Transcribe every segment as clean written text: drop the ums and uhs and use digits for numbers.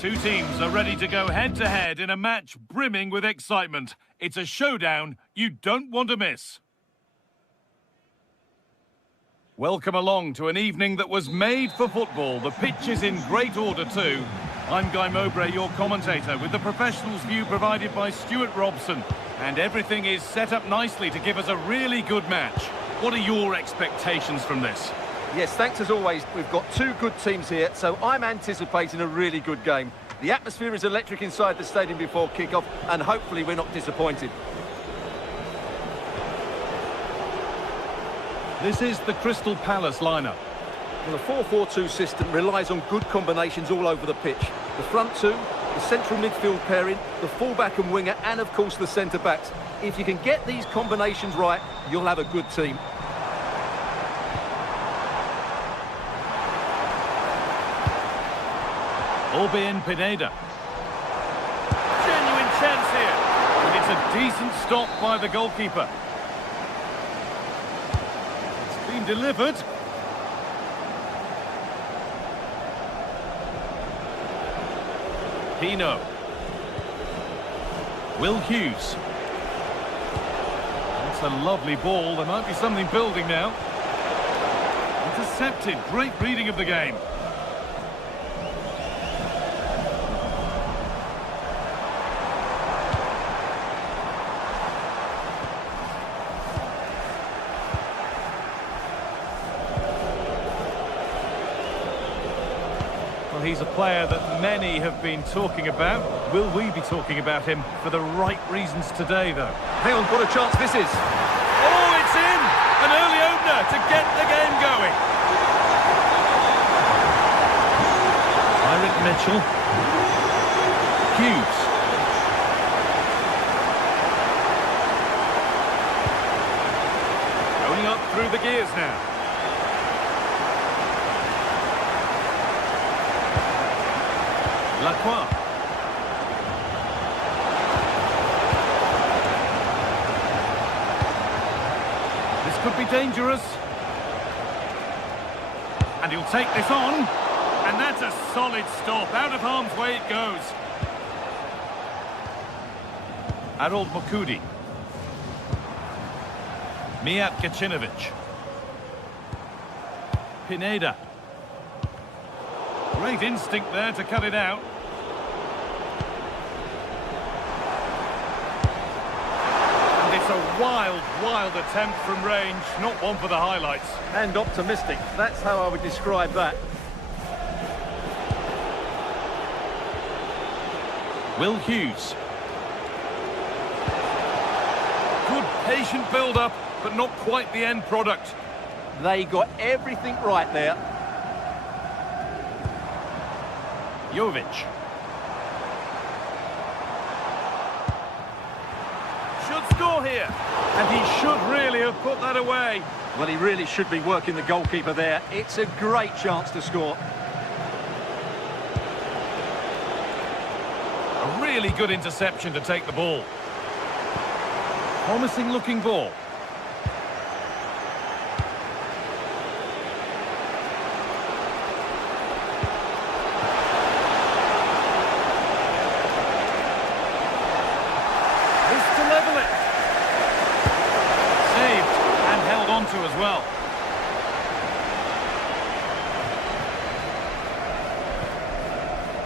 Two teams are ready to go head-to-head in a match brimming with excitement. It's a showdown you don't want to miss. Welcome along to an evening that was made for football. The pitch is in great order too. I'm Guy Mowbray, your commentator, with the professionals' view provided by Stuart Robson. And everything is set up nicely to give us a really good match. What are your expectations from this? Yes, thanks as always. We've got two good teams here, so I'm anticipating a really good game. The atmosphere is electric inside the stadium before kick-off, and hopefully we're not disappointed. This is the Crystal Palace lineup. Well, the 4-4-2 system relies on good combinations all over the pitch. The front two, the central midfield pairing, the fullback and winger, and of course the centre-backs. If you can get these combinations right, you'll have a good team. Orbin Pineda. Genuine chance here. And it's a decent stop by the goalkeeper. It's been delivered. Pino. Will Hughes. That's a lovely ball. There might be something building now. Intercepted. Great reading of the game. Well, he's a player that many have been talking about. Will we be talking about him for the right reasons today, though? Hang on, what a chance this is. Oh, it's in! An early opener to get the game going. Tyrick Mitchell. Hughes. Going up through the gears now. Lacroix. This could be dangerous. And he'll take this on. And that's a solid stop. Out of harm's way it goes. Harold Mokudi. Mijat Gacinovic. Pineda. Great instinct there to cut it out. And it's a wild, wild attempt from range. Not one for the highlights. And optimistic. That's how I would describe that. Will Hughes. Good patient build-up, but not quite the end product. They got everything right there. Jovic. Should score here. And he should really have put that away. Well, he really should be working the goalkeeper there. It's a great chance to score. A really good interception to take the ball. Promising looking ball. As well.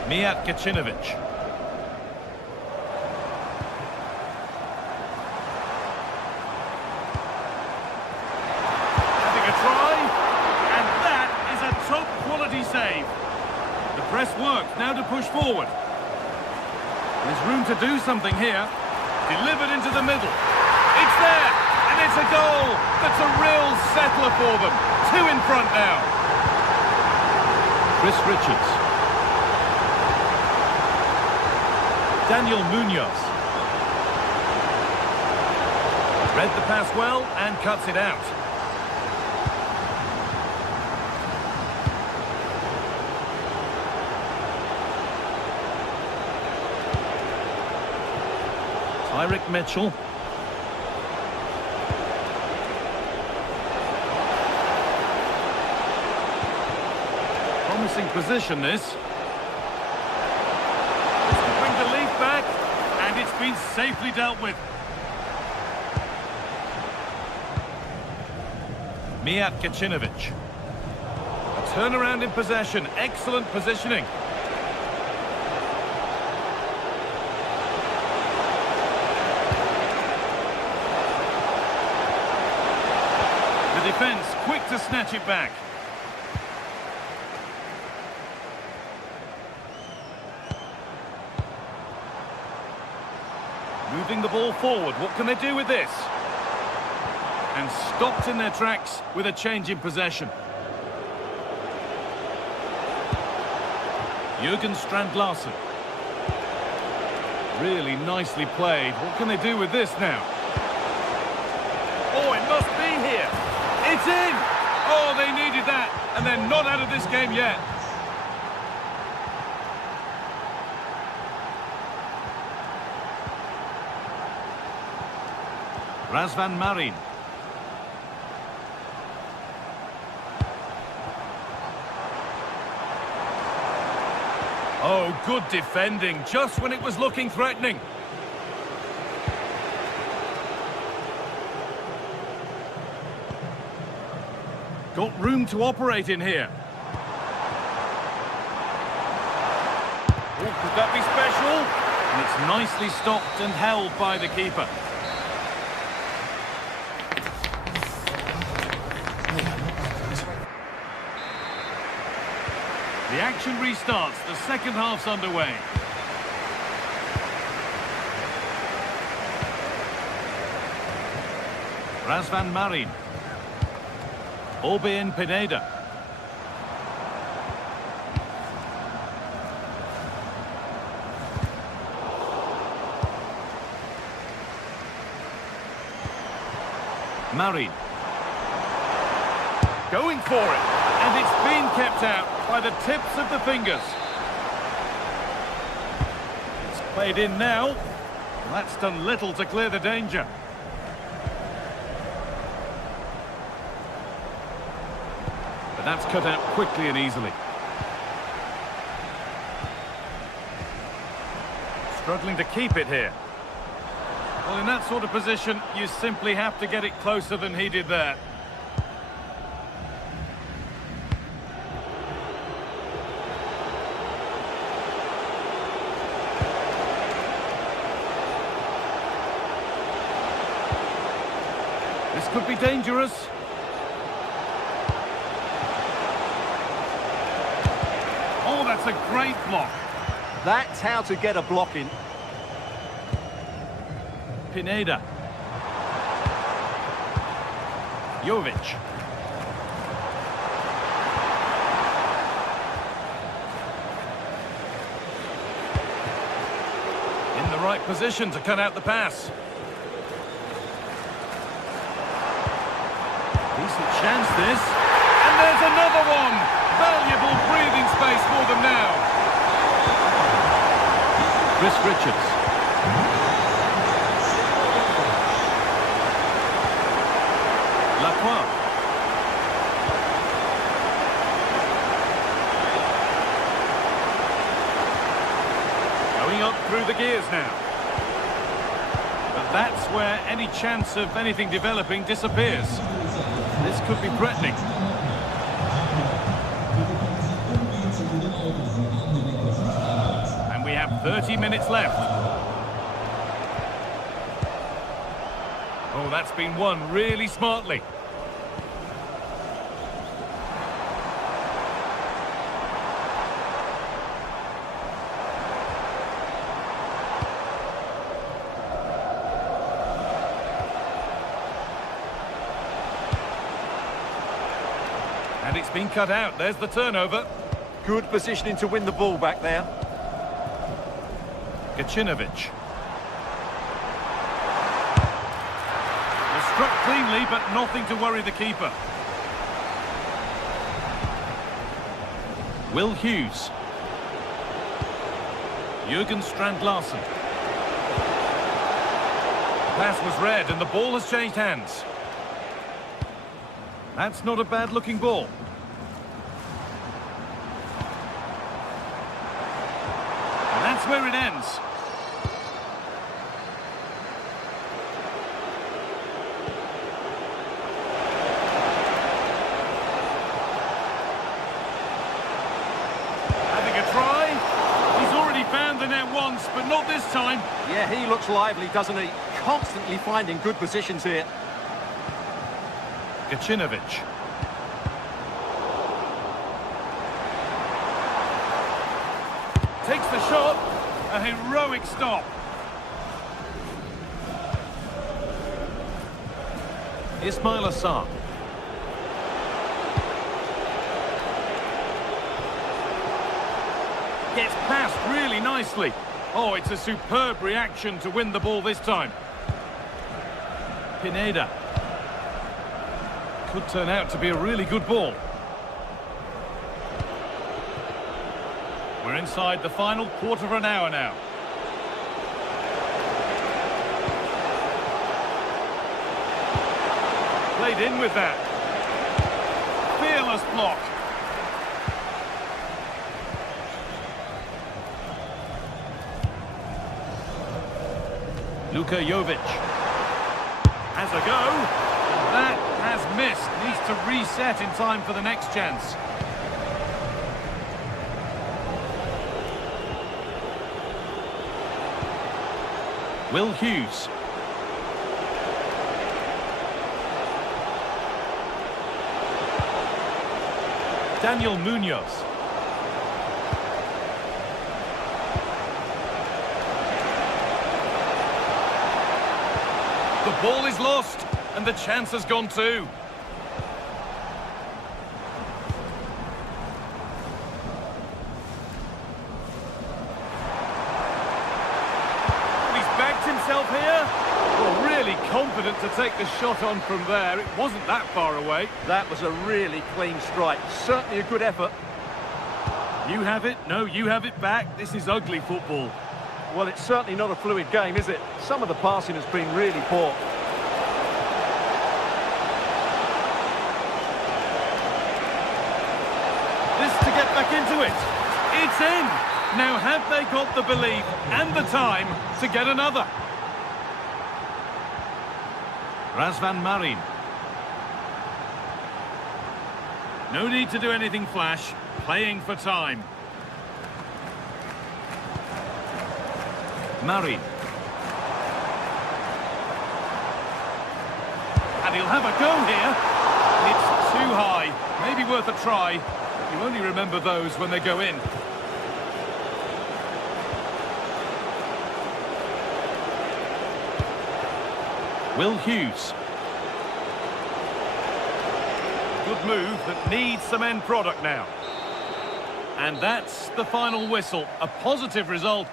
Mijat Gacinovic. Having a try, and that is a top quality save. The press works, now to push forward. There's room to do something here. Delivered into the middle. It's there! And it's a goal that's a real settler for them. Two in front now. Chris Richards. Daniel Munoz. Read the pass well and cuts it out. Tyrick Mitchell. Promising position, this. been safely dealt with. Mijat Gacinovic. A turnaround in possession. Excellent positioning. The defence quick to snatch it back. Moving the ball forward. What can they do with this? And stopped in their tracks with a change in possession. Jürgen Strand-Larsen. Really nicely played. What can they do with this now? Oh, it must be here. It's in! Oh, they needed that, and they're not out of this game yet. Razvan Marin. Oh, good defending, just when it was looking threatening. Got room to operate in here. Oh, could that be special? And it's nicely stopped and held by the keeper. The action restarts. The second half's underway. Razvan Marin. Orbén Pineda. Marin. Going for it. And it's been kept out by the tips of the fingers. It's played in now. That's done little to clear the danger. But that's cut out quickly and easily. Struggling to keep it here. Well, in that sort of position, you simply have to get it closer than he did there. This could be dangerous. Oh, that's a great block. That's how to get a block in. Pineda. Jovic. In the right position to cut out the pass. Decent chance this. And there's another one. Valuable breathing space for them now. Chris Richards. Lacroix. Going up through the gears now. But that's where any chance of anything developing disappears. This could be threatening. And we have 30 minutes left. Oh, that's been won really smartly. And it's been cut out. There's the turnover. Good positioning to win the ball back there. Gacinovic. Struck cleanly, but nothing to worry the keeper. Will Hughes. Jürgen Strand-Larsen. Pass was read and the ball has changed hands. That's not a bad-looking ball. And that's where it ends. once, but not this time. Yeah, he looks lively, doesn't he? Constantly finding good positions here. Gacinovic. Takes the shot. A heroic stop. Ismail Assar. Gets past really nicely. Oh, it's a superb reaction to win the ball this time. Pineda. Could turn out to be a really good ball. We're inside the final quarter of an hour now. Played in with that. Fearless block. Luka Jovic has a go. That has missed. Needs to reset in time for the next chance. Will Hughes. Daniel Munoz. The ball is lost, and the chance has gone too. He's backed himself here. Well, really confident to take the shot on from there. It wasn't that far away. That was a really clean strike. Certainly a good effort. You have it. No, you have it back. This is ugly football. Well, it's certainly not a fluid game, is it? Some of the passing has been really poor. This to get back into it. It's in. Now, have they got the belief and the time to get another? Razvan Marin. No need to do anything flash. Playing for time. Marin. And he'll have a go here. It's too high. Maybe worth a try. You only remember those when they go in. Will Hughes. Good move that needs some end product now. And that's the final whistle. A positive result.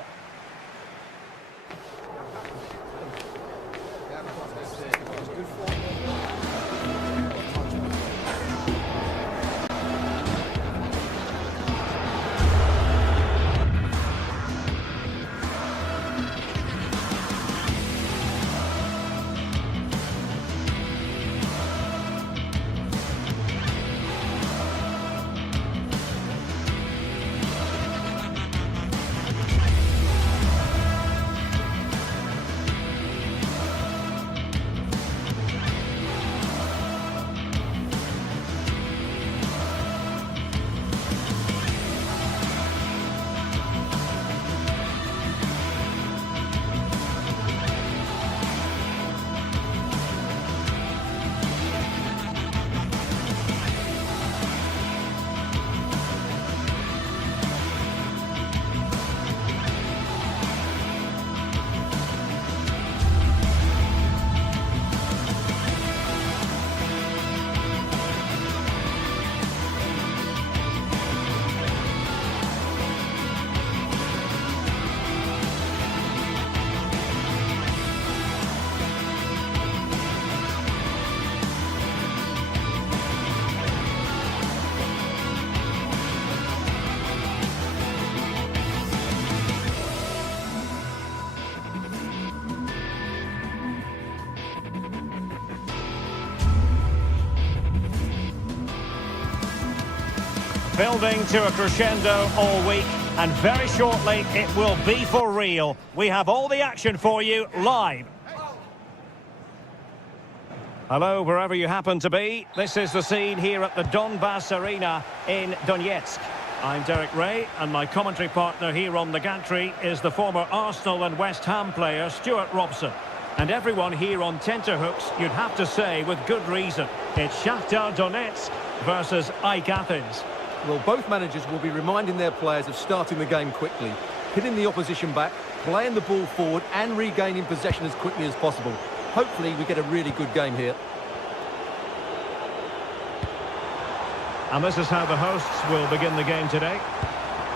Building to a crescendo all week, and very shortly it will be for real. We have all the action for you live. Hello, wherever you happen to be. This is the scene here at the Donbass Arena in Donetsk. I'm Derek Ray, and my commentary partner here on the gantry is the former Arsenal and West Ham player Stuart Robson. And everyone here on tenterhooks, you'd have to say with good reason, it's Shakhtar Donetsk versus AEK Athens. Well, both managers will be reminding their players of starting the game quickly, hitting the opposition back, playing the ball forward and regaining possession as quickly as possible. Hopefully we get a really good game here. And this is how the hosts will begin the game today.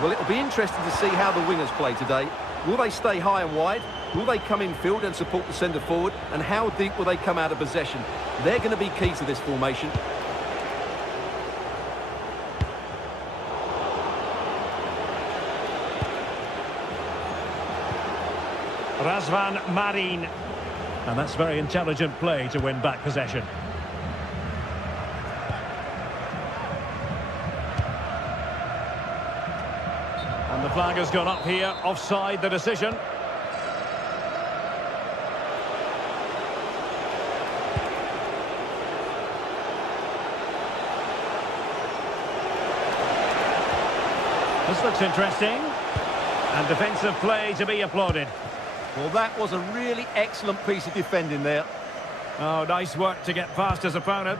Well, it'll be interesting to see how the wingers play today. Will they stay high and wide? Will they come in field and support the centre forward? And how deep will they come out of possession? They're going to be key to this formation. Razvan Marin. And that's very intelligent play to win back possession. And the flag has gone up here, offside the decision. This looks interesting. And defensive play to be applauded. Well, that was a really excellent piece of defending there. Oh, nice work to get past his opponent.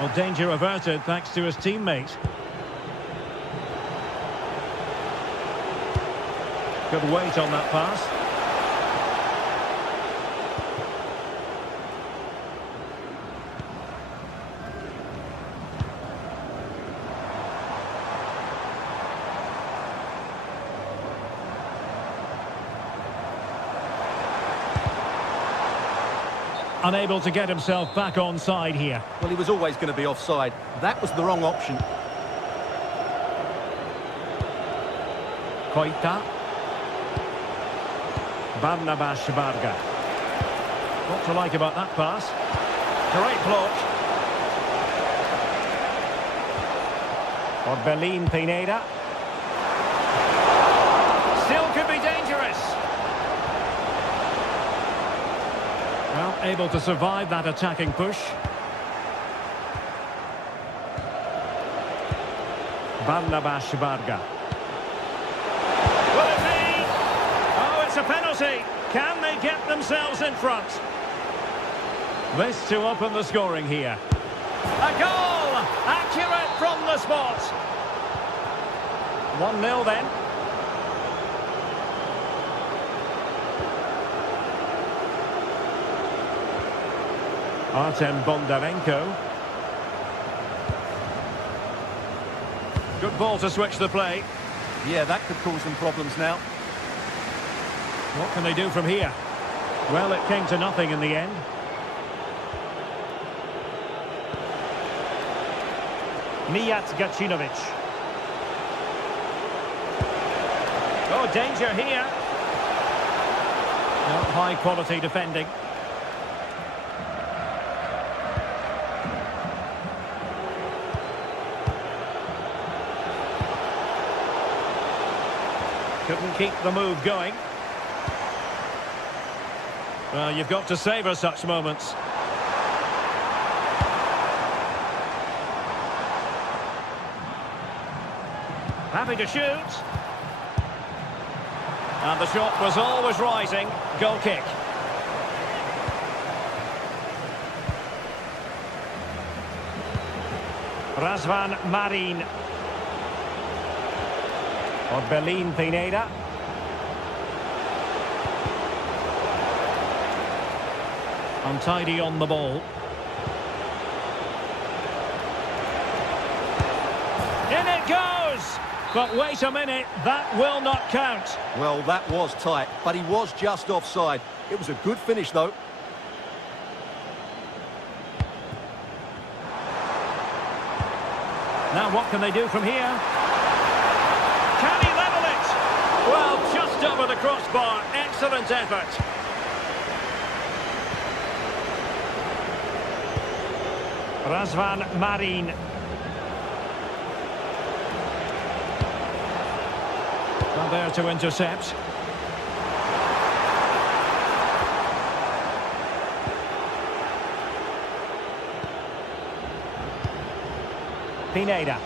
Well, danger averted thanks to his teammate. Good weight on that pass. Unable to get himself back onside here. Well, he was always going to be offside. That was the wrong option. Koita. Barnabas Varga. What to like about that pass? Great block. Orbelin Pineda. Still could be dangerous. Well, able to survive that attacking push. Barnabas Varga. Will it be? Oh, it's a penalty. Can they get themselves in front? This to open the scoring here. A goal! Accurate from the spot. 1-0 then. Artem Bondarenko. Good ball to switch the play. Yeah, that could cause them problems now. What can they do from here? Well, it came to nothing in the end. Mijat Gacinovic. Oh, danger here. Not high quality defending. Couldn't keep the move going. Well, you've got to savour such moments. Happy to shoot. And the shot was always rising. Goal kick. Razvan Marin. Orbelin Pineda. Untidy on the ball. In it goes! But wait a minute, that will not count. Well, that was tight, but he was just offside. It was a good finish, though. Now what can they do from here? Can he level it? Well, just over the crossbar. Excellent effort. Razvan Marin. Not there to intercept. Pineda.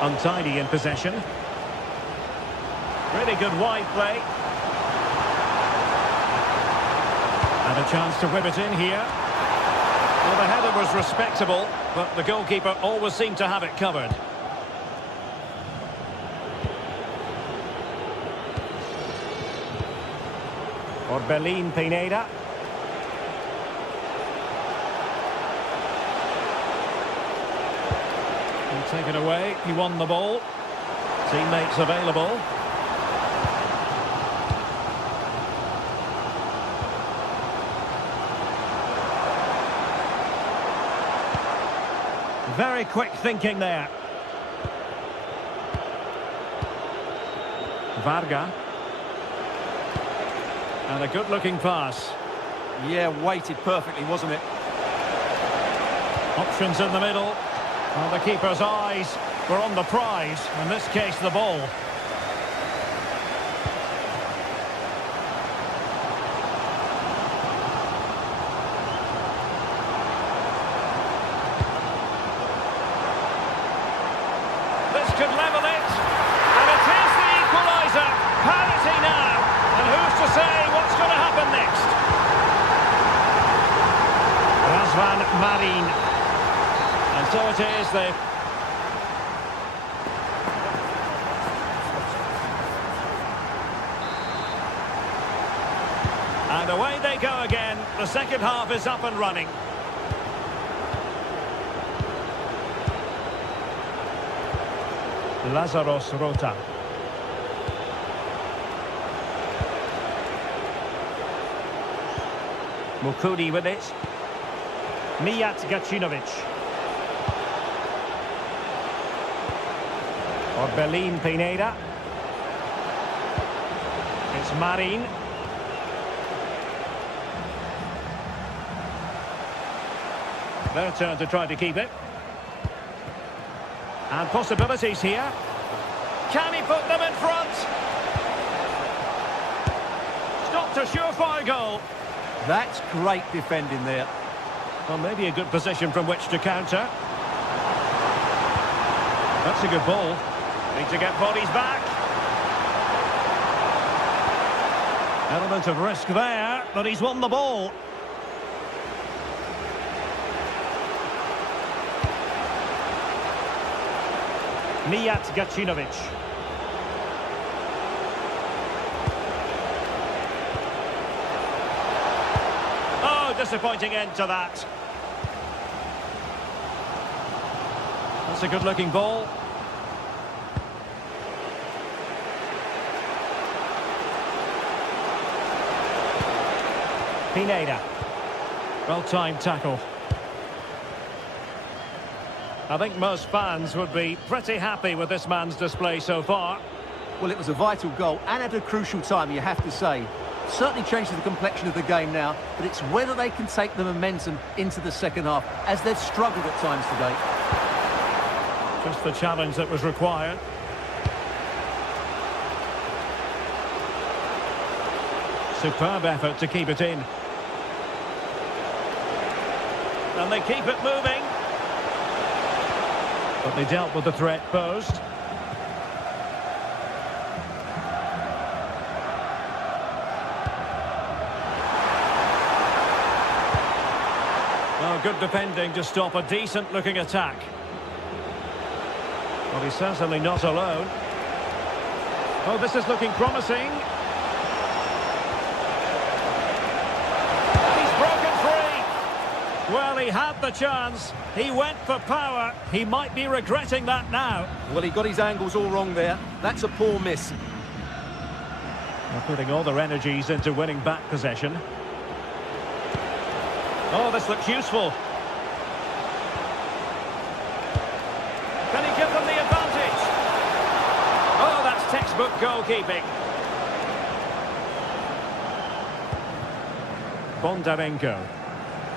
Untidy in possession. Really good wide play. And a chance to whip it in here. Well, the header was respectable, but the goalkeeper always seemed to have it covered. Orbelin Pineda. And taken away, he won the ball. Teammates available. Very quick thinking there. Varga. And a good-looking pass. Yeah, weighted perfectly, wasn't it? Options in the middle. Well, the keeper's eyes were on the prize, in this case the ball. This could level it, and it is the equaliser. Parity now, and who's to say what's going to happen next? Razvan Marin. And so it is, and away they go again. The second half is up and running. Lazaros Rota. Mukudi with it. Mijat Gacinovic. Orbelin Pineda. It's Marin. Their turn to try to keep it. And possibilities here. Can he put them in front? Stopped a surefire goal. That's great defending there. Well, maybe a good position from which to counter. That's a good ball. Need to get bodies back. Element of risk there, but he's won the ball. Mijat Gacinovic. Oh, disappointing end to that. That's a good-looking ball. Pineda. Well-timed tackle. I think most fans would be pretty happy with this man's display so far. Well, it was a vital goal and at a crucial time, you have to say. Certainly changes the complexion of the game now, but it's whether they can take the momentum into the second half, as they've struggled at times today. Just the challenge that was required. Superb effort to keep it in. And they keep it moving. But they dealt with the threat posed. Oh, good defending to stop a decent-looking attack. Well, he's certainly not alone. Oh, this is looking promising. Well, he had the chance. He went for power. He might be regretting that now. Well, he got his angles all wrong there. That's a poor miss. They're putting all their energies into winning back possession. Oh, this looks useful. Can he give them the advantage? Oh, that's textbook goalkeeping. Bondarenko.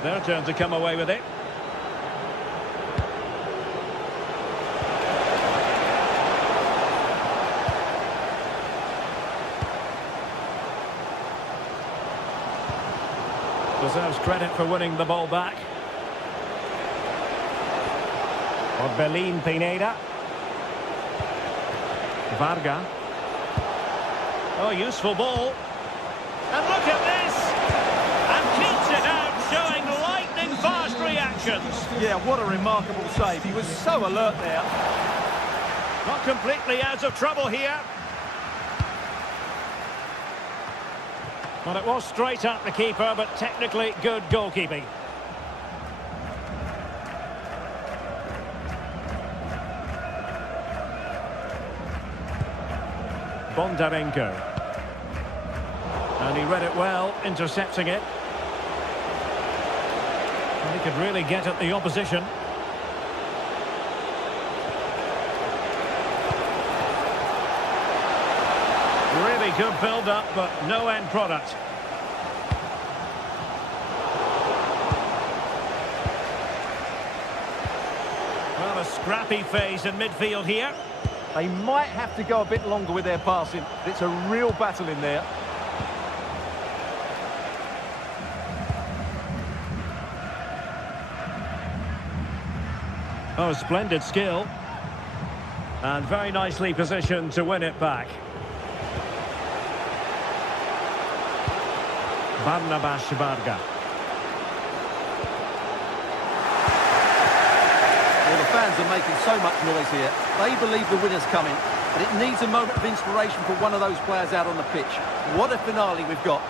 Their turn to come away with it. Deserves credit for winning the ball back. Orbelin Pineda. Varga. Oh, useful ball. And look at this! And keeps it out, showing lightning-fast reactions. Yeah, what a remarkable save. He was so alert there. Not completely out of trouble here. Well, it was straight at the keeper, but technically good goalkeeping. Bondarenko. And he read it well, intercepting it. And he could really get at the opposition. Really good build-up, but no end product. Well, a scrappy phase in midfield here. They might have to go a bit longer with their passing. It's a real battle in there. Oh, splendid skill. And very nicely positioned to win it back. Barnabas Varga. Well, the fans are making so much noise here. They believe the winner's coming, but it needs a moment of inspiration for one of those players out on the pitch. What a finale we've got.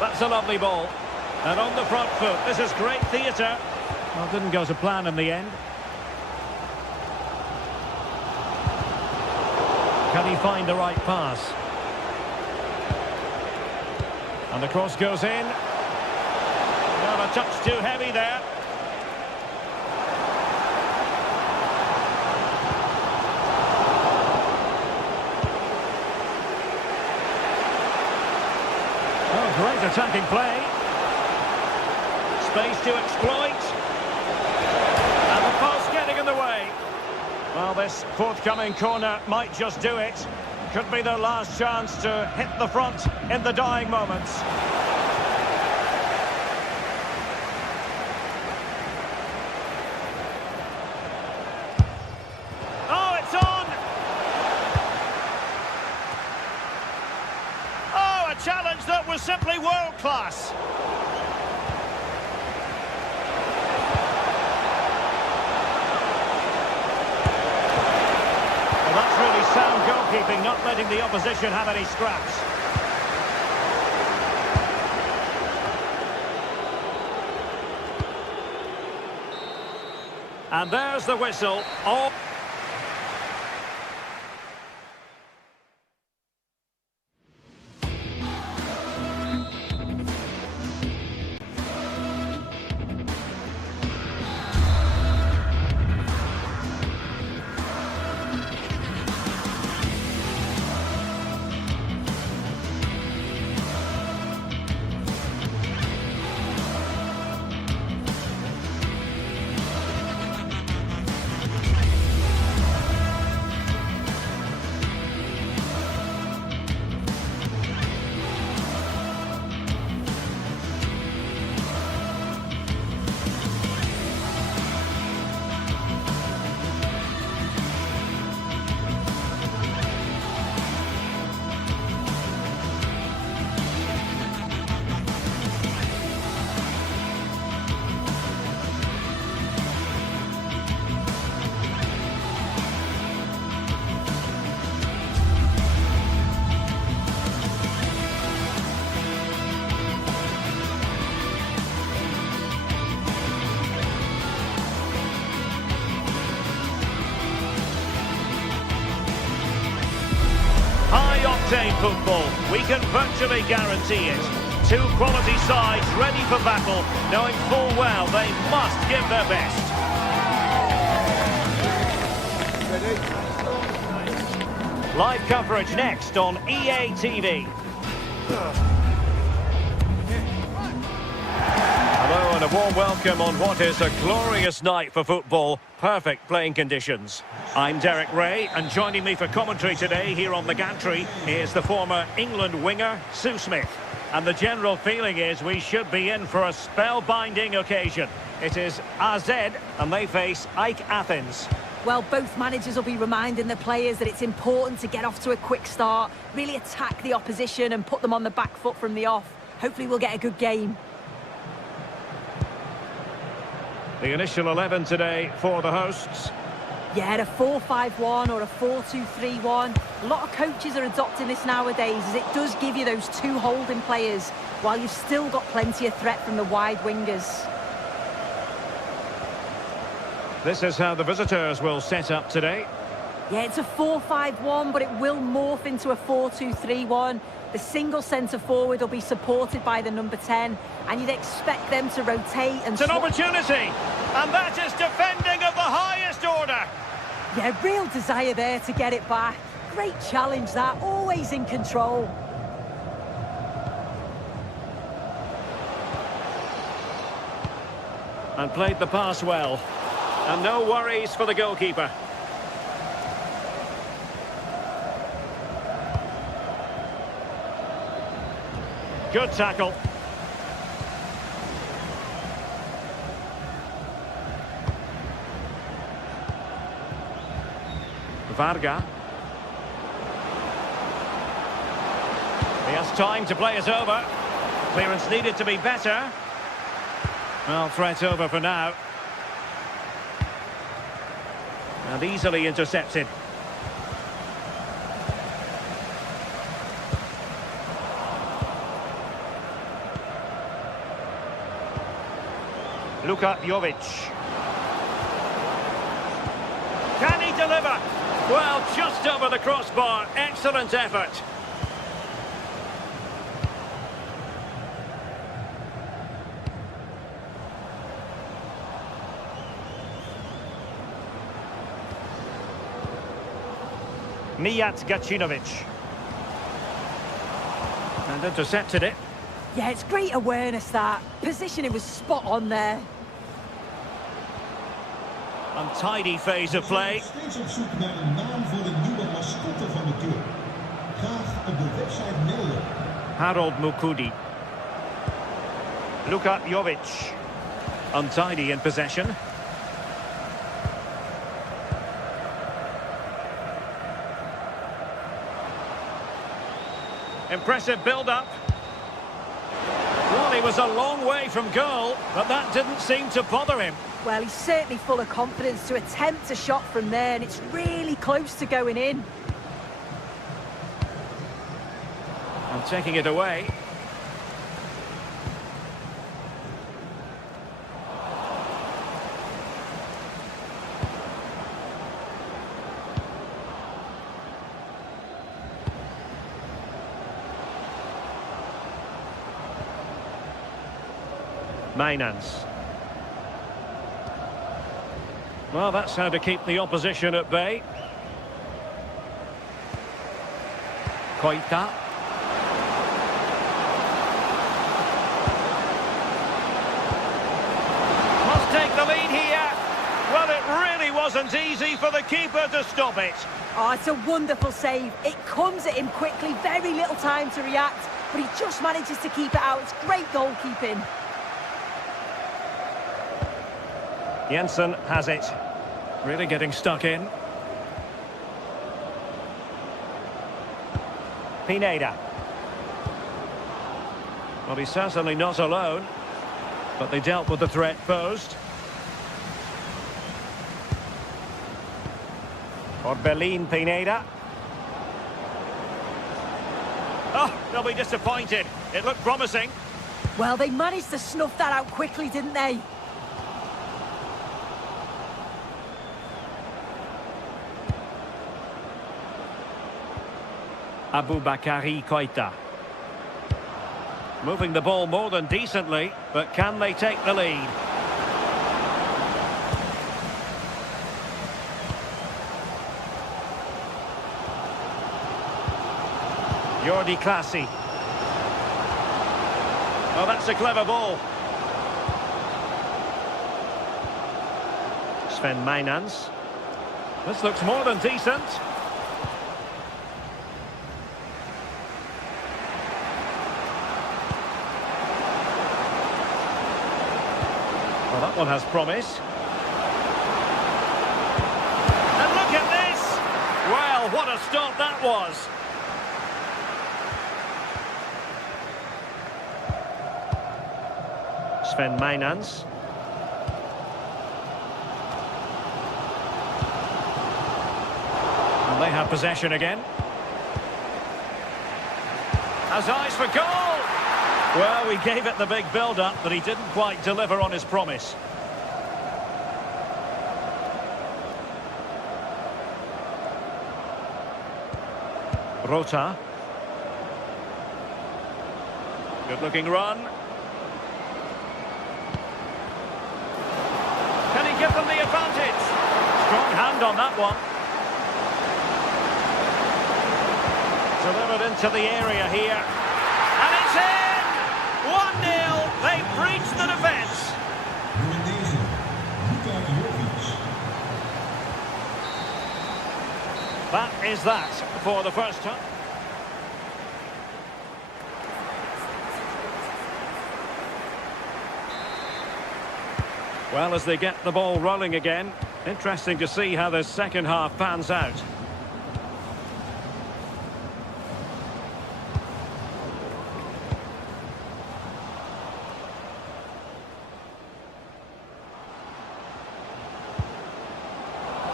That's a lovely ball. And on the front foot, this is great theatre. Well, didn't go to plan in the end. Can he find the right pass? And the cross goes in. Well, a touch too heavy there. Oh, great attacking play. Space to exploit. And the post getting in the way. Well, this forthcoming corner might just do it. Could be their last chance to hit the front in the dying moments. Oh, it's on! Oh, a challenge that was simply world-class. That's really sound goalkeeping, not letting the opposition have any scraps. And there's the whistle. Oh. High-octane football, we can virtually guarantee it. Two quality sides ready for battle, knowing full well they must give their best. Live coverage next on EA TV. Hello and a warm welcome on what is a glorious night for football. Perfect playing conditions. I'm Derek Ray, and joining me for commentary today here on the gantry is the former England winger, Sue Smith. And the general feeling is we should be in for a spellbinding occasion. It is AZ, and they face AEK Athens. Well, both managers will be reminding the players that it's important to get off to a quick start, really attack the opposition and put them on the back foot from the off. Hopefully we'll get a good game. The initial 11 today for the hosts. Yeah, a 4-5-1 or a 4-2-3-1. A lot of coaches are adopting this nowadays, as it does give you those two holding players, while you've still got plenty of threat from the wide wingers. This is how the visitors will set up today. Yeah, it's a 4-5-1, but it will morph into a 4-2-3-1. The single centre-forward will be supported by the number 10, and you'd expect them to rotate and... It's an opportunity, and that is defending of the highest order. Yeah, real desire there to get it back. Great challenge that, always in control. And played the pass well. And no worries for the goalkeeper. Good tackle. Varga. He has time to play it over. Clearance needed to be better. Well, threat over for now. And easily intercepted. Luka Jovic. Can he deliver? Well, just over the crossbar. Excellent effort. Mijat Gacinovic. And intercepted it. Yeah, it's great awareness, that. Positioning was spot on there. Untidy phase of play. Steeds op zoek naar een naam voor de nieuwe mascotte van de club. Graag op de website melden. Harold Mukudi. Luka Jovic. Untidy in possession. Impressive build-up. Well, he was a long way from goal, but that didn't seem to bother him. Well, he's certainly full of confidence to attempt a shot from there, and it's really close to going in. And taking it away. Mainans. Well, that's how to keep the opposition at bay. Koita. Must take the lead here. Well, it really wasn't easy for the keeper to stop it. Oh, it's a wonderful save. It comes at him quickly, very little time to react, but he just manages to keep it out. It's great goalkeeping. Jensen has it. Really getting stuck in. Pineda. Well, he's certainly not alone, but they dealt with the threat posed. Orbelin Pineda. Oh, they'll be disappointed. It looked promising. Well, they managed to snuff that out quickly, didn't they? Aboubakary Koita. Moving the ball more than decently, but can they take the lead? Jordi Clasie. Oh, that's a clever ball. Sven Mainans. This looks more than decent. That one has promise. And look at this! Well, what a stop that was! Sven Mijnans. And they have possession again. Has eyes for goal! Well, we gave it the big build-up, but he didn't quite deliver on his promise. Rota. Good-looking run. Can he give them the advantage? Strong hand on that one. Delivered into the area here. And it's in! 1-0. They breached the defence. That is that for the first time. Well, as they get the ball rolling again, interesting to see how the second half pans out.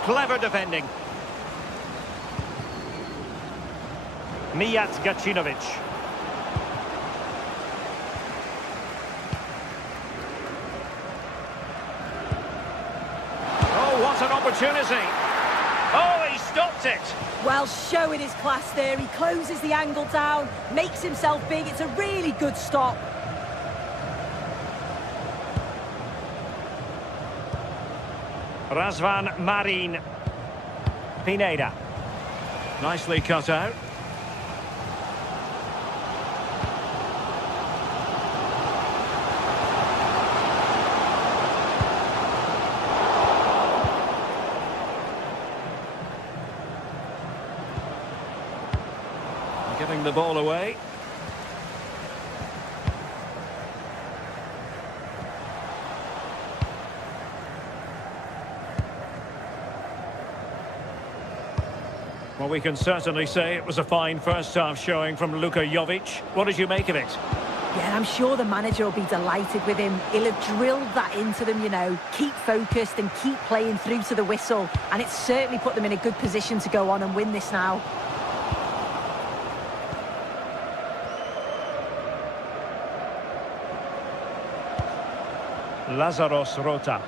Clever defending. Mijat Gacinovic. Oh, what an opportunity. Oh, he stopped it. Well, showing his class there. He closes the angle down, makes himself big. It's a really good stop. Razvan Marin. Pineda. Nicely cut out. Giving the ball away. Well, we can certainly say it was a fine first-half showing from Luka Jovic. What did you make of it? Yeah, I'm sure the manager will be delighted with him. He'll have drilled that into them, you know. Keep focused and keep playing through to the whistle. And it's certainly put them in a good position to go on and win this now. Lazaros Rota.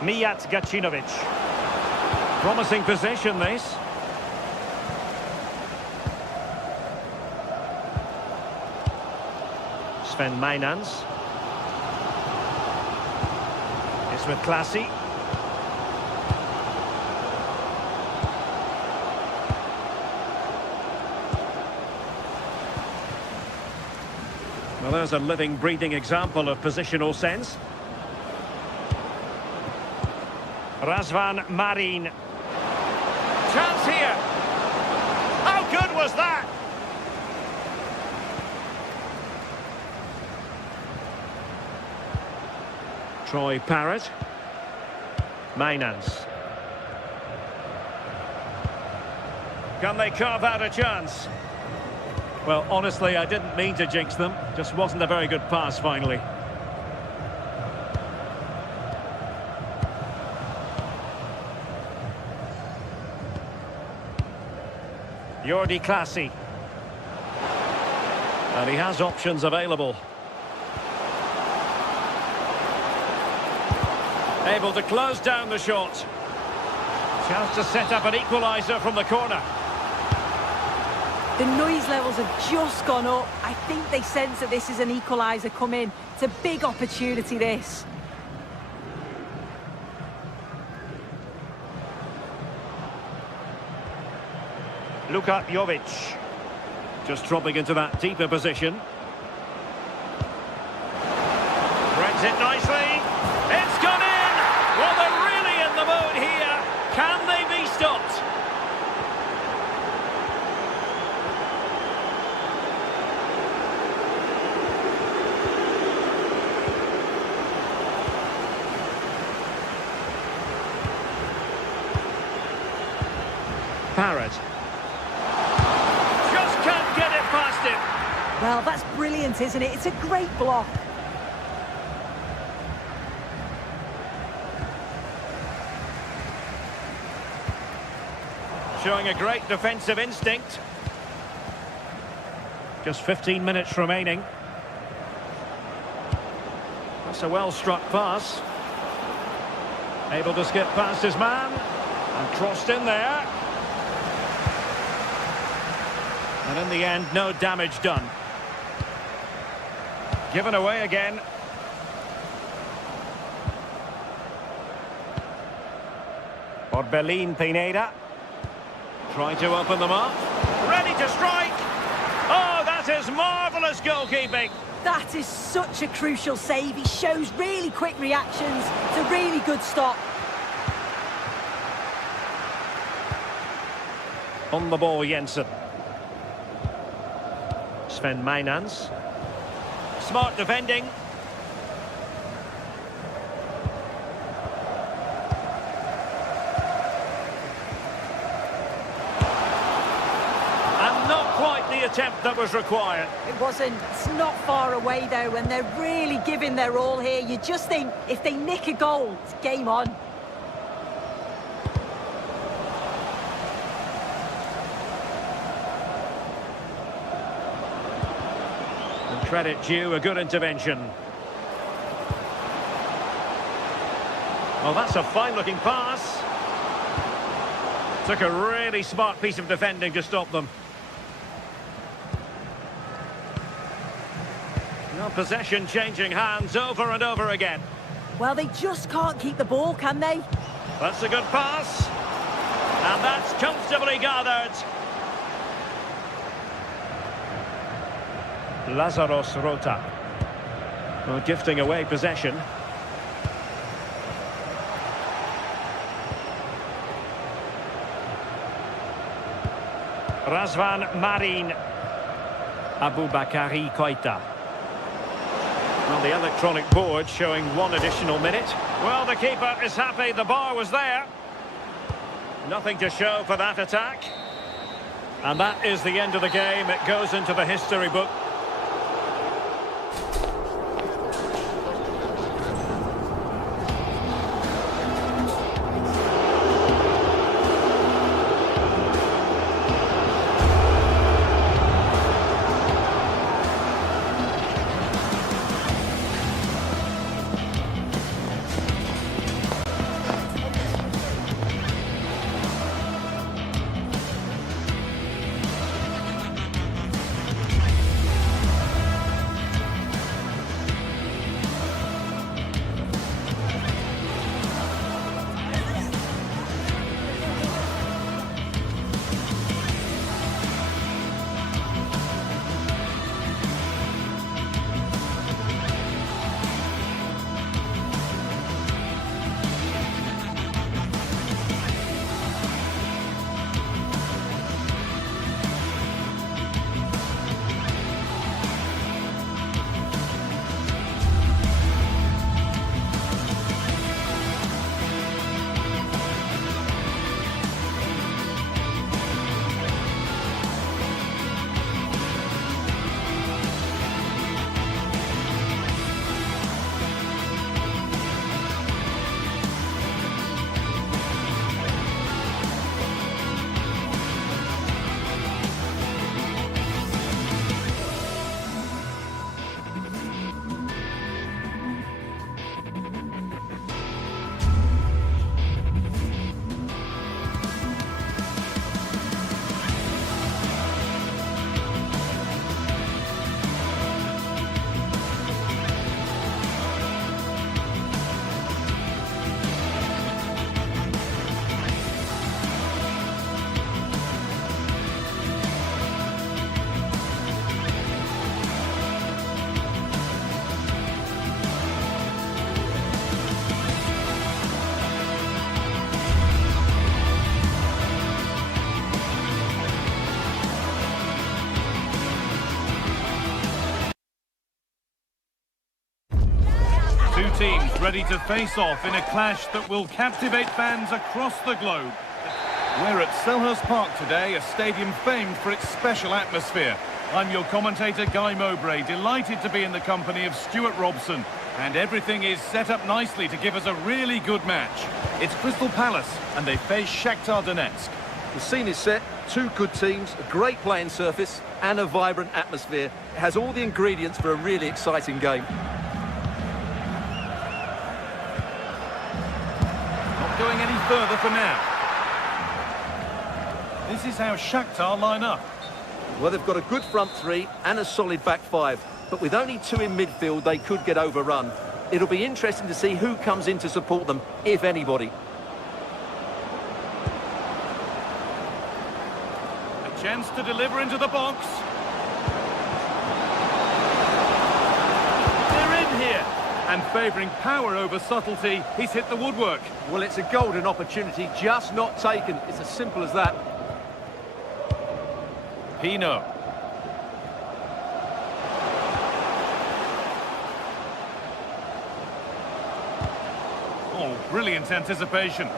Mijat Gacinovic. Promising possession, this. Sven Mijnans. It's with Classy. Well, there's a living, breathing example of positional sense. Razvan Marin. Chance here. How good was that? Troy Parrott. Mijnans. Can they carve out a chance? Well, honestly, I didn't mean to jinx them. Just wasn't a very good pass, finally. Jordi Classy. And he has options available. Able to close down the shot. Chance to set up an equaliser from the corner. The noise levels have just gone up. I think they sense that this is an equaliser coming. It's a big opportunity, this. Luka Jovic. Just dropping into that deeper position. Threads it nicely. It's gone in! Well, they're really in the mode here. Can they be stopped? Parrott. Just can't get it past him. Well, that's brilliant, isn't it? It's a great block. Showing a great defensive instinct. Just 15 minutes remaining. That's a well-struck pass. Able to skip past his man. And crossed in there. And in the end, no damage done. Given away again. Orbelin Pineda. Trying to open them up. Ready to strike. Oh, that is marvellous goalkeeping. That is such a crucial save. He shows really quick reactions. It's a really good stop. On the ball, Jensen. Sven Meinans. Smart defending. And not quite the attempt that was required. It wasn't. It's not far away, though, and they're really giving their all here. You just think, if they nick a goal, it's game on. Credit due, a good intervention. Well, that's a fine-looking pass. Took a really smart piece of defending to stop them. Now possession changing hands over and over again. Well, they just can't keep the ball, can they? That's a good pass. And that's comfortably gathered. Lazaros Rota. Well, gifting away possession. Razvan Marin. Aboubakari Koita. Well, the electronic board showing one additional minute. Well, the keeper is happy the bar was there. Nothing to show for that attack. And that is the end of the game. It goes into the history book. Two teams ready to face off in a clash that will captivate fans across the globe. We're at Selhurst Park today, a stadium famed for its special atmosphere. I'm your commentator, Guy Mowbray, delighted to be in the company of Stuart Robson. And everything is set up nicely to give us a really good match. It's Crystal Palace, and they face Shakhtar Donetsk. The scene is set, two good teams, a great playing surface, and a vibrant atmosphere. It has all the ingredients for a really exciting game. Not going any further for now. This is how Shakhtar line up. Well, they've got a good front three and a solid back five. But with only two in midfield, they could get overrun. It'll be interesting to see who comes in to support them, if anybody. A chance to deliver into the box. They're in here. And favouring power over subtlety, he's hit the woodwork. Well, it's a golden opportunity, just not taken. It's as simple as that. Pino. Oh, brilliant anticipation.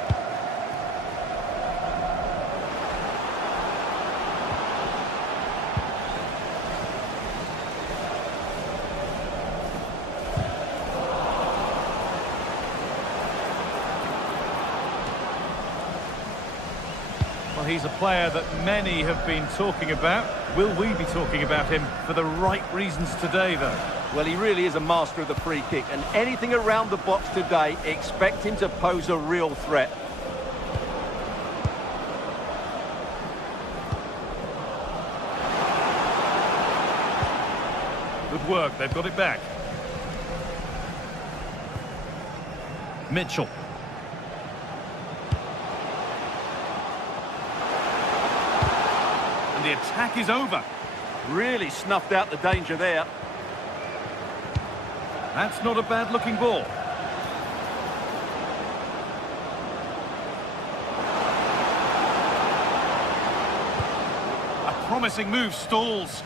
Well, he's a player that many have been talking about. Will we be talking about him for the right reasons today, though? Well, he really is a master of the free kick, and anything around the box today, expect him to pose a real threat. Good work, they've got it back. Mitchell. And the attack is over. Really snuffed out the danger there. That's not a bad-looking ball. A promising move stalls.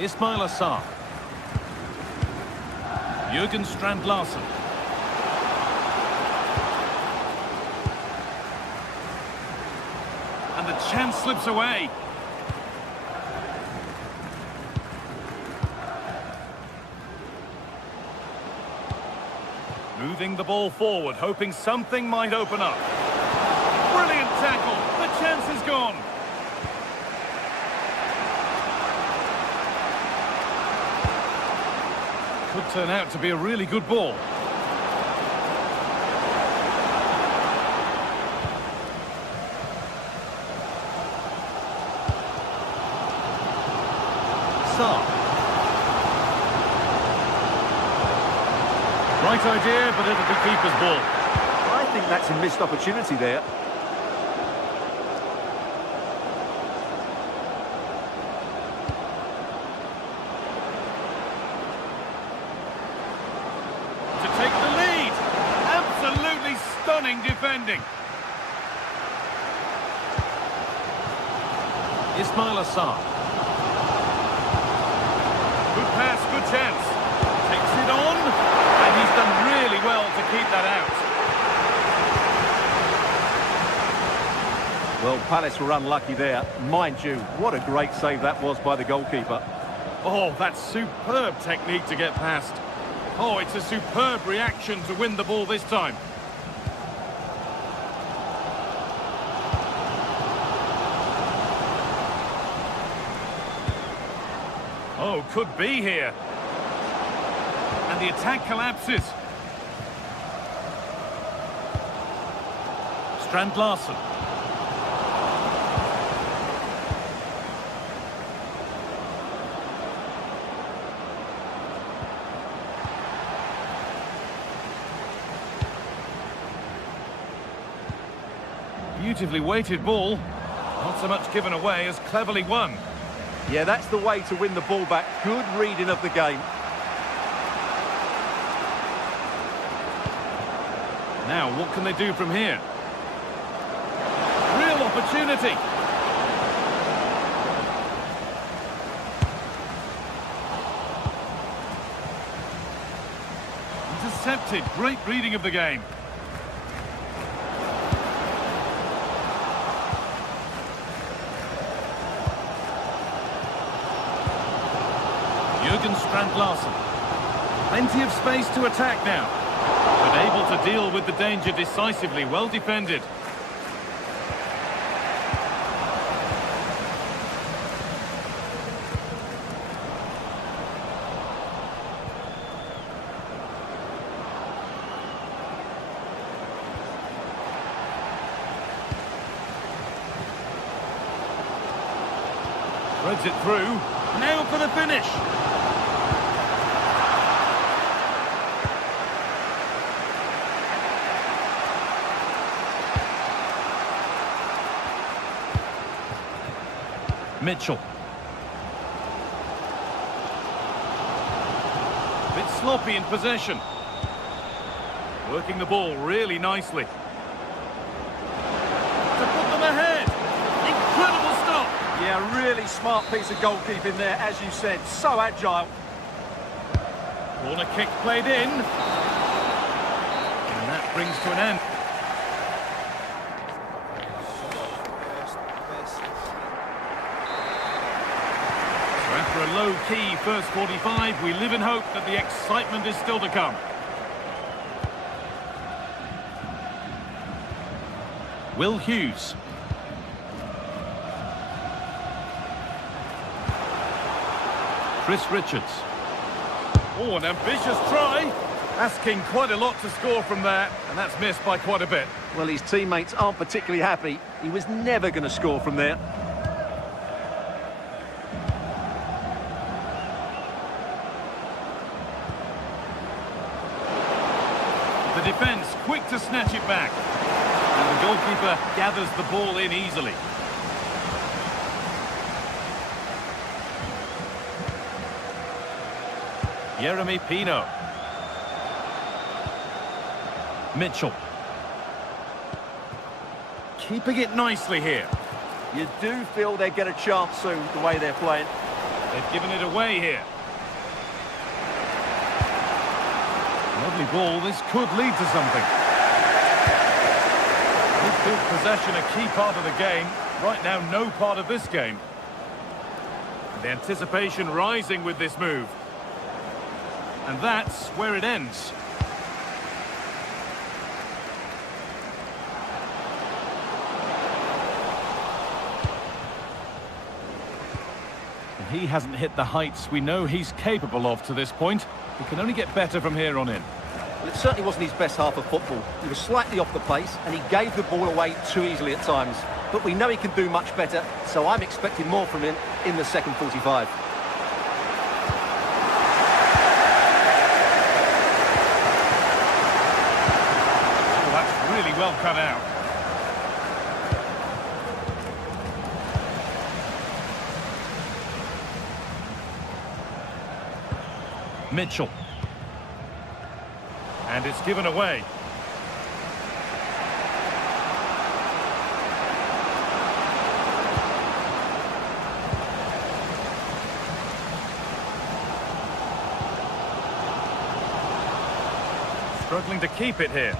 Ismail Assar. Jürgen Strand-Larsen. And the chance slips away. Moving the ball forward, hoping something might open up. Brilliant tackle. The chance is gone. Could turn out to be a really good ball. Saar. Right idea, but it'll be keeper's ball. I think that's a missed opportunity there. To take the lead. Absolutely stunning defending. Ismail Assar. Good pass, good chance. Takes it on. And he's done really well to keep that out. Well, Palace were unlucky there. Mind you, what a great save that was by the goalkeeper. Oh, that's superb technique to get past. Oh, it's a superb reaction to win the ball this time. Oh, could be here. And the attack collapses. Strand-Larsen. Beautifully weighted ball. Not so much given away as cleverly won. Yeah, that's the way to win the ball back. Good reading of the game. Now, what can they do from here? Real opportunity. Intercepted. Great reading of the game. Larsen. Plenty of space to attack now, but able to deal with the danger decisively. Well defended. Threads it through. Now for the finish. Mitchell. Bit sloppy in possession. Working the ball really nicely. To put them ahead. Incredible stop. Yeah, really smart piece of goalkeeping there, as you said. So agile. Corner kick played in. And that brings to an end. After a low-key first 45, we live in hope that the excitement is still to come. Will Hughes. Chris Richards. Oh, an ambitious try. Asking quite a lot to score from there, and that's missed by quite a bit. Well, his teammates aren't particularly happy. He was never going to score from there. The defence quick to snatch it back. And the goalkeeper gathers the ball in easily. Jeremy Pino. Mitchell. Keeping it nicely here. You do feel they get a chance soon, the way they're playing. They've given it away here. Lovely ball, this could lead to something. Midfield possession a key part of the game. Right now, no part of this game. The anticipation rising with this move. And that's where it ends. He hasn't hit the heights we know he's capable of to this point. He can only get better from here on in. Well, it certainly wasn't his best half of football. He was slightly off the pace and he gave the ball away too easily at times. But we know he can do much better, so I'm expecting more from him in the second 45. Oh, that's really well cut out. Mitchell. And it's given away. Struggling to keep it here.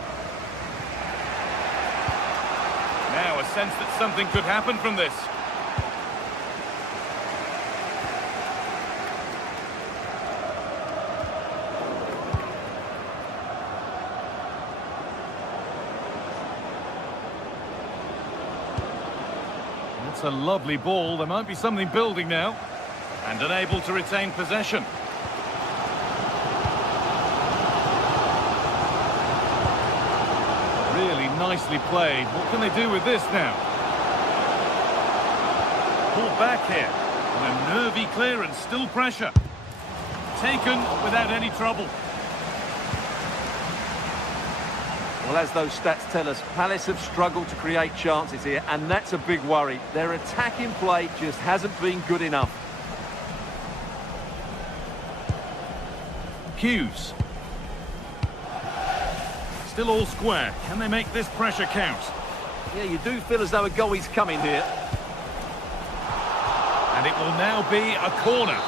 Now a sense that something could happen from this. It's a lovely ball. There might be something building now. And unable to retain possession. Really nicely played. What can they do with this now? Pulled back here. And a nervy clearance. Still pressure. Taken without any trouble. Well, as those stats tell us, Palace have struggled to create chances here, and that's a big worry. Their attacking play just hasn't been good enough. Hughes. Still all square. Can they make this pressure count? Yeah, you do feel as though a goal is coming here. And it will now be a corner.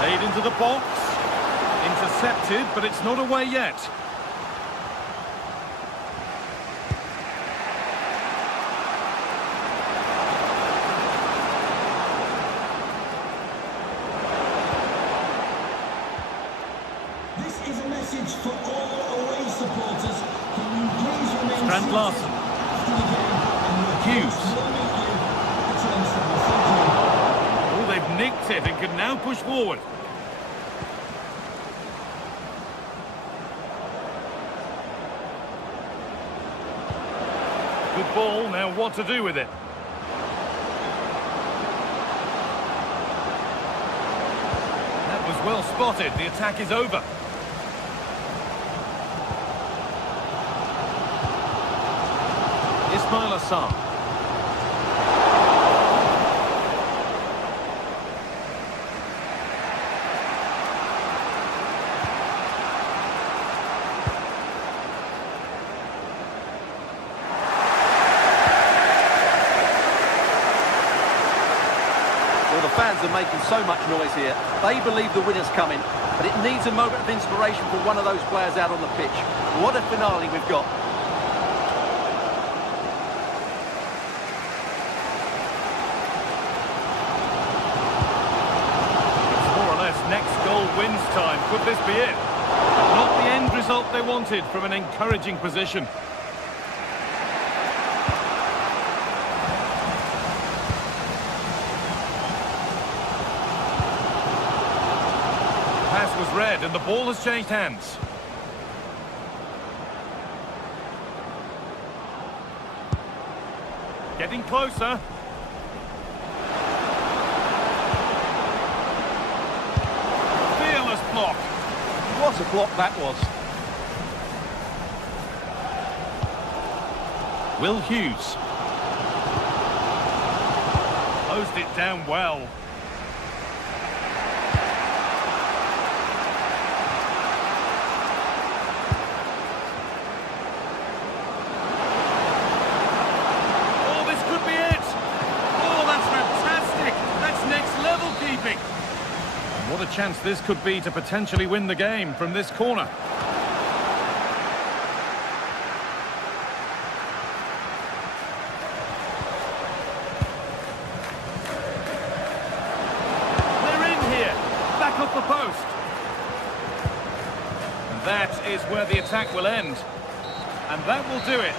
Played into the box. Intercepted, but it's not away yet. This is a message for all away supporters. Can you please remain Strand seated Larsen. after the game and your Hughes. players will meet you. Excellent stuff. Thank you. Oh, they've nicked it and can now push forward. Good ball, now what to do with it? That was well spotted, the attack is over. Ismail Assar. Well, the fans are making so much noise here. They believe the winner's coming, but it needs a moment of inspiration for one of those players out on the pitch. What a finale we've got. Next goal wins time. Could this be it? Not the end result they wanted from an encouraging position. Pass was read and the ball has changed hands. Getting closer. Block. What a block that was. Will Hughes. Closed it down well. Oh, this could be it. Oh, that's fantastic. That's next level keeping. What a chance this could be to potentially win the game from this corner. They're in here. Back up the post. And that is where the attack will end. And that will do it.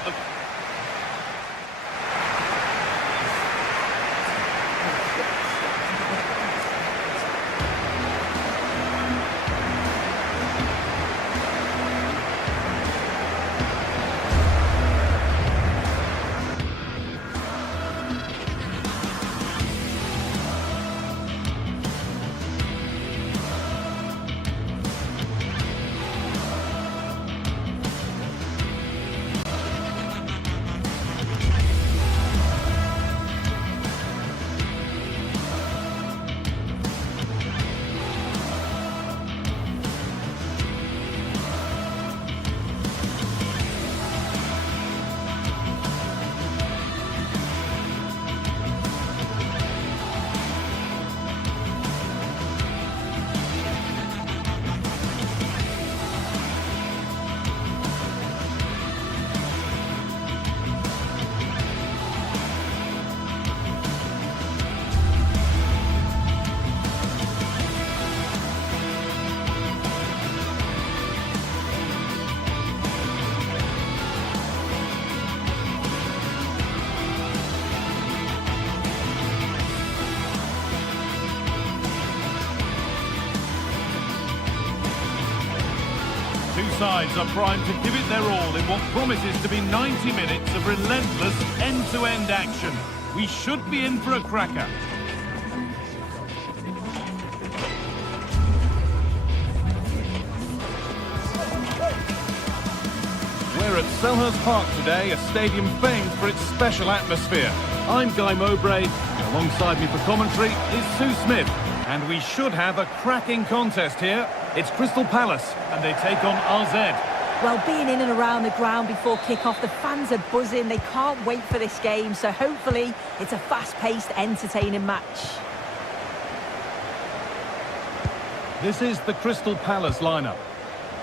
2 sides are primed to give it their all in what promises to be 90 minutes of relentless end-to-end action. We should be in for a cracker. We're at Selhurst Park today, a stadium famed for its special atmosphere. I'm Guy Mowbray, and alongside me for commentary is Sue Smith. And we should have a cracking contest here. It's Crystal Palace, and they take on RZ. Well, being in and around the ground before kick-off, the fans are buzzing. They can't wait for this game, so hopefully it's a fast-paced, entertaining match. This is the Crystal Palace lineup.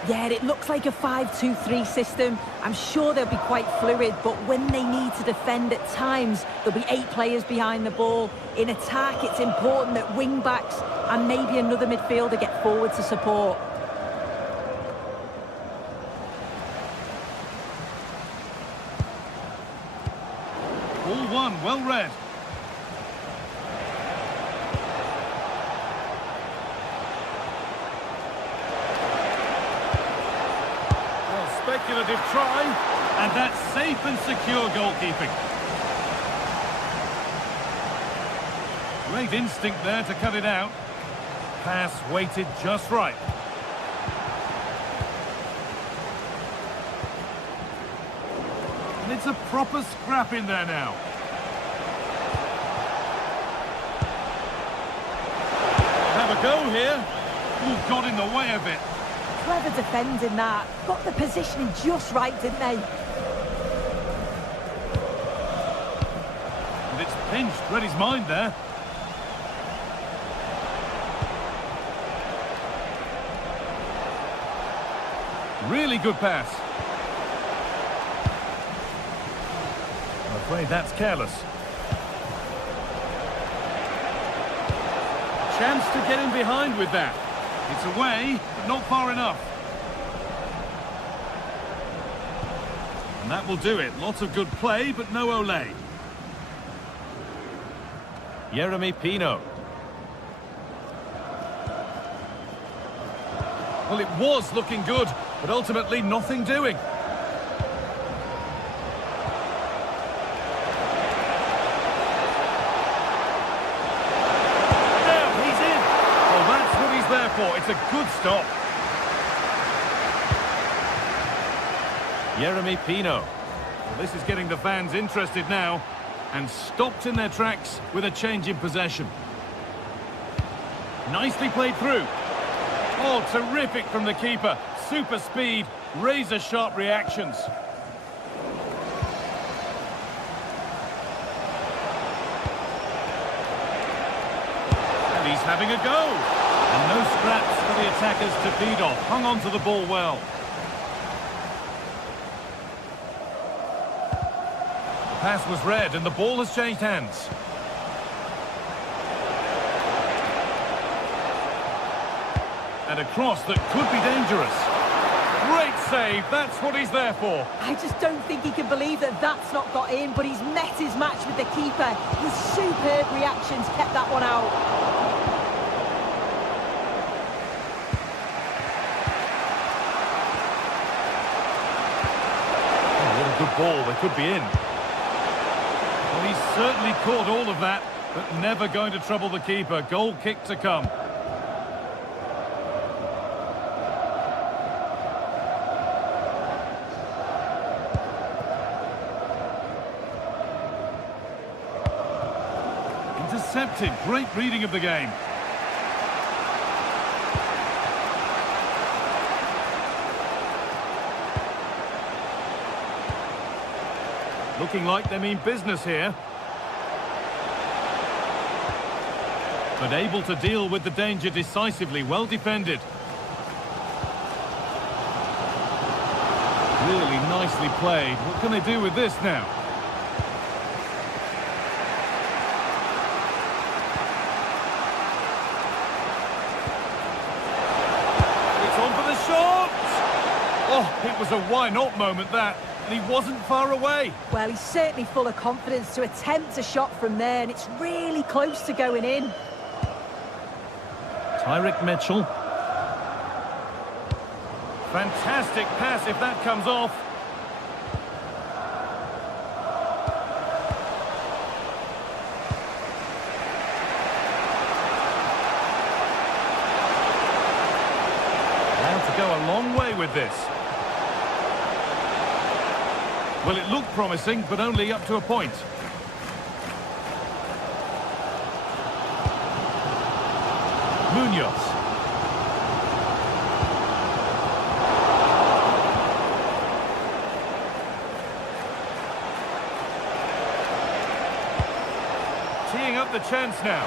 Yeah, it looks like a 5-2-3 system. I'm sure they'll be quite fluid, but when they need to defend at times, there'll be 8 players behind the ball. In attack, it's important that wing-backs and maybe another midfielder get forward to support. All one, well read. Well, speculative try, and that's safe and secure goalkeeping. Great instinct there to cut it out. Pass weighted just right. And it's a proper scrap in there now. Have a go here. Ooh, got in the way of it. Clever defending that. Got the positioning just right, didn't they? And it's pinched. Read his mind there. Really good pass. I'm afraid that's careless. Chance to get in behind with that. It's away, but not far enough. And that will do it. Lots of good play, but no Ole. Jeremy Pino. Well, it was looking good, but ultimately nothing doing. Now he's in. Well, that's what he's there for. It's a good stop. Jeremy Pino. Well, this is getting the fans interested now, and stopped in their tracks with a change in possession. Nicely played through. Oh, terrific from the keeper. Super speed, razor-sharp reactions. And he's having a go. And no scraps for the attackers to feed off. Hung on to the ball well. The pass was read and the ball has changed hands. And a cross that could be dangerous. Great save, that's what he's there for. I just don't think he can believe that that's not got in, but he's met his match with the keeper. His superb reactions kept that one out. Oh, what a good ball, they could be in. Well, he's certainly caught all of that, but never going to trouble the keeper. Goal kick to come. Intercepted. Great reading of the game. Looking like they mean business here. But able to deal with the danger decisively. Well defended. Really nicely played. What can they do with this now? Oh, it was a why-not moment, that. And he wasn't far away. Well, he's certainly full of confidence to attempt a shot from there, and it's really close to going in. Tyrick Mitchell. Fantastic pass if that comes off. Now to go a long way with this. Well, it looked promising, but only up to a point. Munoz. Teeing up the chance now.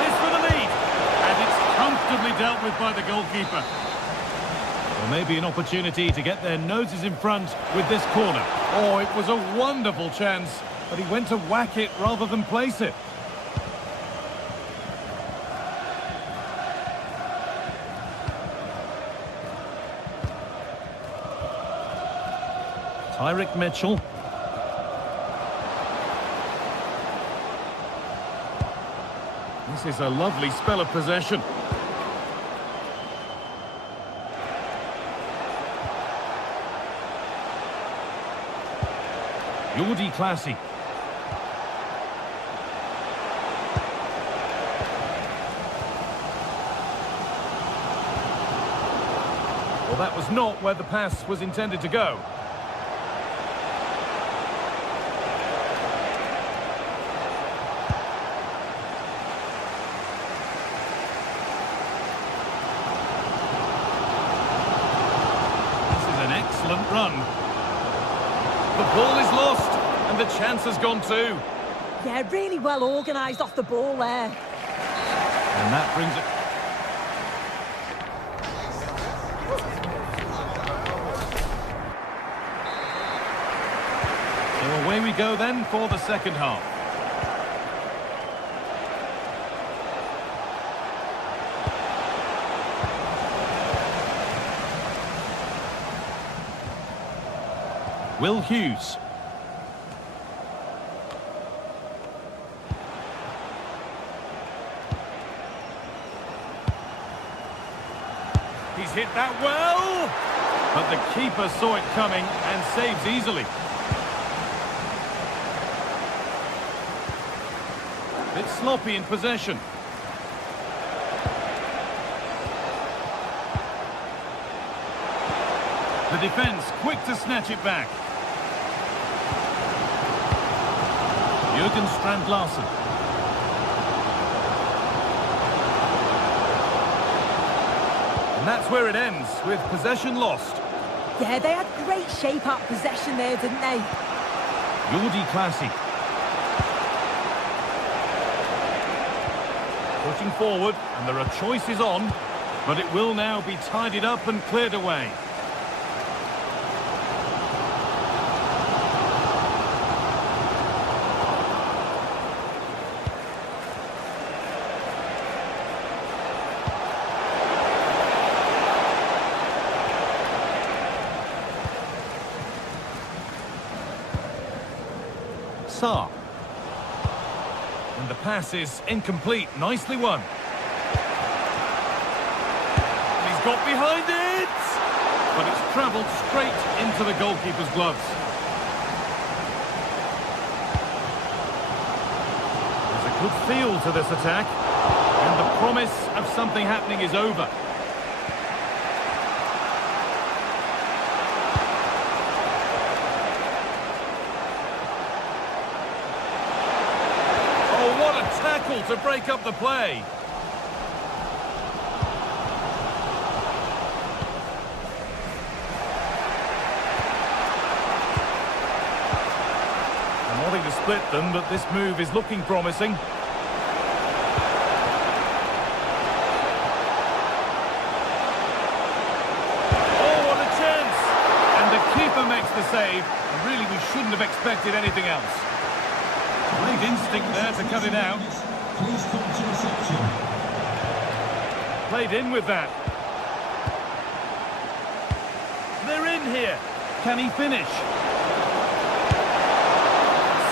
This for the lead. And it's comfortably dealt with by the goalkeeper. Well, maybe an opportunity to get their noses in front with this corner. Oh, it was a wonderful chance, but he went to whack it rather than place it. Tyrick Mitchell. This is a lovely spell of possession. Jordi Classy. Well, that was not where the pass was intended to go. This is an excellent run. The ball is lost, and the chance has gone too. Yeah, really well organised off the ball there. And that brings it... So away we go then for the second half. Will Hughes. He's hit that well, but the keeper saw it coming and saves easily. Bit sloppy in possession. The defence quick to snatch it back. Jürgen Strand-Larsen. And that's where it ends, with possession lost. Yeah, they had great shape up possession there, didn't they? Jordi Classy. Pushing forward, and there are choices on, but it will now be tidied up and cleared away. Sarr. And the pass is incomplete. Nicely won. He's got behind it! But it's travelled straight into the goalkeeper's gloves. There's a good feel to this attack. And the promise of something happening is over. To break up the play. I'm wanting to split them, but this move is looking promising. Oh, what a chance! And the keeper makes the save. And really, we shouldn't have expected anything else. Great instinct there to cut it out. Please come to reception. Played in with that. They're in here. Can he finish?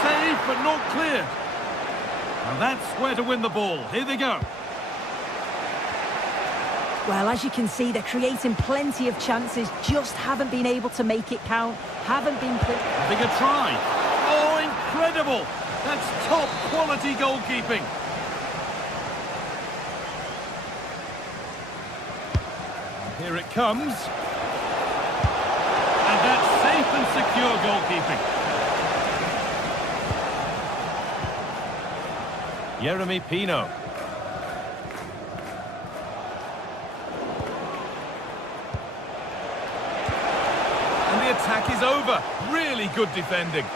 Save, but not clear. And that's where to win the ball. Here they go. Well, as you can see, they're creating plenty of chances, just haven't been able to make it count. Haven't been... Having a try. Oh, incredible. That's top quality goalkeeping. Here it comes. And that's safe and secure goalkeeping. Jeremy Pino. And the attack is over. Really good defending.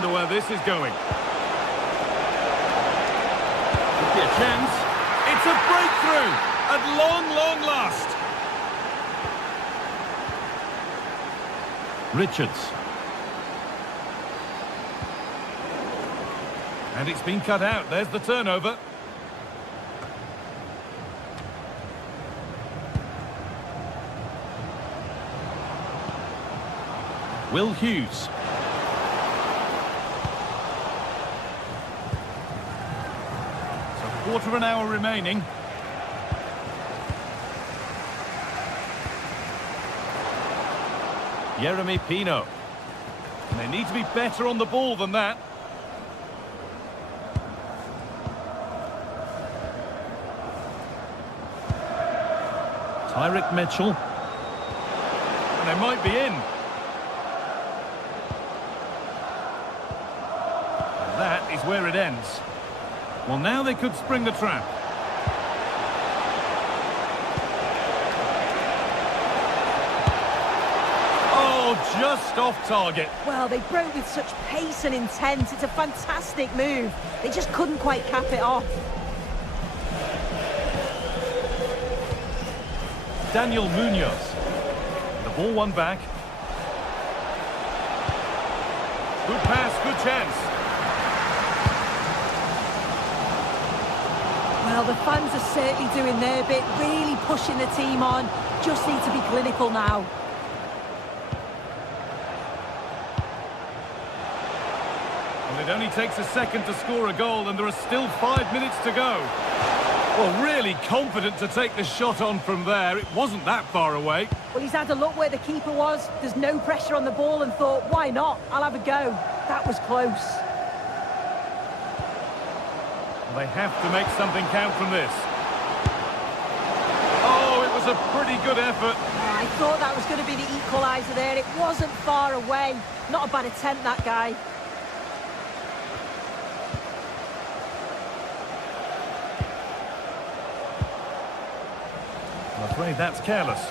Where this is going. Could be a chance. It's a breakthrough at long last. Richards. And it's been cut out. There's the turnover. Will Hughes. So quarter of an hour remaining. Jeremy Pino. And they need to be better on the ball than that. Tyrick Mitchell. And they might be in. And that is where it ends. Well, now they could spring the trap. Oh, just off target. Well, they broke with such pace and intent. It's a fantastic move. They just couldn't quite cap it off. Daniel Munoz. The ball won back. Good pass, good chance. Well, the fans are certainly doing their bit, really pushing the team on. Just need to be clinical now. Well, it only takes a second to score a goal, and there are still 5 minutes to go. Well, really confident to take the shot on from there. It wasn't that far away. Well, he's had a look where the keeper was. There's no pressure on the ball and thought, why not? I'll have a go. That was close. Well, they have to make something count from this. Oh, it was a pretty good effort. I thought that was going to be the equaliser there. It wasn't far away. Not a bad attempt, that guy. I'm afraid that's careless.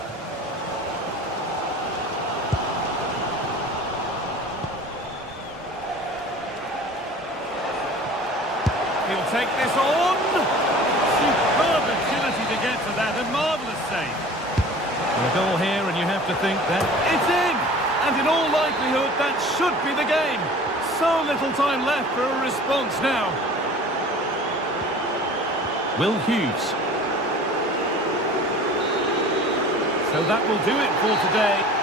He'll take this on. Superb agility to get to that, and marvellous save. A goal here, and you have to think that it's in! And in all likelihood, that should be the game. So little time left for a response now. Will Hughes. So that will do it for today.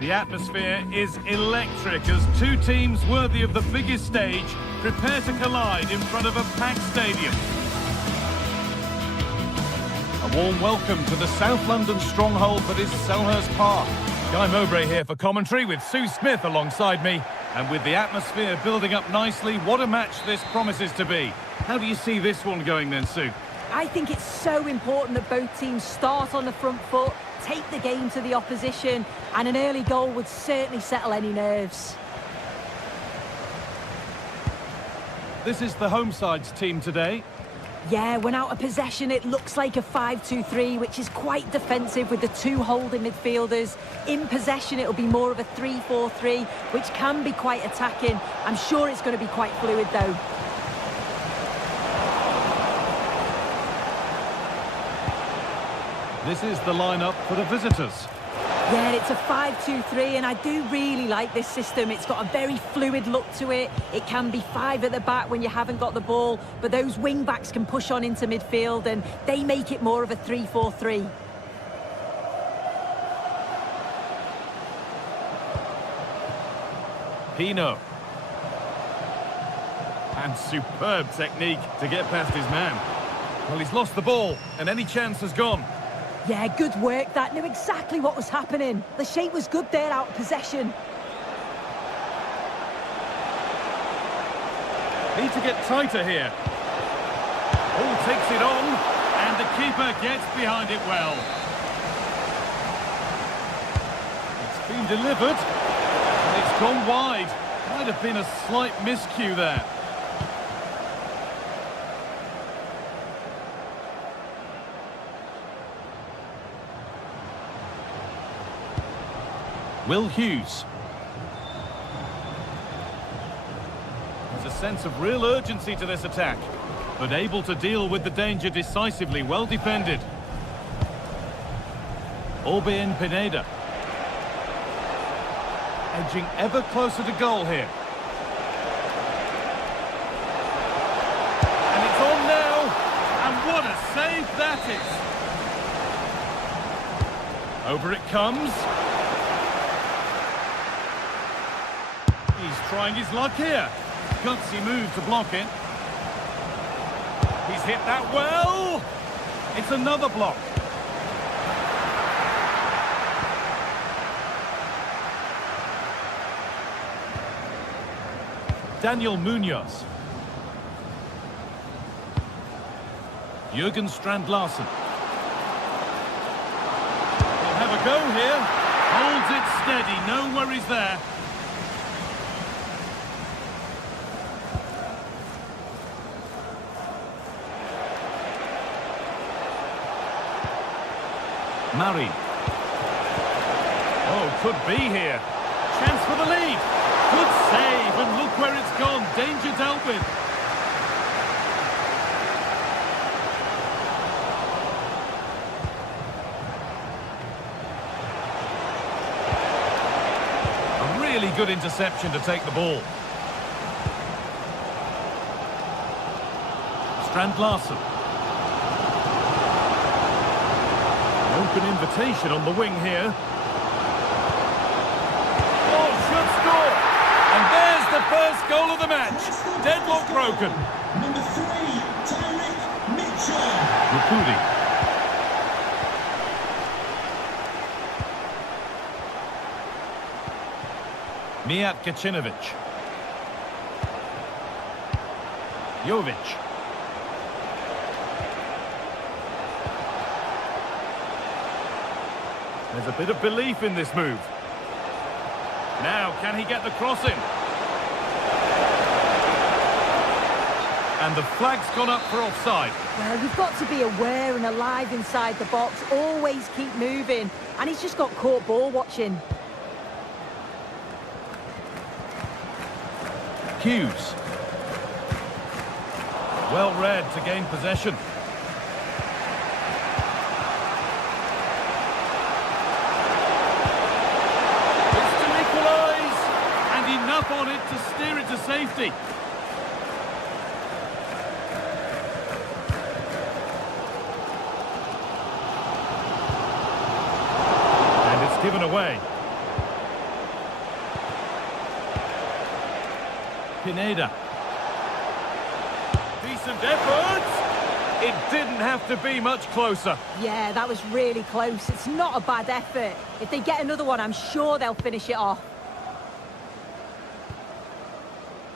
The atmosphere is electric as two teams worthy of the biggest stage prepare to collide in front of a packed stadium. A warm welcome to the South London stronghold that is Selhurst Park. Guy Mowbray here for commentary with Sue Smith alongside me. And with the atmosphere building up nicely, what a match this promises to be. How do you see this one going then, Sue? I think it's so important that both teams start on the front foot, take the game to the opposition, and an early goal would certainly settle any nerves. This is the home side's team today. Yeah, when out of possession, it looks like a 5-2-3, which is quite defensive with the two holding midfielders. In possession, it'll be more of a 3-4-3, which can be quite attacking. I'm sure it's going to be quite fluid, though. This is the lineup for the visitors. Yeah, it's a 5-2-3, and I do really like this system. It's got a very fluid look to it. It can be 5 at the back when you haven't got the ball, but those wing-backs can push on into midfield, and they make it more of a 3-4-3. Pino. And superb technique to get past his man. Well, he's lost the ball, and any chance has gone. Yeah, good work. That knew exactly what was happening. The shape was good there out of possession. Need to get tighter here. Oh, takes it on, and the keeper gets behind it well. It's been delivered, and it's gone wide. Might have been a slight miscue there. Will Hughes. There's a sense of real urgency to this attack, but able to deal with the danger decisively, well defended. Orbien Pineda. Edging ever closer to goal here. And it's on now, and what a save that is. Over it comes. He's trying his luck here. Gutsy move to block it. He's hit that well. It's another block. Daniel Munoz. Jürgen Strand-Larsen. He'll have a go here. Holds it steady, no worries there. Murray. Oh, could be here. Chance for the lead. Good save, and look where it's gone. Danger dealt with. A really good interception to take the ball. Strand-Larsen. Open invitation on the wing here. Oh, should score! And there's the first goal of the match. Deadlock broken. Number 3, Tyrick Mitchell. Rupudi. Mijat Gacinovic. Jovic. There's a bit of belief in this move. Now, can he get the cross in? And the flag's gone up for offside. Well, you've got to be aware and alive inside the box. Always keep moving. And he's just got caught ball watching. Hughes. Well read to gain possession. Enough on it to steer it to safety. And it's given away. Pineda. Decent effort. It didn't have to be much closer. Yeah, that was really close. It's not a bad effort. If they get another one, I'm sure they'll finish it off.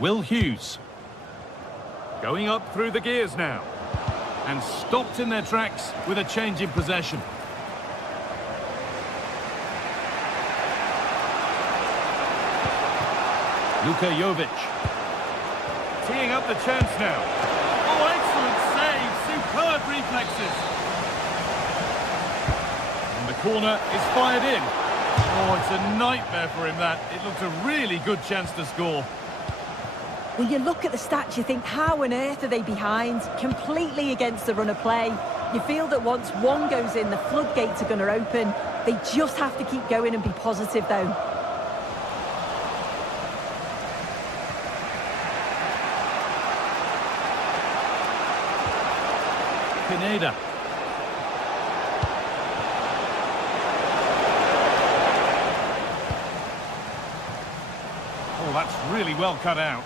Will Hughes. Going up through the gears now. And stopped in their tracks with a change in possession. Luka Jovic. Teeing up the chance now. Oh, excellent save. Superb reflexes. And the corner is fired in. Oh, it's a nightmare for him, that. It looked a really good chance to score. When you look at the stats, you think, how on earth are they behind? Completely against the run of play. You feel that once one goes in, the floodgates are going to open. They just have to keep going and be positive, though. Pineda. Oh, that's really well cut out.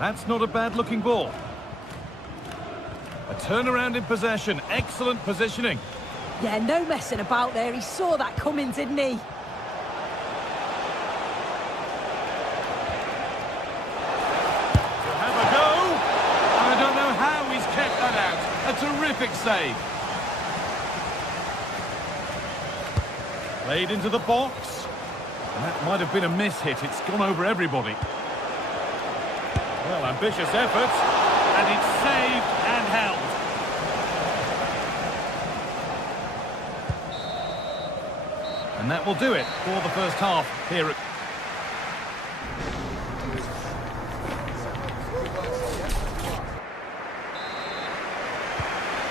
That's not a bad-looking ball. A turnaround in possession. Excellent positioning. Yeah, no messing about there. He saw that coming, didn't he? Have a go. I don't know how he's kept that out. A terrific save. Played into the box. And that might have been a miss-hit. It's gone over everybody. Well, ambitious effort, and it's saved and held. And that will do it for the first half here at...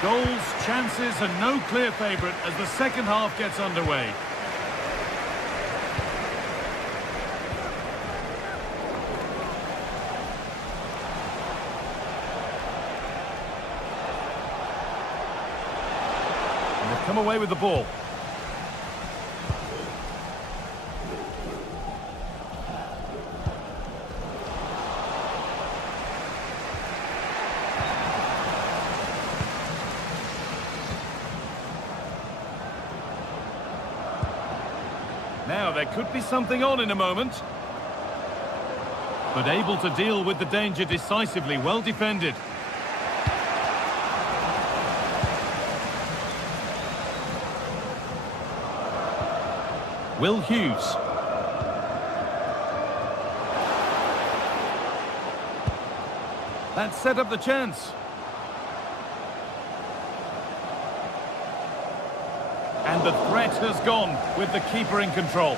Goals, chances, and no clear favourite as the second half gets underway. Come away with the ball. Now there could be something on in a moment. But able to deal with the danger decisively, well defended. Will Hughes. That set up the chance. And the threat has gone with the keeper in control.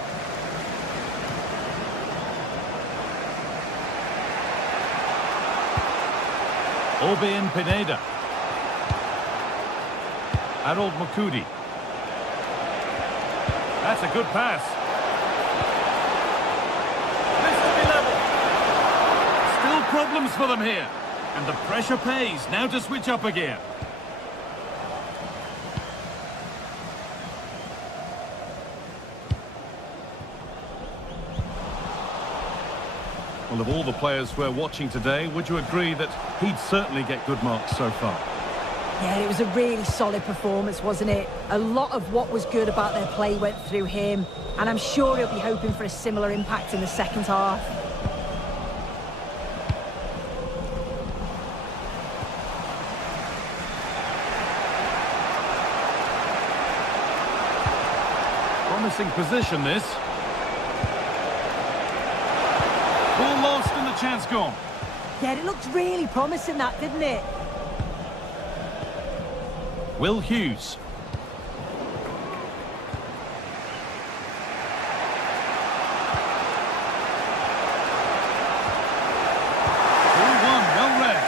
Obian Pineda. Harold Makudi. That's a good pass. This will be level. Still problems for them here. And the pressure pays. Now to switch up a gear. Well, of all the players we're watching today, would you agree that he'd certainly get good marks so far? Yeah, it was a really solid performance, wasn't it? A lot of what was good about their play went through him, and I'm sure he'll be hoping for a similar impact in the second half. Promising position, this. Ball lost and the chance gone. Yeah, it looked really promising, that, didn't it? Will Hughes. Well read.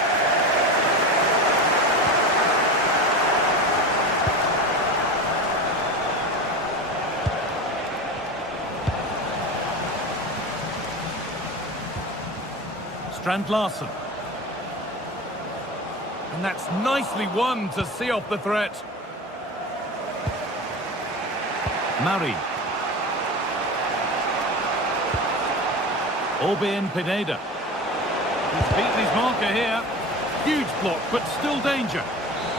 Strand Larsen. And that's nicely won to see off the threat. Murray. Obian Pineda. He's beaten his marker here. Huge block, but still danger.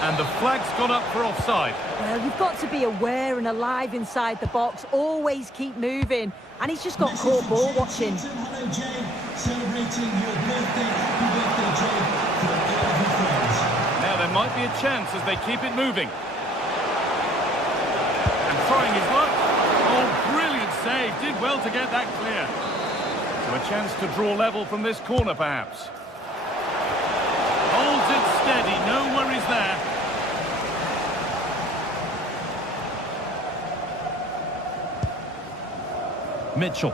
And the flag's gone up for offside. Well, you've got to be aware and alive inside the box. Always keep moving. And he's just got caught ball watching. Hello, Jane. Celebrating your birthday. Happy birthday, Jane. For all of your friends. Now there might be a chance as they keep it moving. And trying his luck. Oh, brilliant save. Did well to get that clear. So a chance to draw level from this corner, perhaps. Holds it steady. No worries there. Mitchell.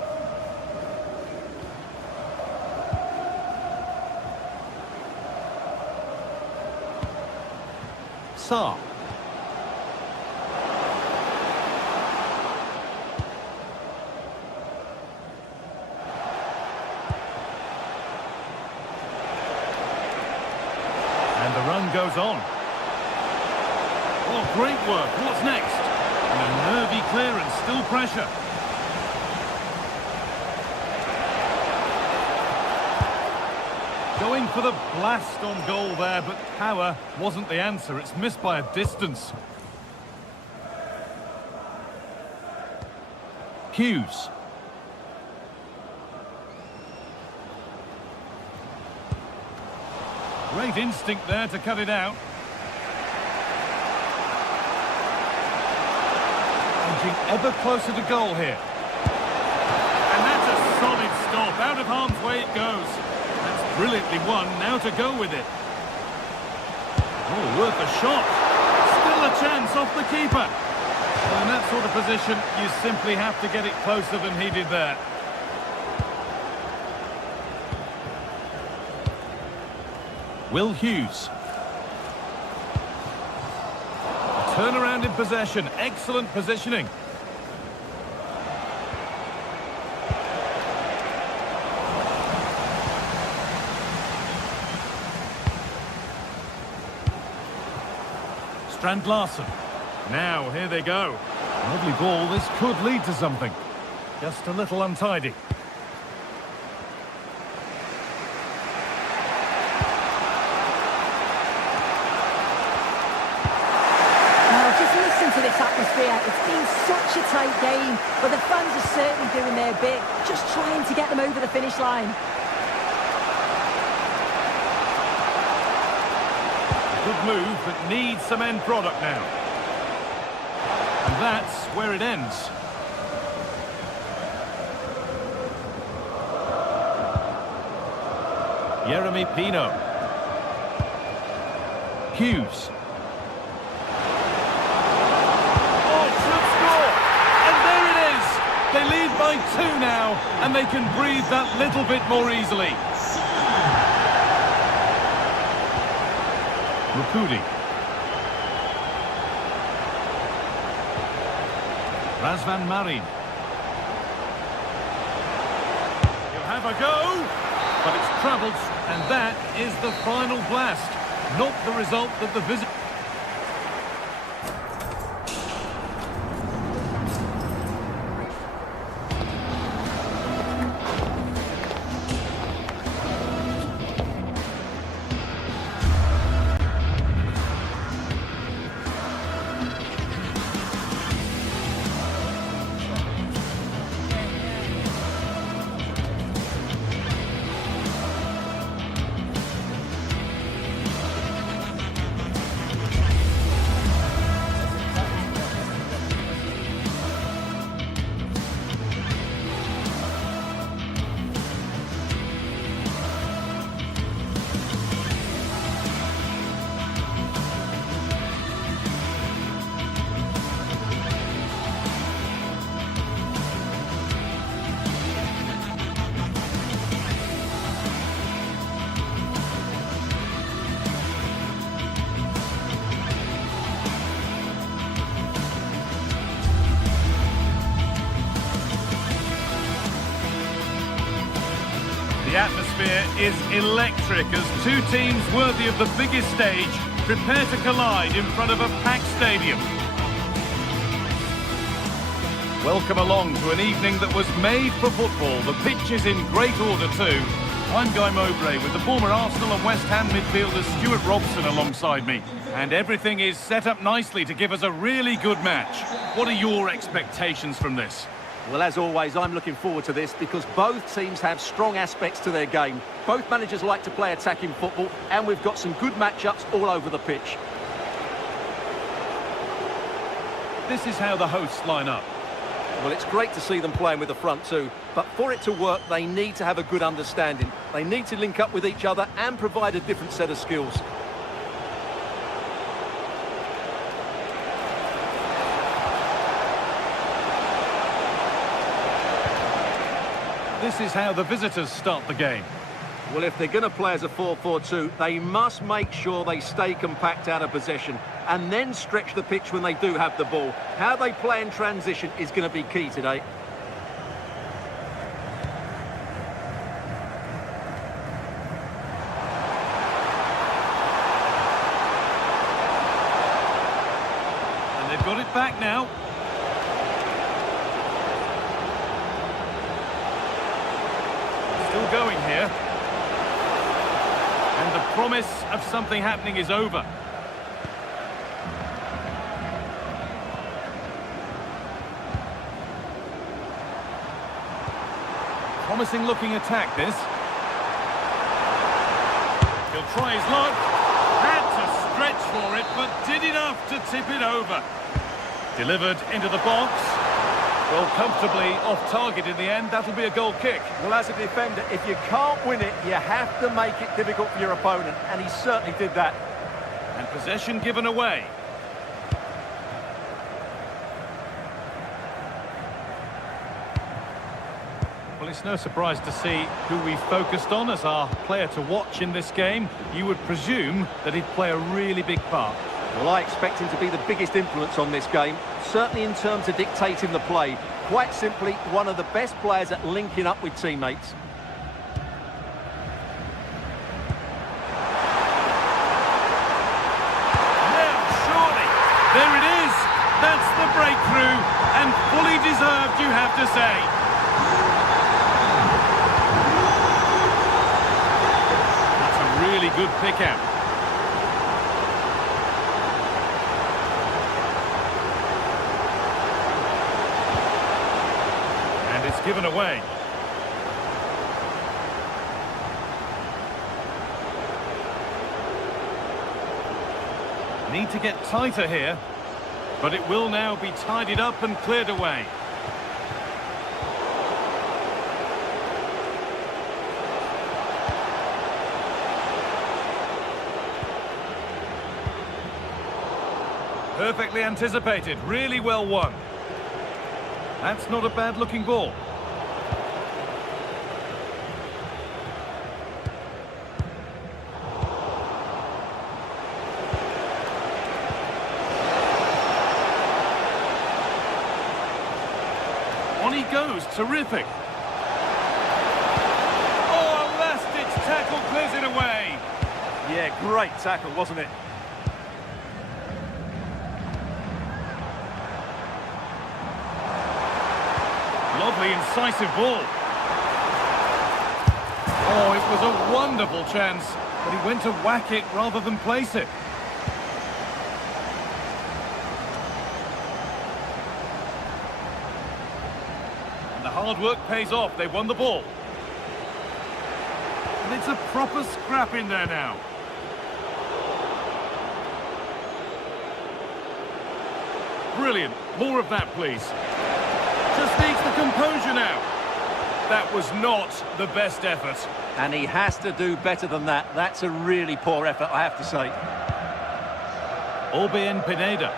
Saar. And the run goes on. Oh, great work. What's next? And a nervy clearance, still pressure. Going for the blast on goal there, but power wasn't the answer. It's missed by a distance. Hughes. Great instinct there to cut it out. Edging ever closer to goal here. And that's a solid stop. Out of harm's way it goes. That's brilliantly won. Now to go with it. Oh, worth a shot. Still a chance off the keeper. Well, in that sort of position, you simply have to get it closer than he did there. Will Hughes. A turnaround in possession. Excellent positioning. Strand Larsen. Now, here they go. Lovely ball. This could lead to something. Just a little untidy. Now, just listen to this atmosphere. It's been such a tight game, but the fans are certainly doing their bit, just trying to get them over the finish line. Good move, but needs some end product now. And that's where it ends. Jeremy Pino. Hughes. Oh, should score! And there it is! They lead by 2 now, and they can breathe that little bit more easily. Rukudi. Razvan Marin. He'll have a go, but it's travelled, and that is the final blast. Not the result that the visit. The atmosphere is electric as two teams worthy of the biggest stage prepare to collide in front of a packed stadium. Welcome along to an evening that was made for football. The pitch is in great order too. I'm Guy Mowbray with the former Arsenal and West Ham midfielder Stuart Robson alongside me. And everything is set up nicely to give us a really good match. What are your expectations from this? Well, as always, I'm looking forward to this because both teams have strong aspects to their game. Both managers like to play attacking football, and we've got some good matchups all over the pitch. This is how the hosts line up. Well, it's great to see them playing with the front two, but for it to work, they need to have a good understanding. They need to link up with each other and provide a different set of skills. This is how the visitors start the game. Well, if they're going to play as a 4-4-2, they must make sure they stay compact out of possession and then stretch the pitch when they do have the ball. How they play in transition is going to be key today. And they've got it back now. Still going here. And the promise of something happening is over. Promising looking attack, this. He'll try his luck. Had to stretch for it, but did enough to tip it over. Delivered into the box. Well, comfortably off target in the end. That'll be a goal kick. Well, as a defender, if you can't win it, you have to make it difficult for your opponent, and he certainly did that. And possession given away. Well, it's no surprise to see who we focused on as our player to watch in this game. You would presume that he'd play a really big part. Well, I expect him to be the biggest influence on this game, certainly in terms of dictating the play. Quite simply, one of the best players at linking up with teammates. Now, surely, there it is. That's the breakthrough, and fully deserved, you have to say. That's a really good pick out. Given away. Need to get tighter here, but it will now be tidied up and cleared away. Perfectly anticipated, really well won. That's not a bad-looking ball. On he goes, terrific. Oh, last-ditch tackle clears it away. Yeah, great tackle, wasn't it? Lovely, incisive ball. Oh, it was a wonderful chance, but he went to whack it rather than place it. And the hard work pays off. They won the ball. And it's a proper scrap in there now. Brilliant. More of that, please. Just needs the composure now. That was not the best effort. And he has to do better than that. That's a really poor effort, I have to say. Bien Pineda.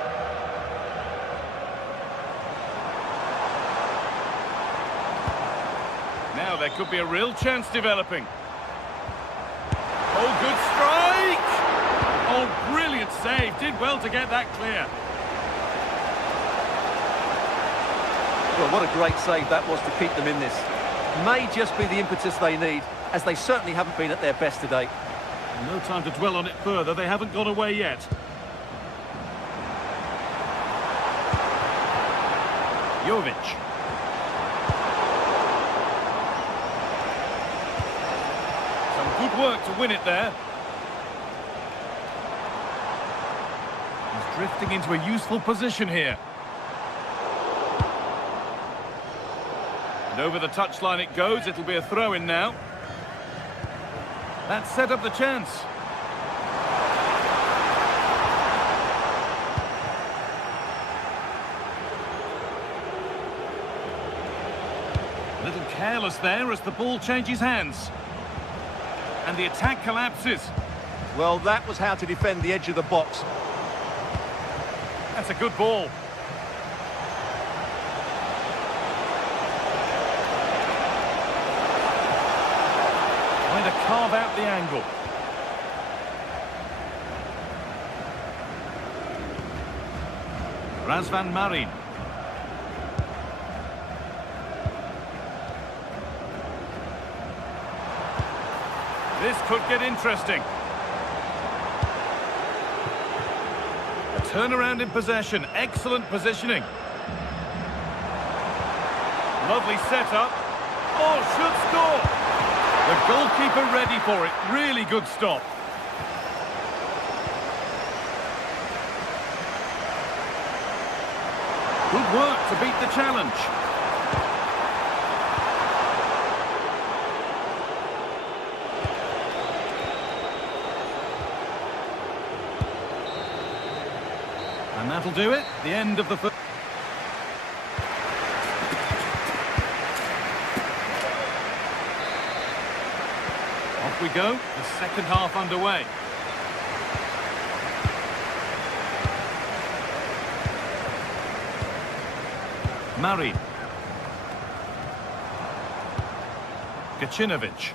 Now there could be a real chance developing. Oh, good strike! Oh, brilliant save. Did well to get that clear. Well, what a great save that was to keep them in this. May just be the impetus they need, as they certainly haven't been at their best today. No time to dwell on it further. They haven't gone away yet. Jovic. Some good work to win it there. He's drifting into a useful position here. And over the touchline it goes. It'll be a throw-in now. That set up the chance. A little careless there as the ball changes hands. And the attack collapses. Well, that was how to defend the edge of the box. That's a good ball. Trying to carve out the angle. Razvan Marin. This could get interesting. A turnaround in possession. Excellent positioning. Lovely setup. Oh, should score. The goalkeeper ready for it. Really good stop. Good work to beat the challenge. And that'll do it. The end of the first. Off we go. The second half underway. Mari. Gacinovic.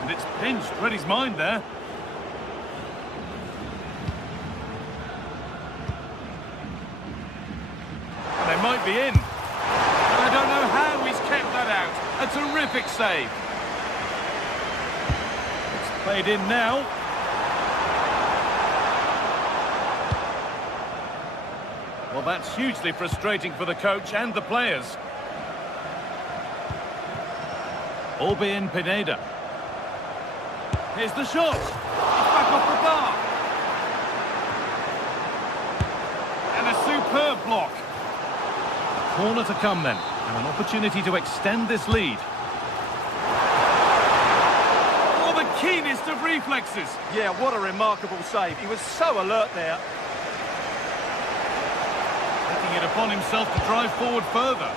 And it's pinched. Read his mind there. And they might be in. And I don't know how he's kept that out. A terrific save. It's played in now. Well, that's hugely frustrating for the coach and the players. Albin Pineda. Here's the shot. It's back off the bar. And a superb block. Corner to come then. And an opportunity to extend this lead. Oh, the keenest of reflexes. Yeah, what a remarkable save. He was so alert there. Taking it upon himself to drive forward further.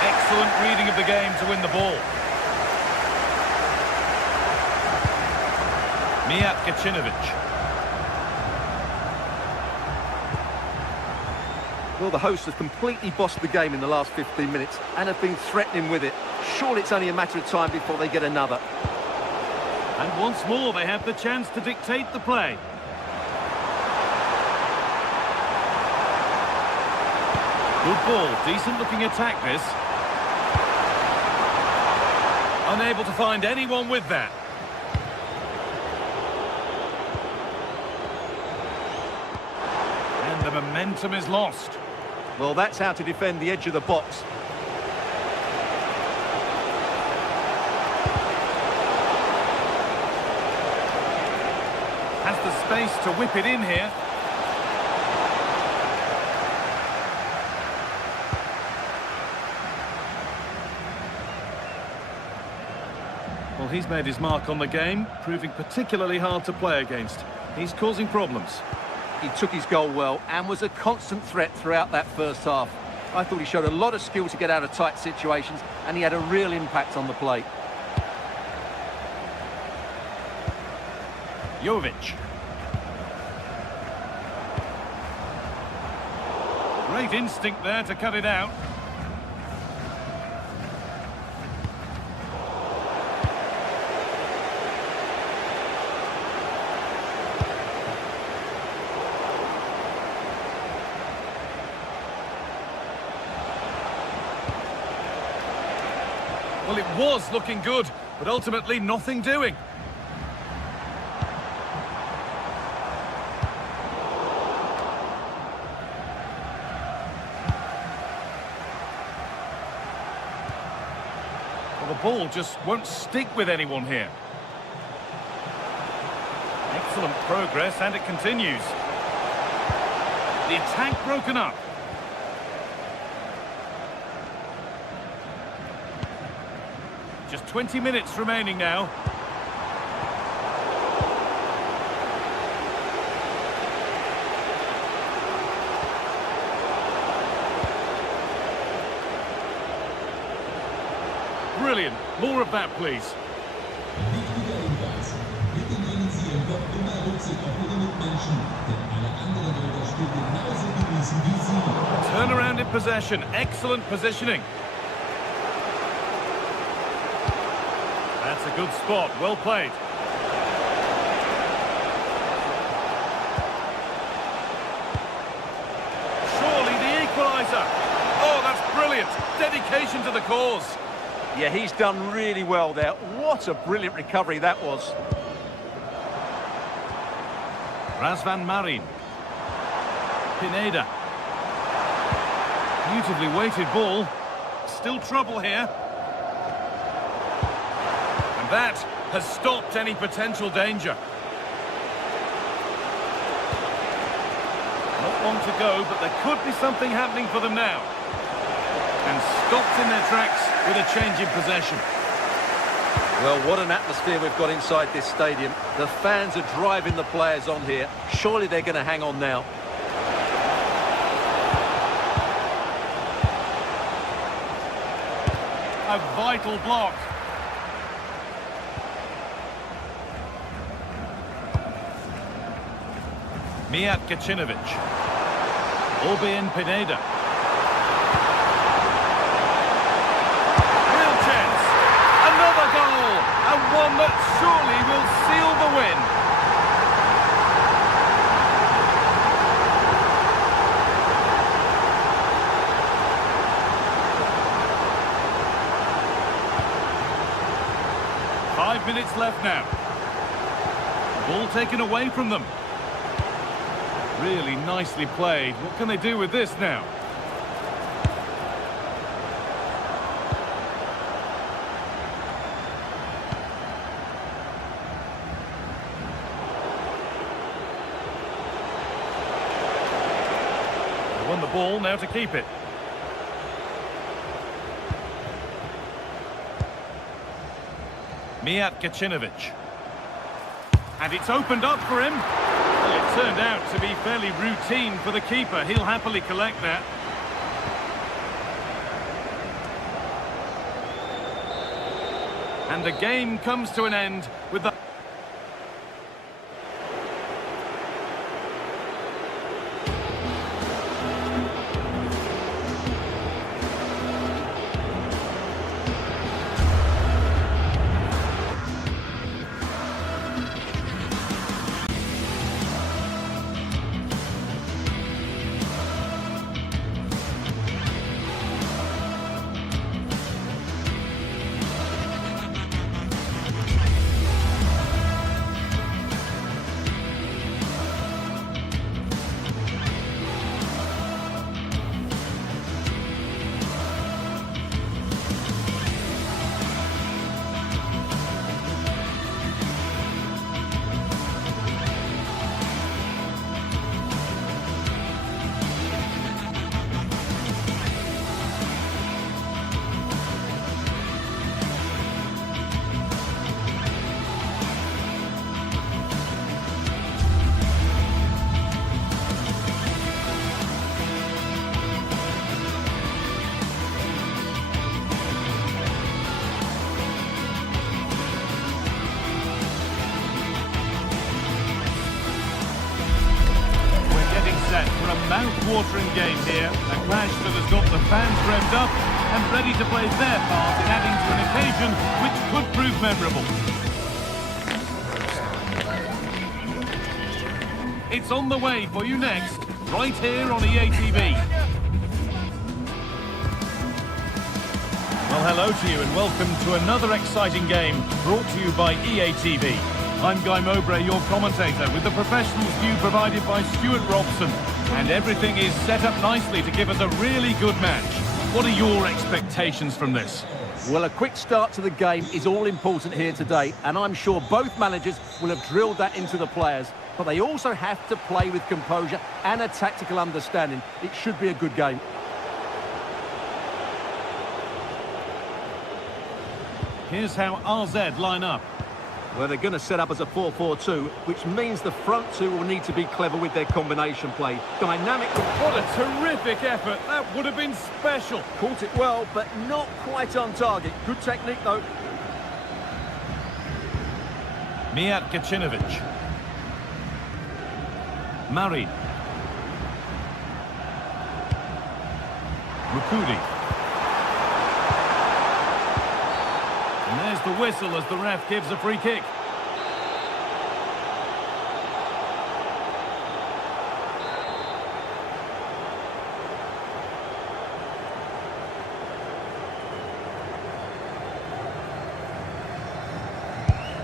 Excellent reading of the game to win the ball. Mijat Gacinovic. Well, the hosts have completely bossed the game in the last 15 minutes and have been threatening with it. Surely it's only a matter of time before they get another. And once more they have the chance to dictate the play. Good ball, decent looking attack this. Unable to find anyone with that. And the momentum is lost. Well, that's how to defend the edge of the box. Has the space to whip it in here. Well, he's made his mark on the game, proving particularly hard to play against. He's causing problems. He took his goal well and was a constant threat throughout that first half. I thought he showed a lot of skill to get out of tight situations, and he had a real impact on the play. Jovic. Great instinct there to cut it out. Well, it was looking good, but ultimately nothing doing. Well, the ball just won't stick with anyone here. Excellent progress, and it continues. The attack broken up. Just 20 minutes remaining now. Brilliant. More of that, please. Bitte nehmen Sie Ihr Block immer Rücksicht auf Ihre Mitmenschen, denn alle anderen Gymnasium TV2. Turnaround in possession. Excellent positioning. That's a good spot. Well played. Surely the equaliser. Oh, that's brilliant. Dedication to the cause. Yeah, he's done really well there. What a brilliant recovery that was. Razvan Marin. Pineda. Beautifully weighted ball. Still trouble here. And that has stopped any potential danger. Not long to go, but there could be something happening for them now. And stopped in their tracks with a change in possession. Well, what an atmosphere we've got inside this stadium. The fans are driving the players on here. Surely they're going to hang on now. A vital block. Mijat Gacinovic. Orbien Pineda. Real chance. Another goal. And one that surely will seal the win. Five minutes left now. Ball taken away from them. Really nicely played. What can they do with this now? They won the ball, now to keep it. Mijat Gacinovic. And it's opened up for him. Well, it turned out to be fairly routine for the keeper. He'll happily collect that. And the game comes to an end with the... For a mouth-watering game here, a clash that has got the fans revved up and ready to play their part in adding to an occasion which could prove memorable. It's on the way for you next, right here on EA TV. Well, hello to you and welcome to another exciting game brought to you by EA TV. I'm Guy Mowbray, your commentator, with the professionals view provided by Stuart Robson. And everything is set up nicely to give us a really good match. What are your expectations from this? Well, a quick start to the game is all important here today, and I'm sure both managers will have drilled that into the players. But they also have to play with composure and a tactical understanding. It should be a good game. Here's how RZ line up. Well, they're going to set up as a 4-4-2, which means the front two will need to be clever with their combination play. Dynamic. What a terrific effort. That would have been special. Caught it well, but not quite on target. Good technique, though. Mijat Gacinovic. Marin. Rukudi. And there's the whistle as the ref gives a free kick.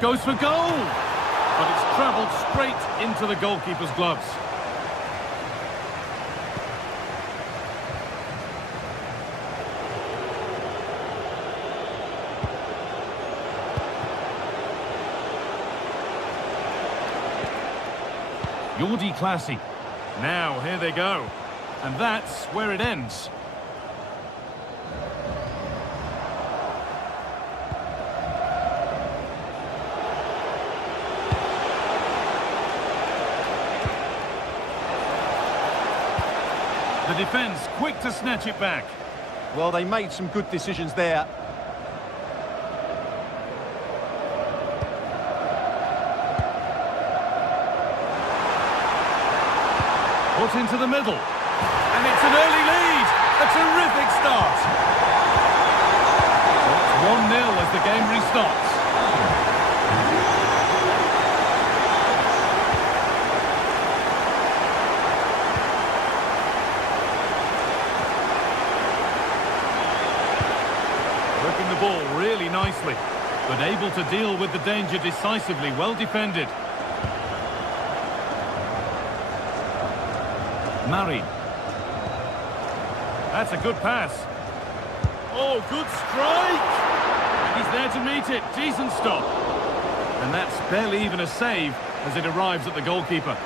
Goes for goal! But it's travelled straight into the goalkeeper's gloves. Jordi Classy. Now, here they go. And that's where it ends. The defence quick to snatch it back. Well, they made some good decisions there. Put into the middle. And it's an early lead. A terrific start. It's 1-0 as the game restarts. Working the ball really nicely, but able to deal with the danger decisively. Well defended. Mari. That's a good pass. Oh, good strike! And he's there to meet it. Decent stop. And that's barely even a save as it arrives at the goalkeeper.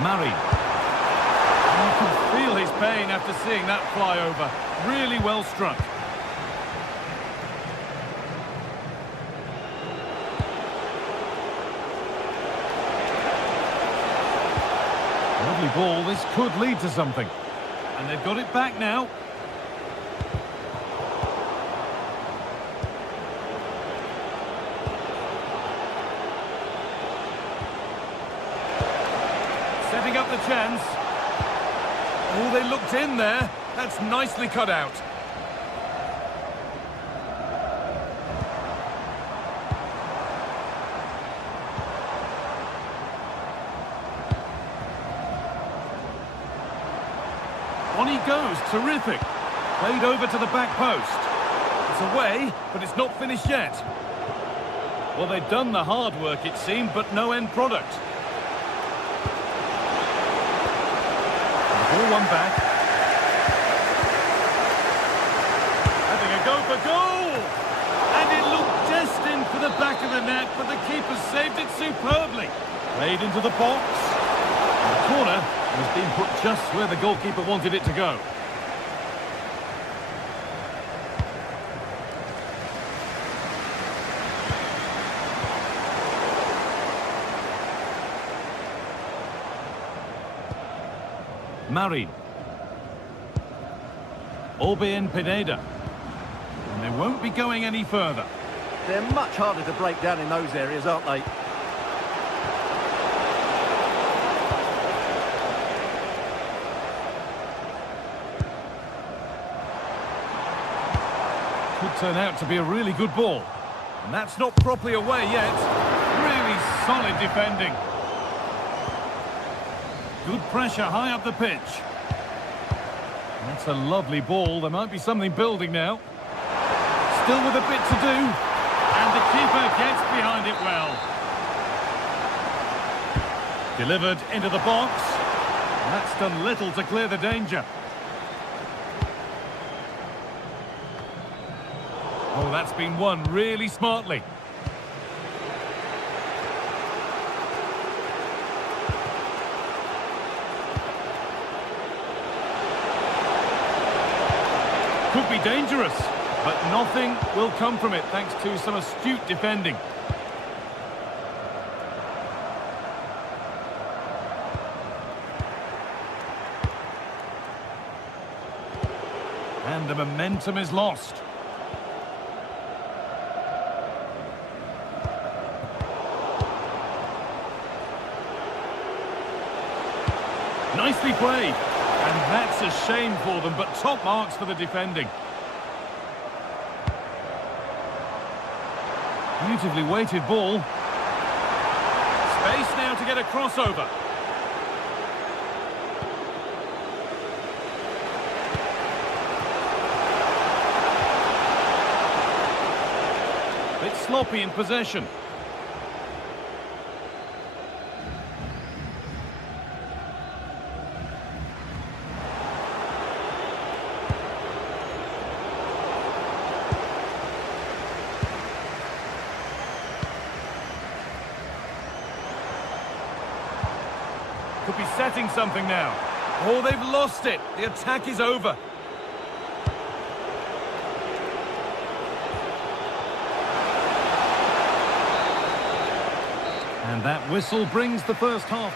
Mari. You can feel his pain after seeing that fly over. Really well struck. Lovely ball, this could lead to something. And they've got it back now. Setting up the chance. Oh, they looked in there. That's nicely cut out. On he goes, terrific. Played over to the back post. It's away, but it's not finished yet. Well, they've done the hard work, it seemed, but no end product. Ball one back. Having a go for goal! And it looked destined for the back of the net, but the keeper saved it superbly. Played into the box. And the corner has been put just where the goalkeeper wanted it to go. Mari. Orbien Pineda. And they won't be going any further. They're much harder to break down in those areas, aren't they? Could turn out to be a really good ball. And that's not properly away yet. Really solid defending. Good pressure high up the pitch. That's a lovely ball. There might be something building now. Still with a bit to do. And the keeper gets behind it well. Delivered into the box. And that's done little to clear the danger. Oh, that's been won really smartly. Could be dangerous, but nothing will come from it thanks to some astute defending. And the momentum is lost. nicely played. And that's a shame for them, but top marks for the defending. Beautifully weighted ball. Space now to get a crossover. Bit sloppy in possession. Could be setting something now. Oh, they've lost it. The attack is over. And that whistle brings the first half.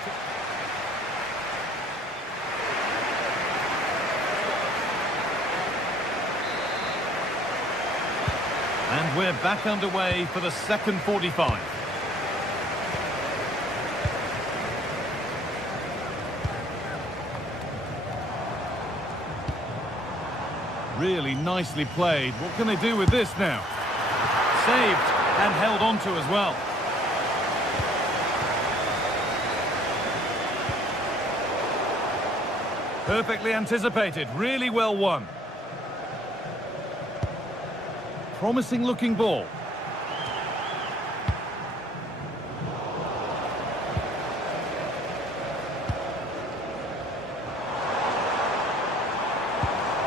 And we're back underway for the second 45. Really nicely played. What can they do with this now? Saved and held on to as well. Perfectly anticipated. Really well won. Promising looking ball.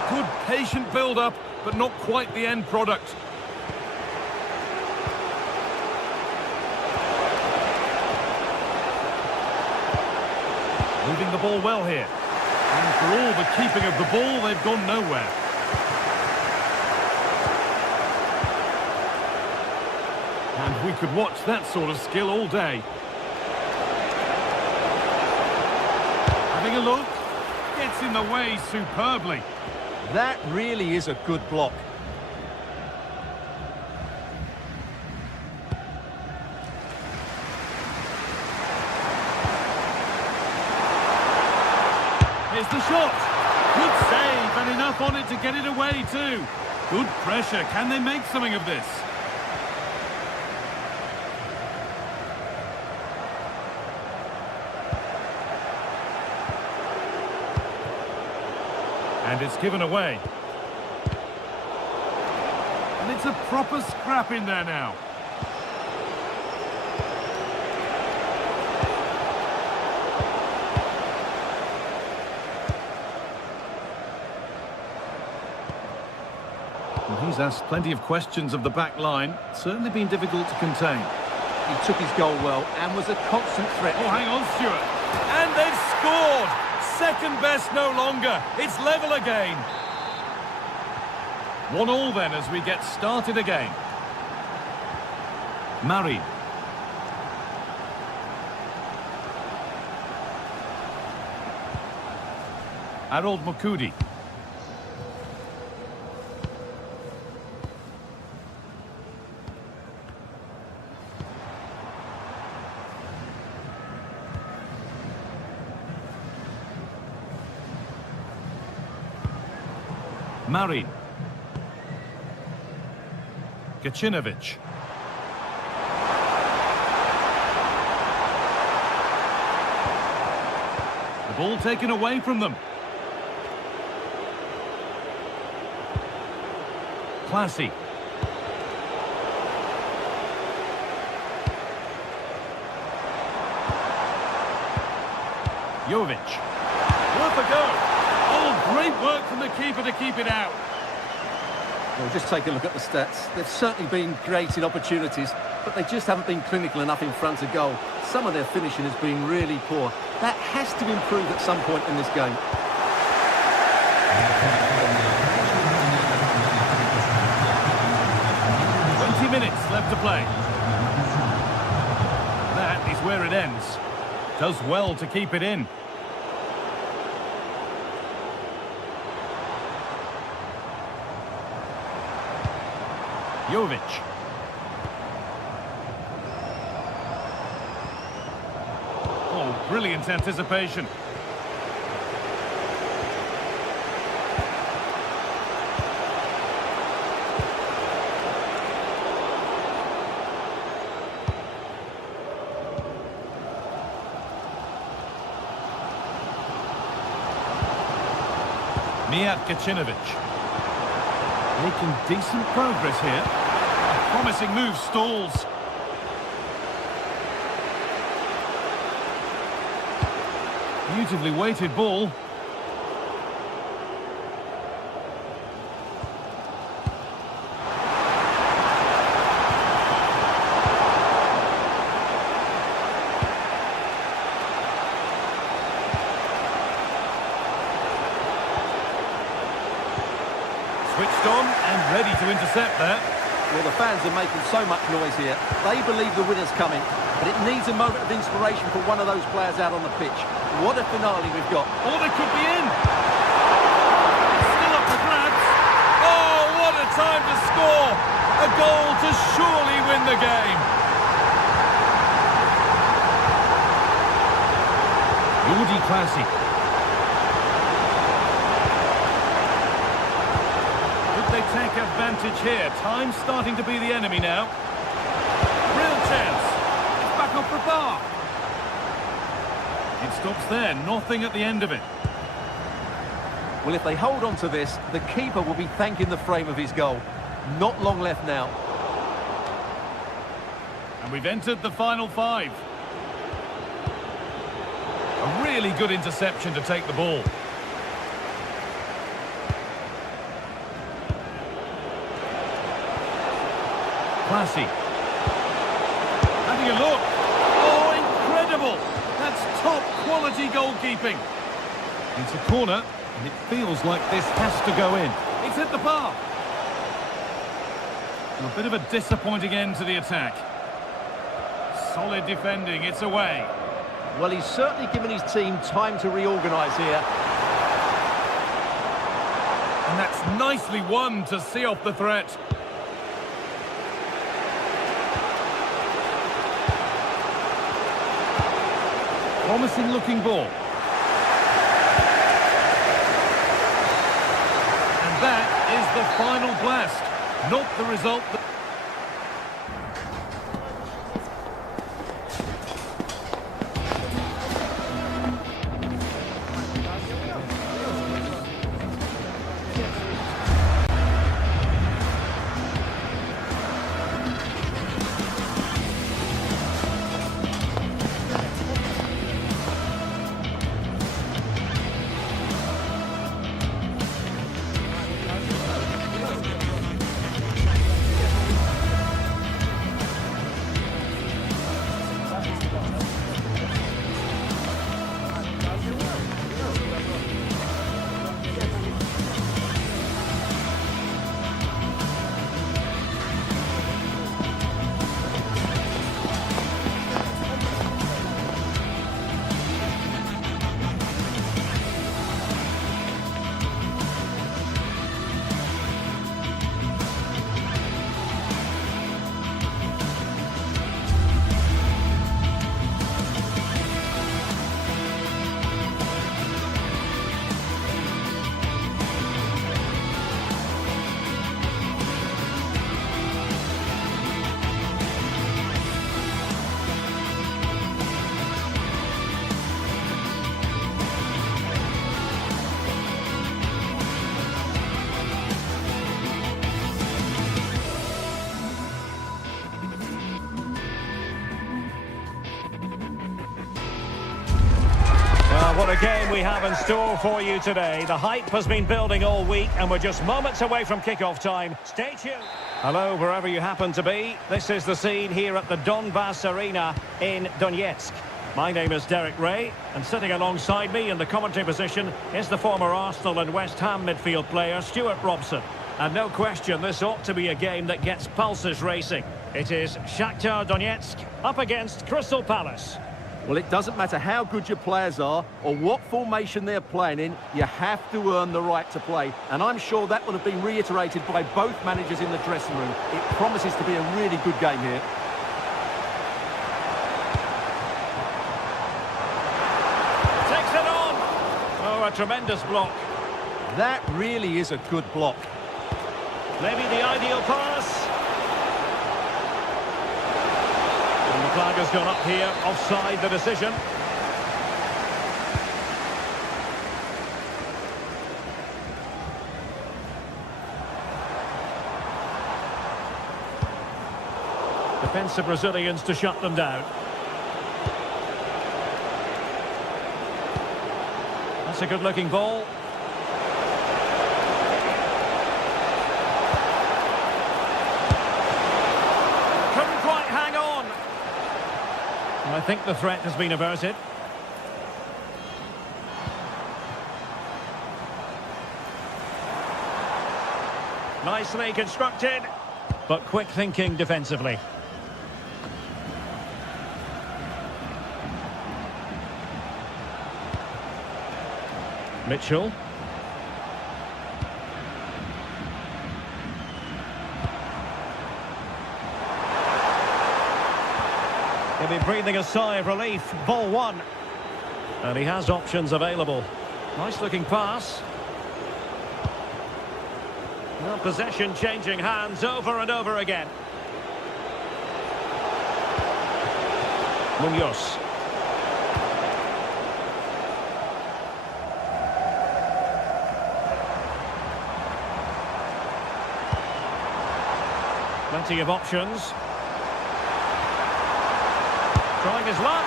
Good patient build-up, but not quite the end product. Moving the ball well here. And for all the keeping of the ball, they've gone nowhere. And we could watch that sort of skill all day. Having a look. Gets in the way superbly. That really is a good block. Here's the shot. Good save and enough on it to get it away too. Good pressure. Can they make something of this? And it's given away. And it's a proper scrap in there now. Well, he's asked plenty of questions of the back line. Certainly been difficult to contain. He took his goal well and was a constant threat. Oh, hang on, Stuart. And they've scored! Second best no longer. It's level again. 1-1 then as we get started again. Murray. Harold Mukudi. Murray. Gacinovic. The ball taken away from them. Classy. Jovic. Worth a go. Oh, great work from the keeper to keep it out. Well, just take a look at the stats. They've certainly been created opportunities, but they just haven't been clinical enough in front of goal. Some of their finishing has been really poor. That has to improve at some point in this game. Minutes left to play. That is where it ends. Does well to keep it in. Jovic. Oh, brilliant anticipation. Making decent progress here. A promising move stalls. Beautifully weighted ball. Switched on and ready to intercept there. Well, the fans are making so much noise here. They believe the winner's coming, but it needs a moment of inspiration for one of those players out on the pitch. What a finale we've got. Oh, they could be in. Still up for grabs. Oh, what a time to score. A goal to surely win the game. Jordi Classy. They take advantage here. Time's starting to be the enemy now. Real chance. It's back off the bar. It stops there. Nothing at the end of it. Well, if they hold on to this, the keeper will be thanking the frame of his goal. Not long left now. And we've entered the final 5. A really good interception to take the ball. Classy. Having a look. Oh, incredible. That's top quality goalkeeping. It's a corner, and it feels like this has to go in. It's hit the bar. A bit of a disappointing end to the attack. Solid defending, it's away. Well, he's certainly given his team time to reorganise here. And that's nicely won to see off the threat. Promising looking ball. And that is the final blast. Not the result that... What a game we have in store for you today. The hype has been building all week and we're just moments away from kick-off time. Stay tuned. Hello, wherever you happen to be. This is the scene here at the Donbass Arena in Donetsk. My name is Derek Ray, and sitting alongside me in the commentary position is the former Arsenal and West Ham midfield player Stuart Robson. And no question, this ought to be a game that gets pulses racing. It is Shakhtar Donetsk up against Crystal Palace. Well, it doesn't matter how good your players are or what formation they're playing in, you have to earn the right to play. And I'm sure that will have been reiterated by both managers in the dressing room. It promises to be a really good game here. Takes it on! Oh, a tremendous block. That really is a good block. Maybe the ideal pass. And the flag has gone up here, offside the decision. Defensive Brazilians to shut them down. That's a good-looking ball. Couldn't quite hang on. And I think the threat has been averted. Nicely constructed, but quick thinking defensively. Mitchell. He'll be breathing a sigh of relief. Ball one. And he has options available. Nice looking pass. Well, possession changing hands over and over again. Munoz. Plenty of options. Trying his luck.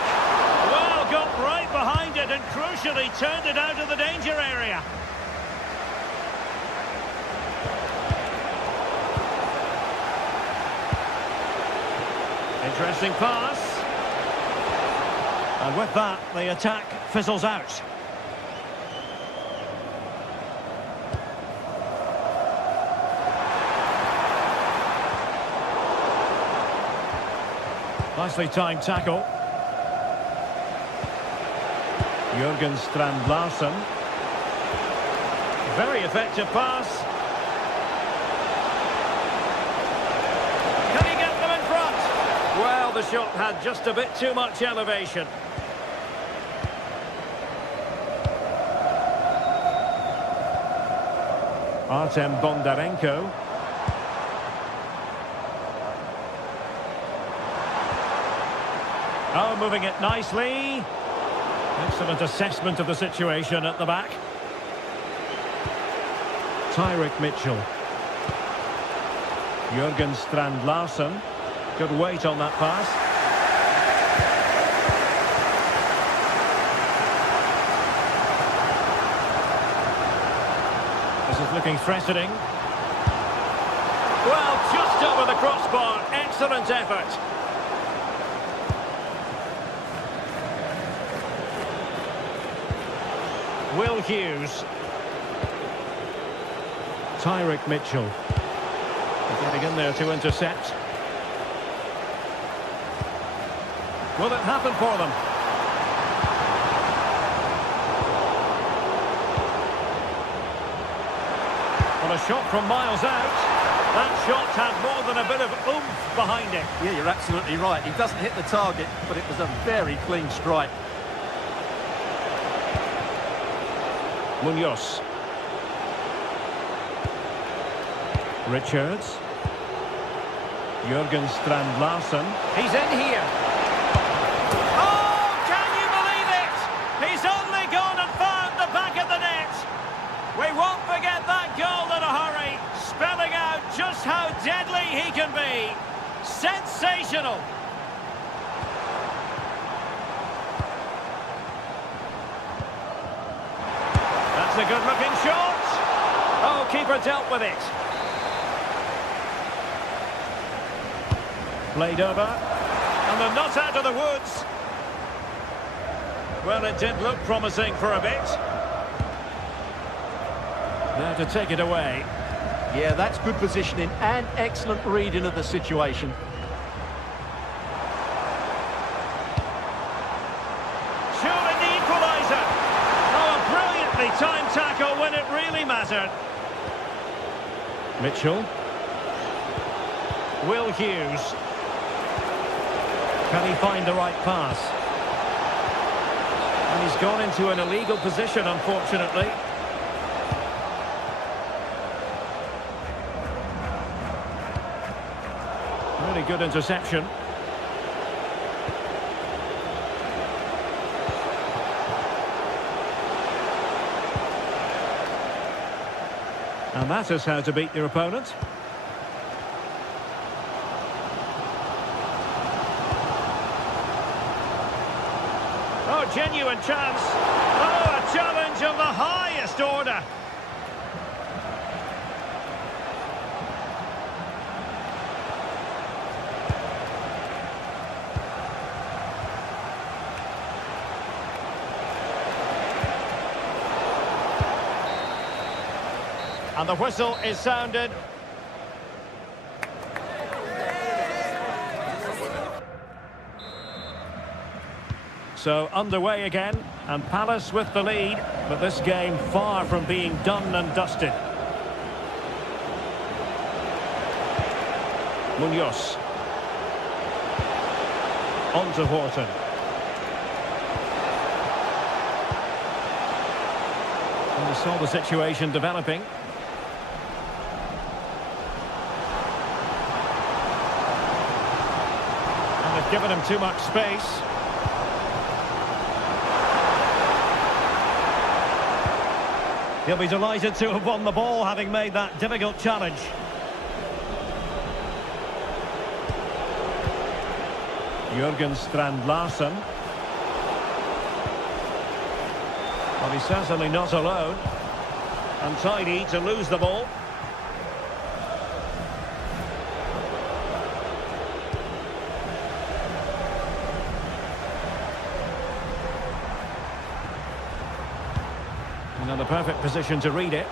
Well, got right behind it and crucially turned it out of the danger area. Interesting pass. And with that, the attack fizzles out. Nicely timed tackle. Jurgen Strand Larsen. Very effective pass. Can he get them in front? Well, the shot had just a bit too much elevation. Artem Bondarenko. Oh, moving it nicely. Excellent assessment of the situation at the back. Tyrick Mitchell. Jurgen Strand Larsen. Good weight on that pass. This is looking threatening. Well, just over the crossbar. Excellent effort. Will Hughes. Tyrick Mitchell. Getting in there to intercept. Will it happen for them? Well, a shot from miles out. That shot had more than a bit of oomph behind it. Yeah, you're absolutely right. He doesn't hit the target, but it was a very clean strike. Munoz. Richards. Jurgen Strand Larsen. He's in here. Oh, can you believe it? He's only gone and found the back of the net. We won't forget that goal in a hurry, spelling out just how deadly he can be. Sensational. That's a good-looking shot. Oh, keeper dealt with it. Played over. And they're not out of the woods. Well, it did look promising for a bit. Now to take it away. Yeah, that's good positioning and excellent reading of the situation. Surely the equaliser. Oh, a brilliantly timed tackle when it really mattered. Mitchell. Will Hughes. Can he find the right pass? And he's gone into an illegal position, unfortunately. Really good interception. And that is how to beat your opponent. genuine chance. Oh, a challenge of the highest order. And the whistle is sounded. So underway again, and Palace with the lead, but this game far from being done and dusted. Munoz. On to Horton. And we saw the situation developing. And they've given him too much space. He'll be delighted to have won the ball, having made that difficult challenge. Jürgen Strand-Larsen. Well, he's certainly not alone. Untidy to lose the ball. The perfect position to read it.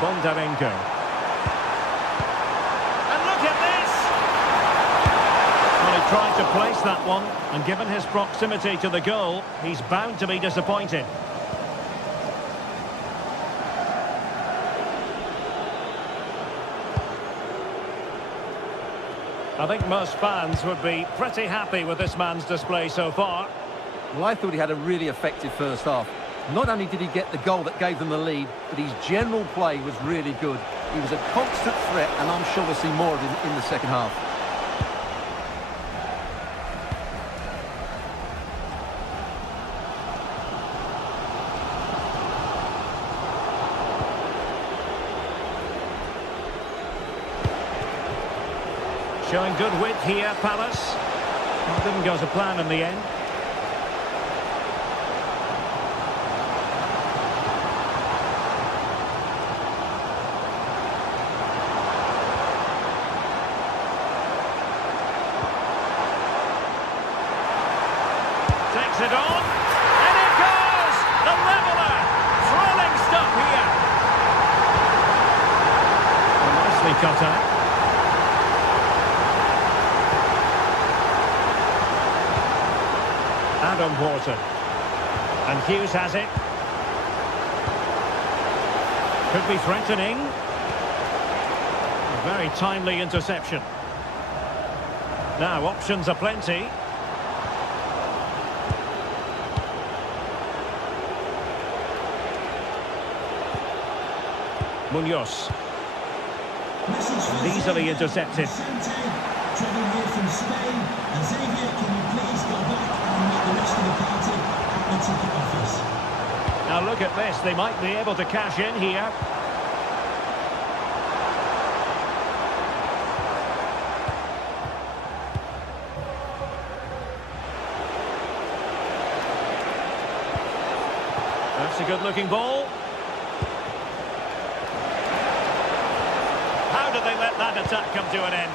Bondarenko. And look at this! Well, he tried to place that one, and given his proximity to the goal, he's bound to be disappointed. I think most fans would be pretty happy with this man's display so far. Well, I thought he had a really effective first half. Not only did he get the goal that gave them the lead, but his general play was really good. He was a constant threat, and I'm sure we'll see more of him in the second half. Showing good wit here, Palace. Well, didn't go to plan in the end. Takes it on, and it goes! The leveller! Thrilling stuff here. Well, nicely cut out. Adam Horton. And Hughes has it. Could be threatening. A very timely interception. Now, options are plenty. Munoz. And easily intercepted. Travelling here from Spain. And Xavier, can you please go back and meet the rest of the party at the ticket office? Now look at this, they might be able to cash in here. That's a good-looking ball. How did they let that attack come to an end?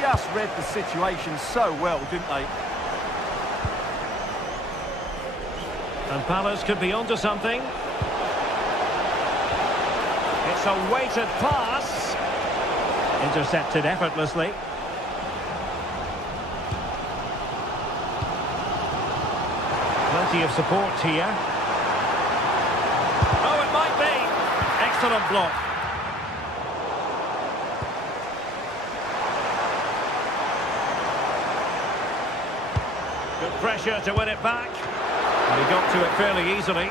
Just read the situation so well, didn't they? And Palace could be onto something. It's a weighted pass. Intercepted effortlessly. Plenty of support here. Oh, it might be. Excellent block. Good pressure to win it back. And he got to it fairly easily.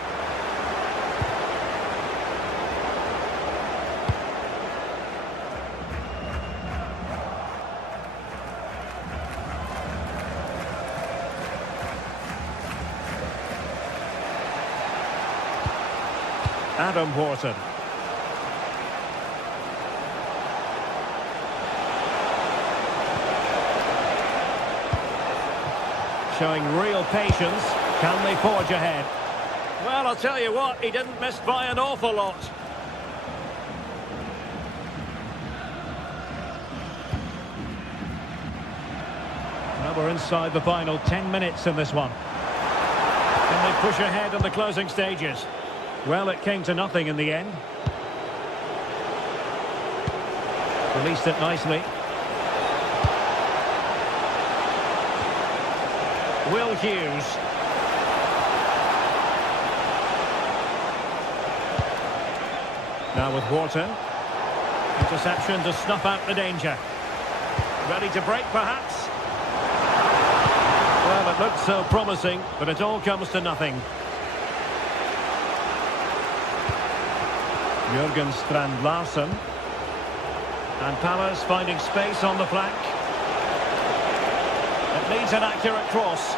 Adam Horton. Showing real patience. Can they forge ahead? Well, I'll tell you what, he didn't miss by an awful lot. Well, we're inside the final 10 minutes in this one. Can they push ahead in the closing stages? Well, it came to nothing in the end. Released it nicely. Will Hughes. Now with Wharton. Interception to snuff out the danger. Ready to break, perhaps? Well, it looked so promising, but it all comes to nothing. Jürgen Strand Larsen. And Palace finding space on the flank. It needs an accurate cross.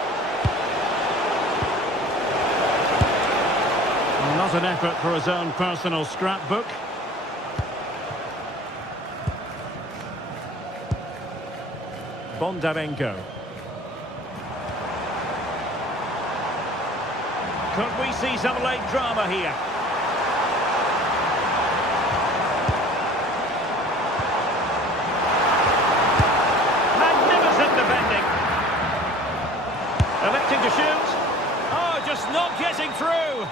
Well, not an effort for his own personal scrapbook. Bondarenko. Could we see some late drama here? Magnificent defending. Electing to shoot. Oh, just not getting through.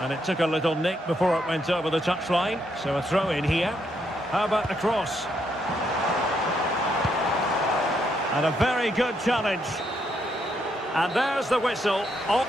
And it took a little nick before it went over the touchline. So a throw in here. How about the cross? And a very good challenge. And there's the whistle. Oh.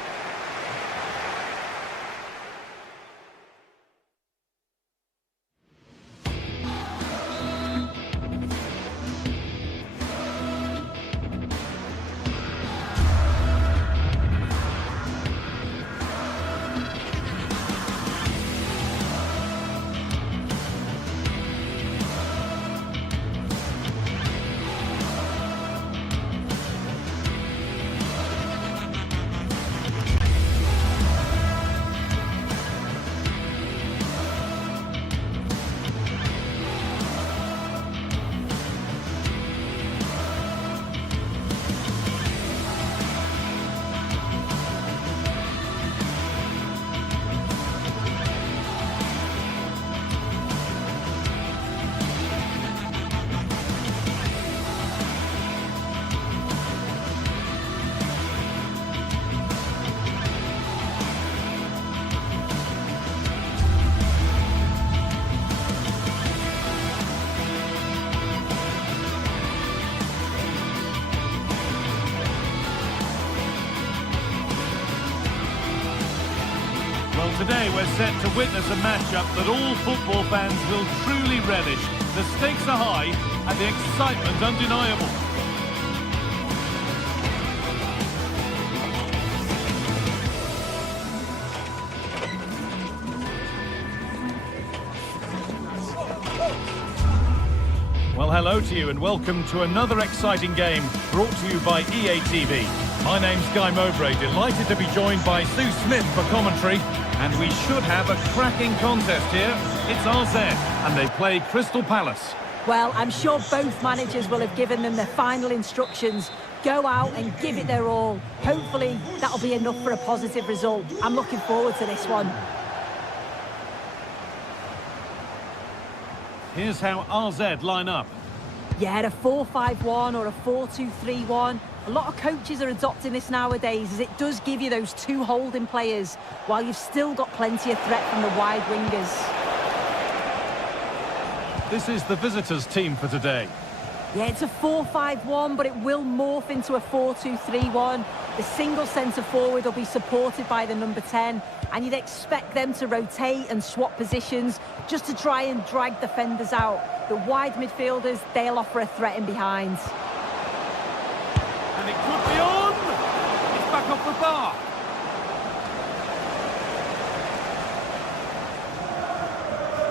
Today we're set to witness a matchup that all football fans will truly relish. The stakes are high and the excitement undeniable. Well, hello to you and welcome to another exciting game brought to you by EA TV. My name's Guy Mowbray, delighted to be joined by Sue Smith for commentary. And we should have a cracking contest here. It's RZ, and they play Crystal Palace. Well, I'm sure both managers will have given them their final instructions. Go out and give it their all. Hopefully, that'll be enough for a positive result. I'm looking forward to this one. Here's how RZ line up. Yeah, a 4-5-1 or a 4-2-3-1. A lot of coaches are adopting this nowadays as it does give you those two holding players while you've still got plenty of threat from the wide wingers. This is the visitors' team for today. Yeah, it's a 4-5-1, but it will morph into a 4-2-3-1. The single centre forward will be supported by the number 10, and you'd expect them to rotate and swap positions just to try and drag defenders out. The wide midfielders, they'll offer a threat in behind. And it could be on! It's back off the bar.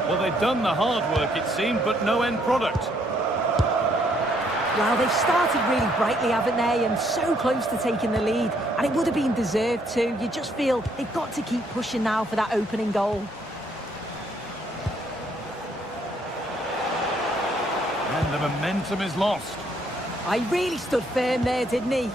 Well, they've done the hard work, it seemed, but no end product. Well, they've started really brightly, haven't they? And so close to taking the lead. And it would have been deserved too. You just feel they've got to keep pushing now for that opening goal. And the momentum is lost. He really stood firm there, didn't he?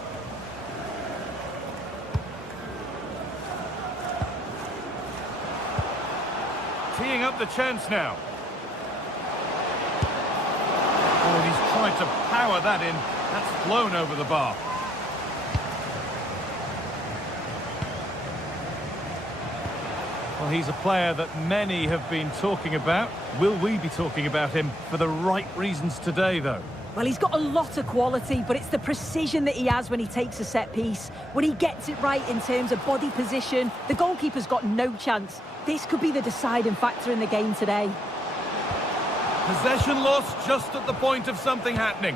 teeing up the chance now. Oh, and he's tried to power that in. That's flown over the bar. Well, he's a player that many have been talking about. Will we be talking about him for the right reasons today, though? Well, he's got a lot of quality, but it's the precision that he has when he takes a set piece. When he gets it right in terms of body position, the goalkeeper's got no chance. This could be the deciding factor in the game today. Possession lost just at the point of something happening.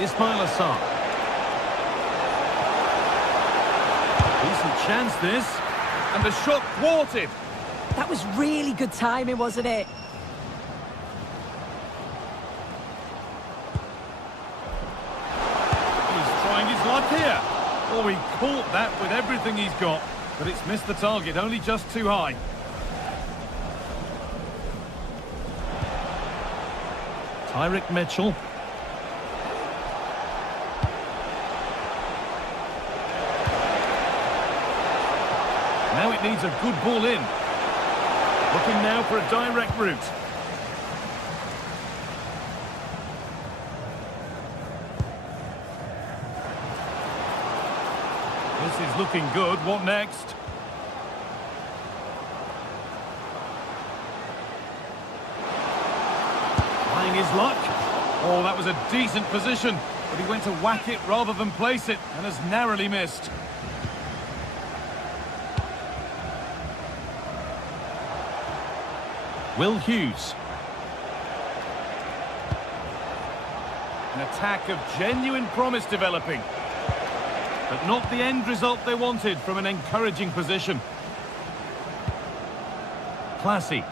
Ismail Assar. Decent chance this. And the shot thwarted. That was really good timing, wasn't it? He's trying his luck here. Oh, he caught that with everything he's got, but it's missed the target, only just too high. Tyrick Mitchell. Now it needs a good ball in. Looking now for a direct route. This is looking good. What next? Trying his luck. Oh, that was a decent position, but he went to whack it rather than place it and has narrowly missed. Will Hughes. An attack of genuine promise developing, but not the end result they wanted from an encouraging position. Classy.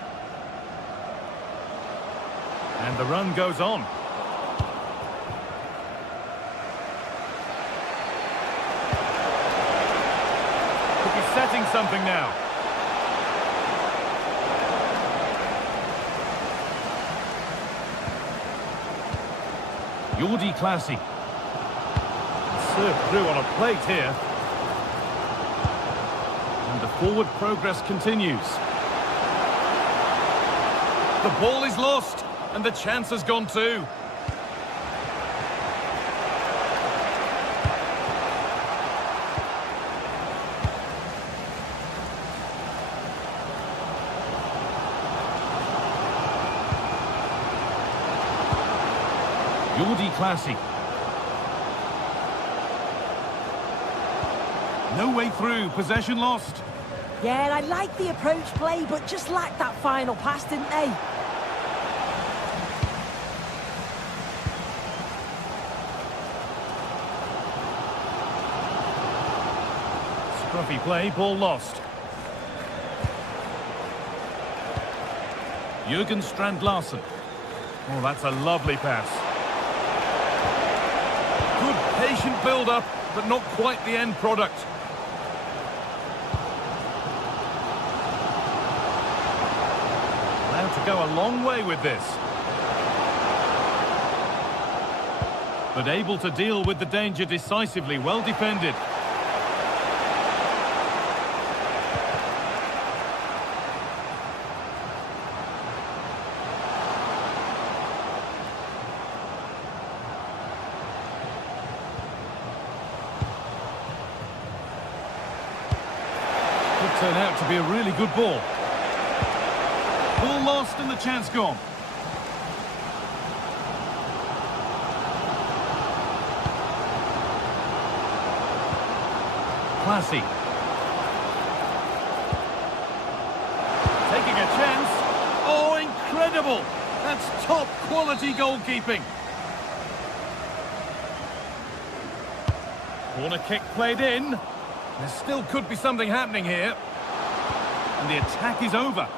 And the run goes on. Could be setting something now. Jordi Classy. Served through on a plate here. And the forward progress continues. The ball is lost, and the chance has gone too. Jordi Classy. No way through, possession lost. Yeah, I like the approach play, but just lacked that final pass, didn't they? Scruffy play, ball lost. Jürgen Strand-Larsen. Oh, that's a lovely pass. Good patient build-up, but not quite the end product. Allowed to go a long way with this. But able to deal with the danger decisively, well defended. Turn out to be a really good ball. Ball lost and the chance gone. Classy. Taking a chance. Oh, incredible! That's top quality goalkeeping. Corner kick played in. There still could be something happening here. And the attack is over.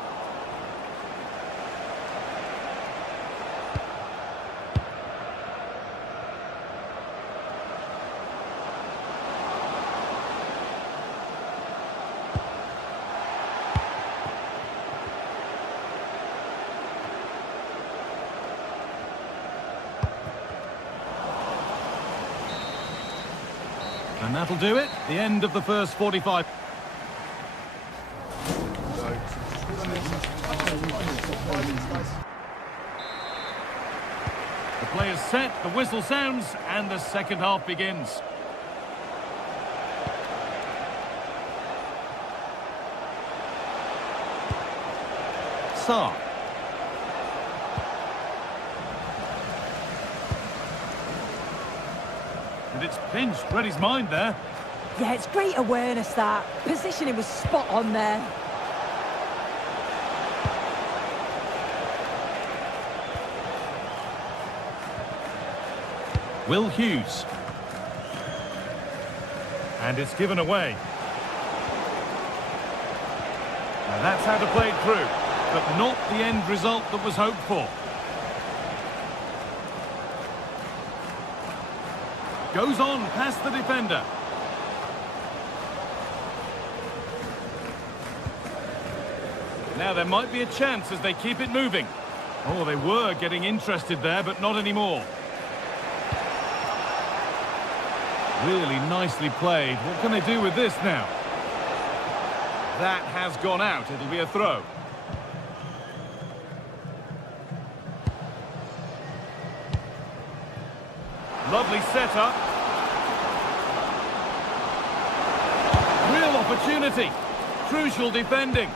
that'll do it. The end of the first 45. The players set, the whistle sounds, and the second half begins. Sarr. And it's pinched, read his mind there. Yeah, it's great awareness, that. Positioning was spot on there. Will Hughes. And it's given away. Now that's how to play it through, but not the end result that was hoped for. Goes on past the defender. Now there might be a chance as they keep it moving. Oh, they were getting interested there, but not anymore. Really nicely played. What can they do with this now? That has gone out. It'll be a throw. Lovely setup. Real opportunity. Crucial defending.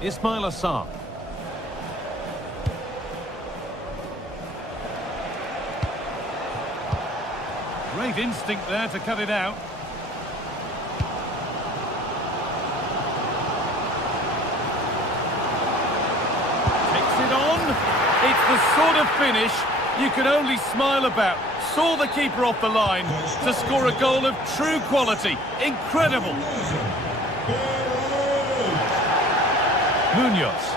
Ismail Assar. Great instinct there to cut it out. Takes it on. It's the sort of finish you can only smile about. Saw the keeper off the line to score a goal of true quality. Incredible. Munoz.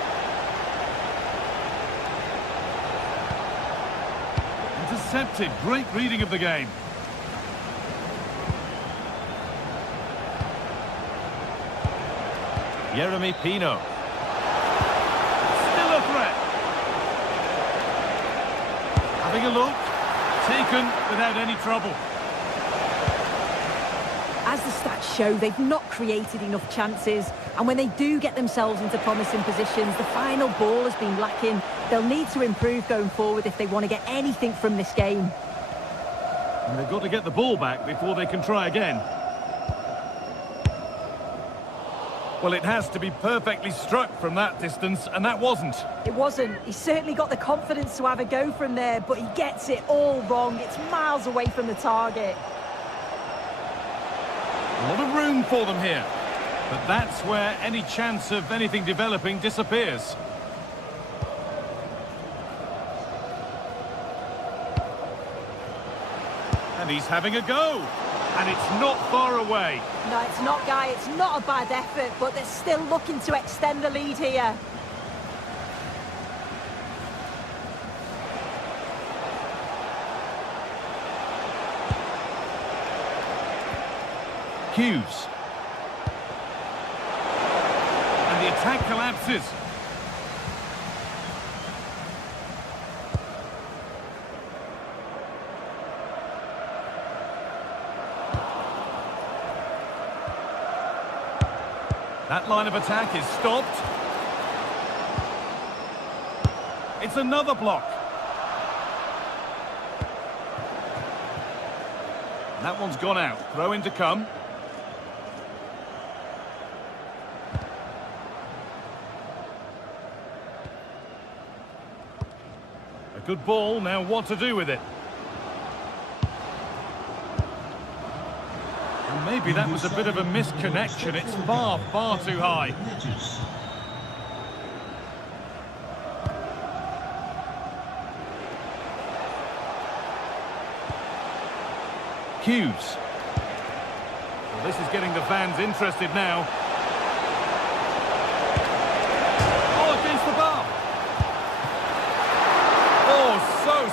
Intercepted. Great reading of the game. Jeremy Pino. Still a threat. Having a look. Taken without any trouble. As the stats show, they've not created enough chances, and when they do get themselves into promising positions, the final ball has been lacking. They'll need to improve going forward if they want to get anything from this game. And they've got to get the ball back before they can try again. Well, it has to be perfectly struck from that distance, and that wasn't. It wasn't. He's certainly got the confidence to have a go from there, but he gets it all wrong. It's miles away from the target. A lot of room for them here. But that's where any chance of anything developing disappears. And he's having a go. And it's not far away. No, it's not, Guy. It's not a bad effort, but they're still looking to extend the lead here. Hughes. And the attack collapses. That line of attack is stopped. It's another block. And that one's gone out. Throw in to come. A good ball. Now what to do with it? Maybe that was a bit of a misconnection. It's far, far too high. Hughes. Well, this is getting the fans interested now. Oh, against the bar. Oh,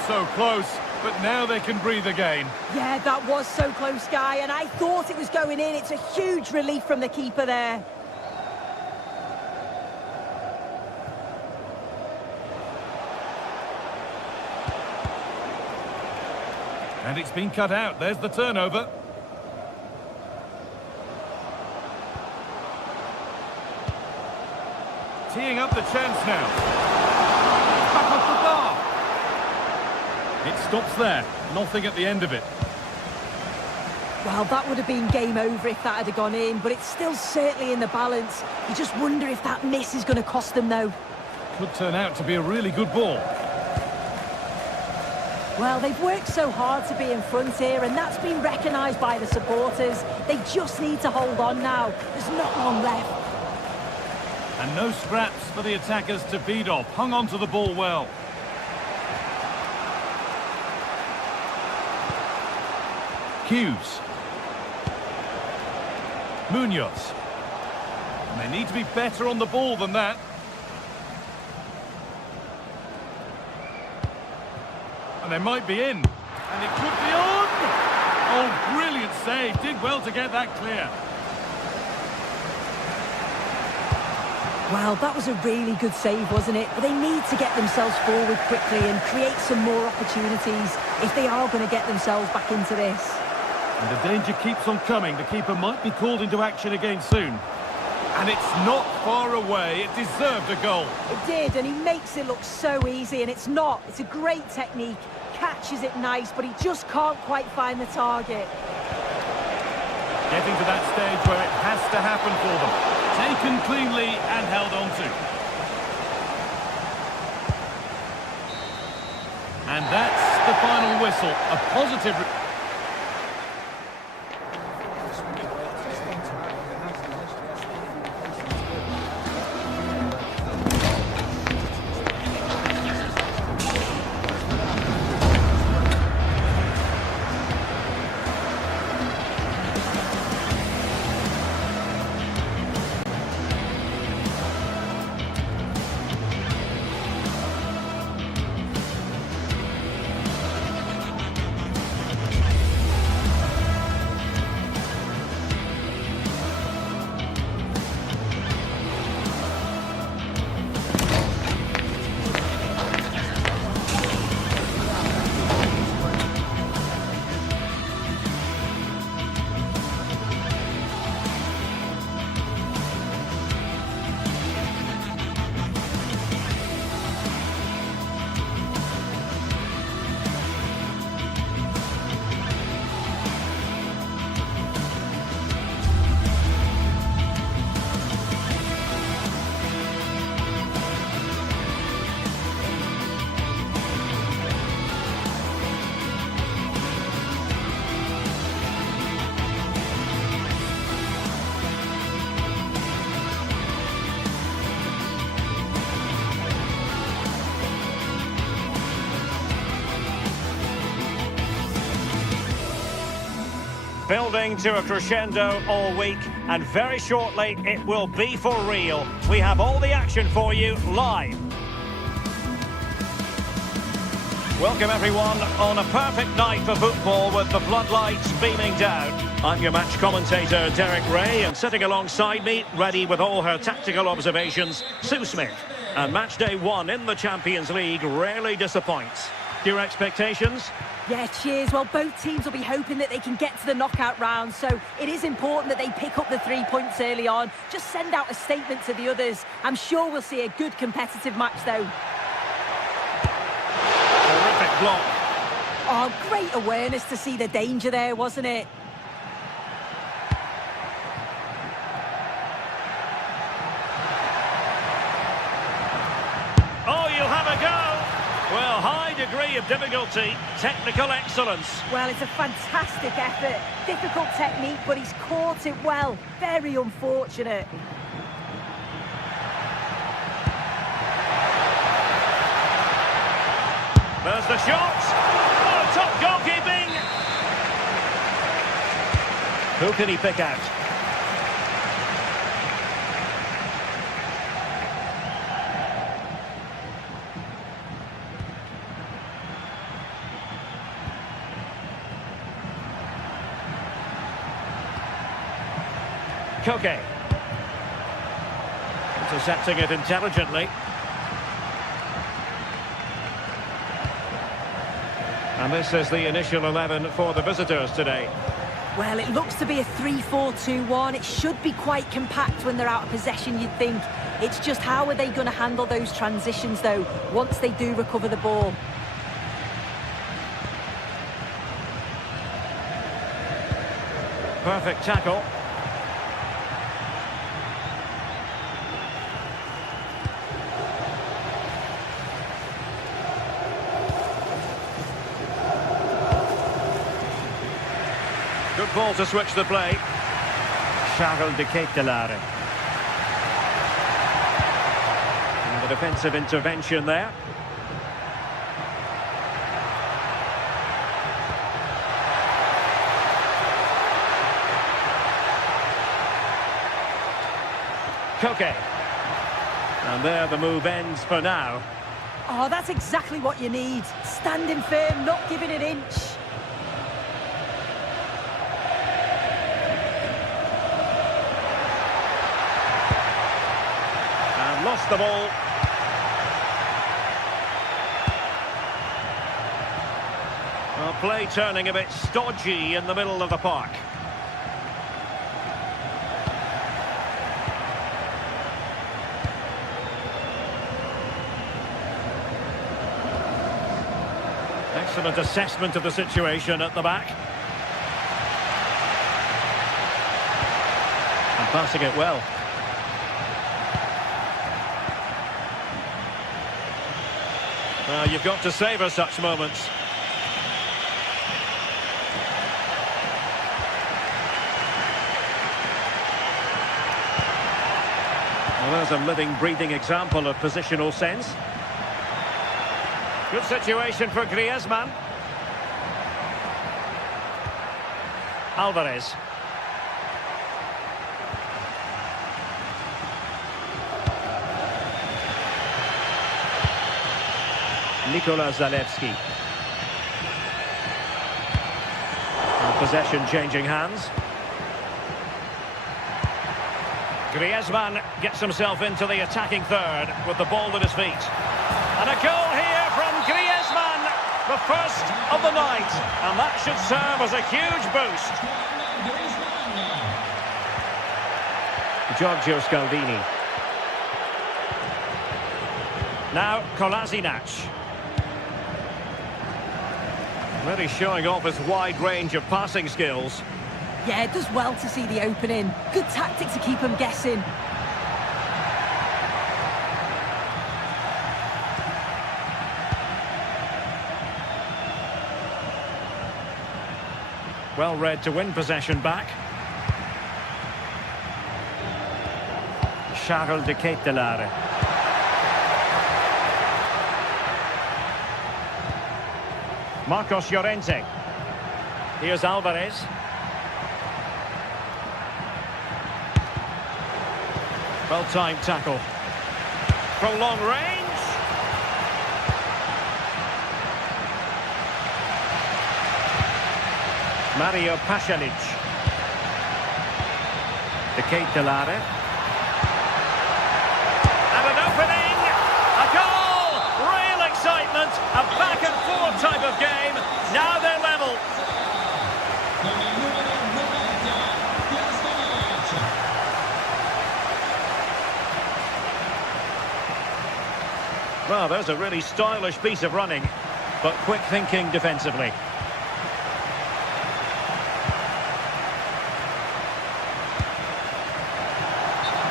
so close. But now they can breathe again. Yeah, that was so close, Guy, and I thought it was going in. It's a huge relief from the keeper there. And it's been cut out. There's the turnover. Teeing up the chance now. Back off the bar. It stops there. Nothing at the end of it. Well, that would have been game over if that had gone in, but it's still certainly in the balance. You just wonder if that miss is going to cost them, though. Could turn out to be a really good ball. Well, they've worked so hard to be in front here, and that's been recognised by the supporters. They just need to hold on now. There's not long left. And no scraps for the attackers to beat off. Hung on to the ball well. Hughes. Munoz. And they need to be better on the ball than that. And they might be in. And it could be on! Oh, brilliant save. Did well to get that clear. Well, that was a really good save, wasn't it? But they need to get themselves forward quickly and create some more opportunities if they are going to get themselves back into this. And the danger keeps on coming. The keeper might be called into action again soon. And it's not far away. It deserved a goal. It did, and he makes it look so easy, and it's not. It's a great technique. Catches it nice, but he just can't quite find the target. Getting to that stage where it has to happen for them. Taken cleanly and held on to. And that's the final whistle. A positive... Building to a crescendo all week, and very shortly it will be for real. We have all the action for you live. Welcome everyone on a perfect night for football with the floodlights beaming down. I'm your match commentator Derek Ray, and sitting alongside me, ready with all her tactical observations, Sue Smith. And match day one in the Champions League rarely disappoints. Your expectations? Yeah, cheers. Well, both teams will be hoping that they can get to the knockout round, so it is important that they pick up the 3 points early on. Just send out a statement to the others. I'm sure we'll see a good competitive match, though. Terrific block. Oh, great awareness to see the danger there, wasn't it? Oh, you'll have a go. Well, high degree of difficulty, technical excellence. Well, it's a fantastic effort. Difficult technique, but he's caught it well. Very unfortunate. There's the shot. Oh, top goalkeeping. Who can he pick out? Koke. Intercepting it intelligently. And this is the initial 11 for the visitors today. Well, it looks to be a 3-4-2-1. It should be quite compact when they're out of possession, you'd think. It's just how are they going to handle those transitions, though, once they do recover the ball. Perfect tackle. Good ball to switch the play. Charles de Ketelare. And the defensive intervention there. Koke. And there the move ends for now. Oh, that's exactly what you need. Standing firm, not giving an inch. And lost the ball. Well, play turning a bit stodgy in the middle of the park. Excellent assessment of the situation at the back. And passing it well. Well, you've got to savour such moments. Well, there's a living, breathing example of positional sense. Good situation for Griezmann. Alvarez. Nikola Zalewski. And possession changing hands. Griezmann gets himself into the attacking third with the ball at his feet. And a goal here from Griezmann, the first of the night. And that should serve as a huge boost. Giorgio Scalvini. Now Kolasinac. Really showing off his wide range of passing skills. Yeah, it does well to see the opening. Good tactic to keep them guessing. Well read to win possession back. Charles de Ketelare. Marcos Llorente. Here's Alvarez. Well-timed tackle. From long range. Mario Pasalic. De Ketelare. And an opening. A goal. Real excitement. A back-and-forth type of game. Now they're level. Well, there's a really stylish piece of running, but quick thinking defensively.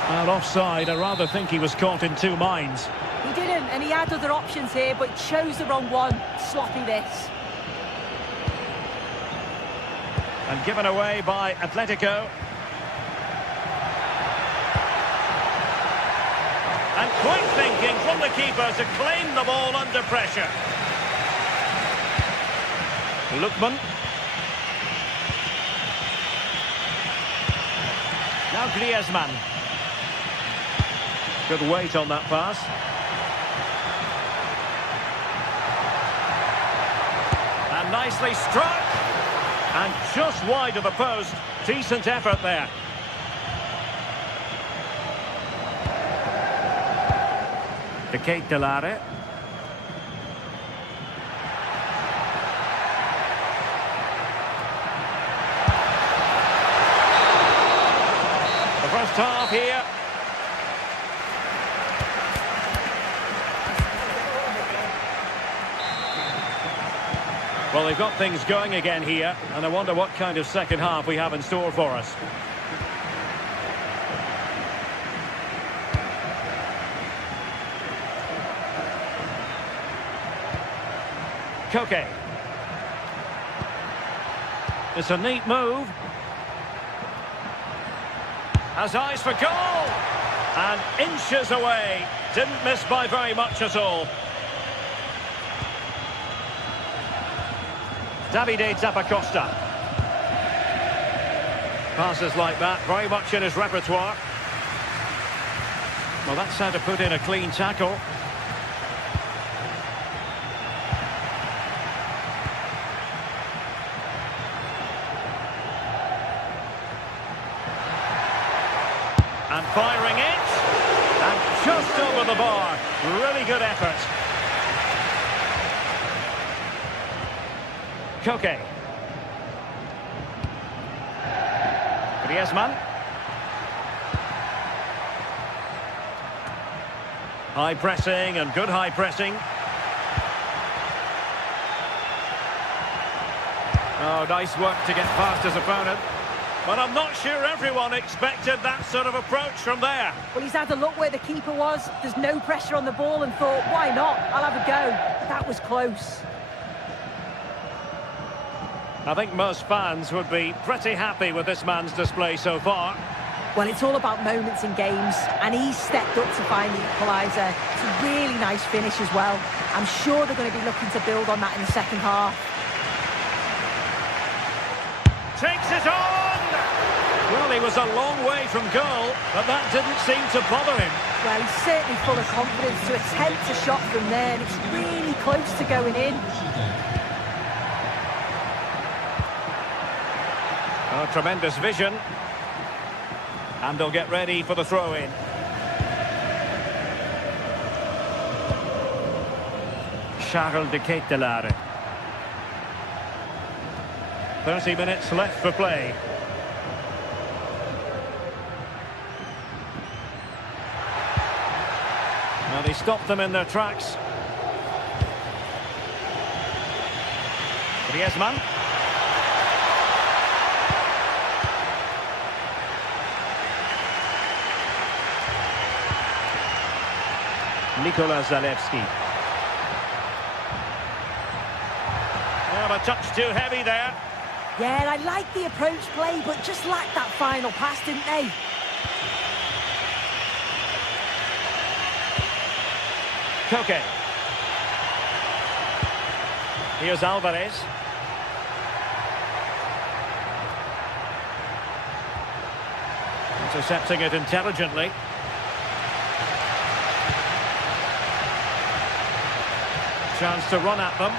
Well, offside, I rather think he was caught in two minds. He didn't, and he had other options here, but chose the wrong one. Sloppy this. And given away by Atletico. And quick thinking from the keeper to claim the ball under pressure. Lookman. Now Griezmann. Good weight on that pass. And nicely struck. And just wide of the post. Decent effort there. De Ketelare. first half here. Well, they've got things going again here, and I wonder what kind of second half we have in store for us. Koke. It's a neat move. Has eyes for goal. And inches away. Didn't miss by very much at all. Davide Zappacosta. Passes like that, very much in his repertoire. Well, that's how to put in a clean tackle. And firing it. And just over the bar. Really good effort. Koke. Griezmann. High pressing and good high pressing. Oh, nice work to get past his opponent. But I'm not sure everyone expected that sort of approach from there. Well, he's had a look where the keeper was. There's no pressure on the ball and thought, why not? I'll have a go. That was close. I think most fans would be pretty happy with this man's display so far. Well, it's all about moments in games, and he's stepped up to find the equaliser. It's a really nice finish as well. I'm sure they're going to be looking to build on that in the second half. Takes it on! Well, he was a long way from goal, but that didn't seem to bother him. Well, he's certainly full of confidence to attempt a shot from there, and it's really close to going in. Oh, tremendous vision. And they'll get ready for the throw-in. Charles de Ketelaere. 30 minutes left for play. Now they stopped them in their tracks. Griezmann. Nikola Zalewski. Oh, a touch too heavy there. Yeah, I like the approach play, but just lacked that final pass, didn't they? Koke. Here's Alvarez. Intercepting it intelligently. Chance to run at them.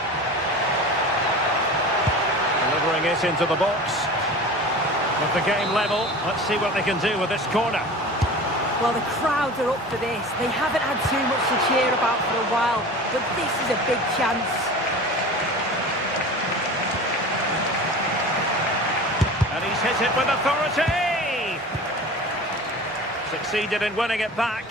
Delivering it into the box. With the game level, let's see what they can do with this corner. Well, the crowds are up for this. They haven't had too much to cheer about for a while, but this is a big chance. And he's hit it with authority! Succeeded in winning it back.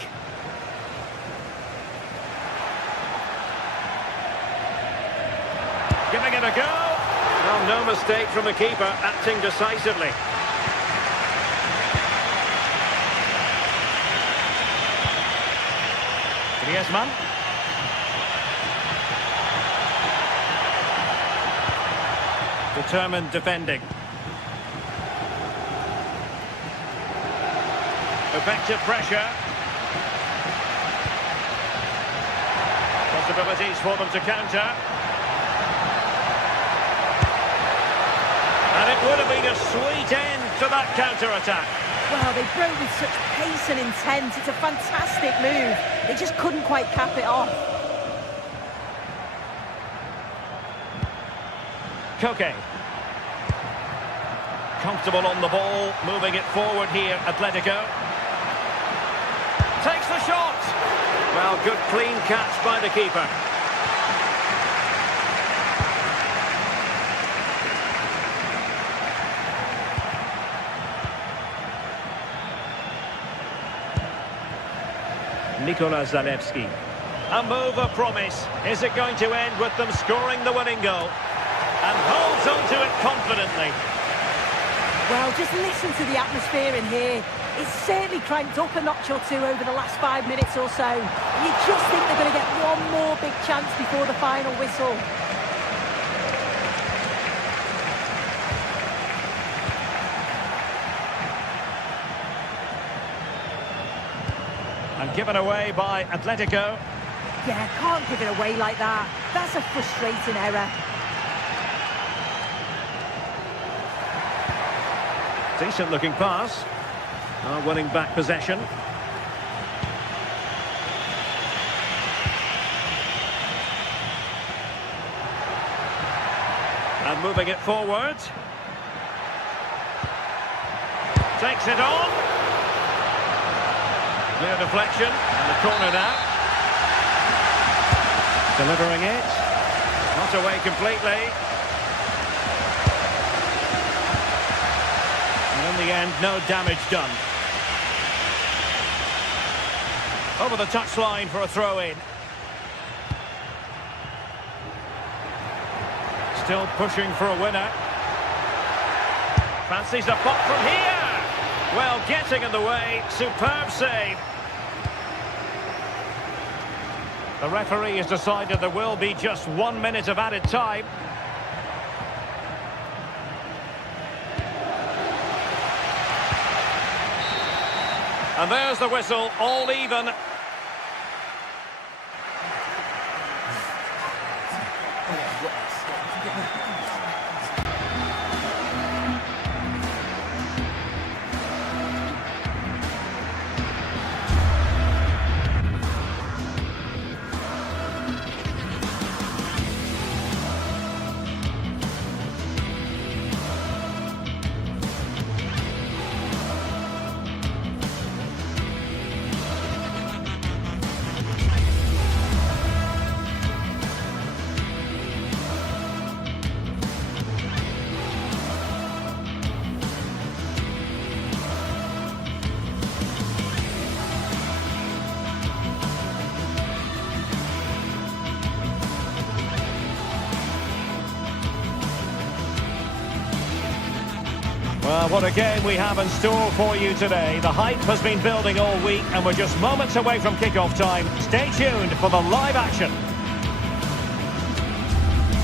Giving it a go. Well, no mistake from the keeper, acting decisively. Griezmann. Determined defending. Effective pressure. Possibilities for them to counter. And it would have been a sweet end to that counter-attack. Well, they broke with such pace and intent. It's a fantastic move. They just couldn't quite cap it off. Koke. Comfortable on the ball, moving it forward here, Atletico. Takes the shot. Well, good clean catch by the keeper. Nikola Zalewski. A move of promise. Is it going to end with them scoring the winning goal? And holds on to it confidently. Well, just listen to the atmosphere in here. It's certainly cranked up a notch or two over the last 5 minutes or so. You just think they're going to get one more big chance before the final whistle. And given away by Atletico. Yeah, can't give it away like that. That's a frustrating error. Decent looking pass. Winning back possession. And moving it forward. Takes it on. Clear deflection. And the corner now. Delivering it. Not away completely. And in the end, no damage done. Over the touchline for a throw-in. Still pushing for a winner. Fancies a pop from here. Well, getting in the way. Superb save. The referee has decided there will be just 1 minute of added time. And there's the whistle, all even. Well, what a game we have in store for you today. The hype has been building all week and we're just moments away from kick-off time. Stay tuned for the live action.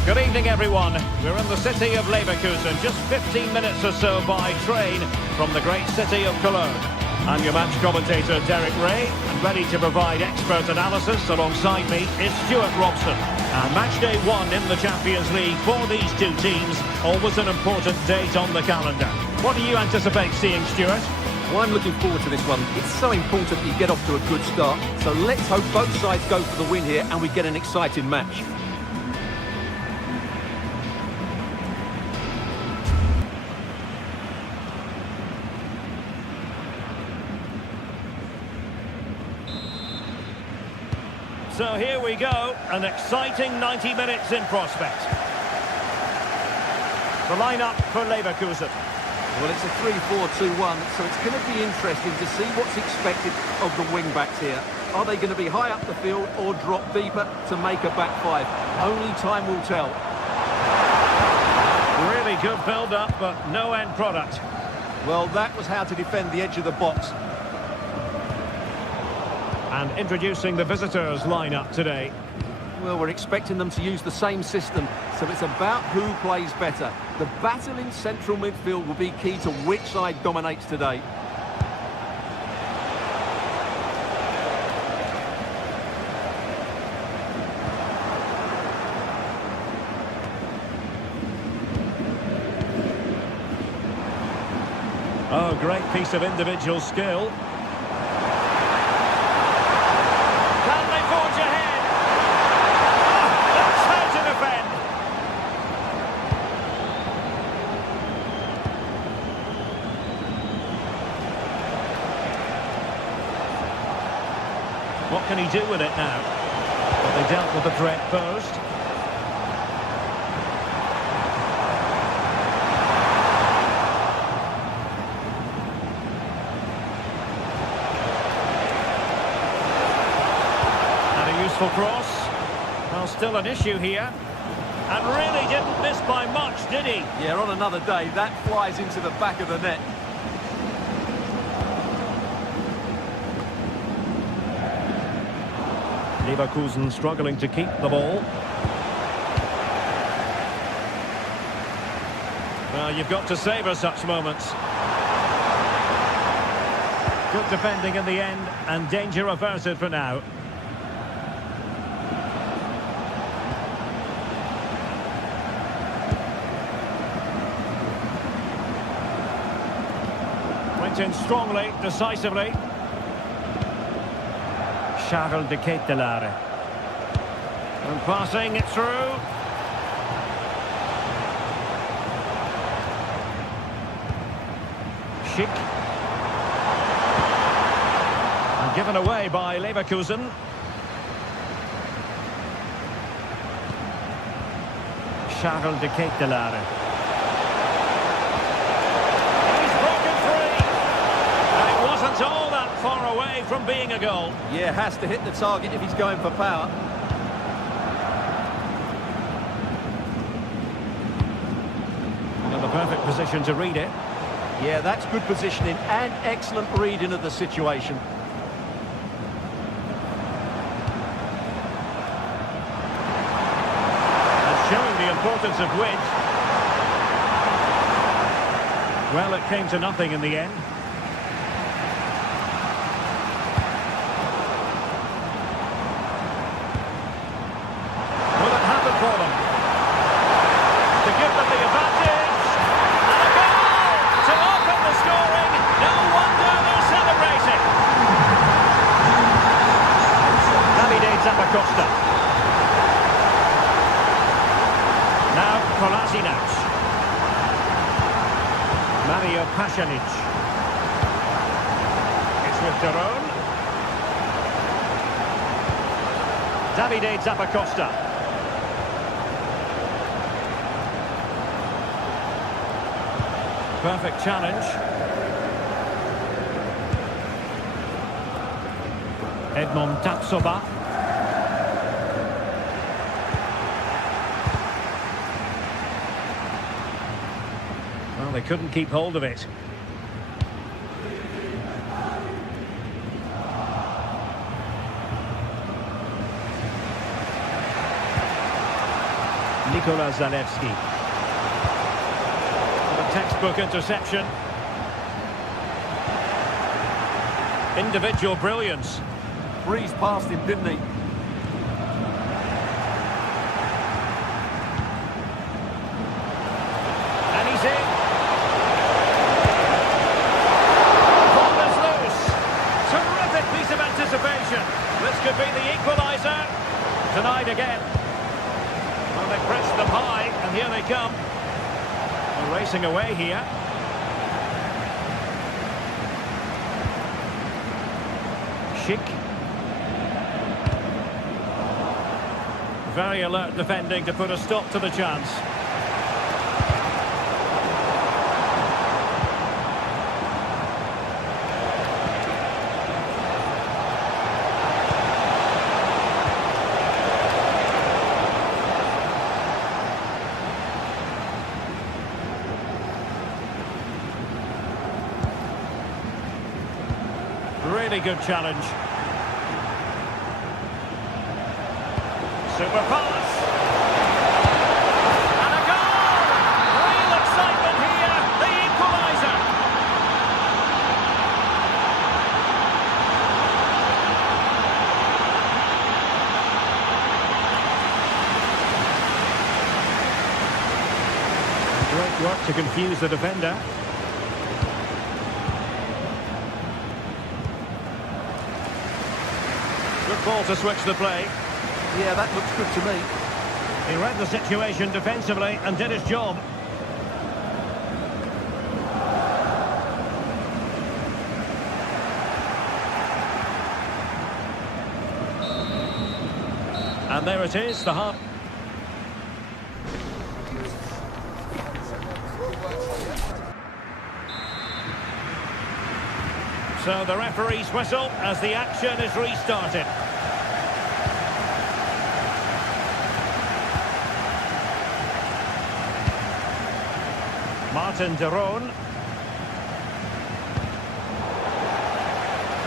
Good evening, everyone. We're in the city of Leverkusen, just 15 minutes or so by train from the great city of Cologne. I'm your match commentator, Derek Ray, and ready to provide expert analysis alongside me is Stuart Robson. And match day 1 in the Champions League for these two teams, always an important date on the calendar. What do you anticipate seeing, Stuart? Well, I'm looking forward to this one. It's so important you get off to a good start. So let's hope both sides go for the win here and we get an exciting match. So here we go, an exciting 90 minutes in prospect. The lineup for Leverkusen. Well, it's a 3-4-2-1, so it's going to be interesting to see what's expected of the wing-backs here. Are they going to be high up the field or drop deeper to make a back five? Only time will tell. Really good build-up, but no end product. Well, that was how to defend the edge of the box. And introducing the visitors' lineup today. Well, we're expecting them to use the same system, so it's about who plays better. The battle in central midfield will be key to which side dominates today. Oh, great piece of individual skill. What can he do with it now? Well, they dealt with the threat posed. Successful cross. Well, still an issue here. And really didn't miss by much, did he? Yeah, on another day, that flies into the back of the net. Leverkusen struggling to keep the ball. Well, you've got to savour such moments. Good defending in the end, and danger averted for now. Went in strongly, decisively. Charles de Ketelaere. And passing it through. Schick. And given away by Leverkusen. Charles de Ketelaere. He's broken free. And it wasn't all that far away from being a goal. Yeah, has to hit the target if he's going for power. And the perfect position to read it. Yeah, that's good positioning and excellent reading of the situation. And showing the importance of width. Well, it came to nothing in the end. Will it happen for them? To give them the advantage. And a goal to open the scoring. No wonder they're celebrating. Davide Zappacosta. Now Kolasinac. Mario Pasalic. It's with Daron. Davide Zappacosta. Perfect challenge. Edmond Tapsoba. Well, they couldn't keep hold of it. Nikola Zalewski. The textbook interception. Individual brilliance. Breezed past him, didn't he? And he's in. Ball is loose. Terrific piece of anticipation. This could be the equaliser. Denied again. Well, they pressed them high, and here they come. They're racing away here. Schick. Very alert defending to put a stop to the chance. Really good challenge. Super pass. And a goal! Real excitement here. The equaliser. Great work to confuse the defender. Good ball to switch the play. Yeah, that looks good to me. He read the situation defensively and did his job. And there it is, the half. So the referee's whistle as the action is restarted. Martin de Roon.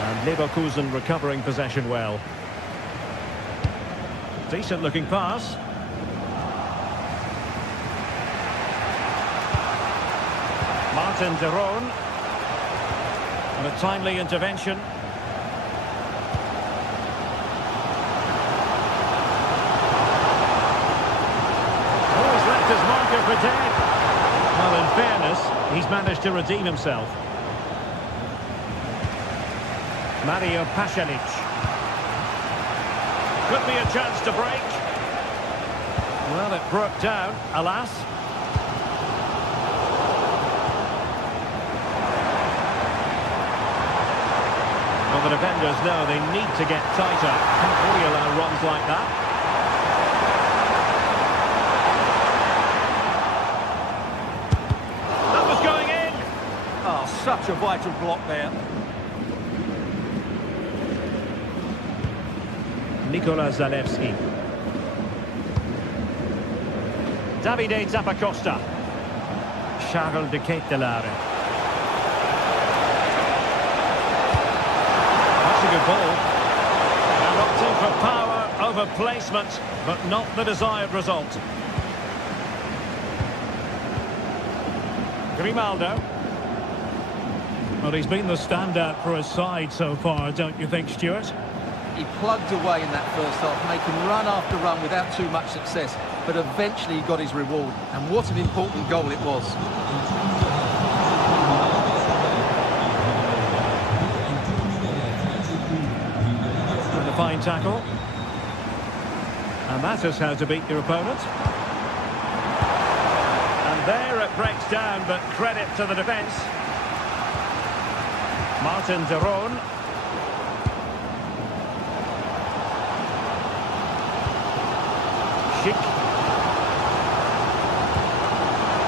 And Leverkusen recovering possession well. Decent looking pass. Martin de Roon. And a timely intervention. Oh, he's left his marker for dead. Well, in fairness, he's managed to redeem himself. Mario Pasalic. Could be a chance to break. Well, it broke down, alas. Well, the defenders know they need to get tighter. Can't really allow runs like that. That was going in. Oh, such a vital block there. Nikola Zalewski. Davide Zappacosta. Charles de Ketelaere. That's a good ball. And opting for power over placement, but not the desired result. Grimaldo. Well, he's been the standout for his side so far, don't you think, Stuart? He plugged away in that first half, making run after run without too much success, but eventually he got his reward. And what an important goal it was. And a fine tackle. And that is how to beat your opponent. And there it breaks down, but credit to the defence. Martin de Roon.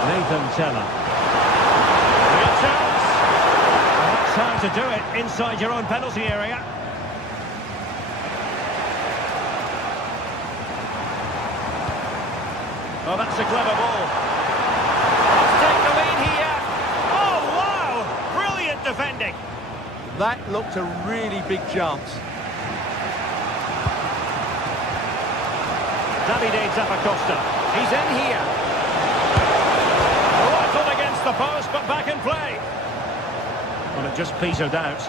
Nathan Teller. Real chance. That's how to do it inside your own penalty area. Oh, that's a clever ball. Let's take the lead here. Oh, wow! Brilliant defending. That looked a really big chance. Davide Zappacosta. He's in here. Rifled against the post, but back in play. Well, it just petered out.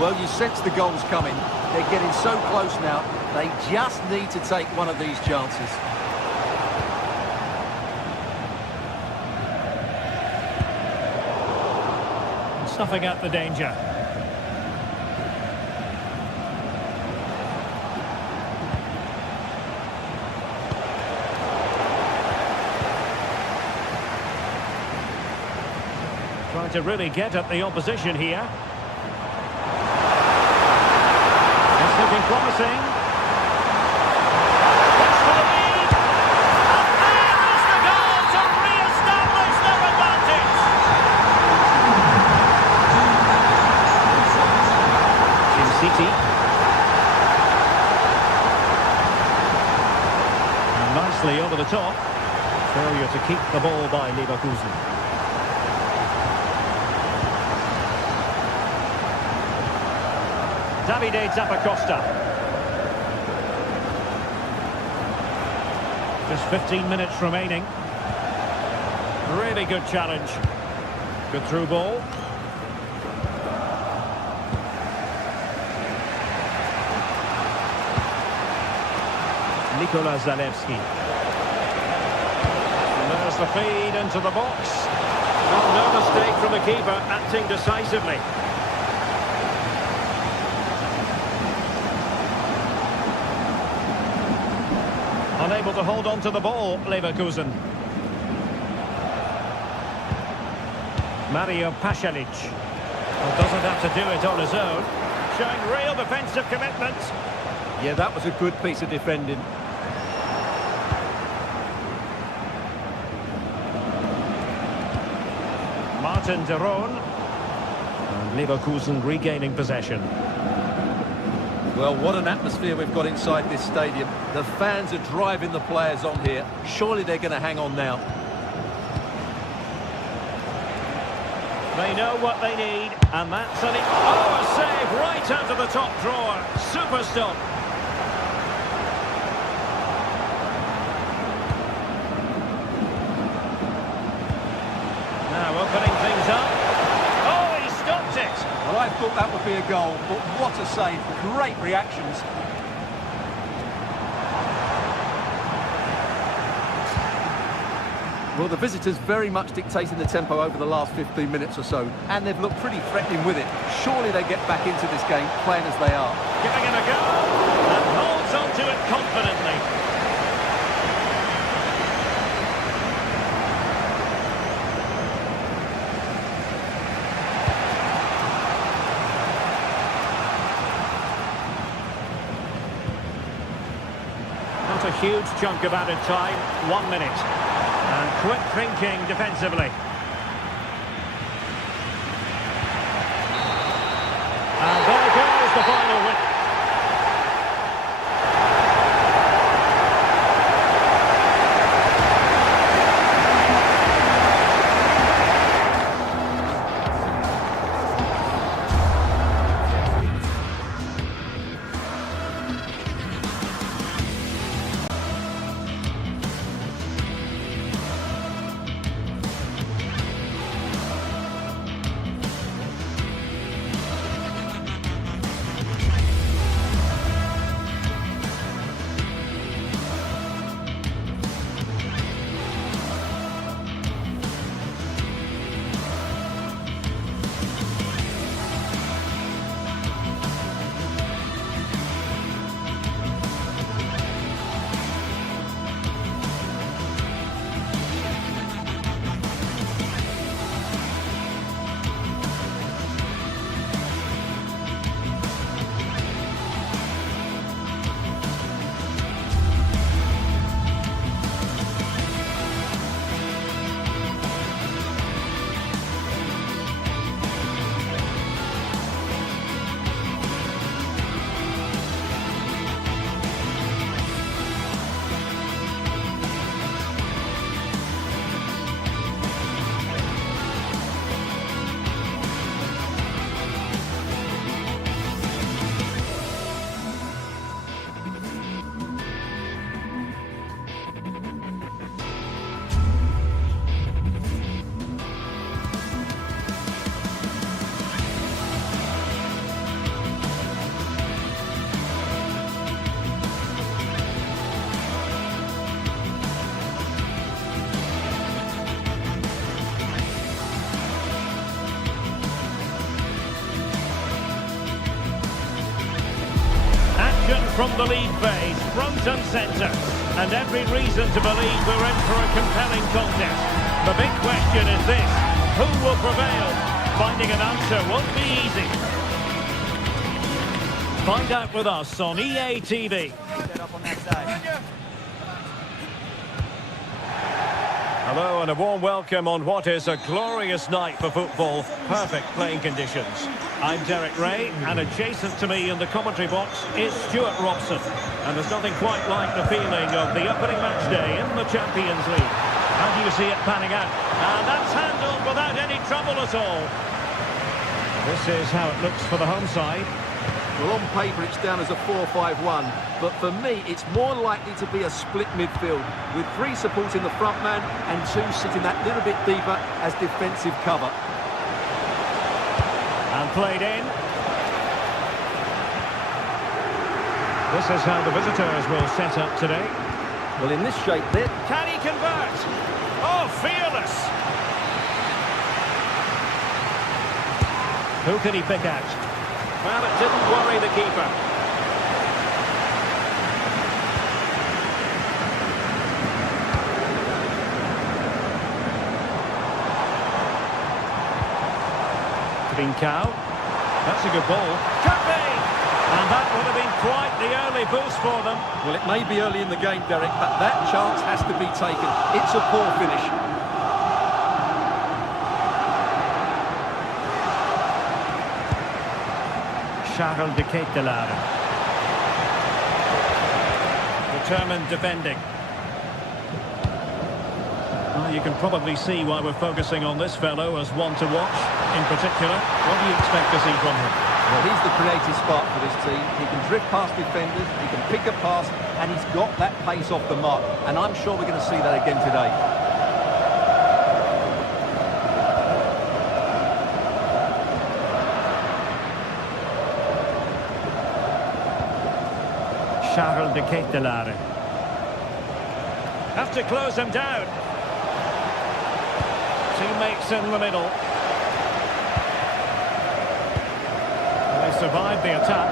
Well, you sense the goals coming. They're getting so close now. They just need to take one of these chances. Snuffing out the danger. Trying to really get at the opposition here. It's looking promising. That's for the lead. And it's the goal to re-establish their advantage. In City. And nicely over the top. Failure to keep the ball by Leverkusen. Davide Zappacosta. Just 15 minutes remaining. Really good challenge. Good through ball. Nikola Zalewski. And there's the feed into the box. Well, no mistake from the keeper, acting decisively. Unable to hold on to the ball, Leverkusen. Mario Pasalic. Well, doesn't have to do it on his own. Showing real defensive commitment. Yeah, that was a good piece of defending. Martin de Roon. And Leverkusen regaining possession. Well, what an atmosphere we've got inside this stadium. The fans are driving the players on here. Surely they're going to hang on now. They know what they need, and that's a save right out of the top drawer. Super stop. Now opening things up. Oh, he stopped it. Well, I thought that would be a goal, but what a save. Great reactions. Well, the visitors very much dictating the tempo over the last 15 minutes or so, and they've looked pretty threatening with it. Surely they get back into this game playing as they are. Giving it a go, and holds on to it confidently. Not a huge chunk of added time, 1 minute. And quick thinking defensively. And there goes the final win. From the lead phase, front and centre, and every reason to believe we're in for a compelling contest. The big question is this: who will prevail? Finding an answer won't be easy. Find out with us on EA TV. Hello and a warm welcome on what is a glorious night for football. Perfect playing conditions. I'm Derek Ray, and adjacent to me in the commentary box is Stuart Robson. And there's nothing quite like the feeling of the opening match day in the Champions League. How do you see it panning out? And that's handled without any trouble at all. This is how it looks for the home side. Well, on paper it's down as a 4-5-1, but for me it's more likely to be a split midfield, with 3 supporting the front man and 2 sitting that little bit deeper as defensive cover. And played in. This is how the visitors will set up today. Well, in this shape there... Can he convert? Oh, fearless! Who can he pick out? Well, it didn't worry the keeper. Trincao. That's a good ball. Could be! And that would have been quite the early boost for them. Well, it may be early in the game, Derek, but that chance has to be taken. It's a poor finish. Charles de Ketelaere. Determined defending. Well, you can probably see why we're focusing on this fellow as one to watch in particular. What do you expect to see from him? Well, he's the creative spark for this team. He can drift past defenders, he can pick a pass, and he's got that pace off the mark. And I'm sure we're going to see that again today. Charles de Ketelare. Have to close him down. Teammates in the middle. They survived the attack.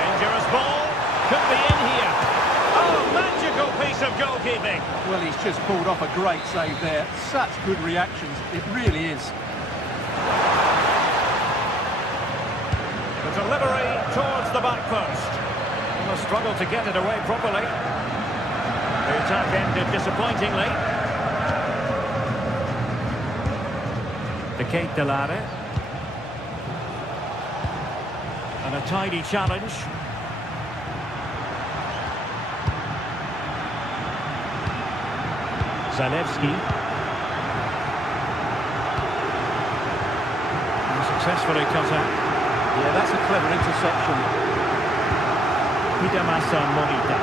Dangerous ball. Could be in here. Oh, magical piece of goalkeeping. Well, he's just pulled off a great save there. Such good reactions. It really is. The delivery towards the back post. And a struggle to get it away properly. The attack ended disappointingly. De Ketelare. And a tidy challenge. Zalewski. And successfully cut out. Yeah, that's a clever interception. Hidamasa Morita.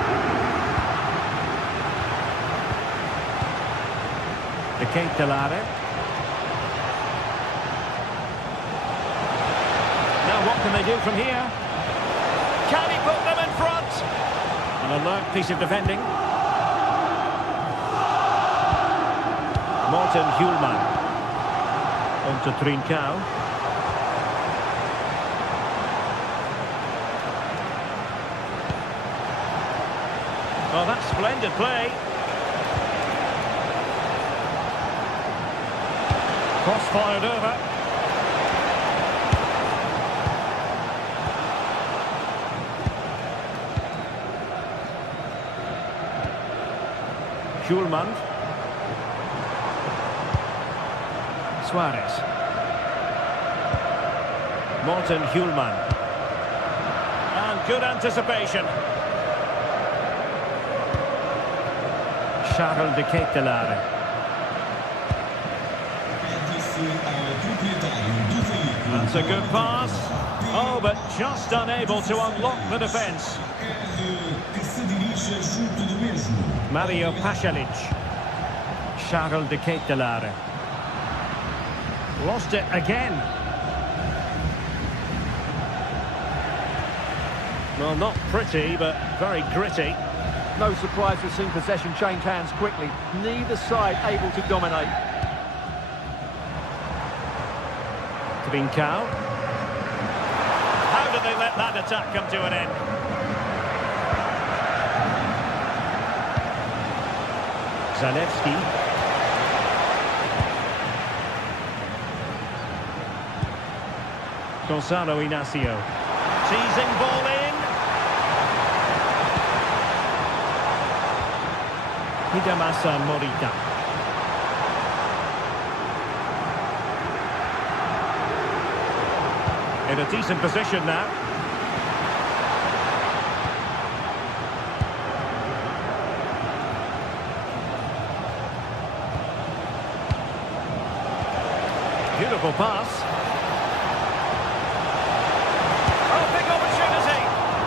De Ketelare. Now what can they do from here? Can he put them in front? An alert piece of defending. Morten Hjulman. On to Trincao. Oh, that's splendid play. Cross fired over. Hjulman. Suarez. Morten Hjulman. And good anticipation. Charles de Ketelare. That's a good pass. Oh, but just unable to unlock the defence. Mario Pasalic. Charles de Ketelare. Lost it again. Well, not pretty, but very gritty. No surprise we've seen possession change hands quickly. Neither side able to dominate. Trincao. How did they let that attack come to an end? Zalewski. Gonzalo Inacio. Teasing ball in. Hidamasa Morita. In a decent position now. Beautiful pass. Oh, big opportunity.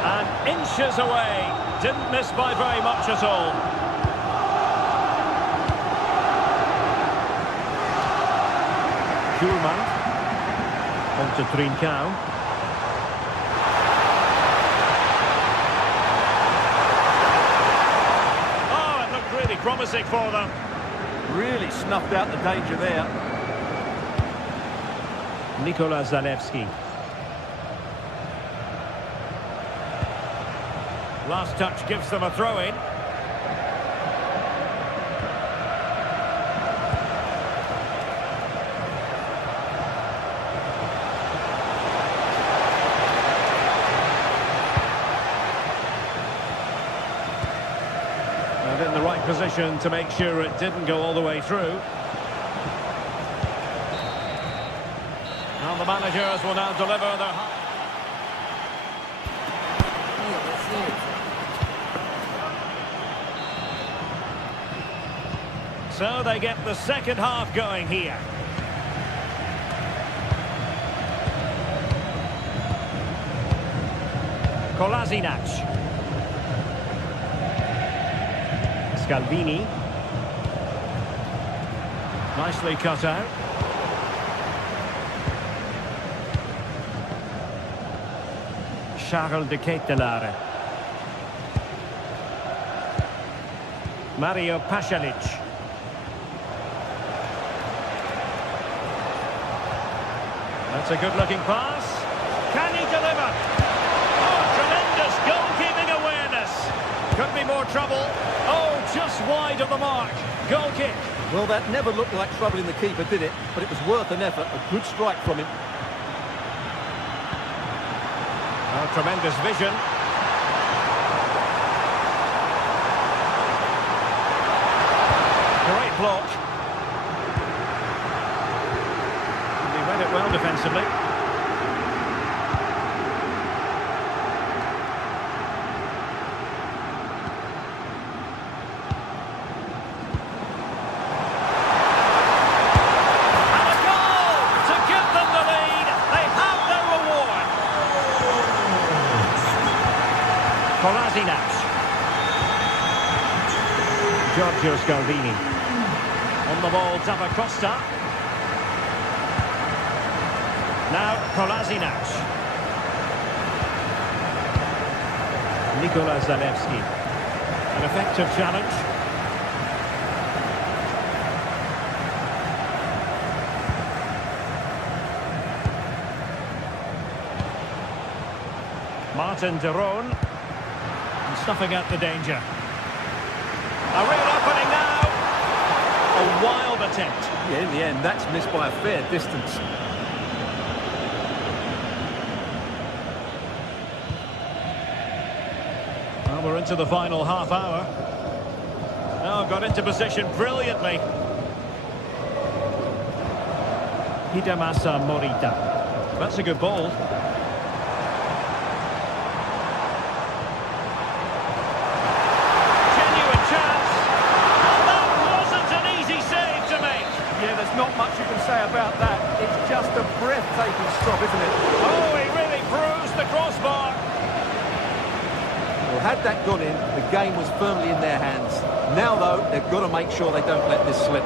And inches away. Didn't miss by very much at all. Hjulman. On to Trincao. Oh, it looked really promising for them. Really snuffed out the danger there. Nikola Zalewski. Last touch gives them a throw-in. And in the right position to make sure it didn't go all the way through. And the managers will now deliver their... So they get the second half going here. Kolasinac. Scalvini. Nicely cut out. Charles de Ketelaere. Mario Pasalic. That's a good-looking pass. Can he deliver? Oh, tremendous goalkeeping awareness. Could be more trouble. Oh, just wide of the mark. Goal kick. Well, that never looked like troubling the keeper, did it? But it was worth an effort. A good strike from him. Oh, tremendous vision. Great block. He read it well defensively. Kolasinac. Giorgio Scalvini. On the ball, Zappacosta. Now Kolasinac. Nikola Zalewski. An effective challenge. Martin de Roon. Stuffing out the danger. A real opening now. A wild attempt. Yeah, in the end, that's missed by a fair distance. Well, we're into the final half hour. Oh, got into position brilliantly. Hidemasa Morita. That's a good ball. Not much you can say about that. It's just a breathtaking stop, isn't it? Oh, he really bruised the crossbar. Well, had that gone in, the game was firmly in their hands. Now, though, they've got to make sure they don't let this slip.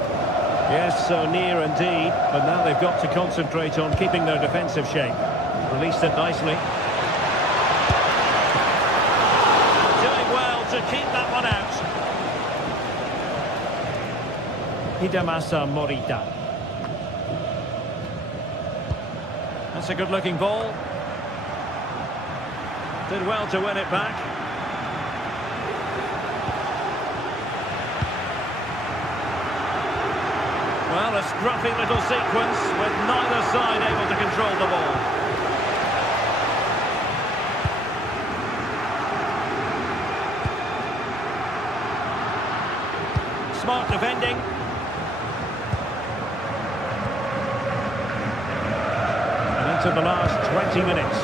Yes, so near indeed. But now they've got to concentrate on keeping their defensive shape. Released it nicely. Doing well to keep that one out. Hidemasa Morita. That's a good-looking ball. Did well to win it back. Well, a scruffy little sequence with neither side able to control the ball. Smart defending. To the last 20 minutes.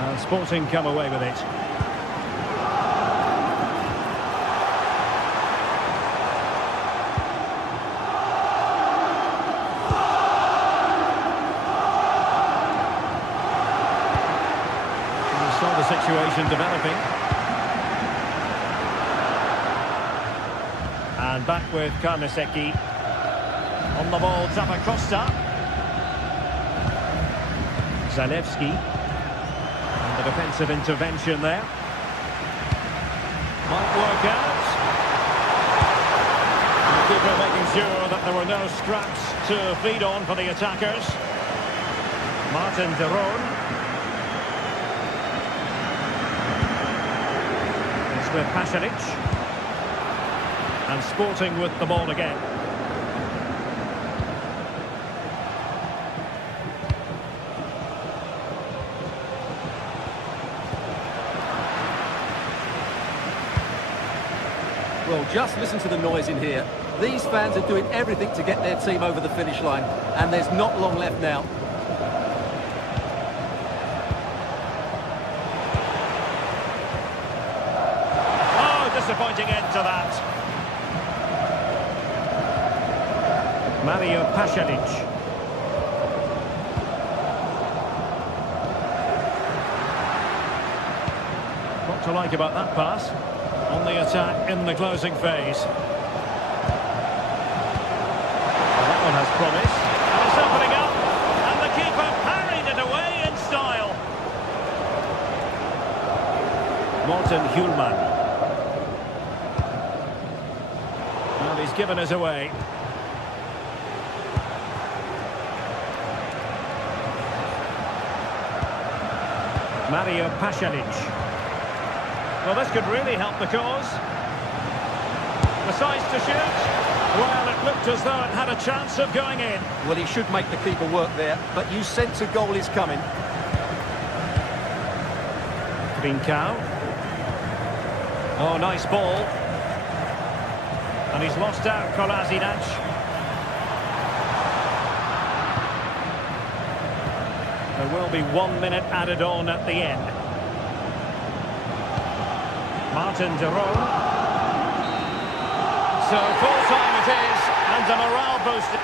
And Sporting come away with it. We saw the situation developing. And back with Karnesecki. On the ball, Zappacosta. Zalewski. And the defensive intervention there. Might work out. And the keeper making sure that there were no scraps to feed on for the attackers. Martin de Roon. It's with Pasalic. And Sporting with the ball again. Well, just listen to the noise in here. These fans are doing everything to get their team over the finish line, and there's not long left now. disappointing end to that. Mario Pasalic. What to like about that pass? On the attack in the closing phase. Well, that one has promise. And it's opening up. And the keeper parried it away in style. Morten Hjulman. Well, he's given us away. Mario Pasalic. Well, this could really help the cause. Decides to shoot. Well, it looked as though it had a chance of going in. Well, he should make the keeper work there, but you sense a goal is coming. Trincao. Oh, nice ball. And he's lost out, Kolasinac. There will be 1 minute added on at the end. Martin de Roon. So full time it is, and the morale booster.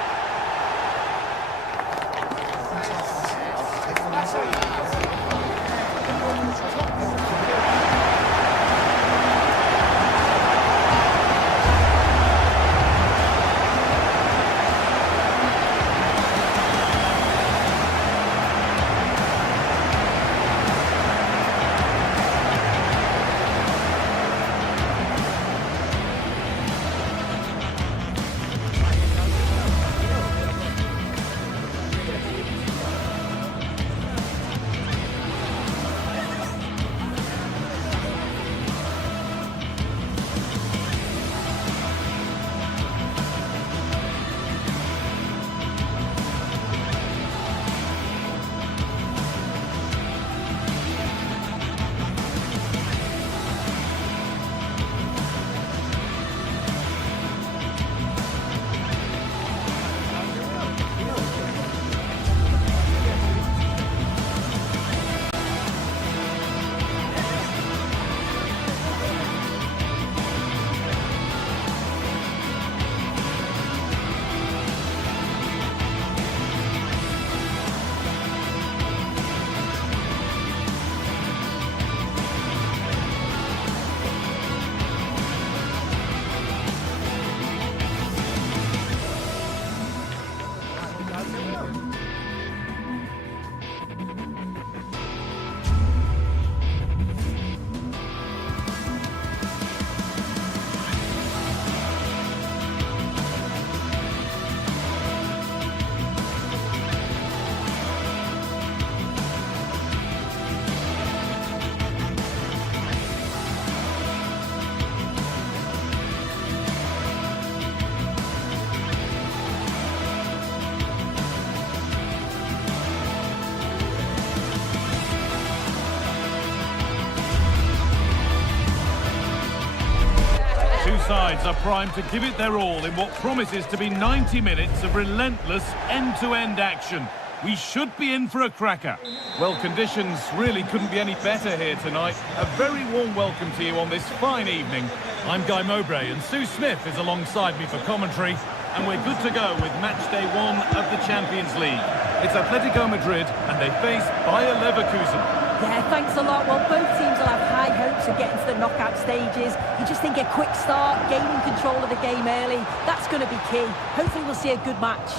Sides are primed to give it their all in what promises to be 90 minutes of relentless end-to-end action. We should be in for a cracker. Well, conditions really couldn't be any better here tonight. A very warm welcome to you on this fine evening. I'm Guy Mowbray and Sue Smith is alongside me for commentary, and we're good to go with match day 1 of the Champions League. It's Atletico Madrid and they face Bayer Leverkusen. Yeah, thanks a lot. Well, both teams will have high hopes of getting to the knockout stages. You just think a quick start, gaining control of the game early, that's going to be key. Hopefully we'll see a good match.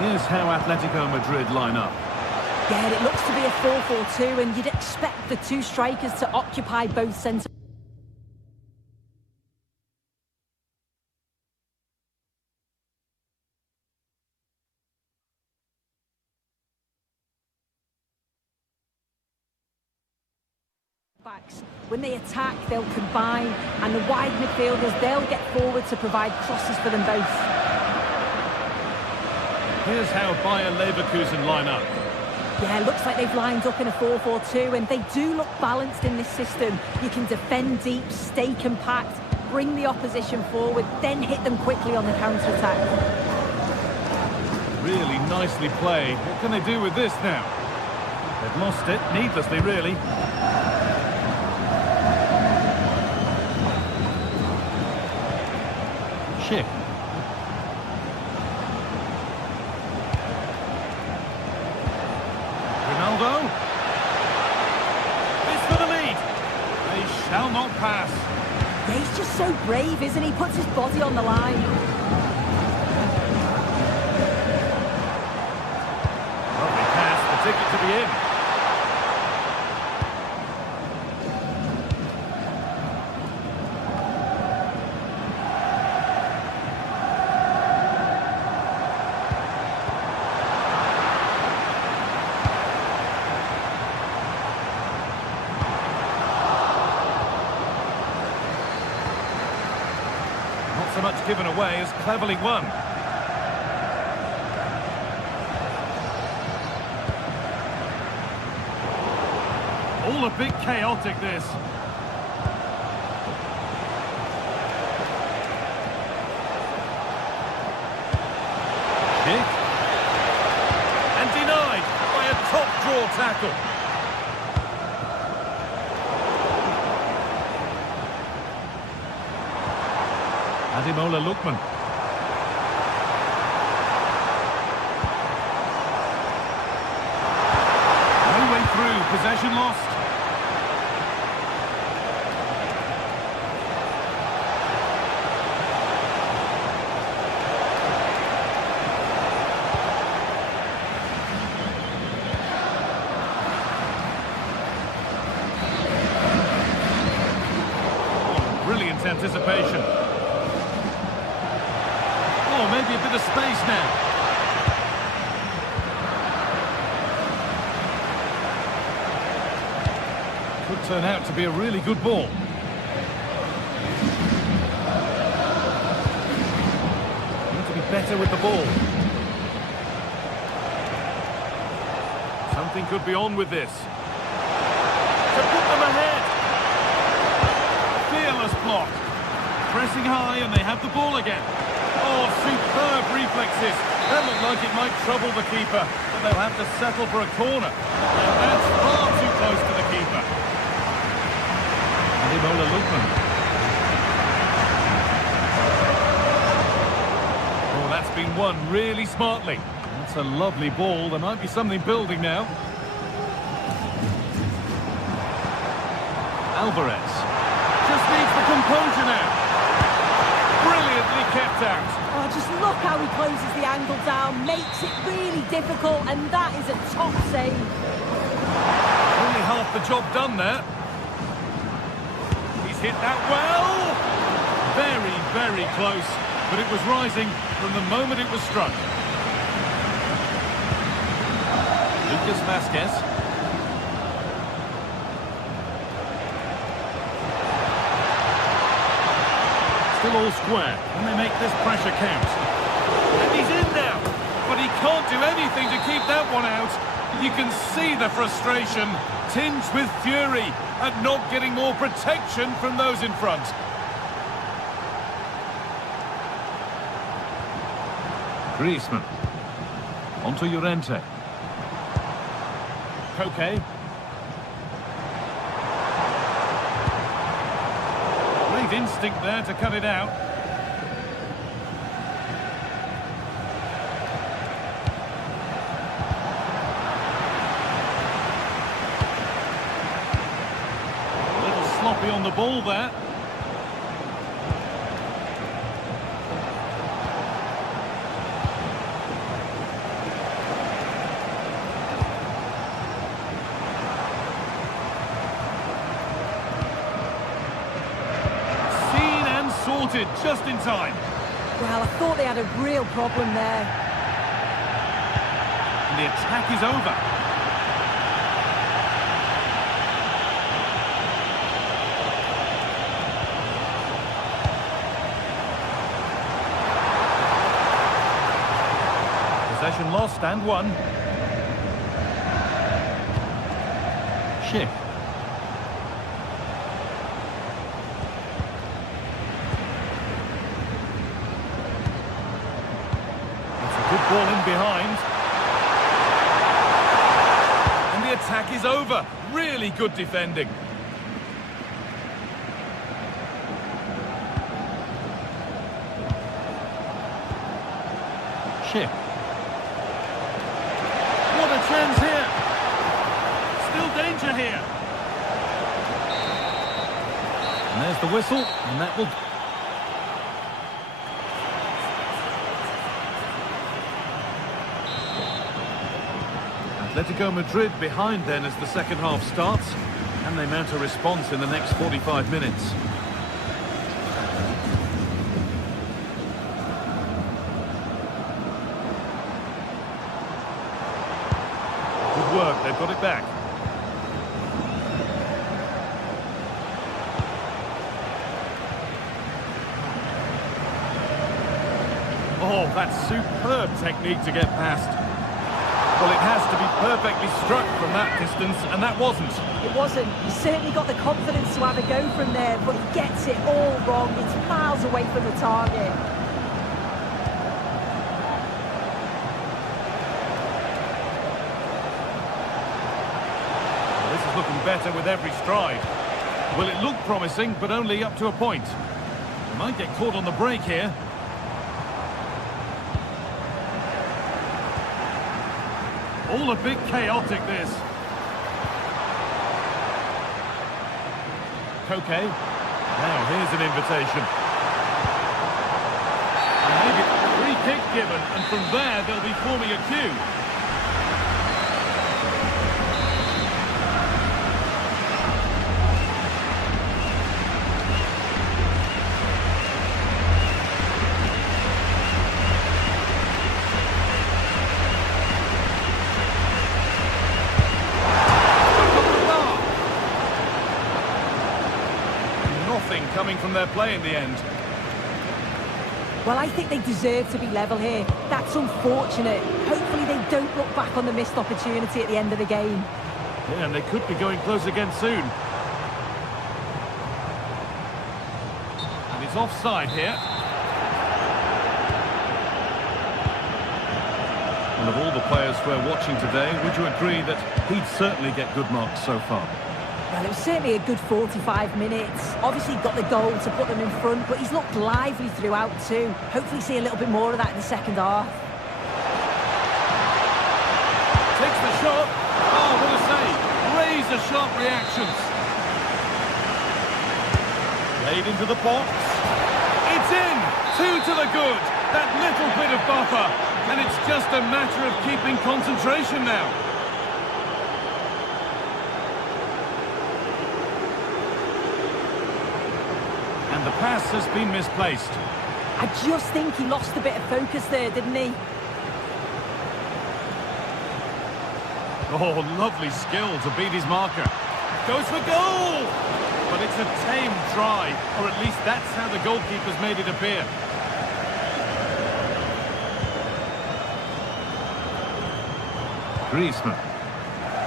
Here's how Atletico Madrid line up. Yeah, it looks to be a 4-4-2, and you'd expect the two strikers to occupy both centre backs. When they attack, they'll combine, and the wide midfielders, they'll get forward to provide crosses for them both. Here's how Bayer Leverkusen line up. Yeah, it looks like they've lined up in a 4-4-2, and they do look balanced in this system. You can defend deep, stay compact, bring the opposition forward, then hit them quickly on the counter-attack. Really nicely played. What can they do with this now? They've lost it, needlessly really. Schick. Ronaldo. This for the lead. They shall not pass. Yeah, he's just so brave, isn't he? Puts his body on the line. Lovely pass, the ticket to the inn. Not so much given away as cleverly won. All a bit chaotic, this. Kick. And denied by a top-draw tackle. Ademola Lookman. No way through, possession lost. Oh, brilliant anticipation. Oh, maybe a bit of space now. Could turn out to be a really good ball. Need to be better with the ball. Something could be on with this. To put them ahead. Fearless block. Pressing high and they have the ball again. Oh, superb reflexes. That looked like it might trouble the keeper, but they'll have to settle for a corner. And that's far too close to the keeper. Ademola Lookman. Oh, that's been won really smartly. That's a lovely ball. There might be something building now. Alvarez. Just needs the composure now. Brilliantly kept out. Oh, just look how he closes the angle down, makes it really difficult, and that is a top save. Only half the job done there. He's hit that well. Very, very close, but it was rising from the moment it was struck. Lucas Vasquez. Still all square. Can they make this pressure count? And he's in now, but he can't do anything to keep that one out. You can see the frustration, tinged with fury at not getting more protection from those in front. Griezmann. Onto Llorente. Koke. Great instinct there to cut it out. A little sloppy on the ball there. Just in time. Well, I thought they had a real problem there. And the attack is over. Possession lost and won. Schick. Ball in behind. And the attack is over. Really good defending. Ship. What a chance here. Still danger here. And there's the whistle, and that will... Atletico Madrid behind then as the second half starts, and they mount a response in the next 45 minutes. Good work, they've got it back. Oh, that's superb technique to get past. Well, it has to be perfectly struck from that distance, and that wasn't. It wasn't. He's certainly got the confidence to have a go from there, but he gets it all wrong. It's miles away from the target. Well, this is looking better with every stride. Well, it looked promising, but only up to a point. He might get caught on the break here. All a bit chaotic, this. Koke. Now, here's an invitation. And maybe a free kick given, and from there they'll be forming a queue. Coming from their play in the end. Well, I think they deserve to be level here. That's unfortunate. Hopefully they don't look back on the missed opportunity at the end of the game. Yeah, and they could be going close again soon. And it's offside here. And of all the players we're watching today, would you agree that he'd certainly get good marks so far? Well, it was certainly a good 45 minutes. Obviously got the goal to put them in front, but he's looked lively throughout too. Hopefully see a little bit more of that in the second half. Takes the shot. Oh, what a save. Razor-sharp reactions. Played into the box. It's in. 2 to the good. That little bit of buffer. And it's just a matter of keeping concentration now. And the pass has been misplaced. I just think he lost a bit of focus there, didn't he? Oh, lovely skill to beat his marker. Goes for goal! But it's a tame try, or at least that's how the goalkeeper's made it appear. Griezmann.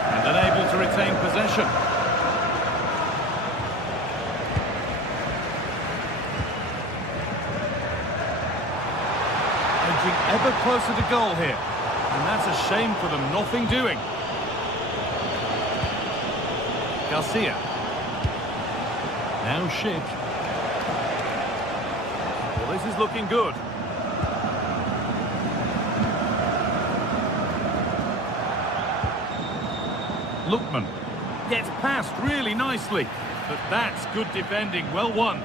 And unable to retain possession. Ever closer to goal here, and that's a shame for them. Nothing doing. Garcia. Now Ship. Well, this is looking good. Lookman gets past really nicely, but that's good defending. Well won.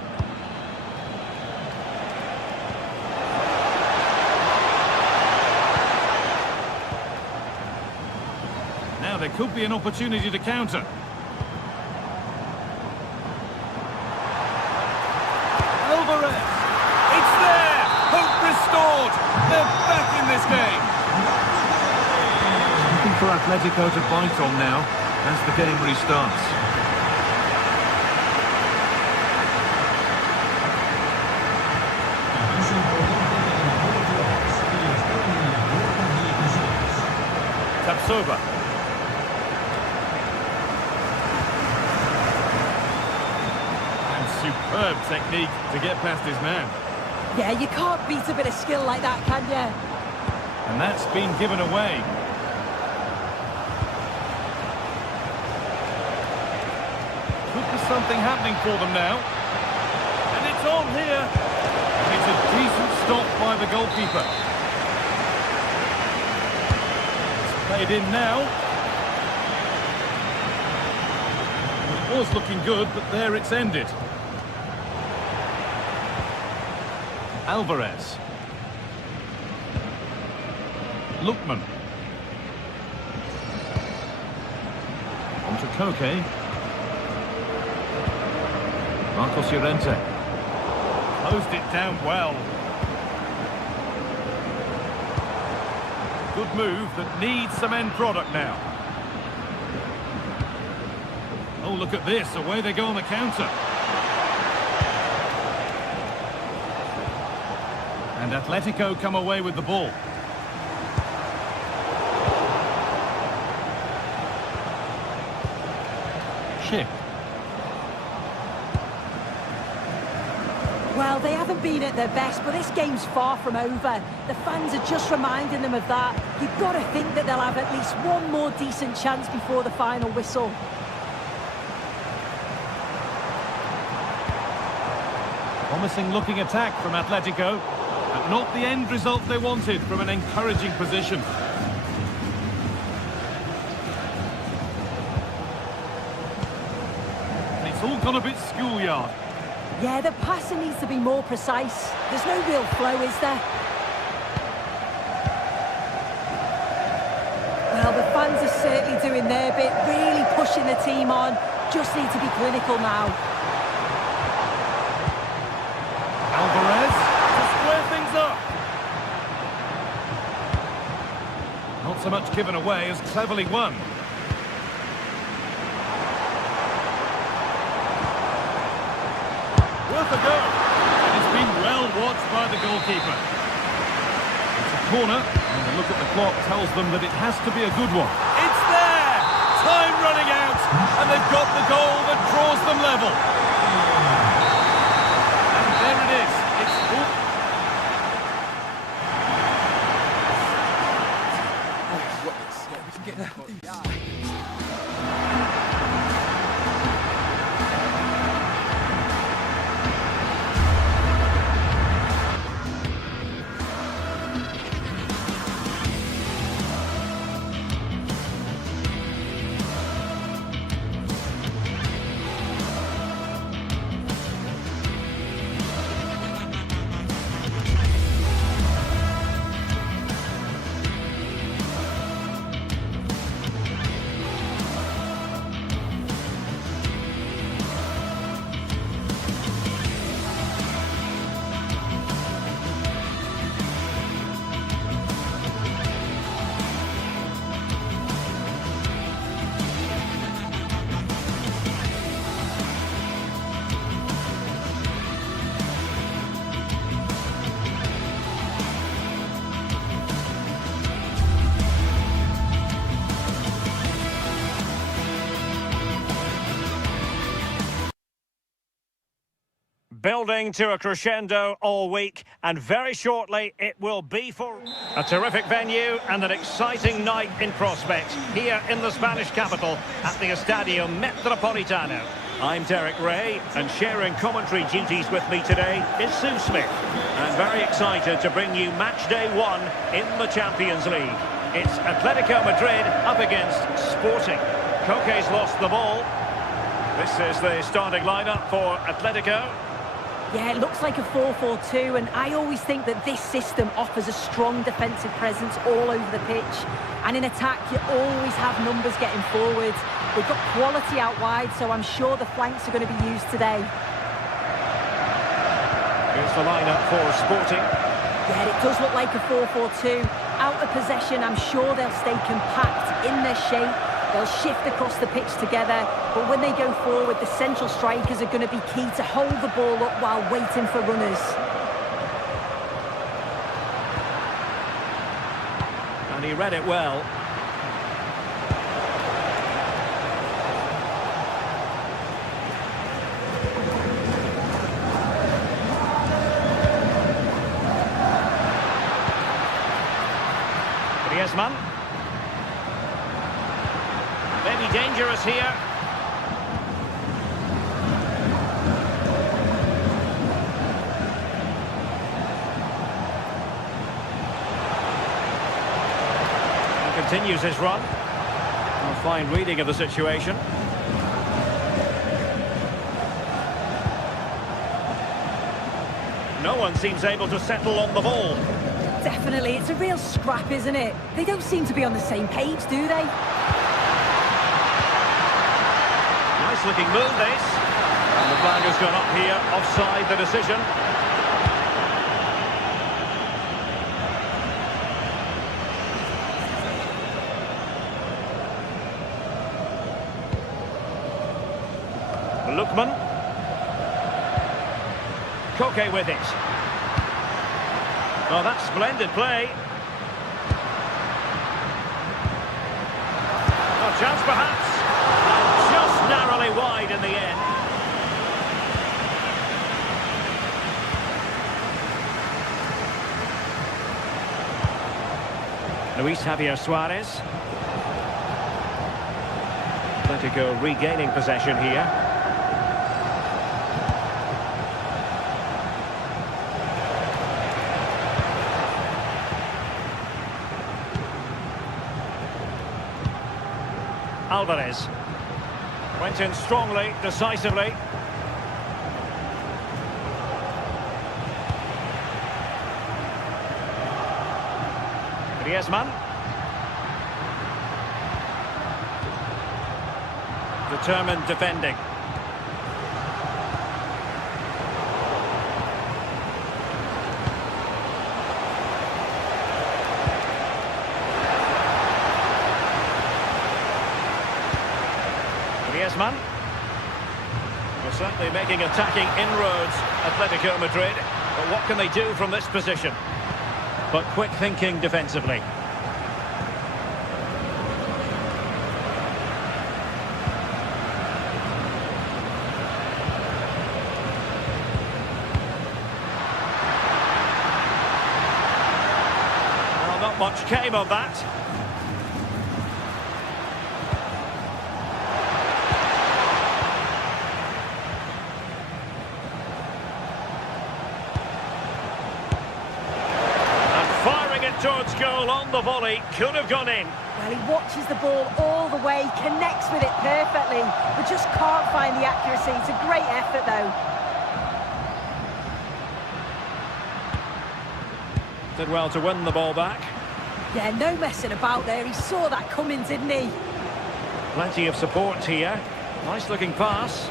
There could be an opportunity to counter. Alvarez! It's there! Hope restored! They're back in this game! Looking for Atletico to bite on now as the game restarts. Tapsova. Superb technique to get past his man. Yeah, you can't beat a bit of skill like that, can you? And that's been given away. Could be something happening for them now. And it's on here. And it's a decent stop by the goalkeeper. Played in now. It was looking good, but there it's ended. Alvarez. Lookman. On to Koke. Marcos Llorente. Closed it down well. Good move that needs some end product now. Oh, look at this. Away they go on the counter. And Atletico come away with the ball. Chip. Well, they haven't been at their best, but this game's far from over. The fans are just reminding them of that. You've got to think that they'll have at least one more decent chance before the final whistle. Promising looking attack from Atletico, but not the end result they wanted from an encouraging position. It's all gone a bit schoolyard. Yeah, the passing needs to be more precise. There's no real flow, is there? Well, the fans are certainly doing their bit, really pushing the team on. Just need to be clinical now. Alvarez to square things up. Not so much given away as cleverly won. Worth a go. And it's been well watched by the goalkeeper. It's a corner, and a look at the clock tells them that it has to be a good one. It's there! Time running out, and they've got the goal that draws them level. And there it is. It's all... Building to a crescendo all week, and very shortly it will be for a terrific venue and an exciting night in prospect here in the Spanish capital at the Estadio Metropolitano. I'm Derek Ray, and sharing commentary duties with me today is Sue Smith. I'm very excited to bring you match day 1 in the Champions League. It's Atletico Madrid up against Sporting. Koke's lost the ball. This is the starting lineup for Atletico. Yeah, it looks like a 4-4-2, and I always think that this system offers a strong defensive presence all over the pitch. And in attack, you always have numbers getting forward. They've got quality out wide, so I'm sure the flanks are going to be used today. Here's the lineup for Sporting. Yeah, it does look like a 4-4-2. Out of possession, I'm sure they'll stay compact in their shape. They'll shift across the pitch together, but when they go forward, the central strikers are going to be key to hold the ball up while waiting for runners. And he read it well. Griezmann. Maybe dangerous here. Continues his run. A fine reading of the situation. No one seems able to settle on the ball. Definitely, it's a real scrap, isn't it? They don't seem to be on the same page, do they? Nice looking move, this. And the flag has gone up here, offside the decision. Lookman. Koke with it. Oh, that's splendid play. Oh, chance perhaps. And just narrowly wide in the end. Luis Javier Suarez. Atletico regaining possession here. Alvarez went in strongly, decisively. Griezmann. Determined defending. Griezmann. Well, certainly making attacking inroads, Atletico Madrid. But what can they do from this position? But quick thinking defensively. Well, not much came of that. Towards goal on the volley, could have gone in. Well, he watches the ball all the way, connects with it perfectly, but just can't find the accuracy. It's a great effort, though. Did well to win the ball back. Yeah, no messing about there. He saw that coming, didn't he? Plenty of support here. Nice looking pass.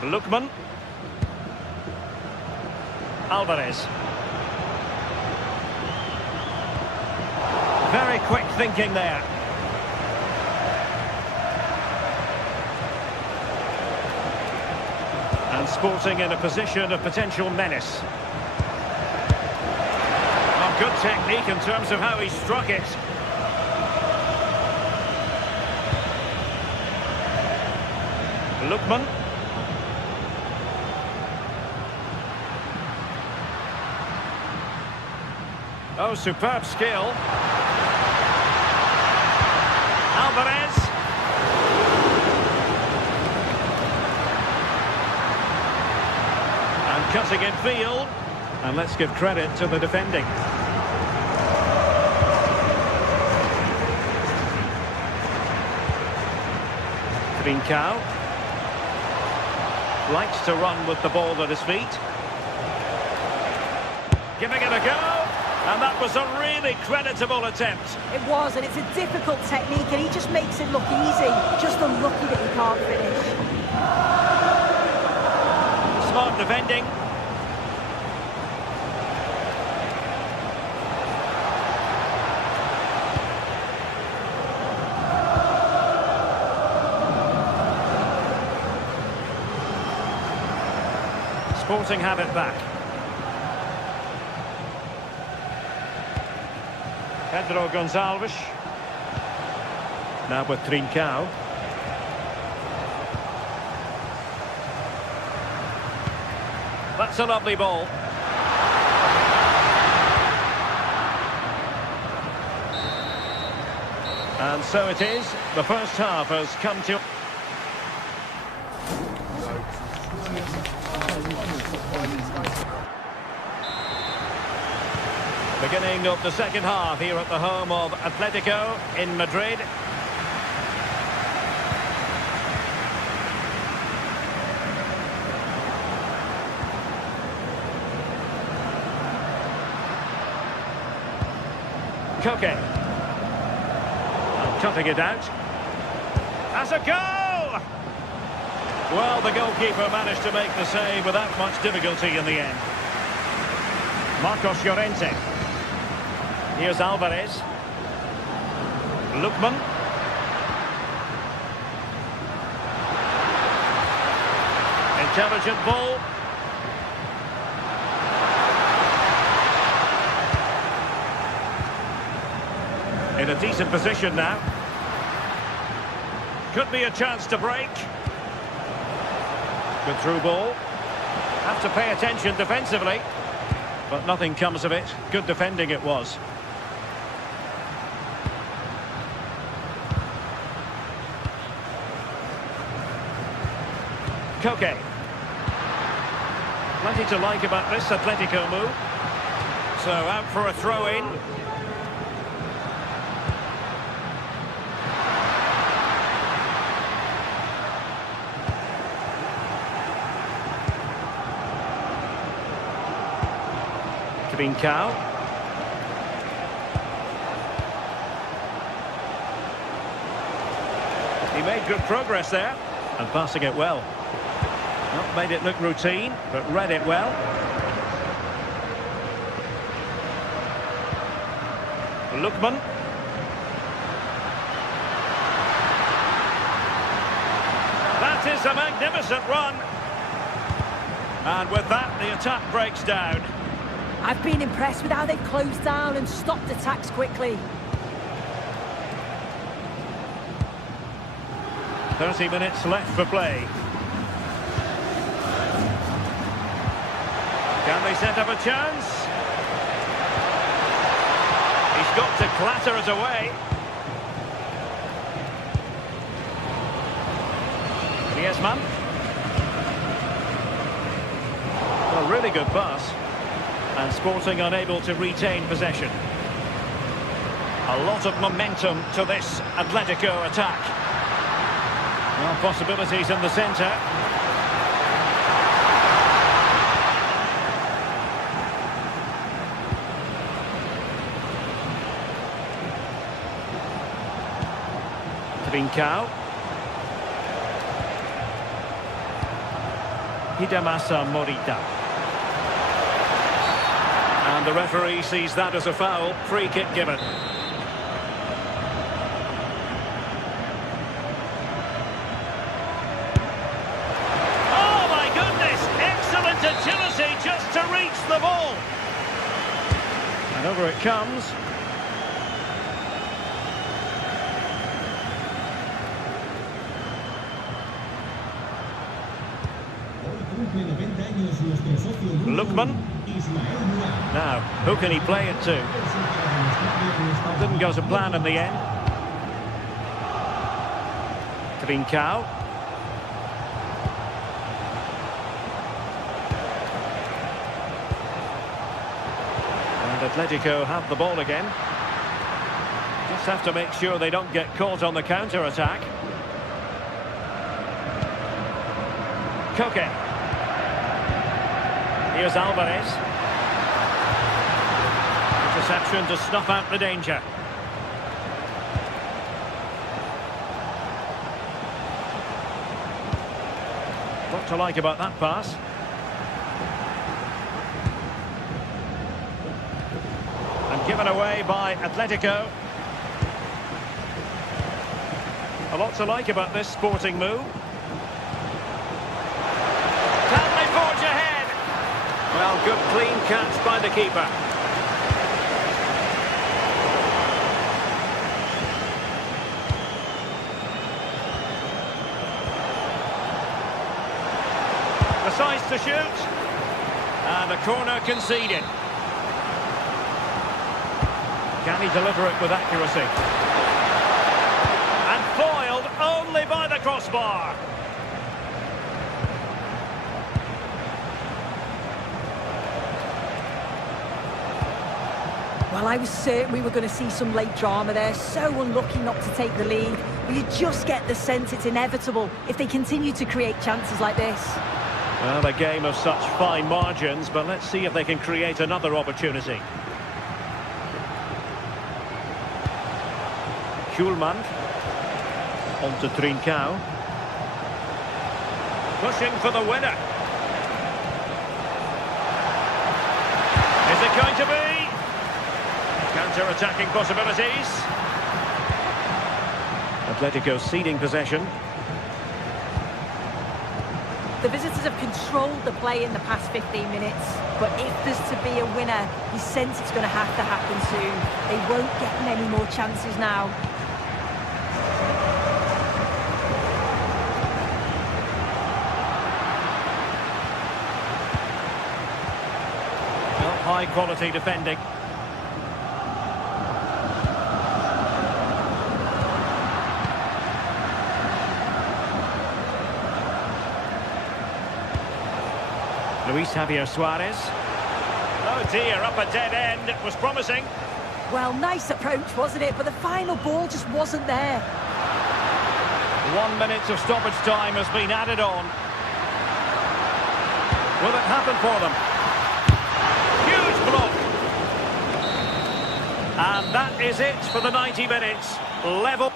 Lookman. Alvarez. Very quick thinking there. And Sporting in a position of potential menace. Oh, good technique in terms of how he struck it. Lookman. Oh, superb skill. Alvarez. And cutting in field. And let's give credit to the defending. Trincao. Likes to run with the ball at his feet. Giving it a go. And that was a really creditable attempt. It was, and it's a difficult technique, and he just makes it look easy. Just unlucky that he can't finish. Smart defending. Sporting have it back. Pedro Gonçalves. Now with Trincao. That's a lovely ball. And so it is. The first half has come to... Beginning of the second half here at the home of Atletico in Madrid. Koke. Cutting it out. As a goal! Well, the goalkeeper managed to make the save without much difficulty in the end. Marcos Llorente. Here's Alvarez. Lookman. Intelligent ball. In a decent position now. Could be a chance to break. Good through ball. Have to pay attention defensively. But nothing comes of it. Good defending it was. Koke. Plenty to like about this Atletico move. So out for a throw-in. Trincao. He made good progress there and passing it well. Not made it look routine, but read it well. Lookman. That is a magnificent run. And with that, the attack breaks down. I've been impressed with how they've closed down and stopped attacks quickly. 30 minutes left for play. Can they set up a chance? He's got to clatter it away. Griezmann. A really good pass. And Sporting unable to retain possession. A lot of momentum to this Atletico attack. Well, possibilities in the centre. Trincao. Hidemasa Morita. And the referee sees that as a foul. Free kick given. Oh my goodness! Excellent agility just to reach the ball. And over it comes. Lookman. Now, who can he play it to? Didn't go to plan in the end. Trincao. And Atletico have the ball again. Just have to make sure they don't get caught on the counter-attack. Koke. Here's Alvarez. Interception to snuff out the danger. What to like about that pass? And given away by Atletico. A lot to like about this Sporting move. Can they forge ahead? Well, good clean catch by the keeper. Decides to shoot. And a corner conceded. Can he deliver it with accuracy? And foiled only by the crossbar. Well, I was certain we were going to see some late drama there. So unlucky not to take the lead. But you just get the sense it's inevitable if they continue to create chances like this. Well, a game of such fine margins, but let's see if they can create another opportunity. Schulman. On to Trincao. Pushing for the winner. Is it going to be? Counter-attacking possibilities. Atletico ceding possession. The visitors have controlled the play in the past 15 minutes, but if there's to be a winner, you sense it's going to have to happen soon. They won't get many more chances now. Well, high quality defending. Luis Javier Suarez. Oh dear, up a dead end. It was promising. Well, nice approach, wasn't it? But the final ball just wasn't there. 1 minute of stoppage time has been added on. Will it happen for them? Huge block. And that is it for the 90 minutes. Level.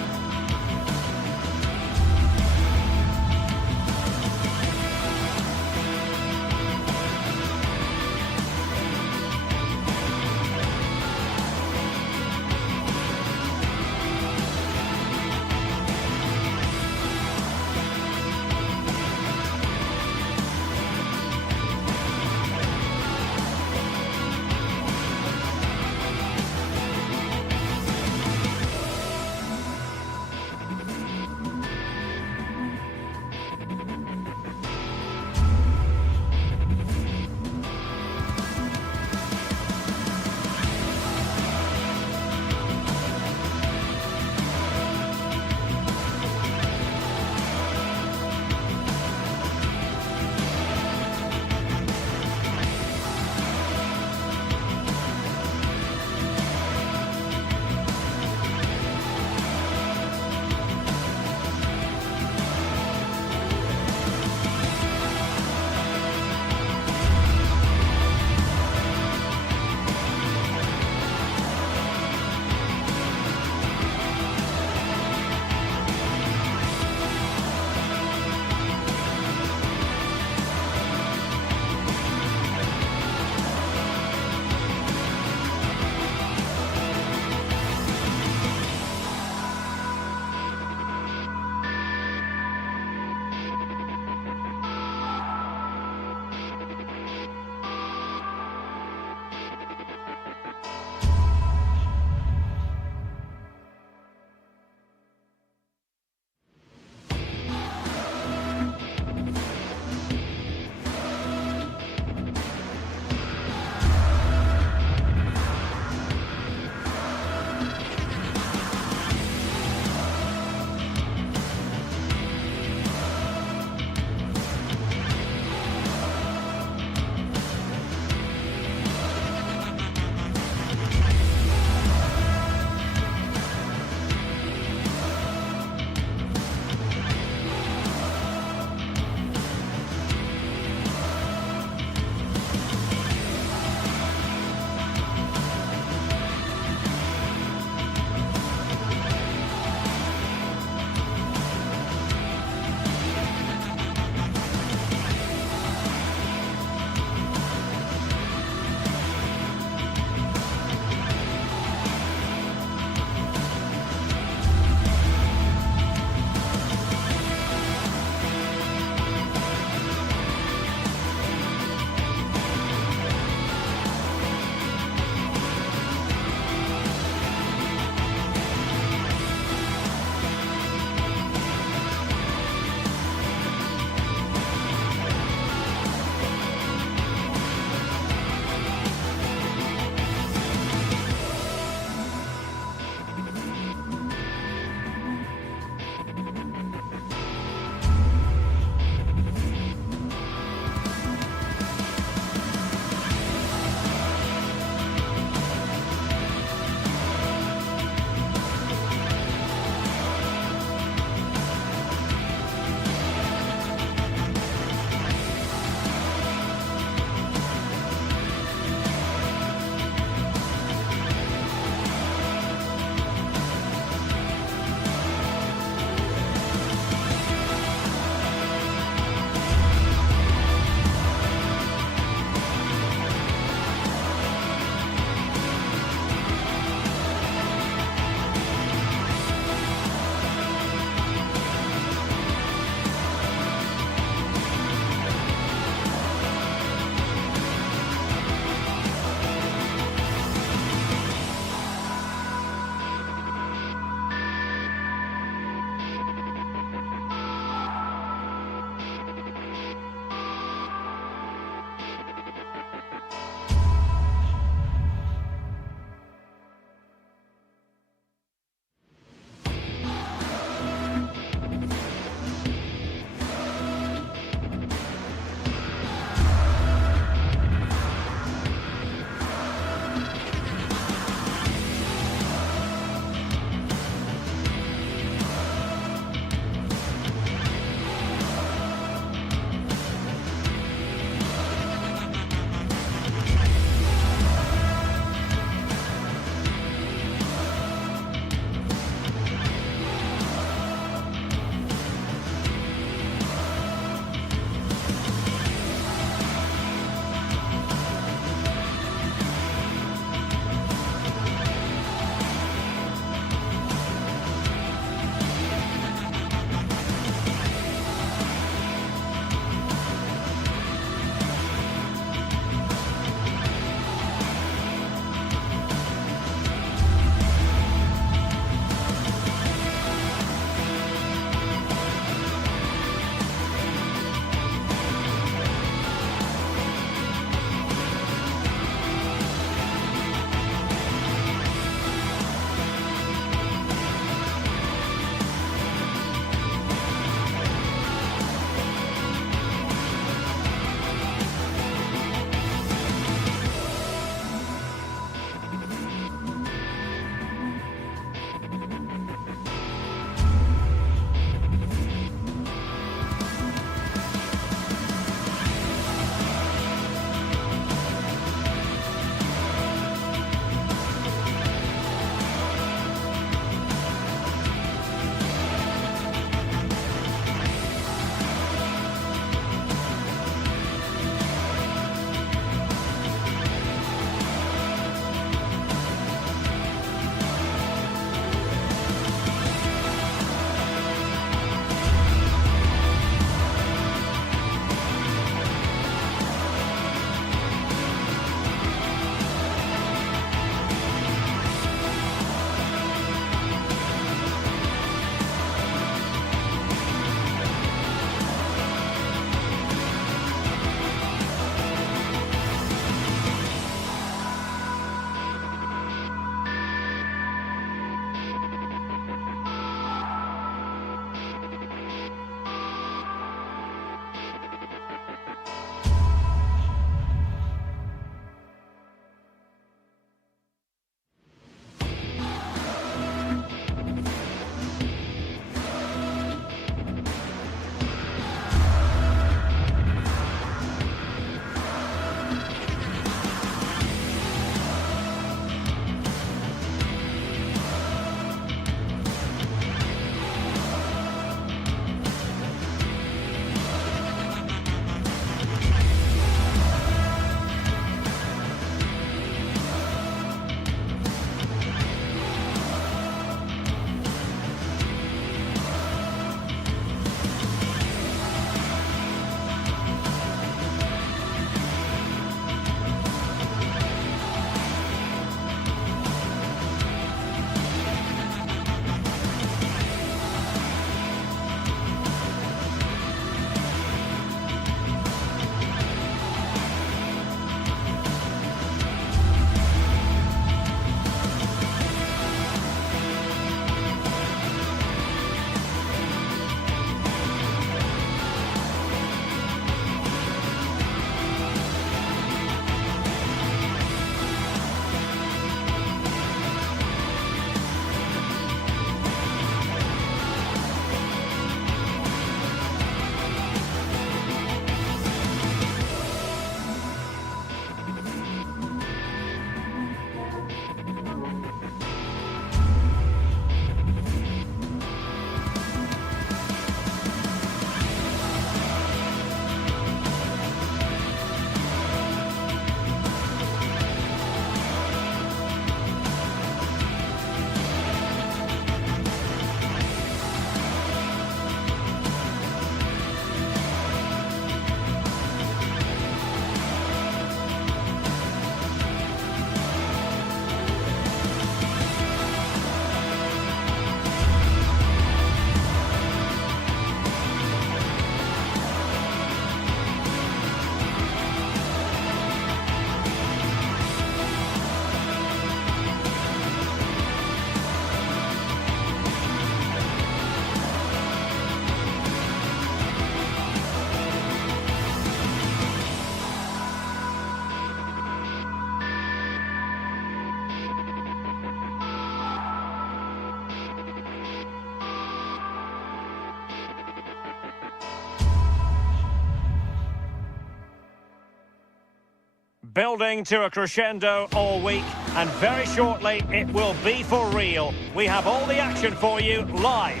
building to a crescendo all week, and very shortly it will be for real. We have all the action for you live.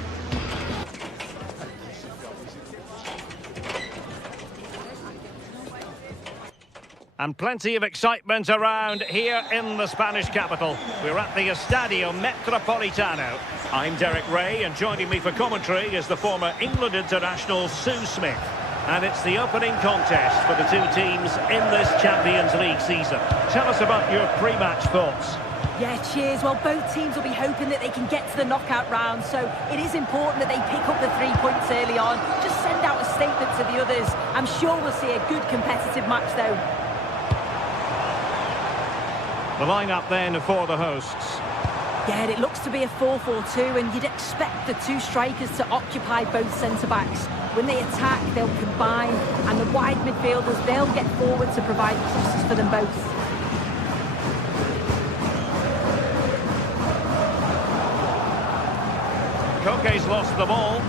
And plenty of excitement around here in the Spanish capital. We're at the Estadio Metropolitano. I'm Derek Ray, and joining me for commentary is the former England international Sue Smith. And it's the opening contest for the two teams in this Champions League season. Tell us about your pre-match thoughts. Yeah, cheers. Well, both teams will be hoping that they can get to the knockout round, so it is important that they pick up the 3 points early on. Just send out a statement to the others. I'm sure we'll see a good competitive match, though. The lineup then for the hosts. Yeah, it looks to be a 4-4-2, and you'd expect the two strikers to occupy both centre-backs. When they attack, they'll combine, and the wide midfielders, they'll get forward to provide crosses for them both. Koke's lost the ball.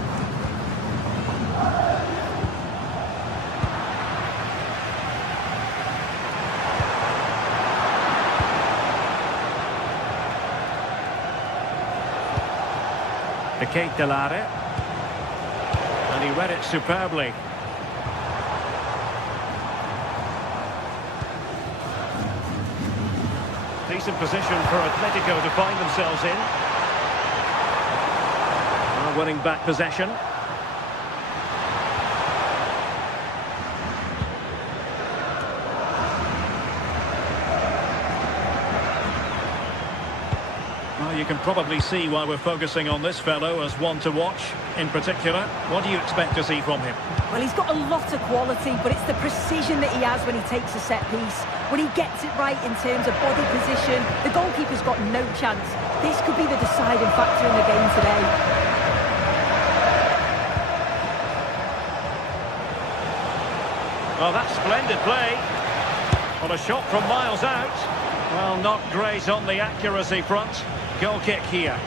Keitelare, and he read it superbly. Decent position for Atletico to find themselves in. Now winning back possession. You can probably see why we're focusing on this fellow as one to watch. In particular, what do you expect to see from him? Well, he's got a lot of quality, but it's the precision that he has when he takes a set piece. When he gets it right in terms of body position, the goalkeeper's got no chance. This could be the deciding factor in the game today. Well, that's splendid play. On a shot from miles out. Well, not great on the accuracy front. Goal kick here.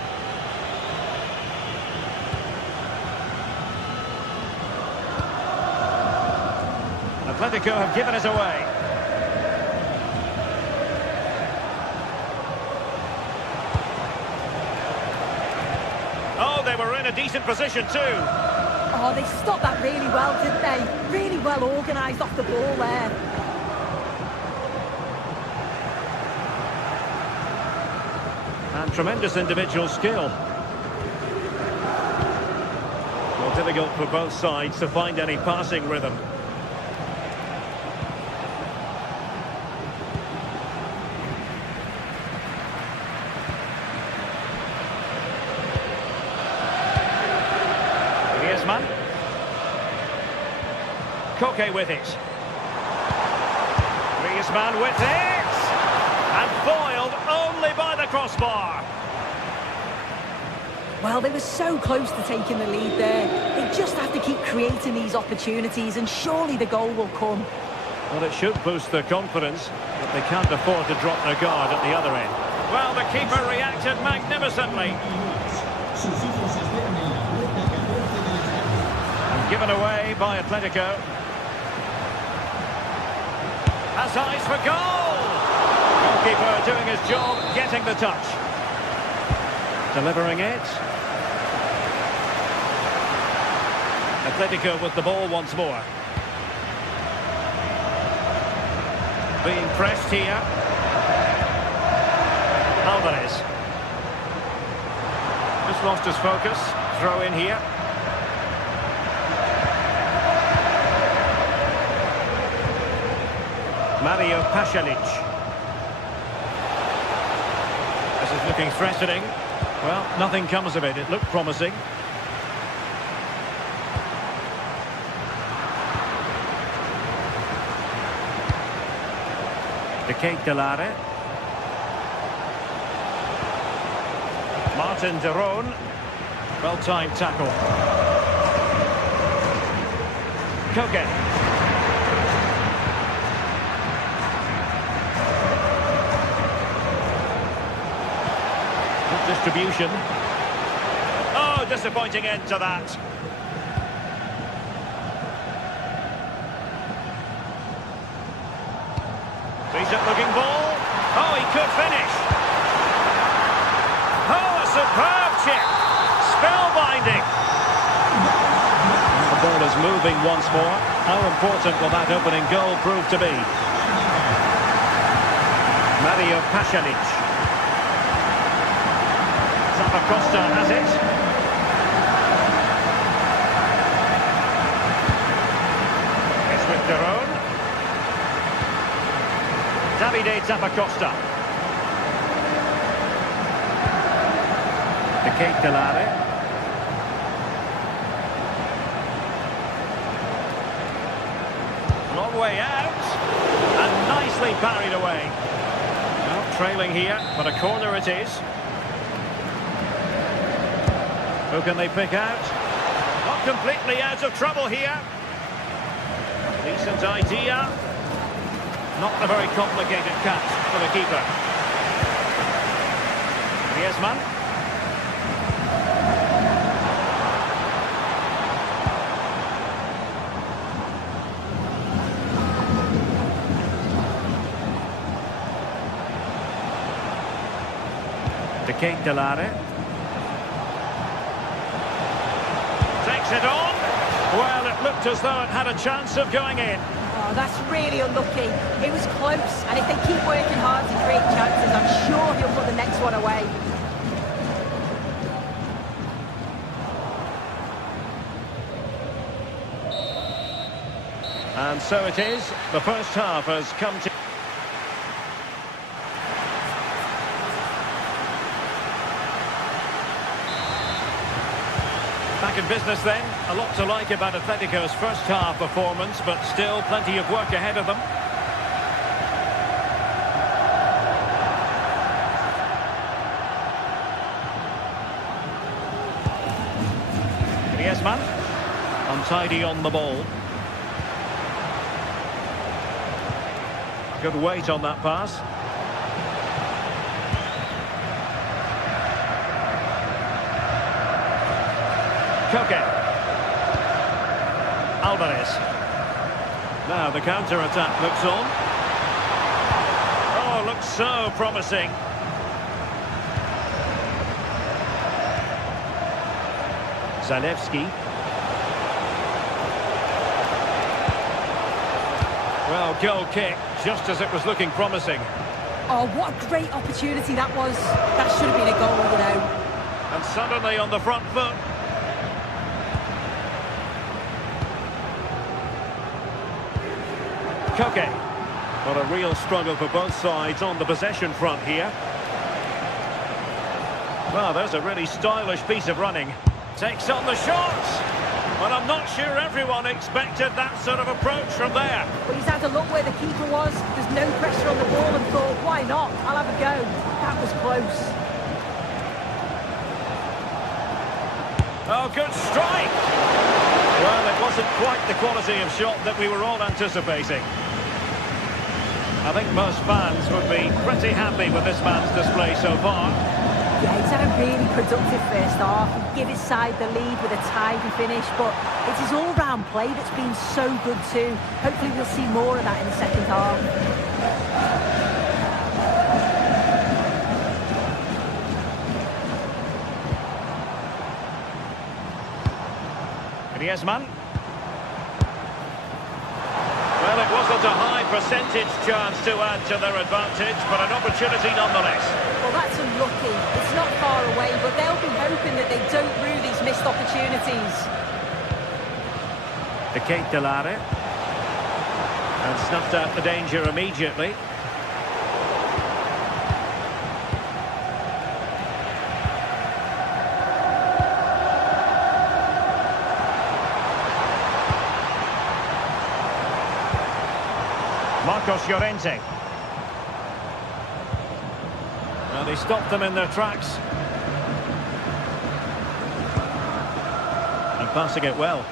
Atletico have given it away. Oh, they were in a decent position too. Oh, they stopped that really well, didn't they? Really well organised off the ball there. And tremendous individual skill. Well, difficult for both sides to find any passing rhythm. Griezmann. Koke with it. Griezmann with it! And foiled only by the crossbar. Well, they were so close to taking the lead there. They just have to keep creating these opportunities, and surely the goal will come. Well, it should boost their confidence, but they can't afford to drop their guard at the other end. Well, the keeper reacted magnificently. And given away by Atletico. Has eyes for goal! Goalkeeper doing his job, getting the touch. Delivering it. Atletico with the ball once more. Being pressed here. Alvarez. Just lost his focus. Throw in here. Mario Pasalic. This is looking threatening. Well, nothing comes of it. It looked promising. De Keitelare. Martin de Roon. Well-timed tackle. Koke. Good distribution. Oh, disappointing end to that. Decent-looking ball. Oh, he could finish. Oh, a superb chip. Spellbinding. The ball is moving once more. How important will that opening goal prove to be? Mario Pasalic. Zappacosta has it. It's with Derone. Davide Zappacosta. Ketelare. Long way out. And nicely parried away. Well, trailing here, but a corner it is. Who can they pick out? Not completely out of trouble here. Decent idea. Not a very complicated catch for the keeper. Griezmann. Ketelare. Takes it on. Well, it looked as though it had a chance of going in. Oh, that's really unlucky. It was close, and if they keep working hard to create chances, I'm sure he'll put the next one away. And so it is. The first half has come to... Back in business then. A lot to like about Atletico's first half performance, but still plenty of work ahead of them. Griezmann. Untidy on the ball. Good weight on that pass. Koke. Alvarez. Now the counter-attack looks on. Oh, looks so promising. Zalewski. Well, goal kick, just as it was looking promising. Oh, what a great opportunity that was. That should have been a goal, you know. And suddenly on the front foot. Koke. What a real struggle for both sides on the possession front here. Well, there's a really stylish piece of running. Takes on the shot. But I'm not sure everyone expected that sort of approach from there. But he's had a look where the keeper was. There's no pressure on the ball and thought, why not? I'll have a go. That was close. Oh, good strike. Well, it wasn't quite the quality of shot that we were all anticipating. I think most fans would be pretty happy with this man's display so far. Yeah, he's had a really productive first half. He gave his side the lead with a tidy finish, but it's his all-round play that's been so good too. Hopefully we'll see more of that in the second half. Griezmann. Well, it wasn't a high percentage chance to add to their advantage, but an opportunity nonetheless. Well, that's unlucky. It's not far away, but they'll be hoping that they don't rue these missed opportunities. The Ketelare. And snuffed out the danger immediately. Marcos Llorente. Well, they stopped them in their tracks. And passing it well.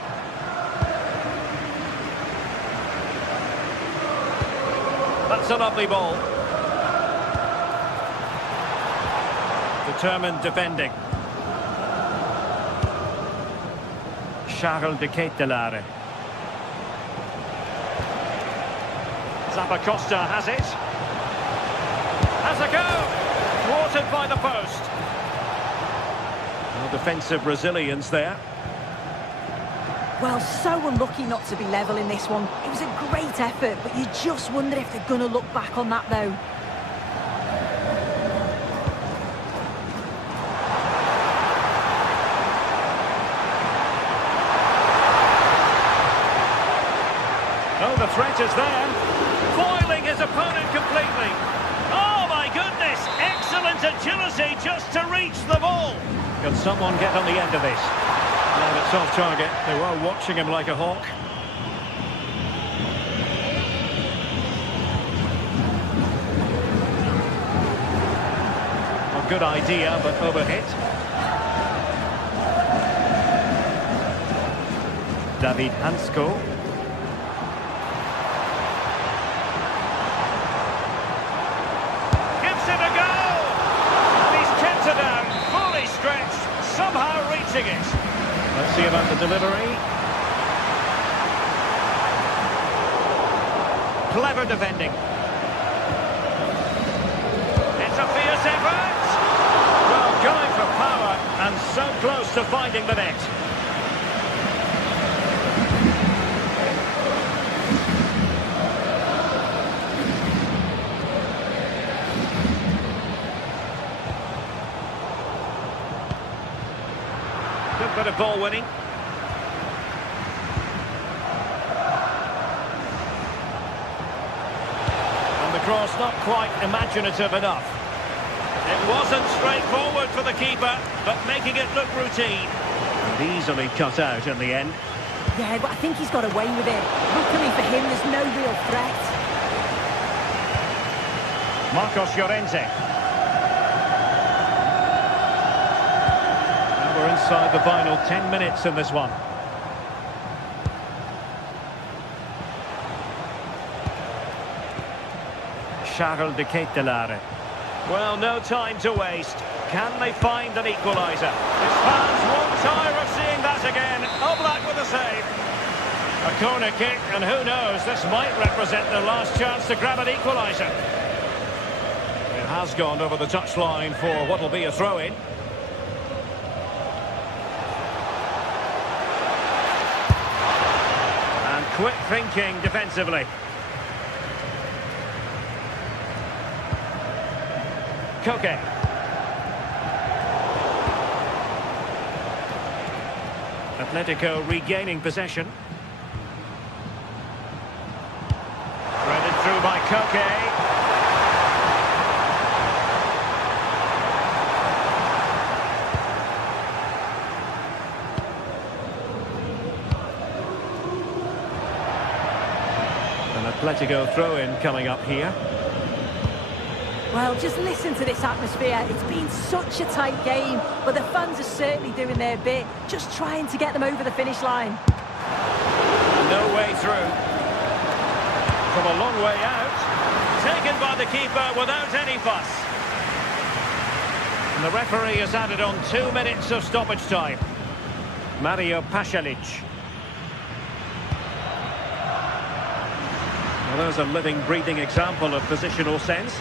That's a lovely ball. Determined defending. Charles de Ketelare. Zappacosta has it. Has a go. Thwarted by the post. Well, defensive resilience there. Well, so unlucky not to be level in this one. It was a great effort, but you just wonder if they're going to look back on that, though. Oh, the threat is there. Foiling his opponent completely. Oh, my goodness. Excellent agility just to reach the ball. Can someone get on the end of this? And it's off target. They were watching him like a hawk. A good idea, but overhit. David Hansko. Gives it a go! And he's kept it down, fully stretched, somehow reaching it. Let's see about the delivery. Clever defending. It's a fierce effort. Well, going for power and so close to finding the net. Good bit of ball winning. And the cross not quite imaginative enough. It wasn't straightforward for the keeper, but making it look routine. And easily cut out in the end. Yeah, but I think he's got away with it. Luckily for him, there's no real threat. Marcos Llorente. We're inside the final 10 minutes in this one. Charles de Ketelare. Well, no time to waste. Can they find an equaliser? His fans won't tire of seeing that again. Oblak with a save. A corner kick, and who knows, this might represent their last chance to grab an equaliser. It has gone over the touchline for what will be a throw-in. Quick thinking defensively. Koke. Atletico regaining possession. Threaded through by Koke. Atletico throw-in coming up here. Well, just listen to this atmosphere. It's been such a tight game, but the fans are certainly doing their bit, just trying to get them over the finish line. No way through. From a long way out. Taken by the keeper without any fuss. And the referee has added on 2 minutes of stoppage time. Mario Pasalic. Well, there's a living, breathing example of positional sense.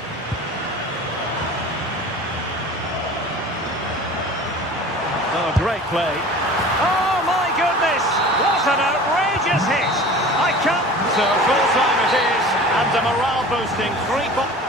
Oh, great play. Oh, my goodness! What an outrageous hit! I can't... So full-time it is, and a morale-boosting 3-point...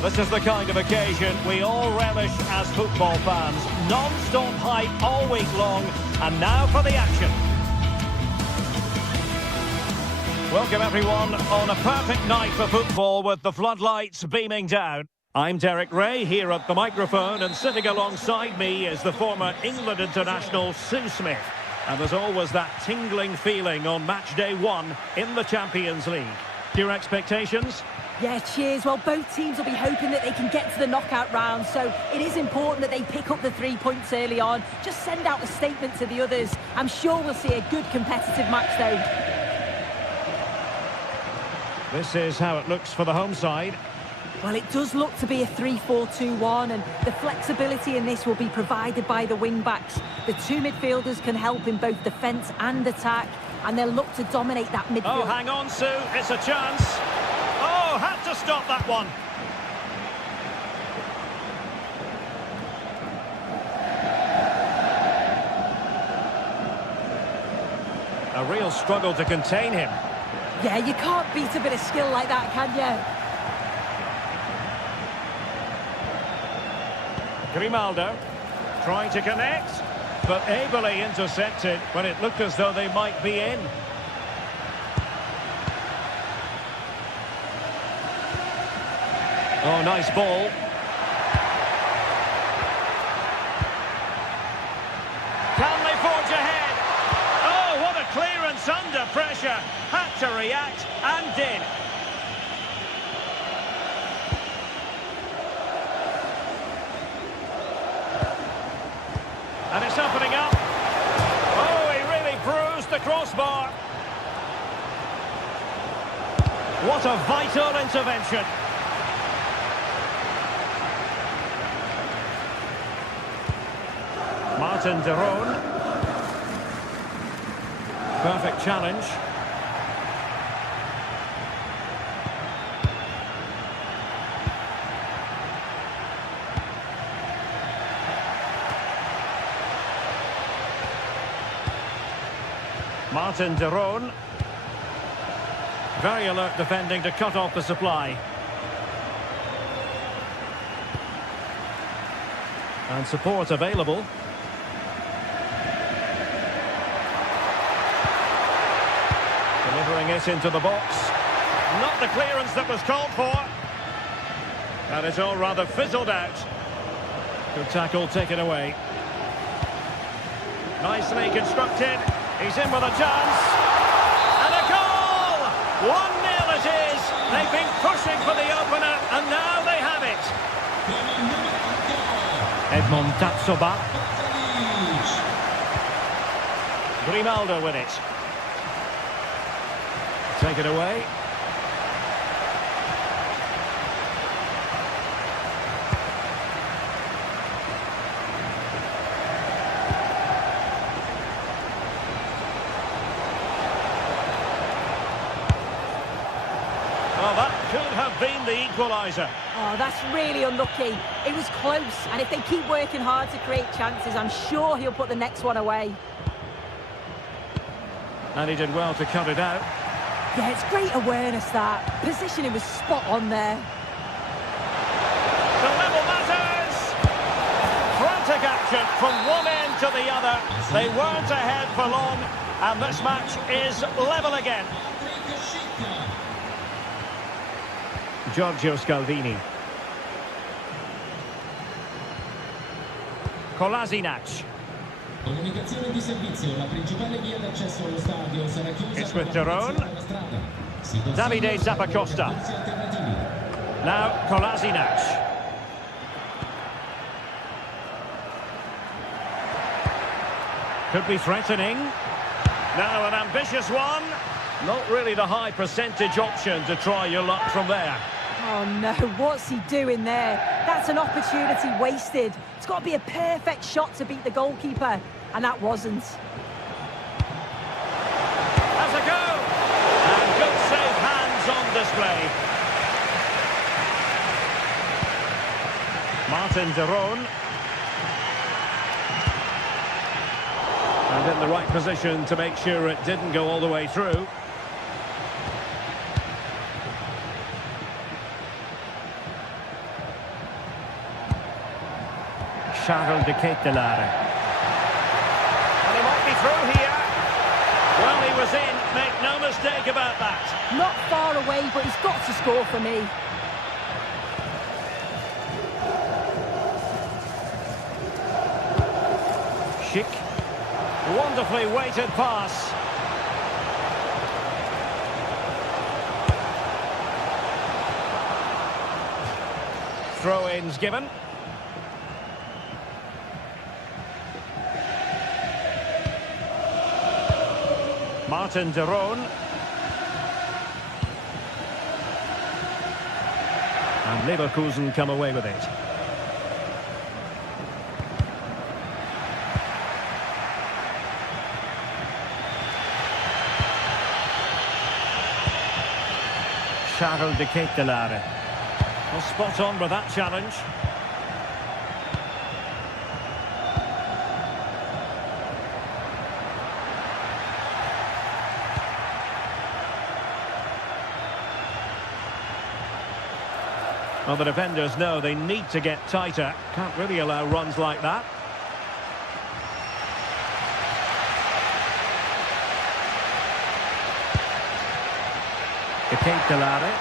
This is the kind of occasion we all relish as football fans. Non-stop hype all week long, and now for the action. Welcome everyone on a perfect night for football with the floodlights beaming down. I'm Derek Ray here at the microphone, and sitting alongside me is the former England international Sue Smith. And there's always that tingling feeling on match day 1 in the Champions League. Your expectations? Yeah, cheers. Well, both teams will be hoping that they can get to the knockout round, so it is important that they pick up the 3 points early on. Just send out a statement to the others. I'm sure we'll see a good competitive match though. This is how it looks for the home side. Well, it does look to be a 3-4-2-1, and the flexibility in this will be provided by the wing-backs. The 2 midfielders can help in both defence and attack, and they'll look to dominate that midfield. Oh, hang on, Sue. It's a chance. Oh, had to stop that one. A real struggle to contain him. Yeah, you can't beat a bit of skill like that, can you? Grimaldo trying to connect, but ably intercepted when it looked as though they might be in. Oh, nice ball. Can they forge ahead? Oh, what a clearance under pressure. Had to react and did. And it's opening up. Oh, he really bruised the crossbar. What a vital intervention. Martin de Roon. Perfect challenge. Martin de Roon. Very alert defending to cut off the supply. And support available. Delivering it into the box. Not the clearance that was called for. And it's all rather fizzled out. Good tackle taken away. Nicely constructed. He's in with a chance. And a goal! 1-0 it is. They've been pushing for the opener, and now they have it. Edmond Tatsoba. Grimaldo with it. Take it away. Well, that could have been the equaliser. Oh, that's really unlucky. It was close, and if they keep working hard to create chances, I'm sure he'll put the next one away. And he did well to cut it out. Yeah, it's great awareness, that. Positioning was spot on there. The level matters! Frantic action from one end to the other. They weren't ahead for long, and this match is level again. Giorgio Scalvini. Kolasinac. Comunicazione di servizio, la principale via d'accesso allo stadio sarà chiusa. It's with de Roon. Davide Zappacosta. Now Kolasinac. Could be threatening. Now an ambitious one. Not really the high percentage option to try your luck from there. Oh no, what's he doing there? That's an opportunity wasted. It's got to be a perfect shot to beat the goalkeeper, and that wasn't. Has a go! And good safe hands on display. Martin de Roon. And in the right position to make sure it didn't go all the way through. Charles de Ketelare. And he might be through here. Well, he was in. Make no mistake about that. Not far away, but he's got to score for me. Schick. Wonderfully weighted pass. Throw-ins given. Martin de Roon. And Leverkusen come away with it. Charles de Ketelare. Well, spot on with that challenge. Well, the defenders know they need to get tighter. Can't really allow runs like that. De Ketelare.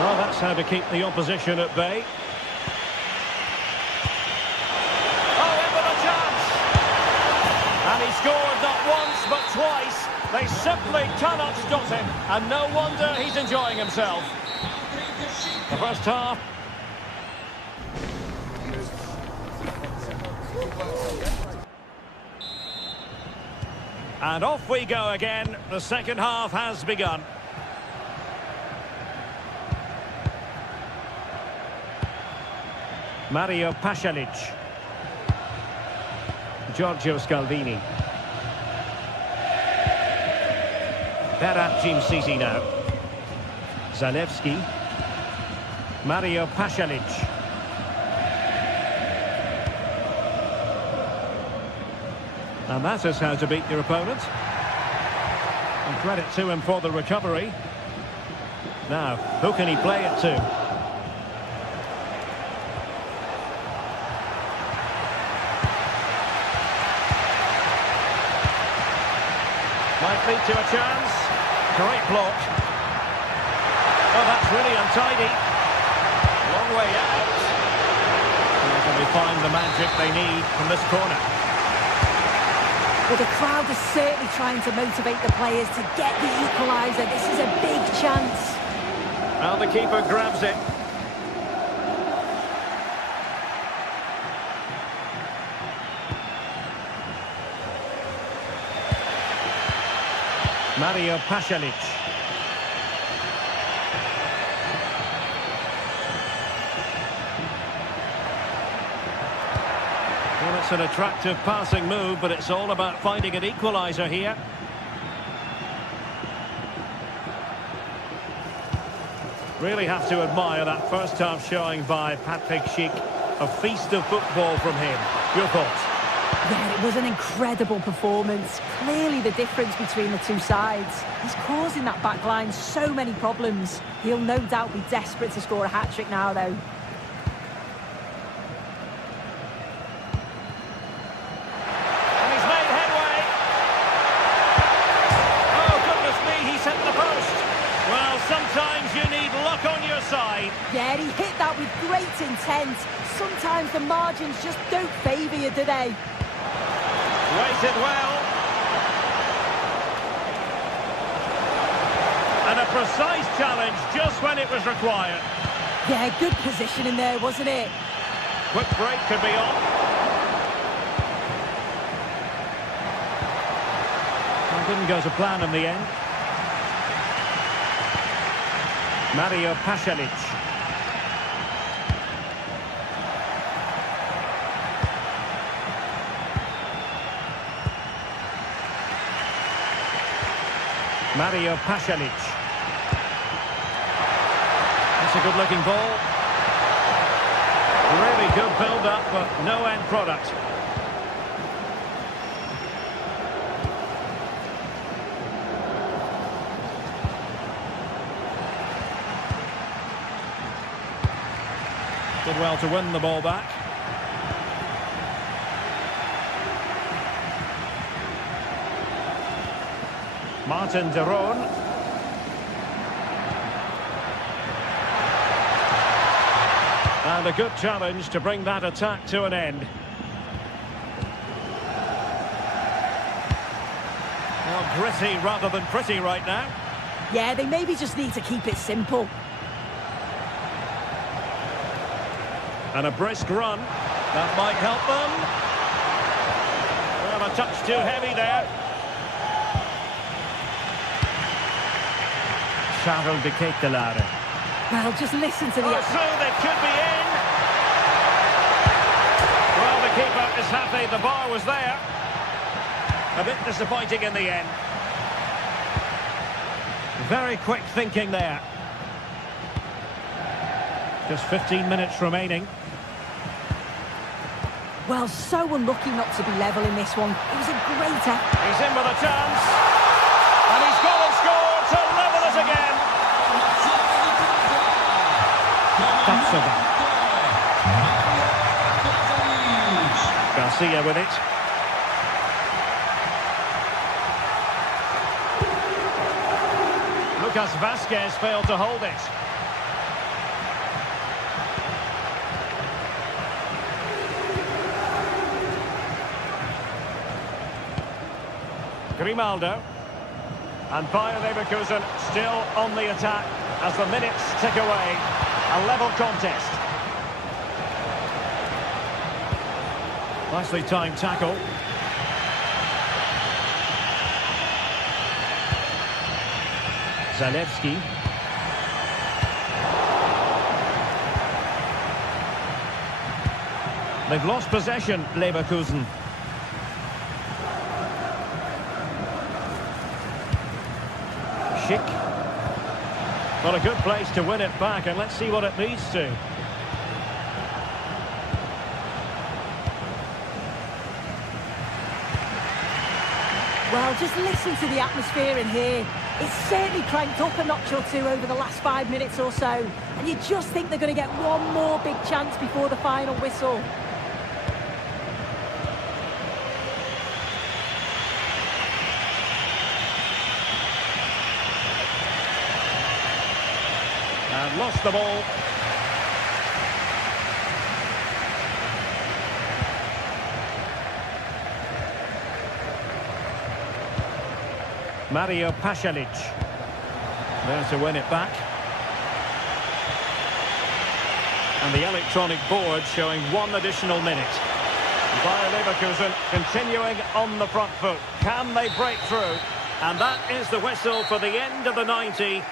Well, that's how to keep the opposition at bay. Oh, in with a chance! And he scored not once, but twice. They simply cannot stop him. And no wonder he's enjoying himself. The first half. And off we go again. The second half has begun. Mario Pasalic. Giorgio Scalvini. Berat Jimsisi now. Zalewski. Mario Pasalic. And that is how to beat your opponent. And credit to him for the recovery. Now, who can he play it to? Might lead to a chance. Great block. Oh, that's really untidy. Long way out. And can they find the magic they need from this corner? Well, the crowd is certainly trying to motivate the players to get the equaliser. This is a big chance. Well, the keeper grabs it. Mario Pasalic. Well, it's an attractive passing move, but it's all about finding an equaliser here. Really have to admire that first half showing by Patrick Schick. A feast of football from him. Your thoughts? Yeah, it was an incredible performance. Clearly the difference between the two sides. He's causing that back line so many problems. He'll no doubt be desperate to score a hat-trick now, though. And he's made headway. Oh, goodness me, he's hit the post. Well, sometimes you need luck on your side. Yeah, he hit that with great intent. Sometimes the margins just don't favour you, do they? Weighted well. And a precise challenge just when it was required. Yeah, good position in there, wasn't it? Quick break could be on. Well, didn't go to plan in the end. Mario Pasalic. Mario Pasalic. That's a good-looking ball. Really good build-up, but no end product. Did well to win the ball back. Martin de Roon. And a good challenge to bring that attack to an end. Well, gritty rather than pretty right now. Yeah, they maybe just need to keep it simple. And a brisk run. That might help them. Well, a touch too heavy there. Charles de Ketelaere. Well, just listen to the... Oh, so they could be in. Well, the keeper is happy the bar was there. A bit disappointing in the end. Very quick thinking there. Just 15 minutes remaining. Well, so unlucky not to be level in this one. It was a great effort. He's in with a chance. And he's gone and scored to level it again. That's Garcia with it. Lucas Vazquez failed to hold it. Grimaldo. And Bayer Leverkusen still on the attack as the minutes tick away. A level contest. Nicely timed tackle. Zalewski. They've lost possession, Leverkusen. Schick. Well, a good place to win it back, and let's see what it leads to. Well, just listen to the atmosphere in here. It's certainly cranked up a notch or two over the last 5 minutes or so. And you just think they're going to get one more big chance before the final whistle. And lost the ball. Mario Pasalic. There to win it back. And the electronic board showing 1 additional minute. Bayer Leverkusen continuing on the front foot. Can they break through? And that is the whistle for the end of the 90.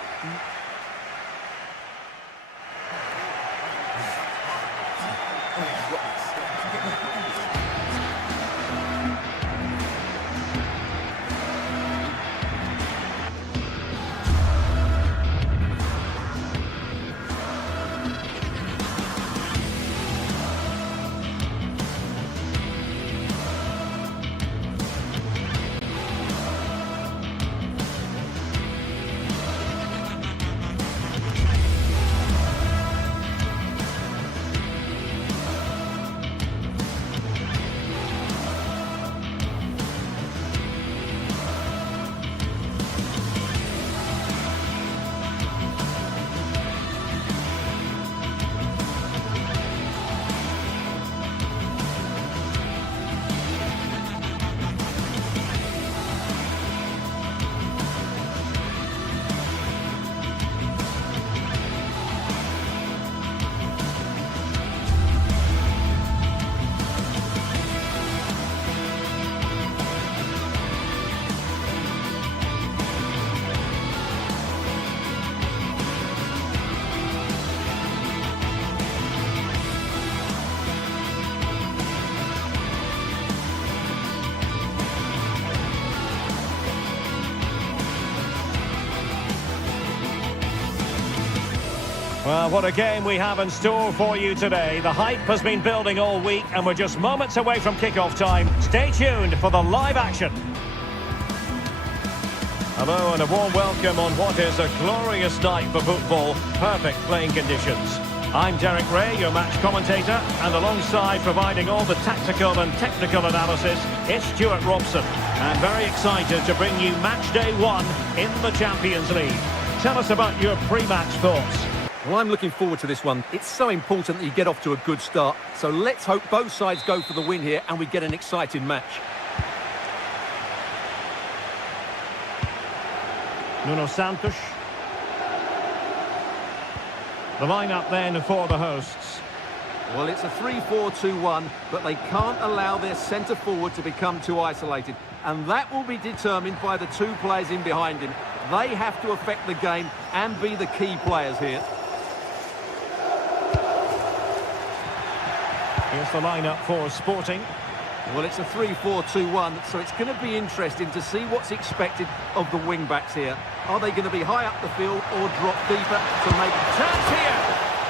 Well, what a game we have in store for you today. The hype has been building all week and we're just moments away from kick-off time. Stay tuned for the live action. Hello and a warm welcome on what is a glorious night for football. Perfect playing conditions. I'm Derek Ray, your match commentator, and alongside providing all the tactical and technical analysis, it's Stuart Robson. And very excited to bring you match day 1 in the Champions League. Tell us about your pre-match thoughts. Well, I'm looking forward to this one. It's so important that you get off to a good start. So let's hope both sides go for the win here and we get an exciting match. Nuno Santos. The line-up then for the hosts. Well, it's a 3-4-2-1, but they can't allow their centre-forward to become too isolated. And that will be determined by the two players in behind him. They have to affect the game and be the key players here. Here's the line-up for Sporting. Well, it's a 3-4-2-1, so it's going to be interesting to see what's expected of the wing-backs here. Are they going to be high up the field or drop deeper to make a Chance here!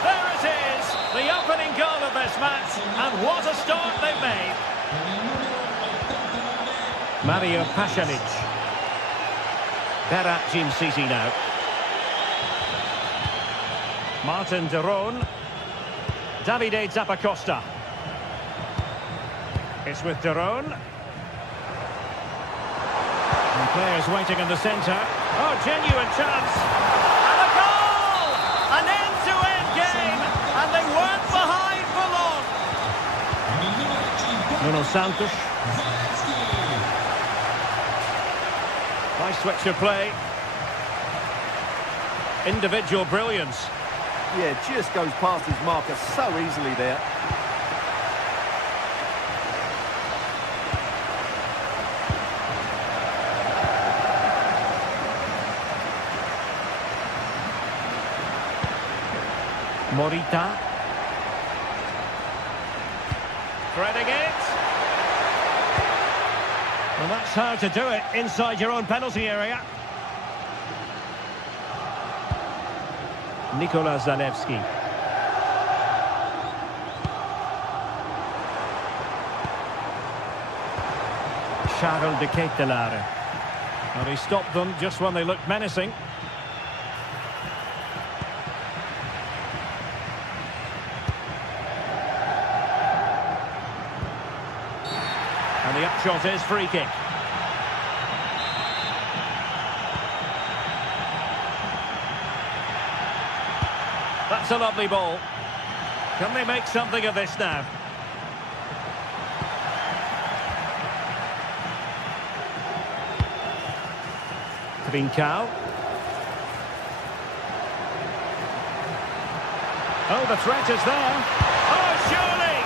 There it is! The opening goal of this match, and what a start they've made! Mario Pasalic. Berat Jim City now. Martin de Roon. Davide Zappacosta. It's with de Roon. And players waiting in the centre. Oh, genuine chance. And a goal! An end-to-end game. And they weren't behind for long. Nuno Santos. Nice switch of play. Individual brilliance. Yeah, just goes past his marker so easily there. Morita. Threading it. Well, that's how to do it inside your own penalty area. Nikola Zalewski. Charles de Ketelaere. Well, he stopped them just when they looked menacing. And the upshot is free kick. That's a lovely ball. Can they make something of this now? Trincao. Oh, the threat is there. Oh, surely!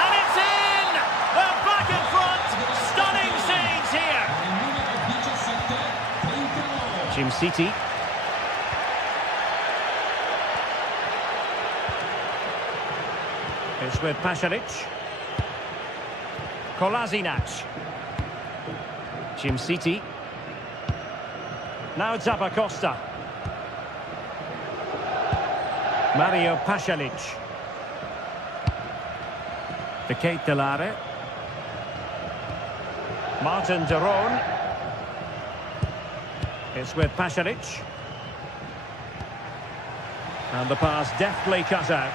And it's in! They're back in front! Stunning scenes here! Jim City. It's with Pasalic. Kolasinac. Jim City. Now Zappacosta. Mario Pasalic. De Ketelaere. Martin de Roon. It's with Pasalic. And the pass deftly cut out.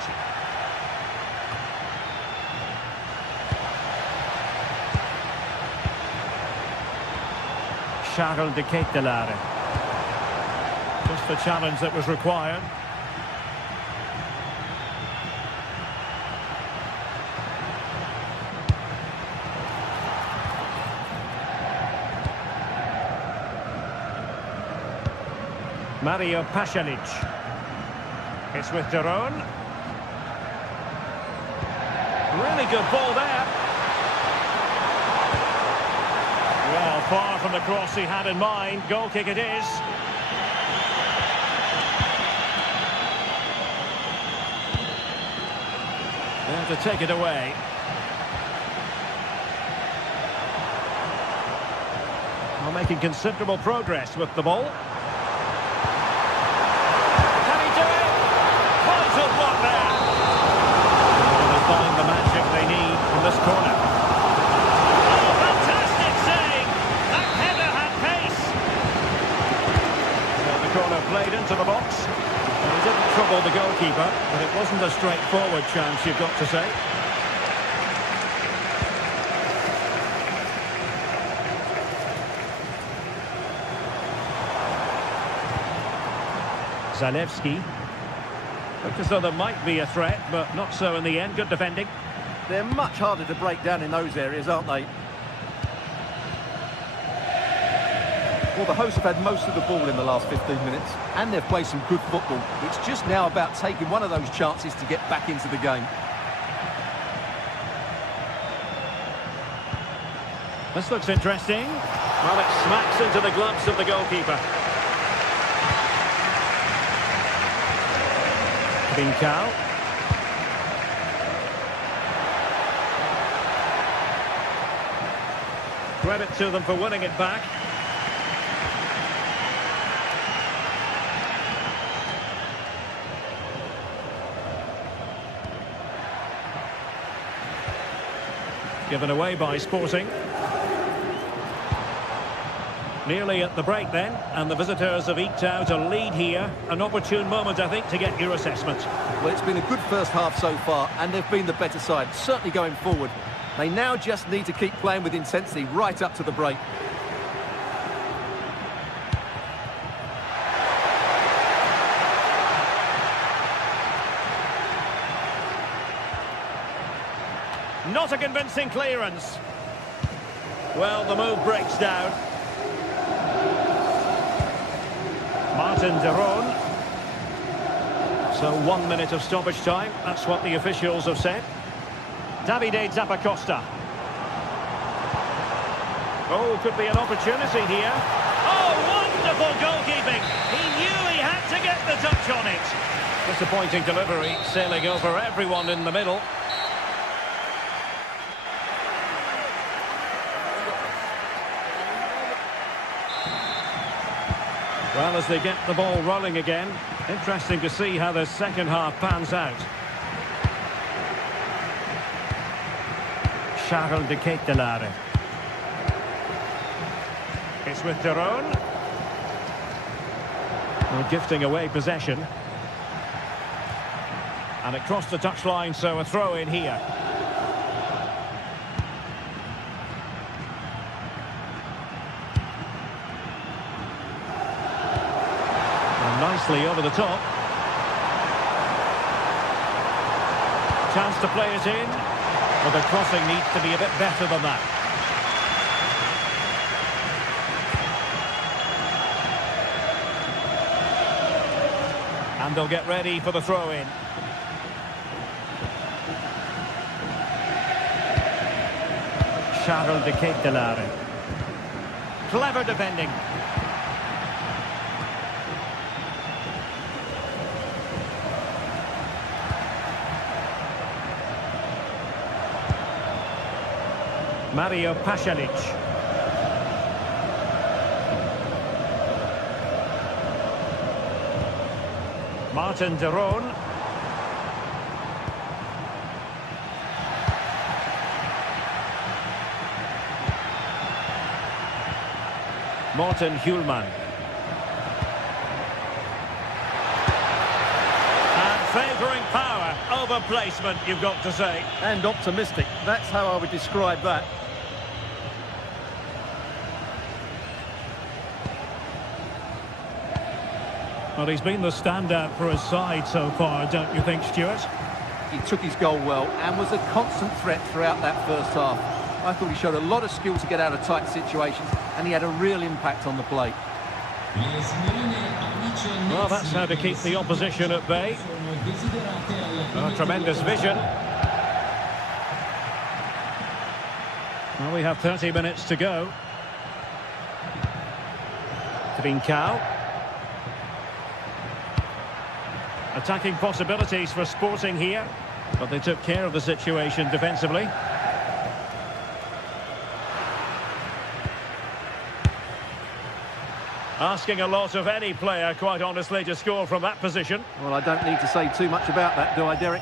Charles de Ketelaere. Just the challenge that was required. Mario Pasalic. It's with de Roon. Really good ball there. Well, far from the cross he had in mind. Goal kick it is. There to take it away. Well, making considerable progress with the ball. Can he do it? Vital block there. Will they find the magic they need from this corner? Oh, fantastic save! That header had pace. So the corner played into the box. And he didn't trouble the goalkeeper, but it Wasn't a straightforward chance, you've got to say. Zalewski. Looked as though there might be a threat, but not so in the end. Good defending. They're much harder to break down in those areas, aren't they? Well, the hosts have had most of the ball in the last 15 minutes, and they've played some good football. It's just now about taking one of those chances to get back into the game. This looks interesting. Well, it smacks into the gloves of the goalkeeper. Bincao. Credit to them for winning it back. Given away by Sporting. Nearly at the break then, and the visitors have eked out a lead here. An opportune moment, I think, to get your assessment. Well, it's been a good first half so far, and they've been the better side, certainly going forward. They now just need to keep playing with intensity right up to the break. Not a convincing clearance. Well, the move breaks down. Martin de Roon. So 1 minute of stoppage time. That's what the officials have said. Davide Zappacosta. Oh, could be an opportunity here. Oh, wonderful goalkeeping. He knew he had to get the touch on it. Disappointing delivery, sailing over everyone in the middle. Well, as they get the ball rolling again, interesting to see how the second half pans out. Charles de Ketelaere. It's with de Roon. Well, gifting away possession. And it crossed the touchline, so a throw in here. Nicely over the top. Chance to play it in. But the crossing needs to be a bit better than that. And they'll get ready for the throw-in. Charles de Ketelaere. Clever defending. Mario Pasalic. Martin de Roon. Morten Hjulman. And favouring power over placement, you've got to say. And optimistic. That's how I would describe that. Well, he's been the standout for his side so far, don't you think, Stuart? He took his goal well and was a constant threat throughout that first half. I thought he showed a lot of skill to get out of tight situations, and he had a real impact on the play. Well, that's how to keep the opposition at bay. Tremendous vision. Well, we have 30 minutes to go. Bincao. Attacking possibilities for Sporting here, but they took care of the situation defensively. Asking a lot of any player, quite honestly, to score from that position. Well, I don't need to say too much about that, do I, Derek?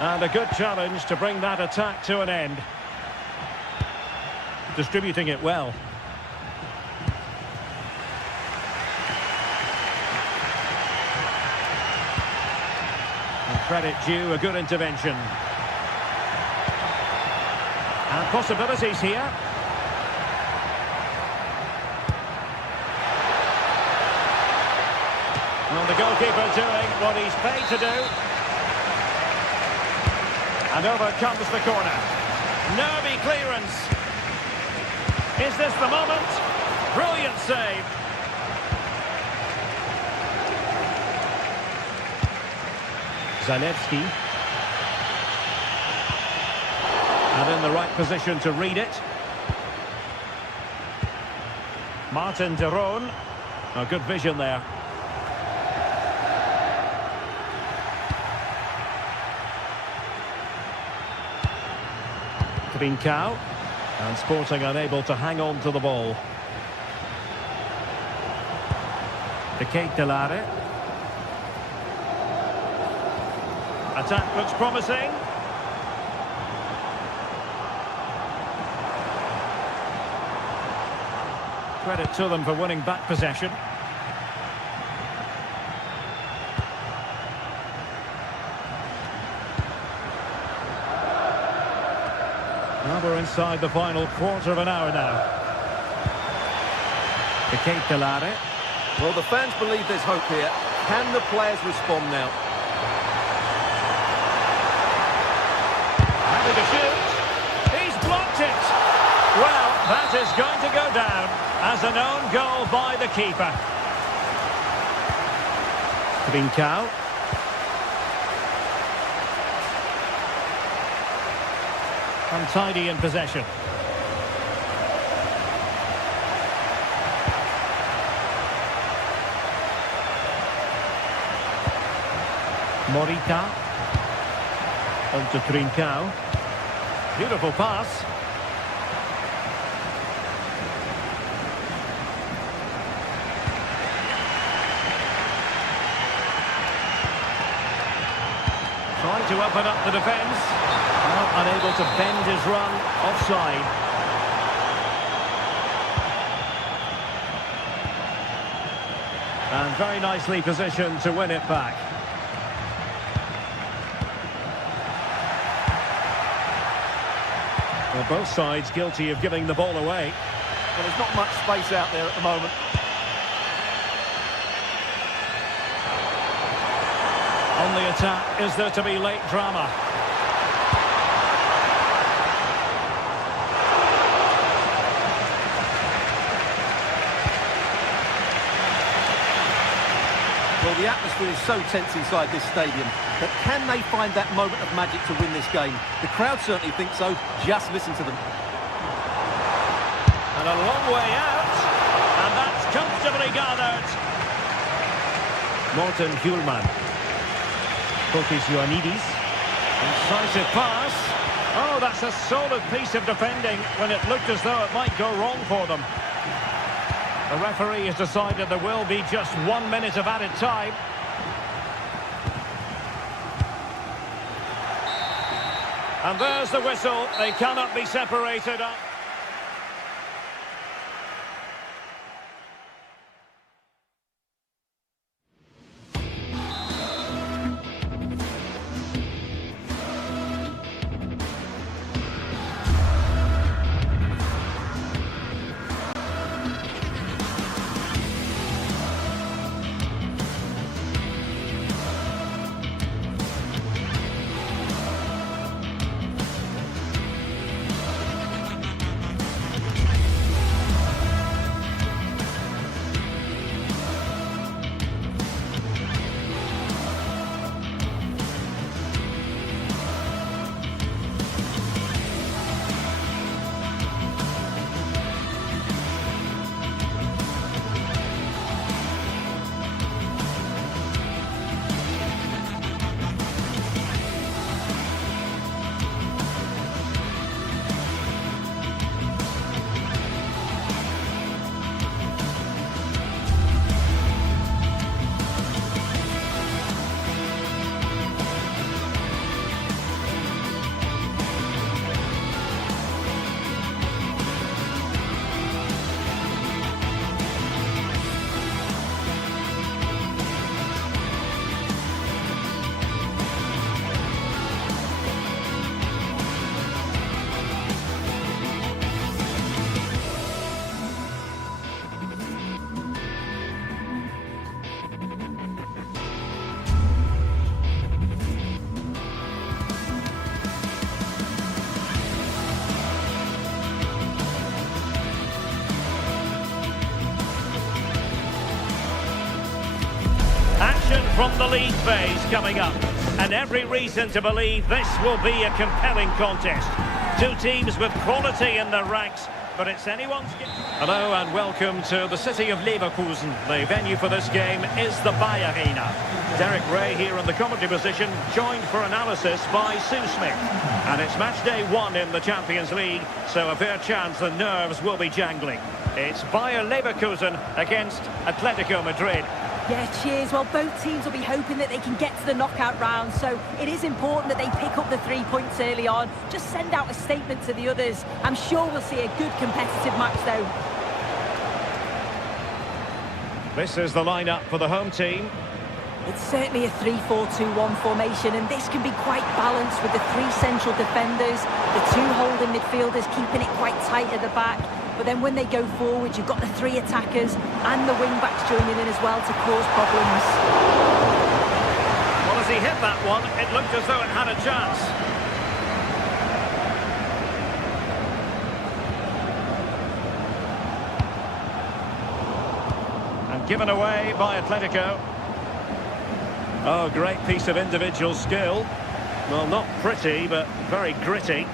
And a good challenge to bring that attack to an end. distributing it well. And credit due, a good intervention. And possibilities here. Well, the goalkeeper doing what he's paid to do. And over comes the corner. Nervy clearance. Is this the moment? Brilliant save. Zalewski. And in the right position to read it. Martin de Roon. Oh, good vision there. Trincao. And Sporting unable to hang on to the ball. De Ketelare. Attack looks promising. Credit to them for winning back possession. Now we're inside the final quarter of an hour now. De Ketelare. Well, the fans believe there's hope here. Can the players respond now? Having a shoot. He's blocked it. Well, that is going to go down as an own goal by the keeper. Trincao. Untidy in possession. Morita. On to Trincao. Beautiful pass. Trying to open up the defence. Well, unable to bend his run. Offside. And very nicely positioned to win it back. Well, both sides guilty of giving the ball away. Well, there's not much space out there at the moment. On the attack, is there to be late drama? Well, the atmosphere is so tense inside this stadium, but can they find that moment of magic to win this game? The crowd certainly think so. Just listen to them. And a long way out, and that's comfortably gathered. Morten Hjulman. Fotis Ioannidis. Incisive pass. Oh, that's a solid piece of defending when it looked as though it might go wrong for them. The referee has decided there will be just 1 minute of added time. And there's the whistle. They cannot be separated. from the league phase coming up. And every reason to believe this will be a compelling contest. Two teams with quality in their ranks, but it's anyone's game. Hello and welcome to the city of Leverkusen. The venue for this game is the Bayer Arena. Derek Ray here in the commentary position, joined for analysis by Sue Smith. And it's match day 1 in the Champions League, so a fair chance the nerves will be jangling. It's Bayer Leverkusen against Atletico Madrid. Yeah, cheers. Well, both teams will be hoping that they can get to the knockout round, so it is important that they pick up the 3 points early on. Just send out a statement to the others. I'm sure we'll see a good competitive match, though. This is the lineup for the home team. It's certainly a 3-4-2-1 formation, and this can be quite balanced with the 3 central defenders, the 2 holding midfielders keeping it quite tight at the back. But then when they go forward, you've got the 3 attackers and the wing-backs joining in as well to cause problems. Well, as he hit that one, it looked as though it had a chance. And given away by Atletico. Oh, great piece of individual skill. Well, not pretty, but very gritty.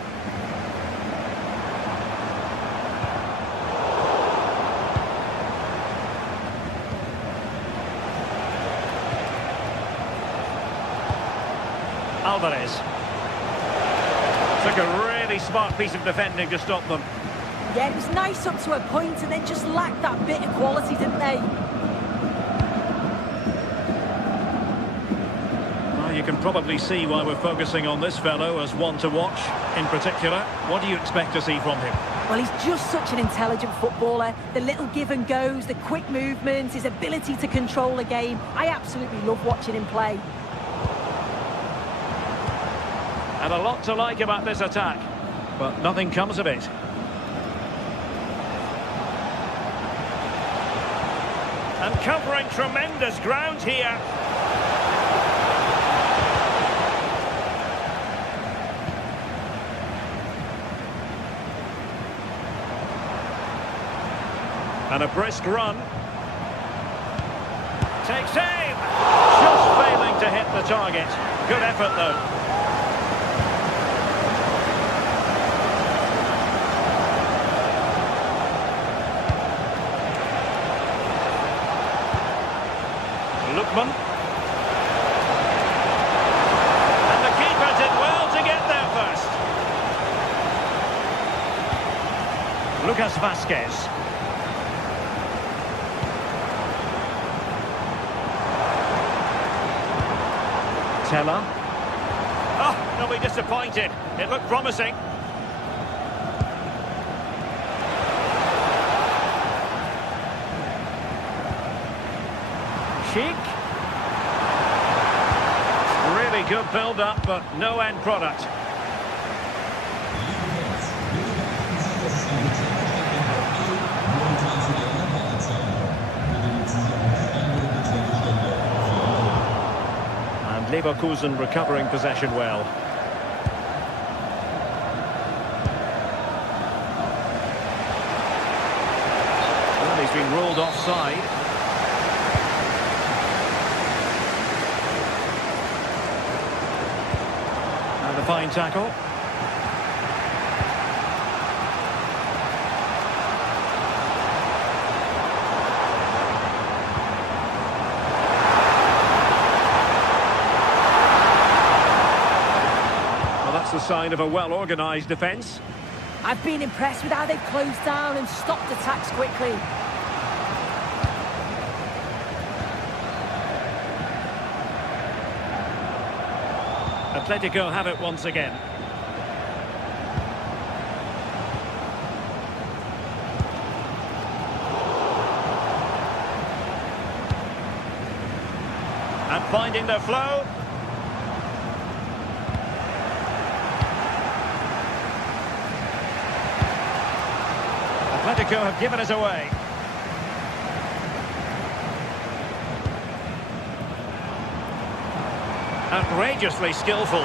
Alvarez. Took a really smart piece of defending to stop them. Yeah, it was nice up to a point and then just lacked that bit of quality, didn't they? Well, you can probably see why we're focusing on this fellow as one to watch in particular. What do you expect to see from him? Well, he's just such an intelligent footballer. The little give and goes, the quick movements, his ability to control the game. I absolutely love watching him play. And a lot to like about this attack, but nothing comes of it. And covering tremendous ground here. And a brisk run. Takes aim! Just failing to hit the target. Good effort though. Lookman. And the keeper did well to get there first. Lucas Vasquez. Teller. Oh, they'll be disappointed. It looked promising. Cheek. Really good build-up, but no end product. And Leverkusen recovering possession well. Well, he's been ruled offside. A fine tackle. Well, that's the sign of a well-organised defence. I've been impressed with how they've closed down and stopped attacks quickly. Atletico have it once again. And finding their flow. Atletico have given it away. Outrageously skillful.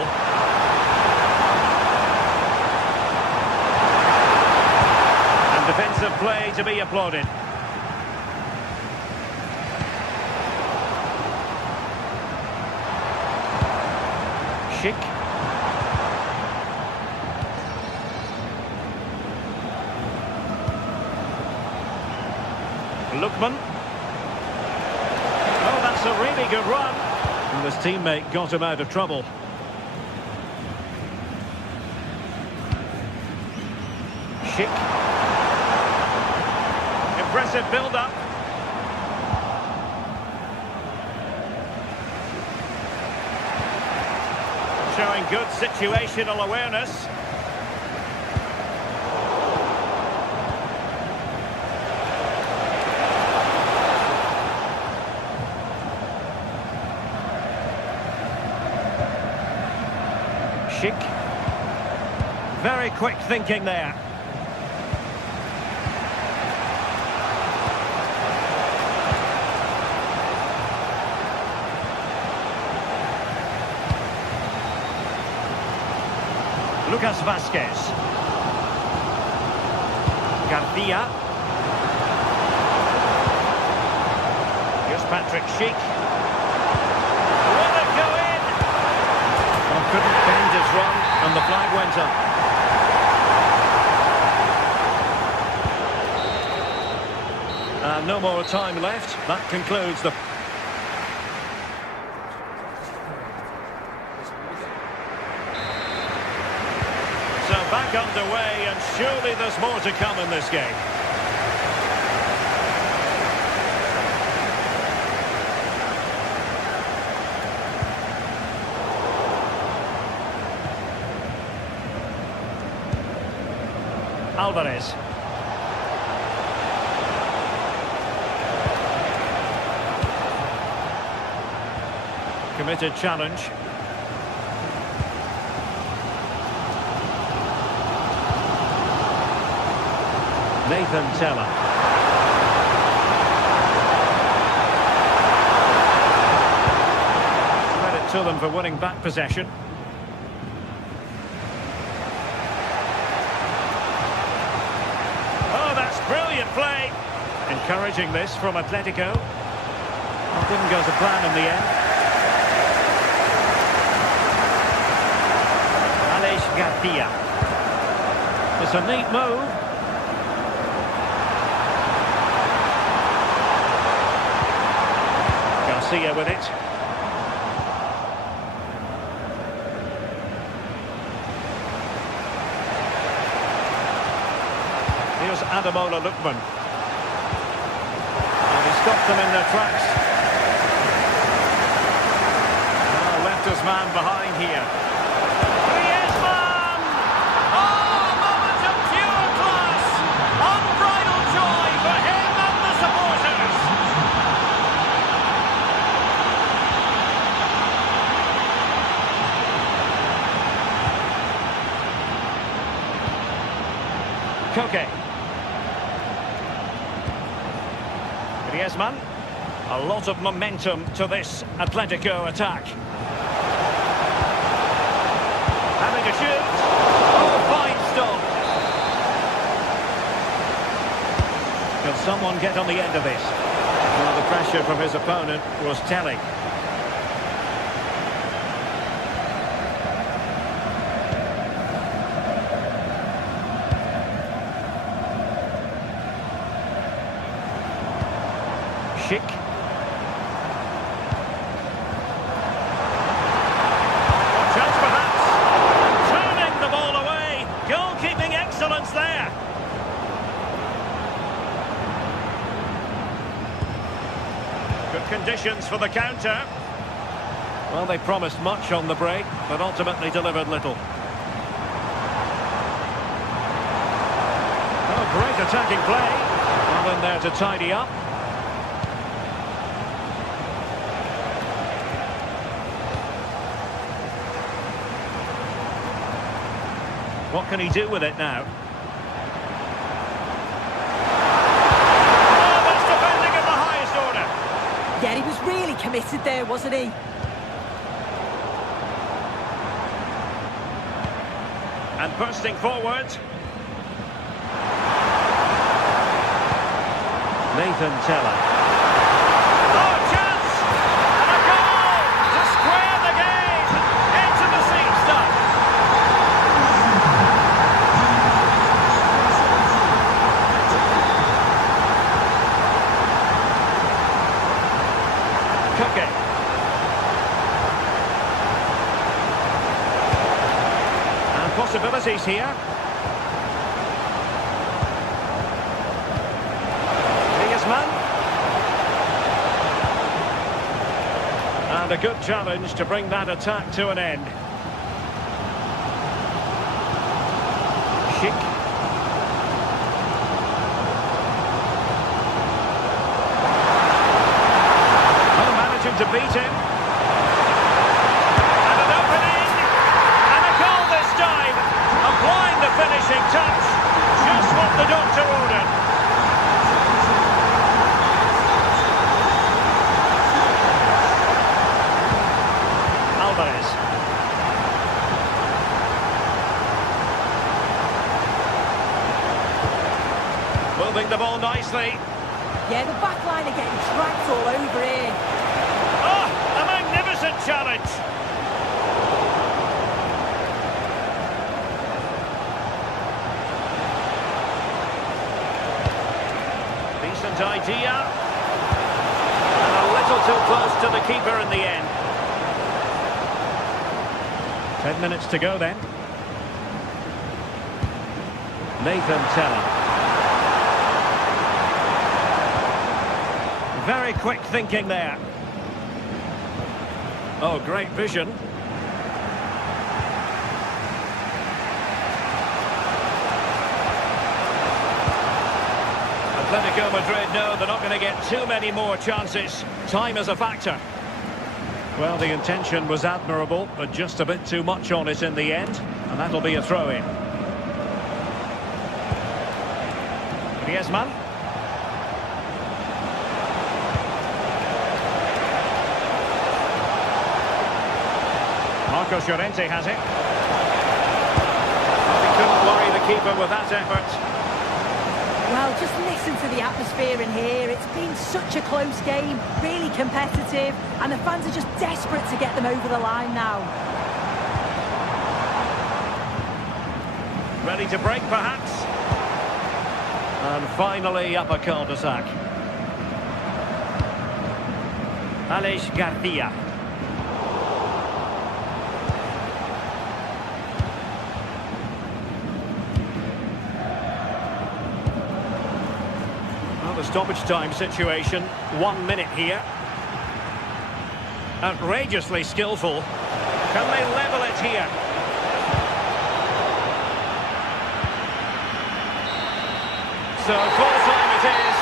And defensive play to be applauded. Schick. Lookman. Oh, that's a really good run. And his teammate got him out of trouble. Schick. Impressive build-up. Showing good situational awareness. Schick. Very quick thinking there. Lucas Vázquez. Garcia. Here's Patrick Schick. Will it go in? Well, couldn't bend his run, and the flag went up. And no more time left. That concludes the... Back underway, and surely there's more to come in this game. Alvarez. Committed challenge. Nathan Teller. Credit to them for winning back possession. Oh, that's brilliant play. Encouraging this from Atletico. Well, didn't go to plan in the end. Aleix Garcia. It's a neat move. Garcia with it. Here's Ademola Lookman. And he stopped them in their tracks. Now left his man behind here. Griezmann! Oh, a moment of pure class! Unbridled joy for him and the supporters! Koke. Griezmann. A lot of momentum to this Atletico attack. Having a shoot. Oh, fine stop. Can someone get on the end of this? Well, the pressure from his opponent was telling. Schick. Chance perhaps. Turning the ball away. Goalkeeping excellence there. Good conditions for the counter. Well, they promised much on the break, but ultimately delivered little. Oh, great attacking play. Well in there to tidy up. What can he do with it now? Oh, that's defending at the highest order. Yeah, he was really committed there, wasn't he? And bursting forward. Nathan Teller. Oh, chance! And a goal to square the game into the season. took it. And possibilities here. Griezmann. And a good challenge to bring that attack to an end. Schick. To beat him. And an opening. And a goal this time. Applying the finishing touch. Just what the doctor ordered. Alvarez. Moving the ball nicely. Yeah, the back line are getting trapped all over here. Oh, a magnificent challenge. Decent idea. And a little too close to the keeper in the end. 10 minutes to go then. Nathan Teller. Very quick thinking there. Oh, great vision. Atletico Madrid know they're not going to get too many more chances. Time is a factor. Well, the intention was admirable, but just a bit too much on it in the end. And that'll be a throw-in. Griezmann. Marcos Llorente has it. He couldn't worry the keeper with that effort. Well, just listen to the atmosphere in here. It's been such a close game, really competitive, and the fans are just desperate to get them over the line now. Ready to break, perhaps? And finally, up a cul-de-sac. Aleix Garcia. The stoppage time situation, 1 minute here. Outrageously skillful. Can they level it here? So full time it is.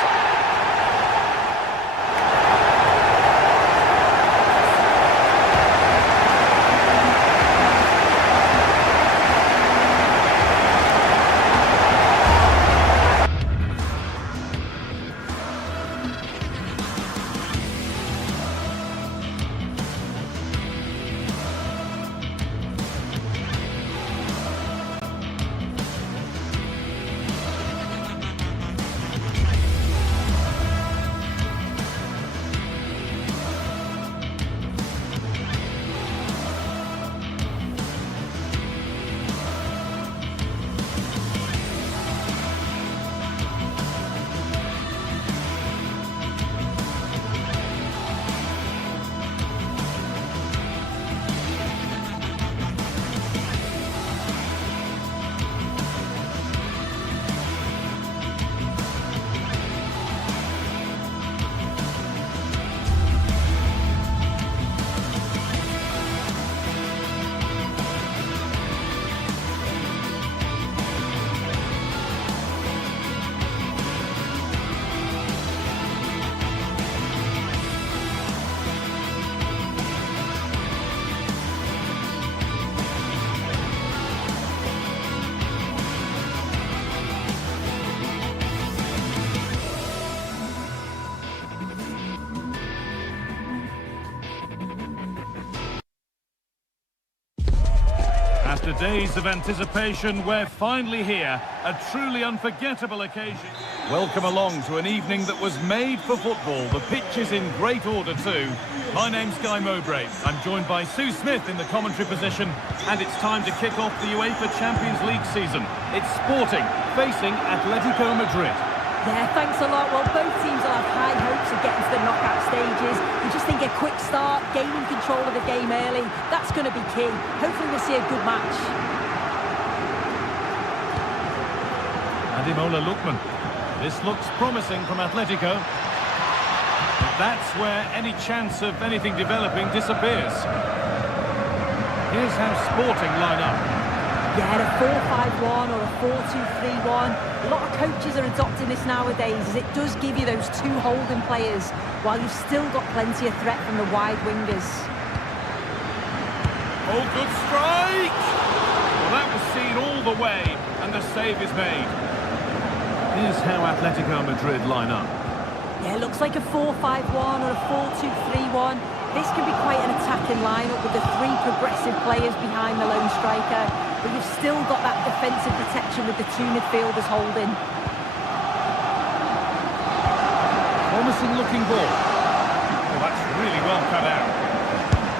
After days of anticipation, we're finally here. A truly unforgettable occasion. Welcome along to an evening that was made for football. The pitch is in great order too. My name's Guy Mowbray. I'm joined by Sue Smith in the commentary position. And it's time to kick off the UEFA Champions League season. It's Sporting facing Atletico Madrid. Yeah, thanks a lot. Well, both teams will have high hopes of getting to the knockout stages. We just think a quick start, gaining control of the game early. That's going to be key. Hopefully we'll see a good match. Ademola Lookman. This looks promising from Atletico. But that's where any chance of anything developing disappears. Here's how Sporting line up. Yeah, a 4-5-1 or a 4-2-3-1. A lot of coaches are adopting this nowadays, as it does give you those two holding players, while you've still got plenty of threat from the wide wingers. Oh, good strike! Well, that was seen all the way, and the save is made. Here's how Atletico Madrid line up. Yeah, looks like a 4-5-1 or a 4-2-3-1. This can be quite an attacking lineup with the three progressive players behind the lone striker, but you've still got that defensive protection with the two midfielders holding. Promising looking ball. Oh, that's really well cut out.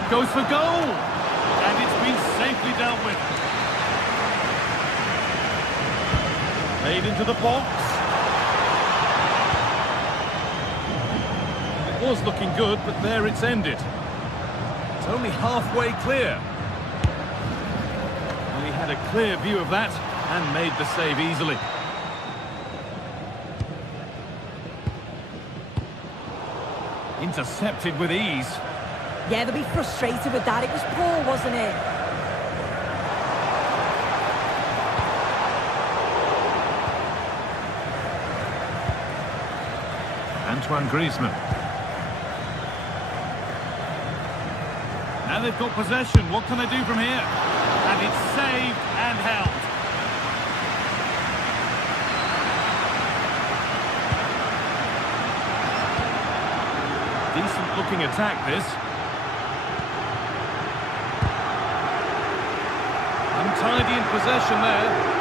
Goes for goal! And it's been safely dealt with. Played into the box. It was looking good, but there it's ended. It's only halfway clear. Well, he had a clear view of that and made the save easily. Intercepted with ease. Yeah, they'll be frustrated with that. It was poor, wasn't it? Antoine Griezmann. Now they've got possession. What can they do from here? And it's saved and held. Decent looking attack, this. Untidy in possession there.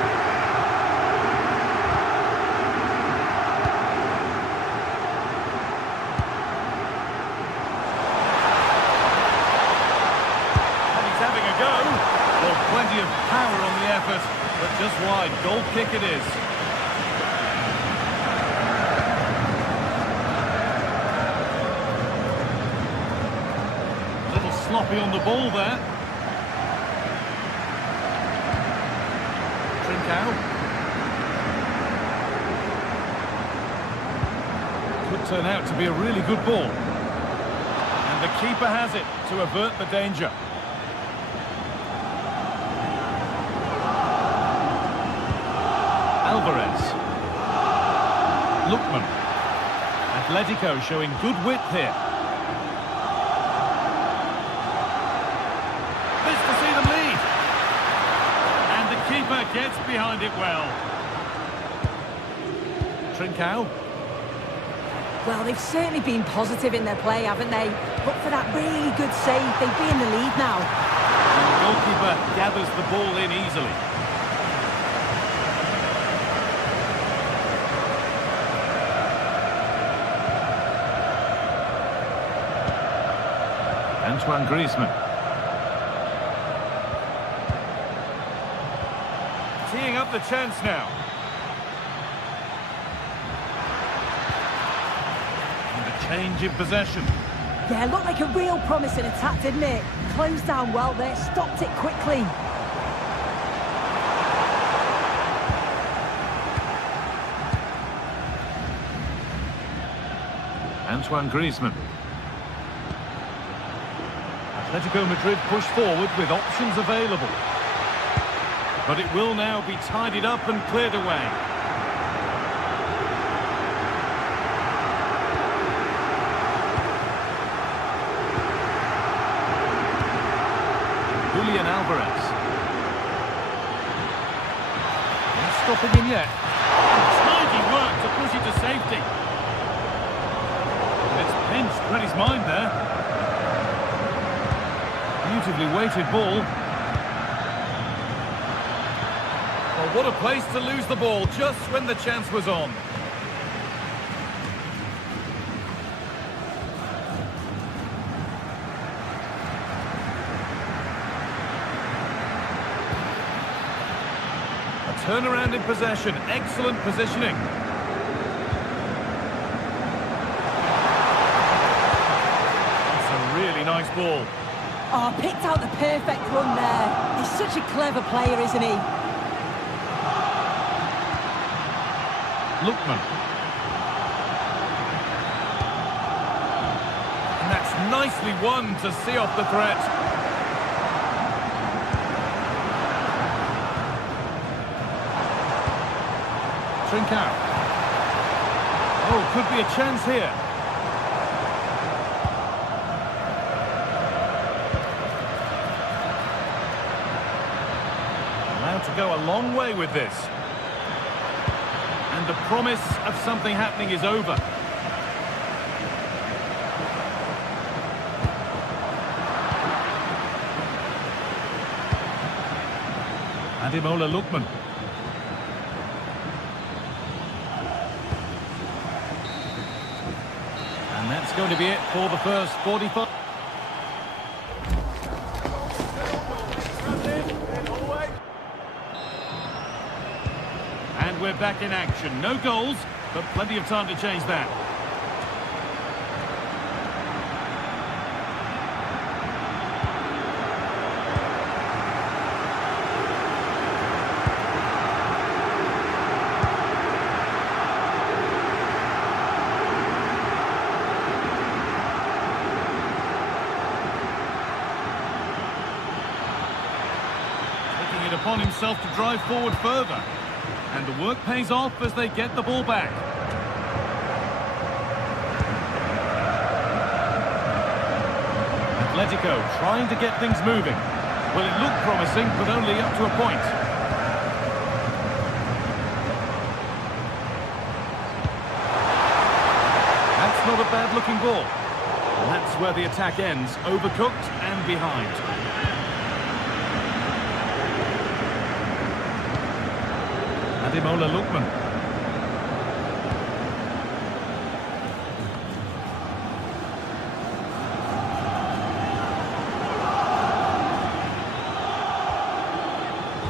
Plenty of power on the effort, but just wide. Goal kick it is. A little sloppy on the ball there. Trincao. Could turn out to be a really good ball. And the keeper has it to avert the danger. Alvarez. Lookman. Atletico showing good width here. This to see them lead. And the keeper gets behind it well. Trincao. Well, they've certainly been positive in their play, haven't they? But for that really good save, they'd be in the lead now. And the goalkeeper gathers the ball in easily. Antoine Griezmann. Teeing up the chance now. And a change in possession. Yeah, looked like a real promising attack, didn't it? Closed down well there, stopped it quickly. Antoine Griezmann. Atletico Madrid push forward with options available. But it will now be tidied up and cleared away. Julian Alvarez. Not stopping him yet. And tidy work to push it to safety. And it's pinched Reddy's mind there. Beautifully weighted ball. Well, what a place to lose the ball just when the chance was on. A turnaround in possession. Excellent positioning. That's a really ball. Oh, picked out the perfect run there. He's such a clever player, isn't he? Lookman. And that's nicely won to see off the threat. Trincao. Oh, could be a chance here. Allowed to go a long way with this. And the promise of something happening is over. Ademola Lookman. And that's going to be it for the first 45. And we're back in action. No goals, but plenty of time to change that. Upon himself to drive forward further, and the work pays off as they get the ball back. Atletico trying to get things moving. Well, it looked promising, but only up to a point. That's not a bad looking ball. And that's where the attack ends, overcooked and behind. Ademola Lookman.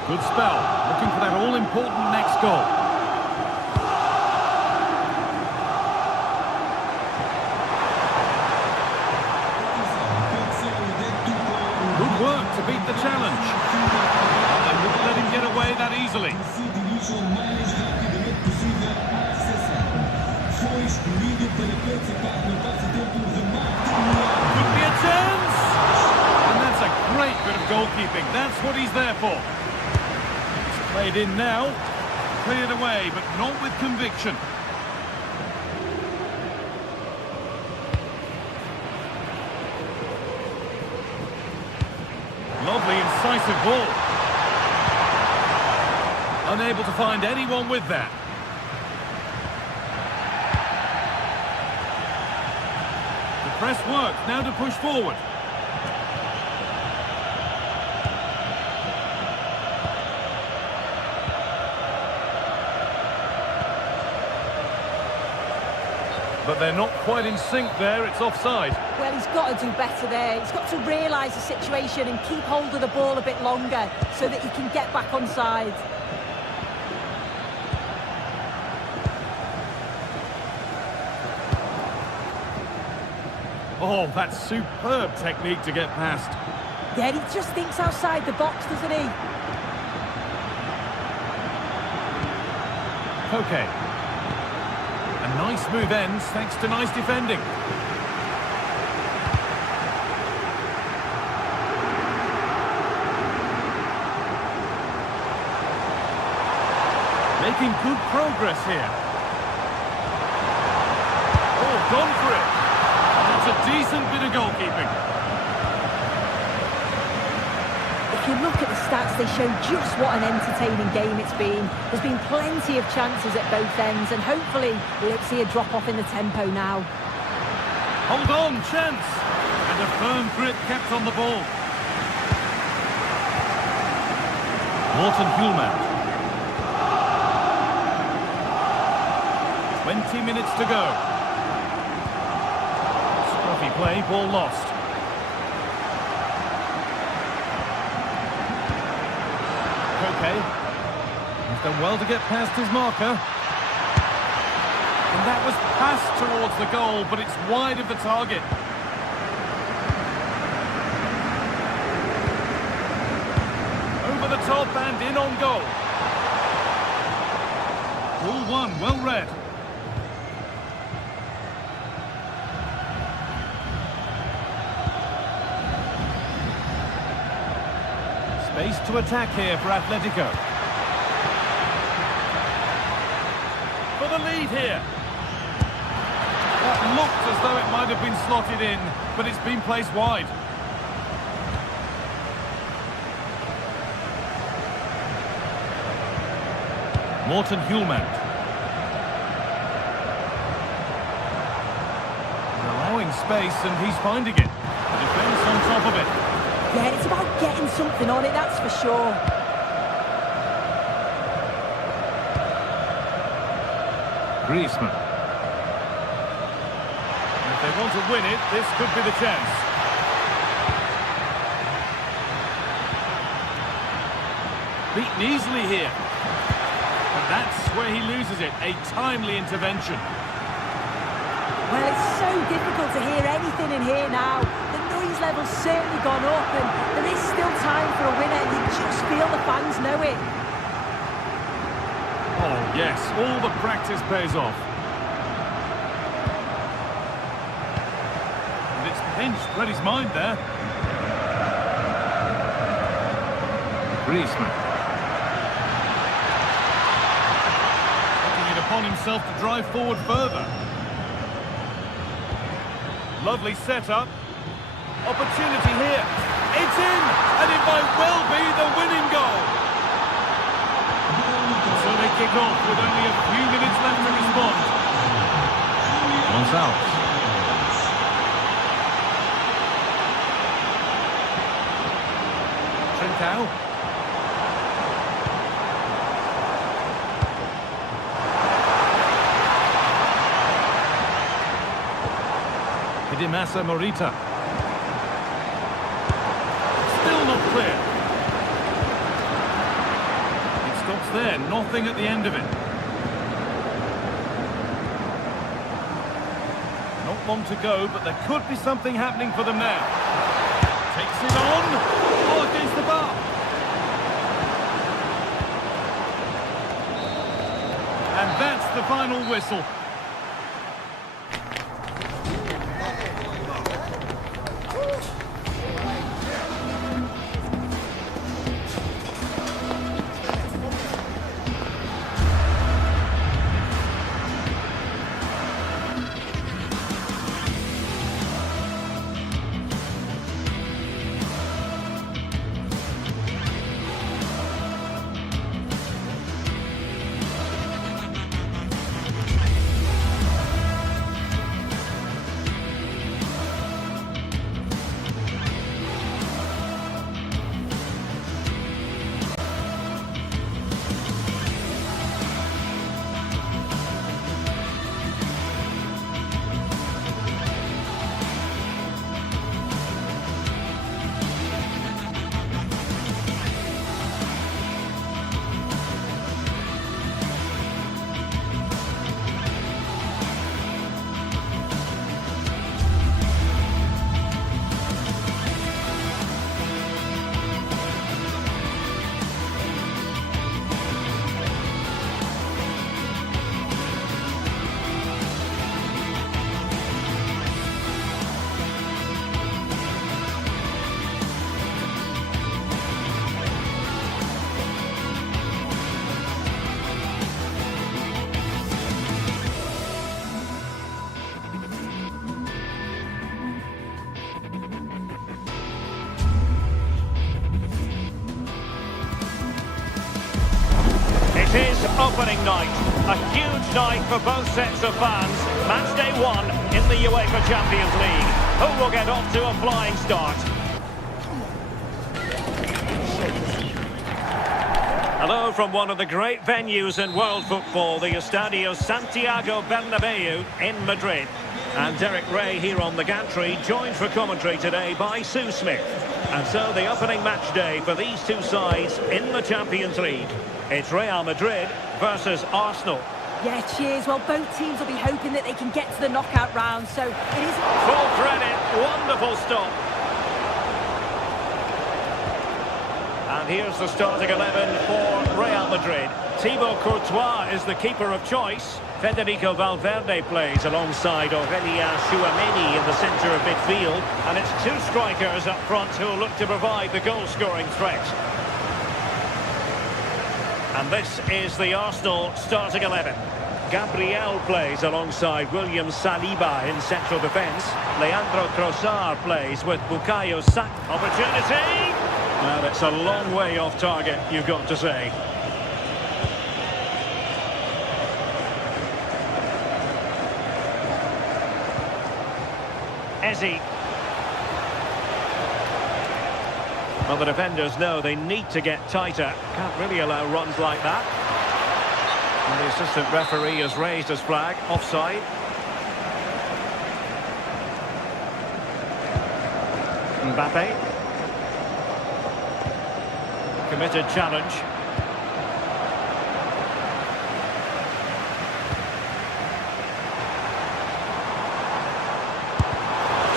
Good spell, looking for that all-important next goal. Good work to beat the challenge. They wouldn't let him get away that easily. Could be a chance! And that's a great bit of goalkeeping. That's what he's there for. It's played in now. Cleared away, but not with conviction. Lovely, incisive ball. Unable to find anyone with that. The press works, now to push forward. But they're not quite in sync there, it's offside. Well, he's got to do better there. He's got to realise the situation and keep hold of the ball a bit longer so that he can get back on side. Oh, that's superb technique to get past. Yeah, he just thinks outside the box, doesn't he? Okay. A nice move ends thanks to nice defending. Making good progress here. Oh, gone for it. That's a decent bit of goalkeeping. If you look at the stats, they show just what an entertaining game it's been. There's been plenty of chances at both ends, and hopefully we'll see a drop-off in the tempo now. Hold on, chance. And a firm grip kept on the ball. Morten Hulman. 20 minutes to go. Scruffy play, ball lost. Okay. He's done well to get past his marker. And that was passed towards the goal, but it's wide of the target. top and in on goal. Ball one, well read. Space to attack here for Atletico. For the lead here. That looked as though it might have been slotted in, but it's been placed wide. Morten Hjulmand. Allowing space, and he's finding it. The defence on top of it. Yeah, it's about getting something on it, that's for sure. Griezmann. If they want to win it, this could be the chance. Beaten easily here. And that's where he loses it. A timely intervention. Well, it's so difficult to hear anything in here now. The noise level's certainly gone up, and there is still time for a winner. You just feel the fans know it. Oh, yes, all the practice pays off. And it's pinched, read his mind there. Griezmann. Taking it upon himself to drive forward further. Lovely setup. Opportunity here. It's in, and it might well be the winning goal. So they kick off with only a few minutes left to respond. Gonzalez. Trincao. Hidimasa Morita. Still not clear. It stops there, nothing at the end of it. Not long to go, but there could be something happening for them now. Takes it on. Oh, against the bar. And that's the final whistle. It is opening night, a huge night for both sets of fans. Match day one in the UEFA Champions League. Who will get off to a flying start? Hello from one of the great venues in world football, the Estadio Santiago Bernabeu in Madrid. And Derek Ray here on the gantry, joined for commentary today by Sue Smith. And so the opening match day for these two sides in the Champions League. It's Real Madrid versus Arsenal. Yeah, cheers. Well, both teams will be hoping that they can get to the knockout round, so it is... Full credit, wonderful stop. And here's the starting 11 for Real Madrid. Thibaut Courtois is the keeper of choice. Federico Valverde plays alongside Aurélien Tchouaméni in the centre of midfield. And it's two strikers up front who look to provide the goal-scoring threat. And this is the Arsenal starting 11. Gabriel plays alongside William Saliba in central defence. Leandro Trossard plays with Bukayo Saka. Opportunity! Well, it's a long way off target, you've got to say. Ezzy. Well, the defenders know they need to get tighter. Can't really allow runs like that. And the assistant referee has raised his flag. Offside. Mbappe. Committed challenge.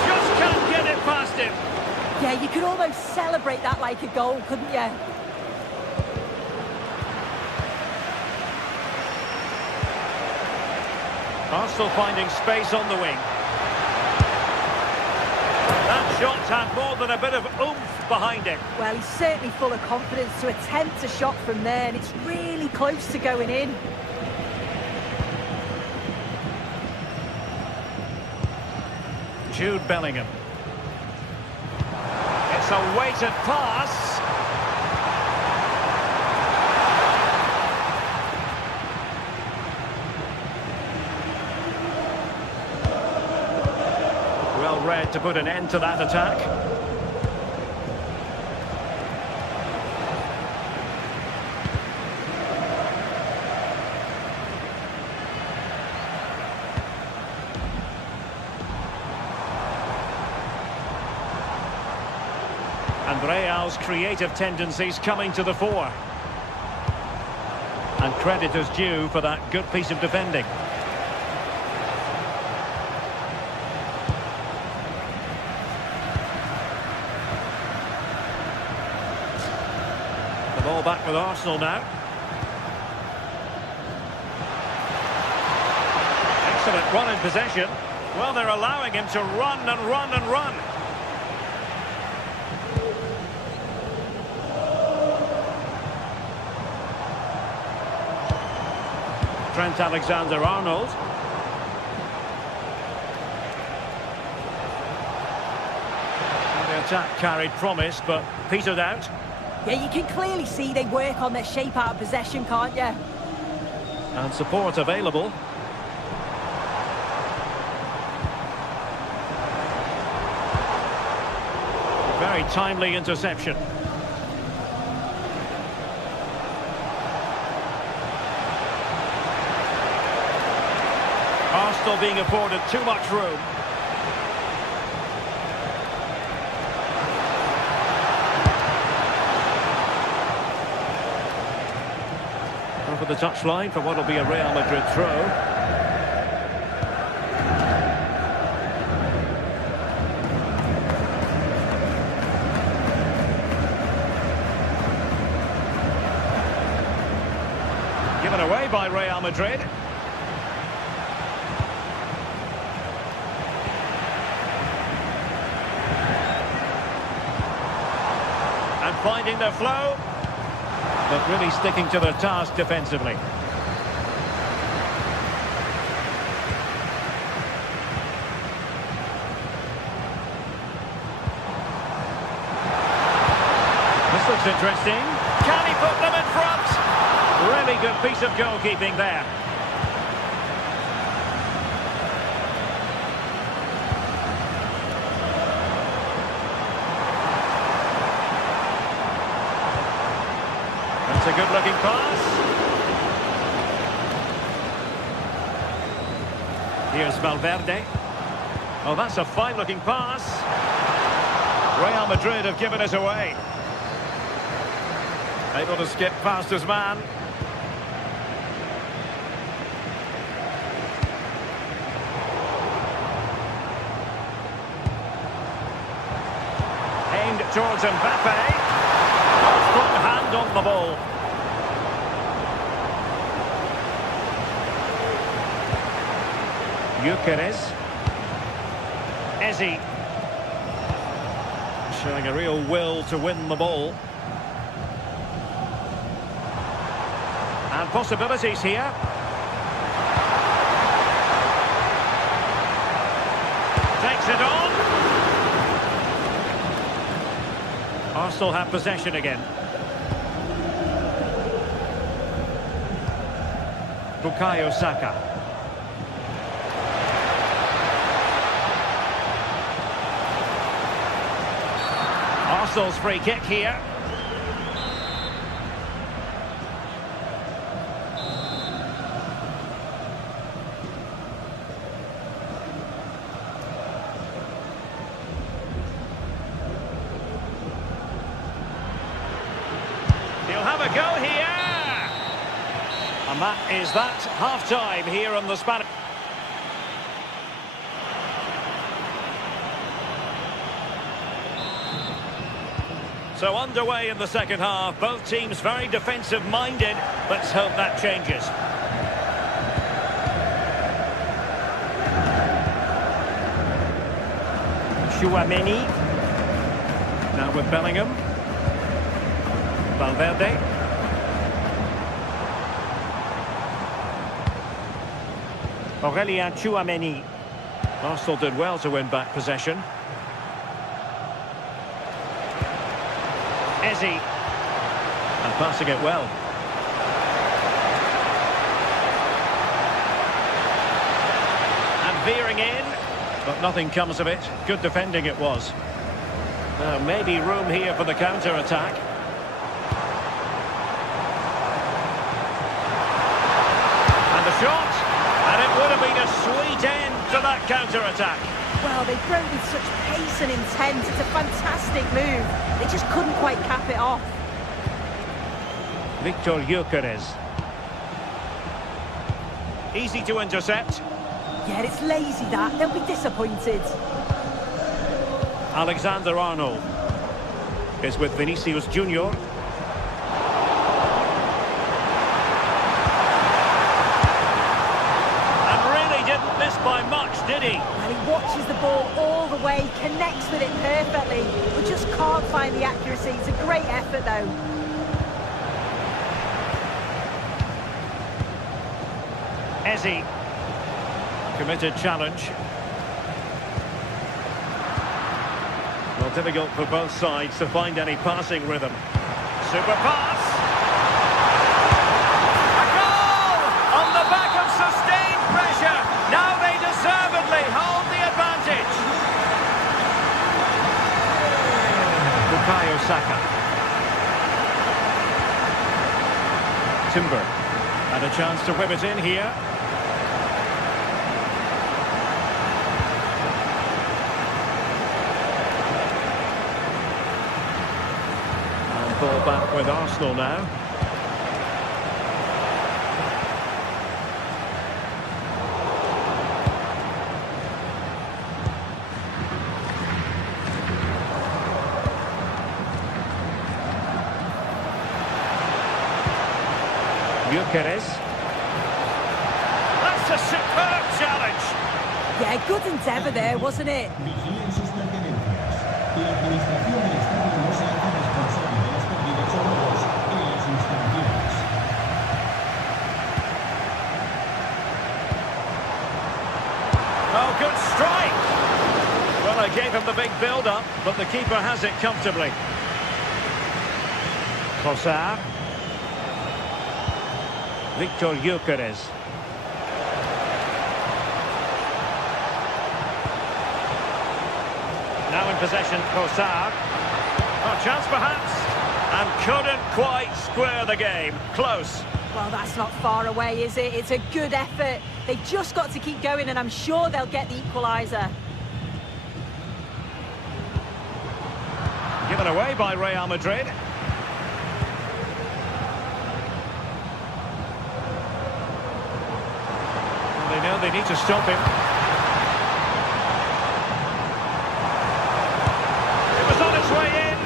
Just can't get it past him. Yeah, you could almost celebrate that like a goal, couldn't you? Arsenal finding space on the wing. That shot had more than a bit of oomph behind it. Well, he's certainly full of confidence to attempt a shot from there, and it's really close to going in. Jude Bellingham. It's a weighted pass. Well read to put an end to that attack. And Real's creative tendencies coming to the fore. And credit is due for that good piece of defending. The ball back with Arsenal now. Excellent run in possession. Well, they're allowing him to run and run and run. Trent Alexander-Arnold. The attack carried promise, but petered out. Yeah, you can clearly see they work on their shape out of possession, can't you? And support available. Very timely interception. Arsenal being afforded too much room. Over the touchline for what will be a Real Madrid throw. Given away by Real Madrid. And finding their flow, but really sticking to their task defensively. This looks interesting. Can he put them in front? Really good piece of goalkeeping there. That's a good-looking pass. Here's Valverde. Oh, that's a fine-looking pass. Real Madrid have given it away. Able to skip past his man. Aimed towards Mbappe. Front on the ball. Gyökeres. Ezi. Showing a real will to win the ball. And possibilities here. Takes it on. Arsenal have possession again. Bukayo Saka. Arsenal's free kick here. He'll have a go here. And that is that half-time here on the Spanish. So underway in the second half, both teams very defensive-minded. Let's hope that changes. Tchouaméni. Now with Bellingham. Valverde. Aurélien Tchouaméni. Arsenal did well to win back possession. Ezi. And passing it well. And veering in. But nothing comes of it. Good defending it was. Now maybe room here for the counter-attack. And the shot. And it would have been a sweet end to that counter-attack. Well, they broke with such pace and intent. It's a fantastic move. They just couldn't quite cap it off. Victor Gyökeres. Easy to intercept. Yeah, it's lazy that. They'll be disappointed. Alexander-Arnold is with Vinicius Junior. And really didn't miss by much, did he? Well, he watches the ball all the way, connects with it perfectly, but just can't find the accuracy. It's a great effort, though. Ezi. Committed challenge. Well, difficult for both sides to find any passing rhythm. Super pass. A goal! On the back of sustained pressure. Now they deservedly hold the advantage. Bukayo Saka. Timber. And a chance to whip it in here. Ball back with Arsenal now. Gyökeres. That's a superb challenge. Yeah, good endeavour there, wasn't it? Oh, good strike! Well, I gave him the big build-up, but the keeper has it comfortably. Trossard. Victor Gyökeres. Now in possession, Trossard. Oh, chance perhaps, and couldn't quite square the game. Close. Well, that's not far away, is it? It's a good effort. They've just got to keep going, and I'm sure they'll get the equaliser. Given away by Real Madrid. Well, they know they need to stop him. It was on its way in.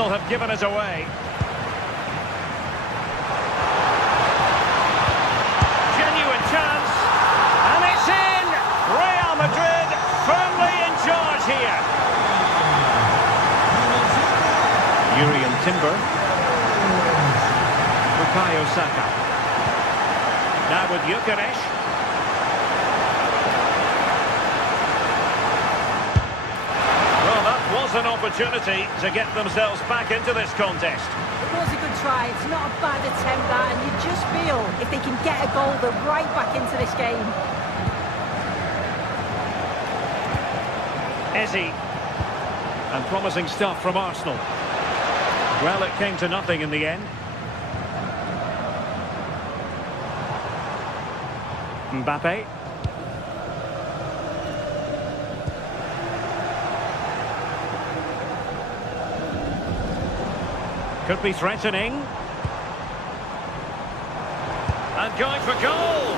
Arsenal have given it away. Genuine chance. And it's in! Real Madrid firmly in charge here. Urian Timber. Bukayo Saka. Now with Gyökeres. Well, that was an opportunity to get themselves back into this contest. It was a good try. It's not a bad attempt, that, and you just feel if they can get a goal, they're right back into this game. Eze. And promising stuff from Arsenal. Well, it came to nothing in the end. Mbappe. Could be threatening. And going for goal.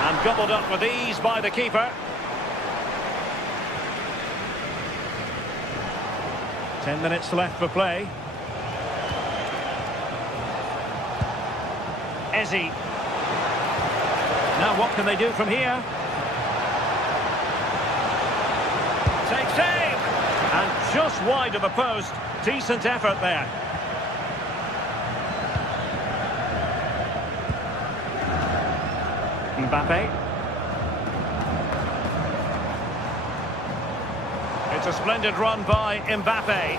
And gobbled up with ease by the keeper. 10 minutes left for play. Eze. Now what can they do from here? Takes aim! And just wide of the post. Decent effort there. Mbappe. It's a splendid run by Mbappe.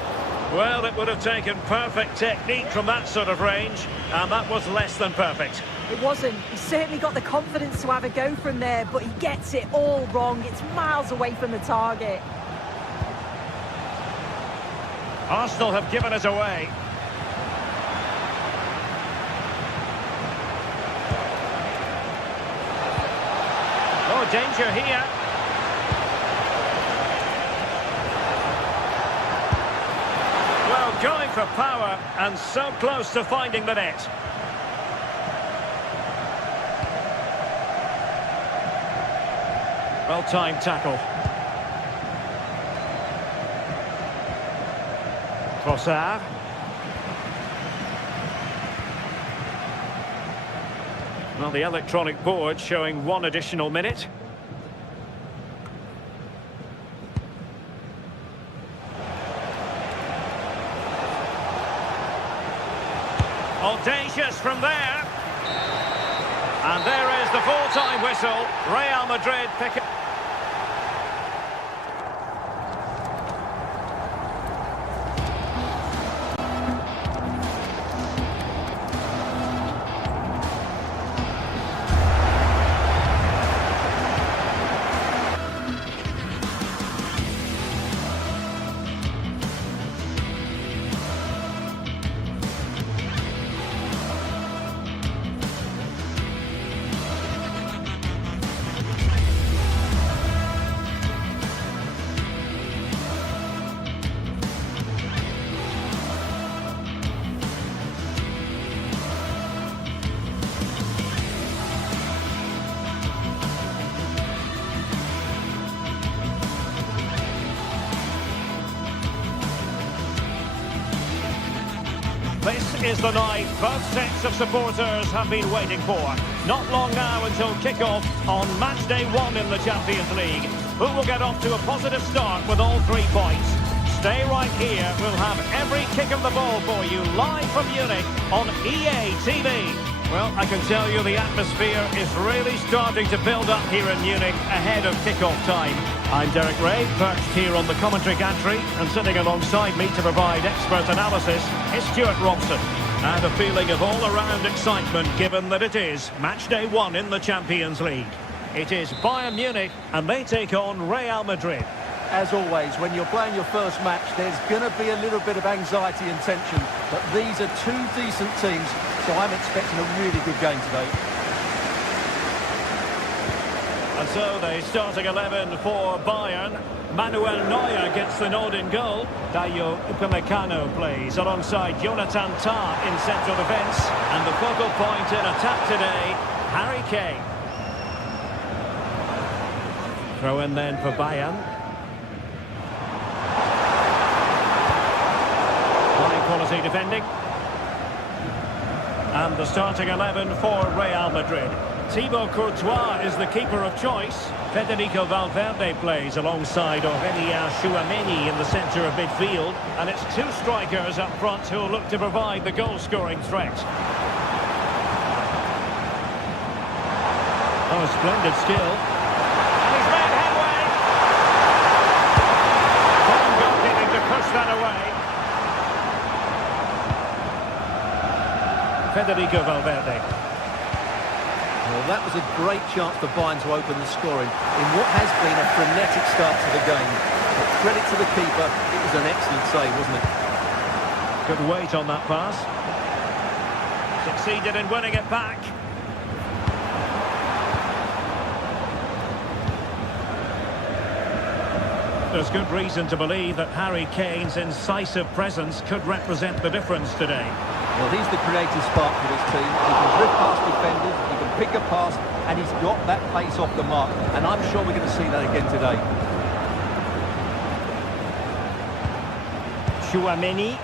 Well, it would have taken perfect technique from that sort of range, and that was less than perfect. It wasn't. He certainly got the confidence to have a go from there, but he gets it all wrong. It's miles away from the target. Arsenal have given it away. Oh, danger here. Well, going for power and so close to finding the net. Well-timed tackle. Trossard. Well, the electronic board showing 1 additional minute. Audacious from there. And there is the full-time whistle. Real Madrid pick it. This is the night both sets of supporters have been waiting for. Not long now until kick-off on match day 1 in the Champions League. Who will get off to a positive start with all 3 points? Stay right here. We'll have every kick of the ball for you live from Munich on EA TV. Well, I can tell you the atmosphere is really starting to build up here in Munich ahead of kick-off time. I'm Derek Ray, perched here on the commentary gantry, and sitting alongside me to provide expert analysis is Stuart Robson. And a feeling of all-around excitement given that it is match day 1 in the Champions League. It is Bayern Munich and they take on Real Madrid. As always, when you're playing your first match, there's going to be a little bit of anxiety and tension, but these are 2 decent teams, so I'm expecting a really good game today. And so the starting 11 for Bayern. Manuel Neuer gets the nod in goal. Dayo Upamecano plays alongside Jonathan Tah in central defence. And the focal point in attack today, Harry Kane. Throw in then for Bayern. quality defending. And the starting 11 for Real Madrid. Thibaut Courtois is the keeper of choice. Federico Valverde plays alongside Aurelien Tchouameni in the centre of midfield. And it's two strikers up front who will look to provide the goal-scoring threat. Oh, splendid skill. And he's made headway. Van goalkeeping to push that away. Federico Valverde. Well, that was a great chance for Bayern to open the scoring in what has been a frenetic start to the game. But credit to the keeper, it was an excellent save, wasn't it? Good weight on that pass. Succeeded in winning it back. There's good reason to believe that Harry Kane's incisive presence could represent the difference today. Well, he's the creative spark for this team. He can drift past defenders, he can pick a pass, and he's got that pace off the mark. And I'm sure we're going to see that again today. Tchouameni.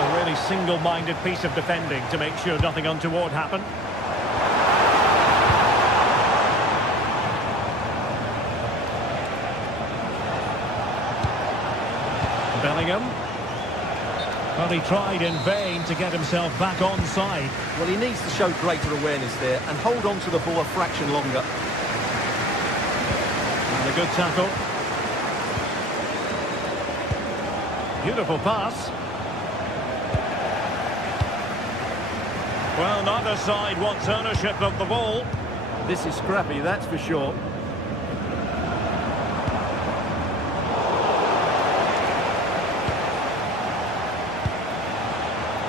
A really single-minded piece of defending to make sure nothing untoward happened. Bellingham. Well, he tried in vain to get himself back onside. Well, he needs to show greater awareness there and hold on to the ball a fraction longer. And a good tackle. Beautiful pass. Well, neither side wants ownership of the ball. This is scrappy, that's for sure.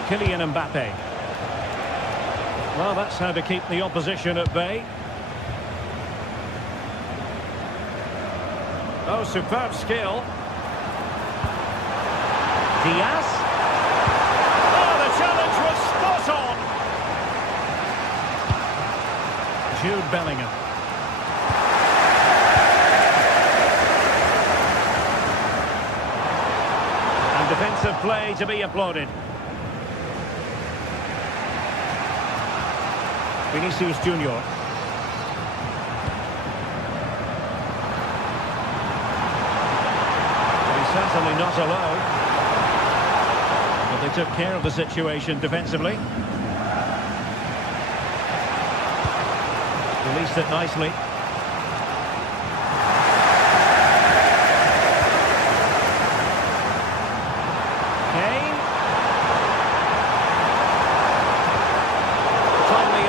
Kylian Mbappe. Well, that's how to keep the opposition at bay. Oh, superb skill. Diaz. Oh, the challenge was spot on. Jude Bellingham. And defensive play to be applauded. Vinicius Junior. He's certainly not alone. But they took care of the situation defensively. Released it nicely.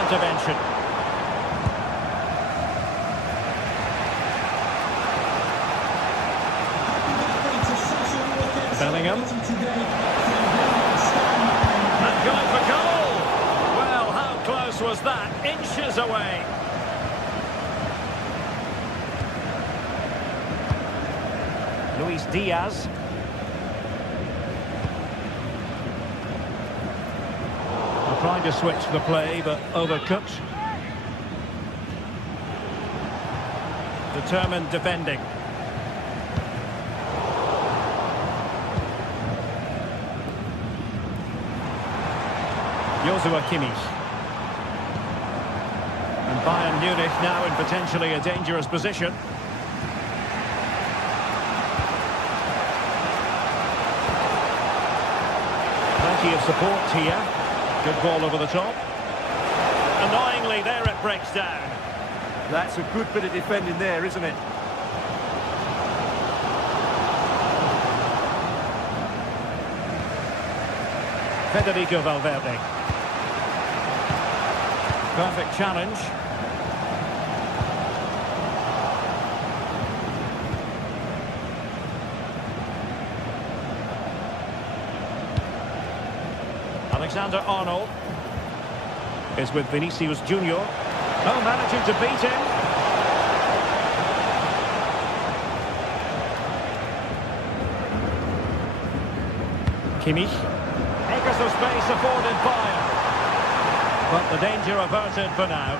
Intervention. Bellingham. And going for goal. Well, how close was that? Inches away. Luis Diaz. Trying to switch the play, but overcooked. Determined defending. Joshua Kimmich. And Bayern Munich now in potentially a dangerous position. Plenty of support here. Good ball over the top. Annoyingly, there it breaks down. That's a good bit of defending there, isn't it? Federico Valverde. Perfect challenge. Alexander-Arnold is with Vinicius Junior. Oh, managing to beat him. Kimmich. Acres of space afforded Bayern. But the danger averted for now.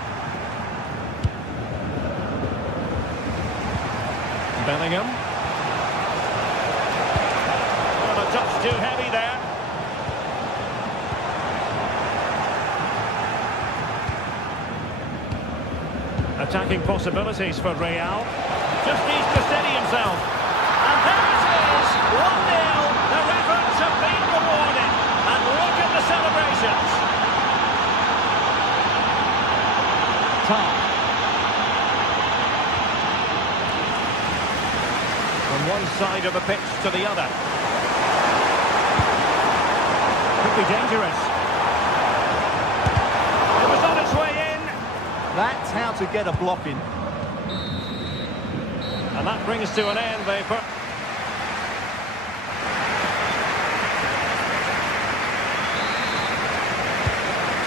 Bellingham. a touch too heavy there. Attacking possibilities for Real. Just needs to steady himself. And there it is! 1-0. Their efforts have been rewarded. And look at the celebrations. Tom. From one side of the pitch to the other. Could be dangerous. It was on its way in. That's how to get a block in. And that brings to an end the...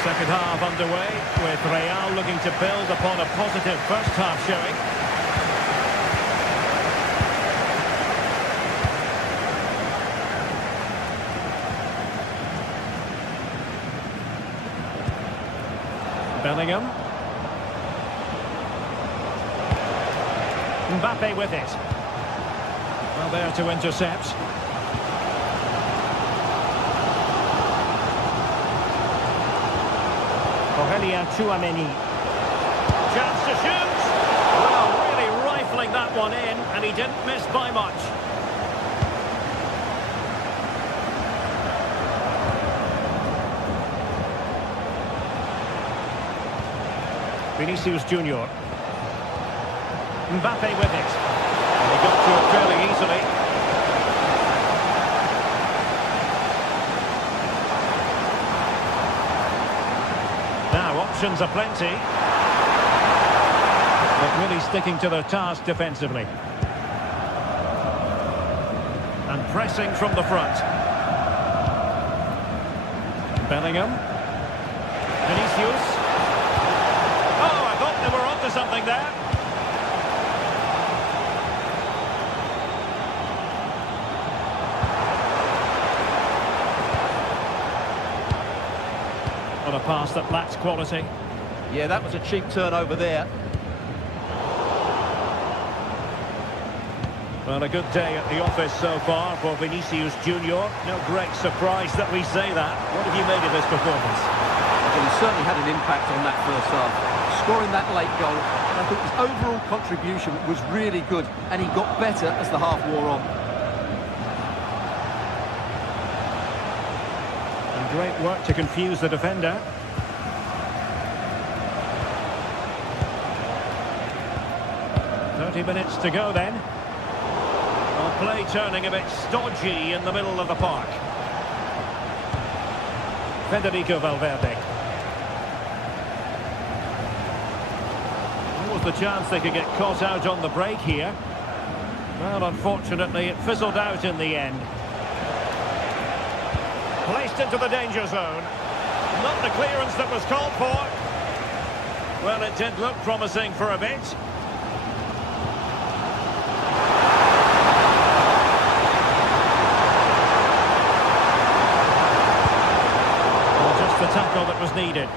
Second half underway, with Real looking to build upon a positive first half showing. Bellingham. Mbappe with it. Well, there to intercept. Chance to shoot. Well, really rifling that one in, and he didn't miss by much. Vinicius Junior. Mbappe with it. And he got to it fairly easily. Now, options are plenty. But really sticking to their task defensively. And pressing from the front. Bellingham. Vinicius. Oh, I thought they were onto something there. On a pass that lacks quality. Yeah, that was a cheap turnover there. Well, a good day at the office so far for Vinicius Junior. No great surprise that we say that. What have you made of this performance? Well, he certainly had an impact on that first half. Scoring that late goal, I think his overall contribution was really good, and he got better as the half wore on. Great work to confuse the defender. Minutes to go then. Well, play turning a bit stodgy in the middle of the park. Federico Valverde. What was the chance they could get caught out on the break here? Well, unfortunately, it fizzled out in the end. Placed into the danger zone. Not the clearance that was called for. Well, it did look promising for a bit. Well, just the tackle that was needed.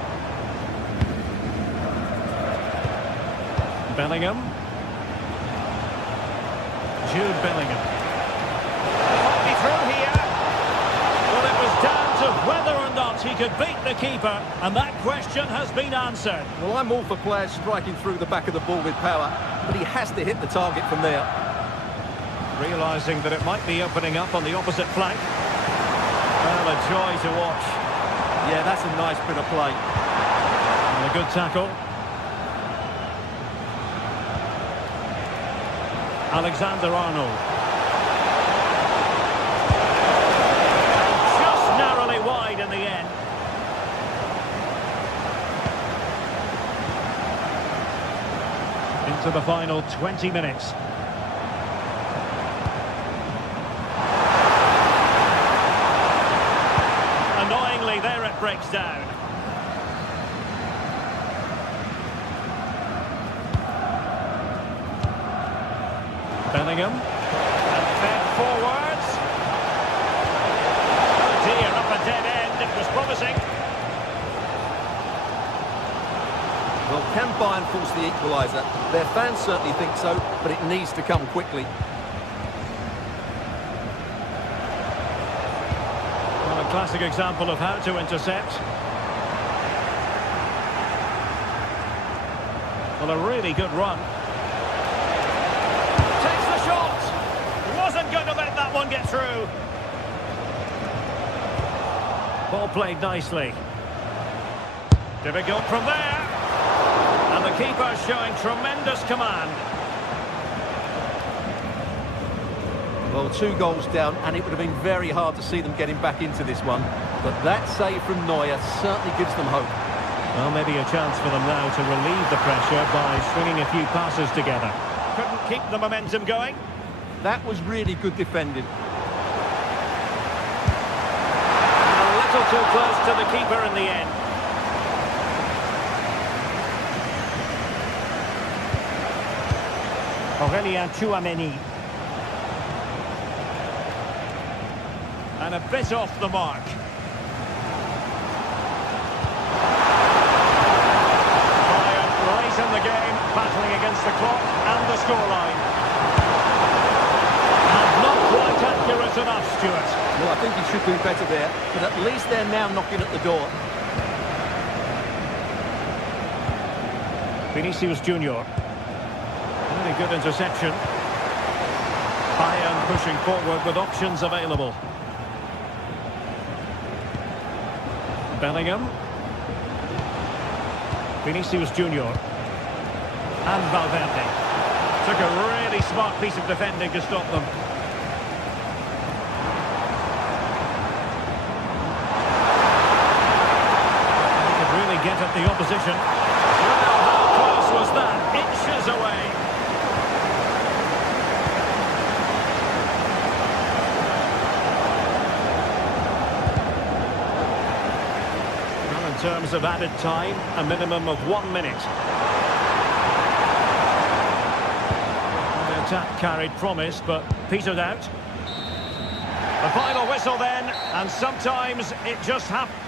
Bellingham. Jude Bellingham. Might be through here. Well, it was down to whether or not he could beat the keeper, and that question has been answered. Well, I'm all for players striking through the back of the ball with power, but he has to hit the target from there. Realising that it might be opening up on the opposite flank. Well, a joy to watch. Yeah, that's a nice bit of play. And a good tackle. Alexander-Arnold. Just narrowly wide in the end. Into the final 20 minutes. Annoyingly, there it breaks down. Bellingham. And fed forwards. Oh dear, up a dead end. It was promising. Well, can Bayern force the equaliser? Their fans certainly think so, but it needs to come quickly. classic example of how to intercept. Well, a really good run. Takes the shot. Wasn't going to let that one get through. Ball played nicely. Difficult from there. And the keeper showing tremendous command. Well, 2 goals down, and it would have been very hard to see them getting back into this one. But that save from Neuer certainly gives them hope. Well, maybe a chance for them now to relieve the pressure by stringing a few passes together. Couldn't keep the momentum going. That was really good defending. A little too close to the keeper in the end. Aurelien Tchouameni. And a bit off the mark. Right in the game, battling against the clock and the scoreline. And not quite accurate enough, Stuart. Well, I think he should do better there, but at least they're now knocking at the door. Vinicius Junior. Really good interception. Bayern pushing forward with options available. Bellingham. Vinicius Junior. And Valverde. Took a really smart piece of defending to stop them. He could really get at the opposition. Well, how close was that? Inches away. In terms of added time, a minimum of 1 minute. The attack carried promise, but petered out. The final whistle then, and sometimes it just happens.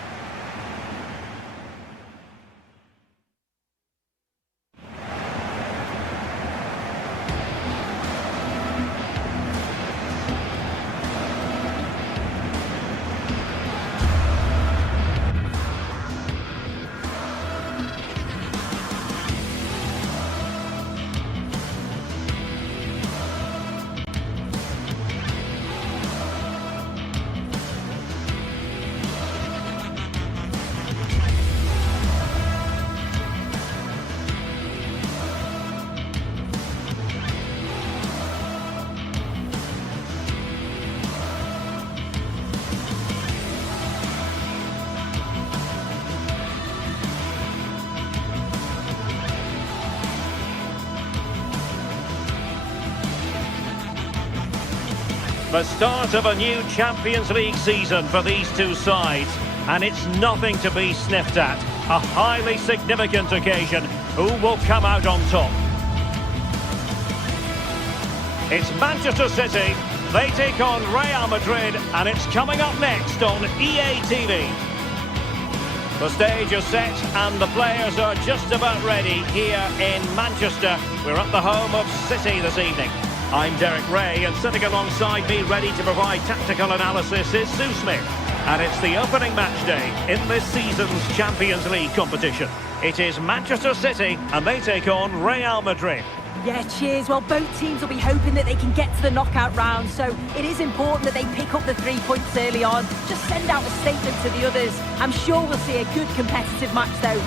The start of a new Champions League season for these two sides, and it's nothing to be sniffed at. A highly significant occasion. Who will come out on top? It's Manchester City. They take on Real Madrid, and it's coming up next on EA TV. The stage is set and the players are just about ready here in Manchester. We're at the home of City this evening. I'm Derek Ray, and sitting alongside me ready to provide tactical analysis is Sue Smith. And it's the opening match day in this season's Champions League competition. It is Manchester City and they take on Real Madrid. Yeah, cheers. Well, both teams will be hoping that they can get to the knockout round, so it is important that they pick up the 3 points early on. Just send out a statement to the others. I'm sure we'll see a good competitive match though.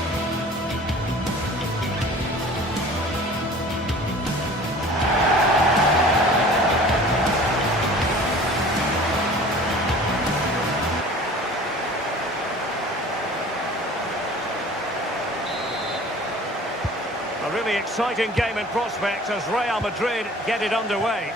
A really exciting game in prospect as Real Madrid get it underway.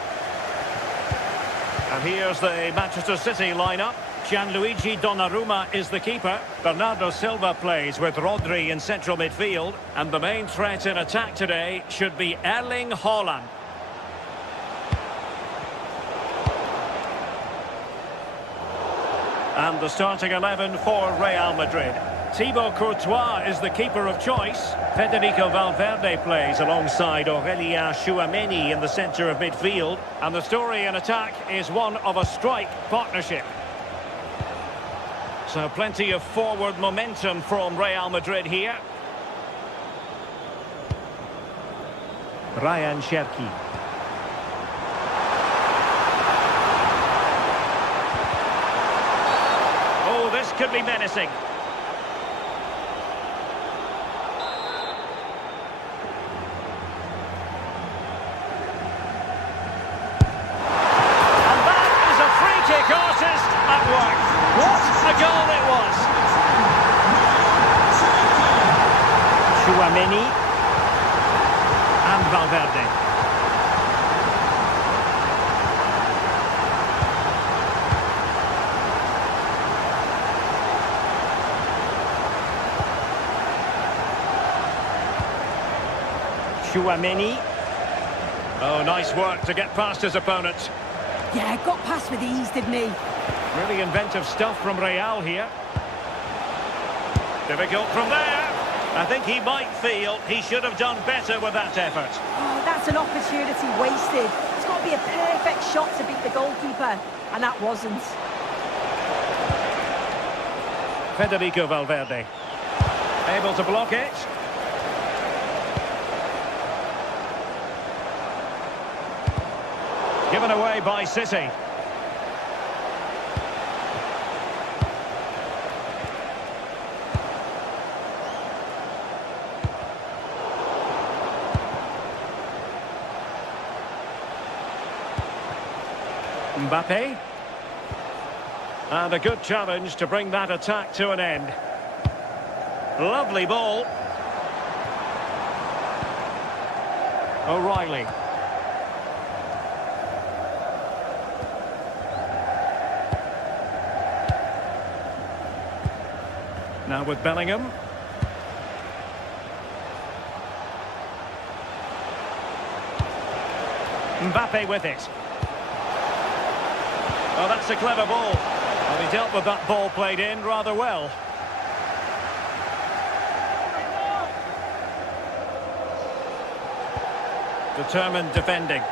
And here's the Manchester City lineup. Gianluigi Donnarumma is the keeper. Bernardo Silva plays with Rodri in central midfield. And the main threat in attack today should be Erling Haaland. And the starting 11 for Real Madrid. Thibaut Courtois is the keeper of choice. Federico Valverde plays alongside Aurelien Tchouameni in the centre of midfield. And the story in attack is one of a strike partnership. So plenty of forward momentum from Real Madrid here. Ryan Cherki. Oh, this could be menacing. And that is a free kick artist at work. What a goal it was. Chouameni and Valverde. Chouameni. Oh, nice work to get past his opponent. Yeah, got past with ease, didn't he? Really inventive stuff from Real here. Difficult from there. I think he might feel he should have done better with that effort. Oh, that's an opportunity wasted. It's got to be a perfect shot to beat the goalkeeper, and that wasn't. Federico Valverde. Able to block it. Given away by City. Mbappe. And a good challenge to bring that attack to an end. Lovely ball. O'Reilly. Now with Bellingham. Mbappe with it. Oh, that's a clever ball. Well, he dealt with that ball played in rather well. Determined defending.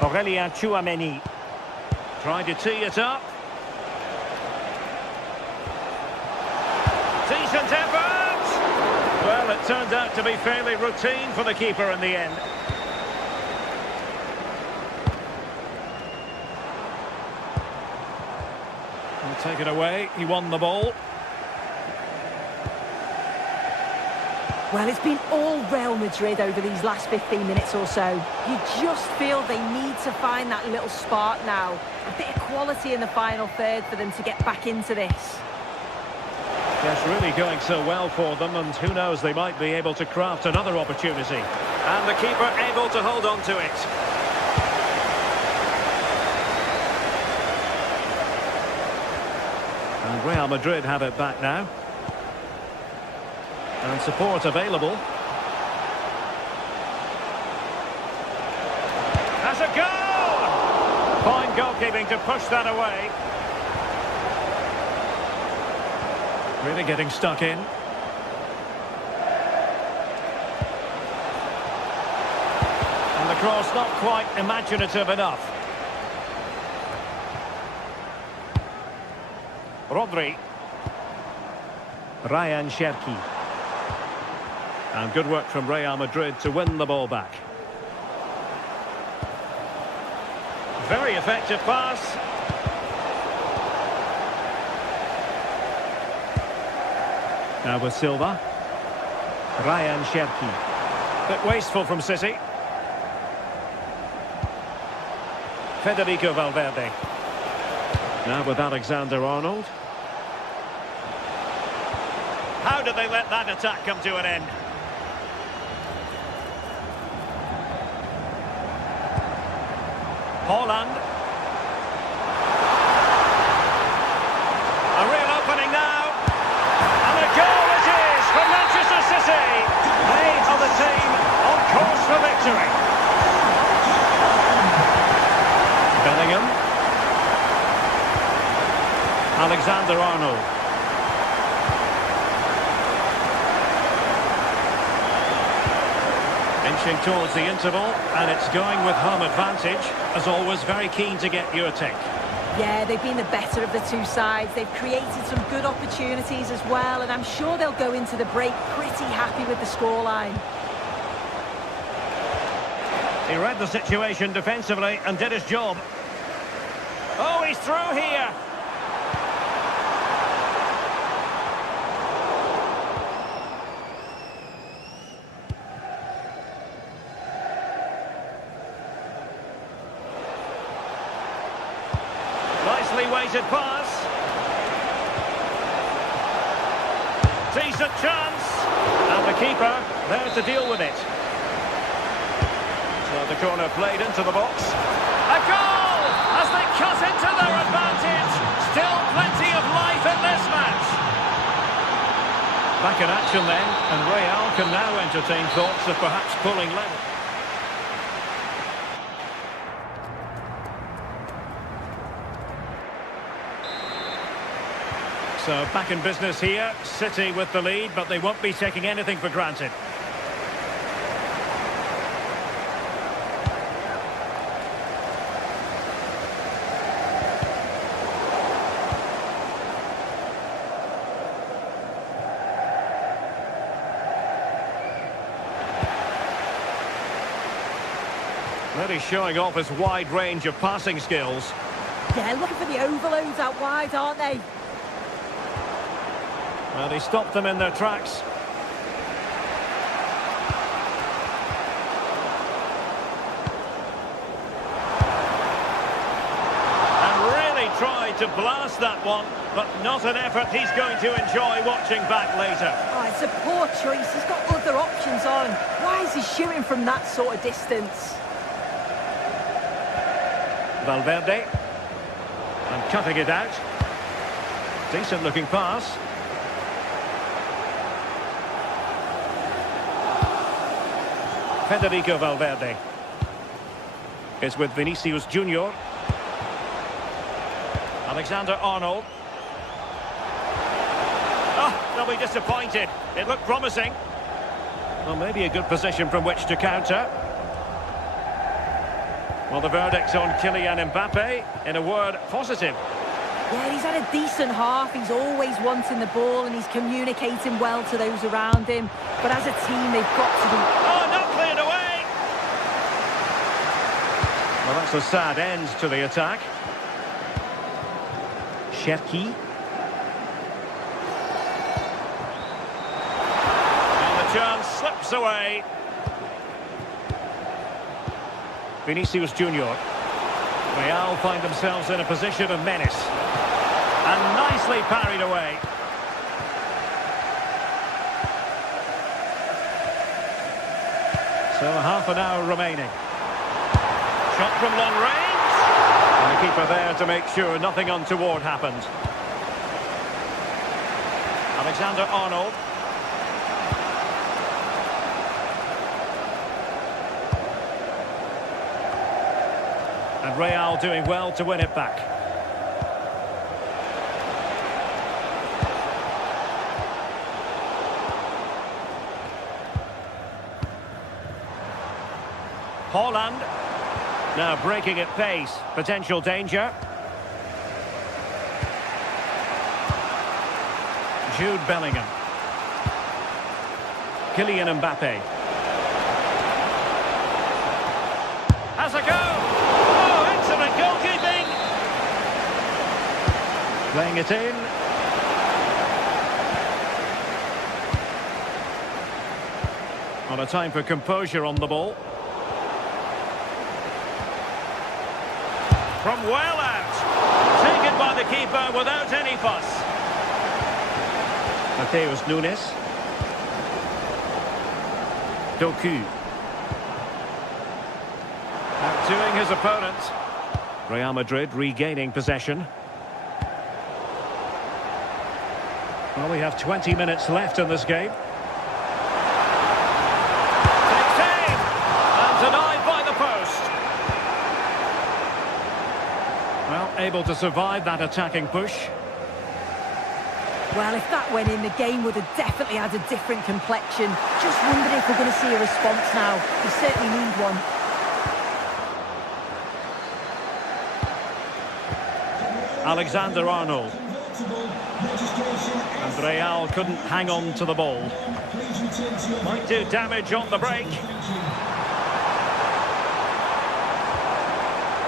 Aurelien Chouameni. Trying to tee it up. Decent effort! Well, it turned out to be fairly routine for the keeper in the end. He'll take it away. He won the ball. Well, it's been all Real Madrid over these last 15 minutes or so. You just feel they need to find that little spark now. A bit of quality in the final third for them to get back into this. It's really going so well for them, and who knows, they might be able to craft another opportunity. And the keeper able to hold on to it. And Real Madrid have it back now. And support available. That's a goal! Fine goalkeeping to push that away. Really getting stuck in. And the cross not quite imaginative enough. Rodri. Ryan Cherki. And good work from Real Madrid to win the ball back. Very effective pass. Now with Silva. Ryan Cherki. Bit wasteful from City. Federico Valverde. Now with Alexander-Arnold. How did they let that attack come to an end? Holland. A real opening now. And a goal it is for Manchester City. They are the team on course for victory. Bellingham. Alexander-Arnold. Inching towards the interval, and it's going with home advantage. As always, very keen to get your take. Yeah, they've been the better of the two sides. They've created some good opportunities as well, and I'm sure they'll go into the break pretty happy with the scoreline. He read the situation defensively and did his job. Oh, he's through here. Nicely weighted pass. Decent chance. And the keeper there to deal with it. So the corner played into the box. A goal as they cut into their advantage. Still plenty of life in this match. Back in action then, and Real can now entertain thoughts of perhaps pulling level. So back in business here, City with the lead, but they won't be taking anything for granted. Really showing off his wide range of passing skills. Yeah, looking for the overloads out wide, aren't they? Well, he stopped them in their tracks. And really tried to blast that one, but not an effort he's going to enjoy watching back later. Oh, it's a poor choice. He's got other options on. Why is he shooting from that sort of distance? Valverde. And cutting it out. Decent looking pass. Federico Valverde is with Vinicius Junior. Alexander-Arnold. Oh, they'll be disappointed. It looked promising. Well, maybe a good position from which to counter. Well, the verdict's on Kylian Mbappe. In a word, positive. Yeah, he's had a decent half. He's always wanting the ball and he's communicating well to those around him. But as a team, they've got to be... Oh, not cleared away! Well, that's a sad end to the attack. Cherki. And the chance slips away. Vinicius Junior. Real find themselves in a position of menace. And nicely parried away. So half an hour remaining. Shot from long range. And the keeper there to make sure nothing untoward happened. Alexander-Arnold. And Real doing well to win it back. Holland now breaking at pace, potential danger. Jude Bellingham. Kylian Mbappe. Has a go! Oh, excellent goalkeeping! Playing it in. On a time for composure on the ball. From well out. Taken by the keeper without any fuss. Mateus Nunes. Doku. Outdoing his opponent. Real Madrid regaining possession. Well, we have 20 minutes left in this game. Takes aim! And denied by the post. Well, able to survive that attacking push. Well, if that went in, the game would have definitely had a different complexion. Just wondering if we're going to see a response now. We certainly need one. Alexander-Arnold. And Real couldn't hang on to the ball. Might do damage on the break.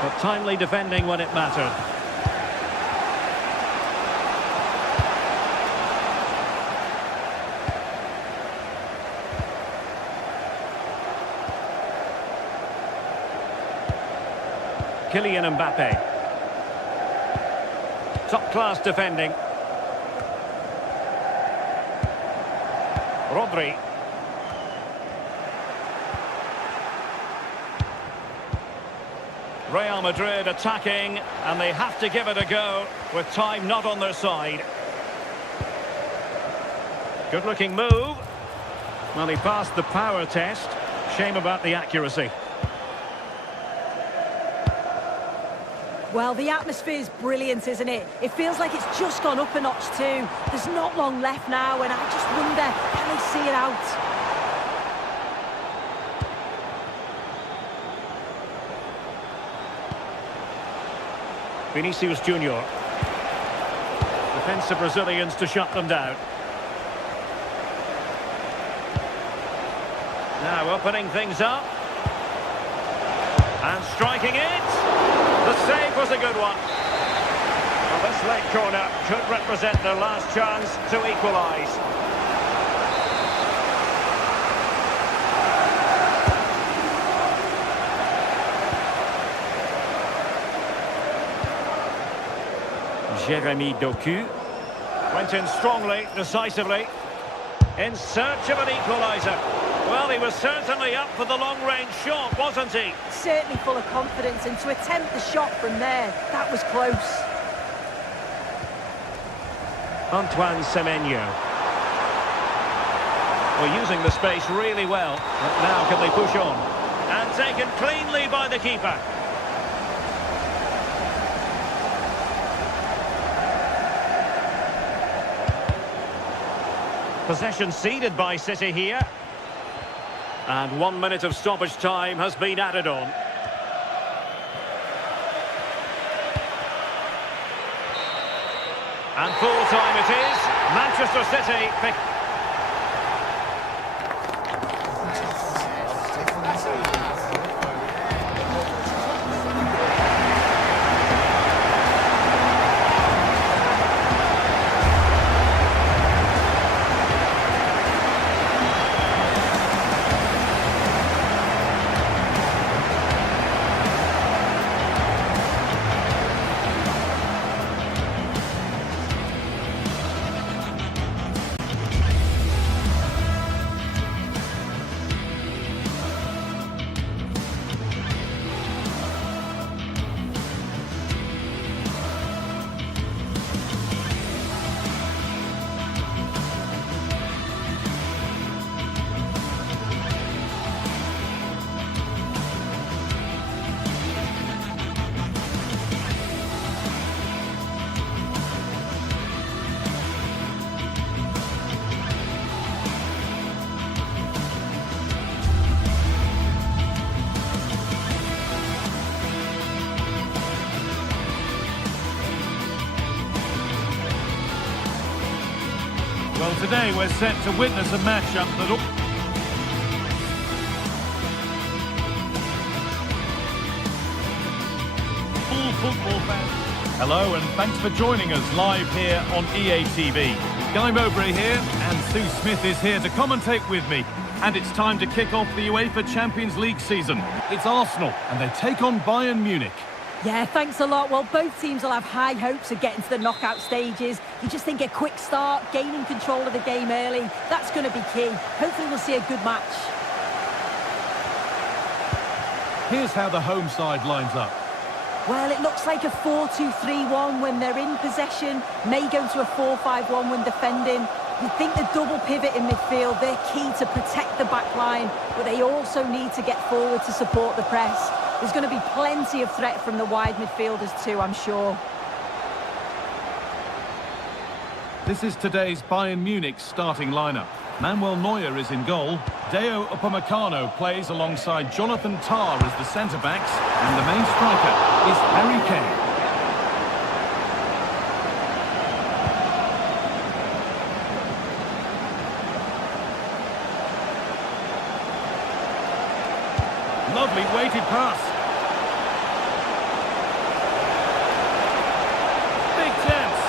But timely defending when it mattered. Kylian Mbappe. Top-class defending. Rodri. Real Madrid attacking, and they have to give it a go with time not on their side. Good-looking move. Well, he passed the power test. Shame about the accuracy. Well, the atmosphere's brilliant, isn't it? It feels like it's just gone up a notch too. There's not long left now, and I just wonder, can they see it out? Vinicius Junior. Defensive Brazilians to shut them down. Now opening things up. And striking it. The save was a good one. Well, this late corner could represent their last chance to equalise. Jeremy Doku went in strongly, decisively, in search of an equaliser. Well, he was certainly up for the long-range shot, wasn't he? Certainly full of confidence, and to attempt the shot from there, that was close. Antoine Semenyo. Well, using the space really well. But now can they push on? And taken cleanly by the keeper. Possession ceded by City here. And 1 minute of stoppage time has been added on. And full time it is. Manchester City pick. Well, today we're set to witness a matchup that all football fans. Hello, and thanks for joining us live here on EA TV. Guy Mowbray here, and Sue Smith is here to commentate with me. And it's time to kick off the UEFA Champions League season. It's Arsenal, and they take on Bayern Munich. Yeah, thanks a lot. Well, both teams will have high hopes of getting to the knockout stages. You just think a quick start, gaining control of the game early, that's going to be key. Hopefully we'll see a good match. Here's how the home side lines up. Well, it looks like a 4-2-3-1 when they're in possession. May go to a 4-5-1 when defending. You think the double pivot in midfield, they're key to protect the back line, but they also need to get forward to support the press. There's going to be plenty of threat from the wide midfielders too, I'm sure. This is today's Bayern Munich starting lineup. Manuel Neuer is in goal. Deo Upamecano plays alongside Jonathan Tah as the centre-backs. And the main striker is Harry Kane. Lovely weighted pass. Big chance.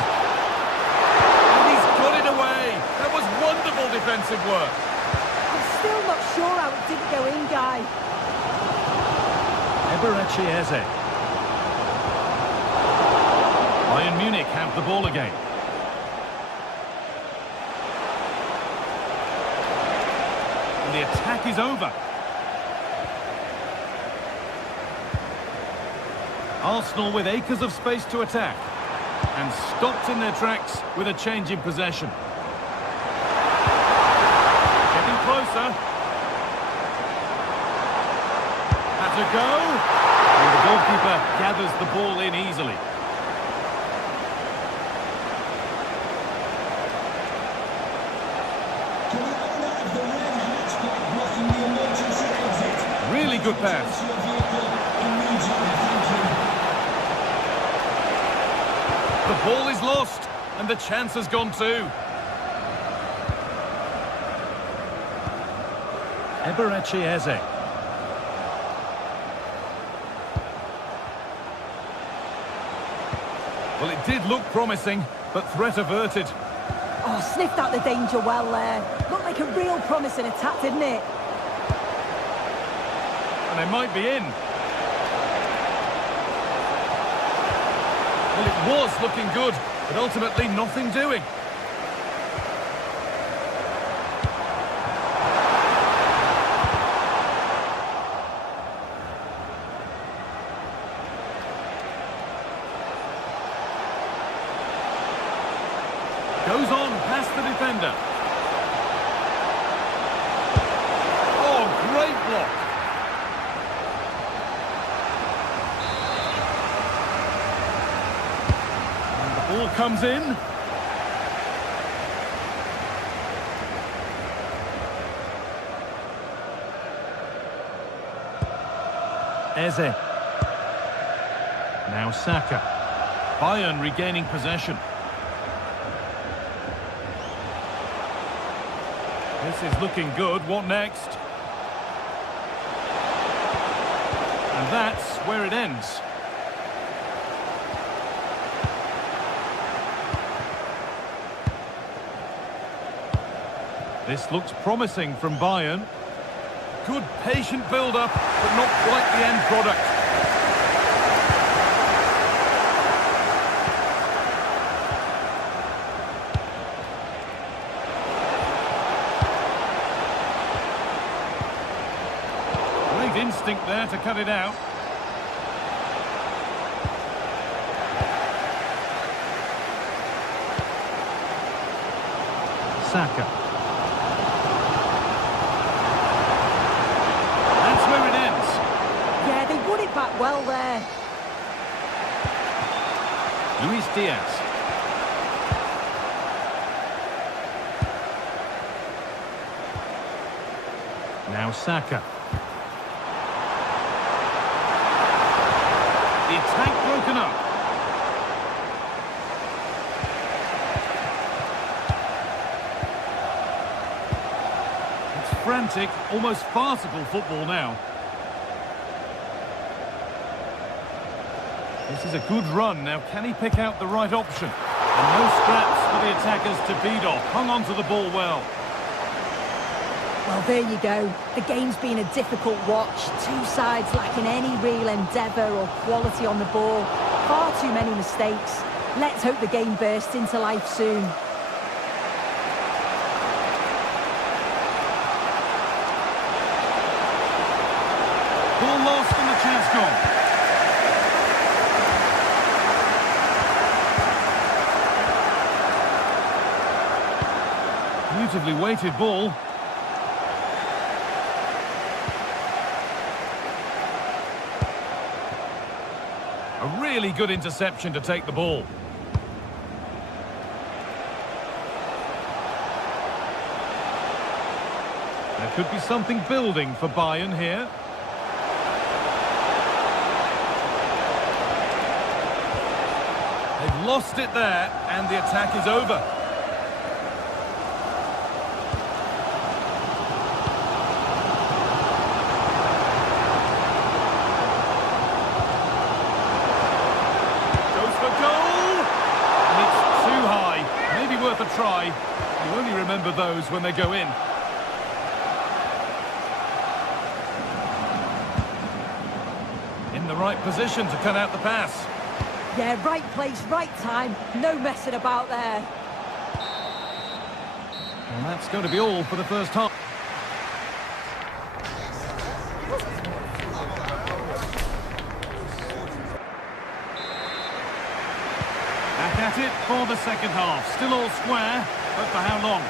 And he's got it away. That was wonderful defensive work. I'm still not sure how it didn't go in, Guy. Eberechi Eze. Bayern Munich have the ball again. And the attack is over. Arsenal with acres of space to attack. And stopped in their tracks with a change in possession. Getting closer. Had to go. And the goalkeeper gathers the ball in easily. Really good pass. The ball is lost, and the chance has gone too. Eberechi Eze. Well, it did look promising, but threat averted. Oh, sniffed out the danger well there. Looked like a real promising attack, didn't it? And they might be in. Well, it was looking good, but ultimately nothing doing. Goes on past the defender. Oh, great block. Ball comes in. Eze. Now Saka. Bayern regaining possession. This is looking good. What next? And that's where it ends. This looks promising from Bayern. Good patient build-up, but not quite the end product. Great instinct there to cut it out. Saka. Back well there. Luis Diaz. Now Saka. The attack broken up. It's frantic, almost farcical football now. This is a good run. Now, can he pick out the right option? And no scraps for the attackers to beat off. Hung on to the ball well. Well, there you go. The game's been a difficult watch. Two sides lacking any real endeavour or quality on the ball. Far too many mistakes. Let's hope the game bursts into life soon. Ball lost and the chance gone. Beautifully weighted ball. A really good interception to take the ball. There could be something building for Bayern here. They've lost it there, and the attack is over. Goes for goal! And it's too high. Maybe worth a try. You only remember those when they go in. In the right position to cut out the pass. Yeah, right place, right time. No messing about there. Well, that's going to be all for the first half. Back at it for the second half. Still all square, but for how long?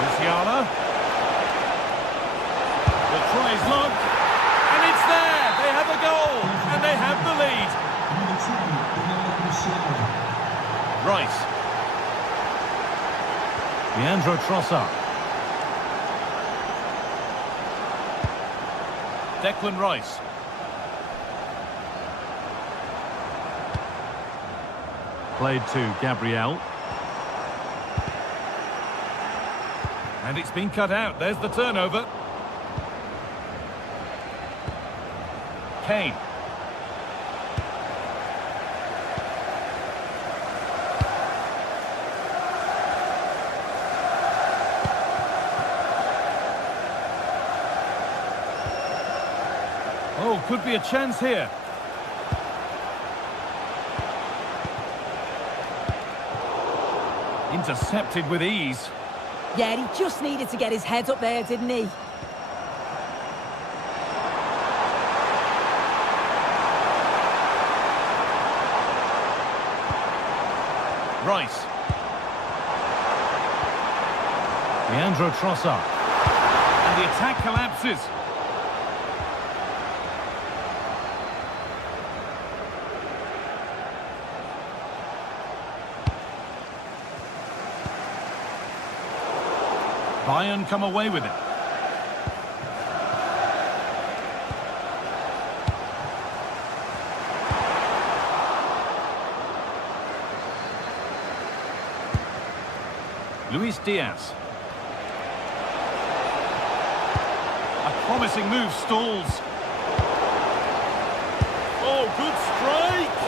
Musiala. The try is logged, and it's there! They have a goal, and they have the lead. Number 10, Musiala. Rice. Leandro Trossard. Declan Rice. Played to Gabriel. And it's been cut out. There's the turnover. Kane. Oh, could be a chance here. Intercepted with ease. Yeah, he just needed to get his head up there, didn't he? Rice. Leandro Trossard. And the attack collapses. Bayern come away with it. Luis Diaz. A promising move stalls. Oh, good strike!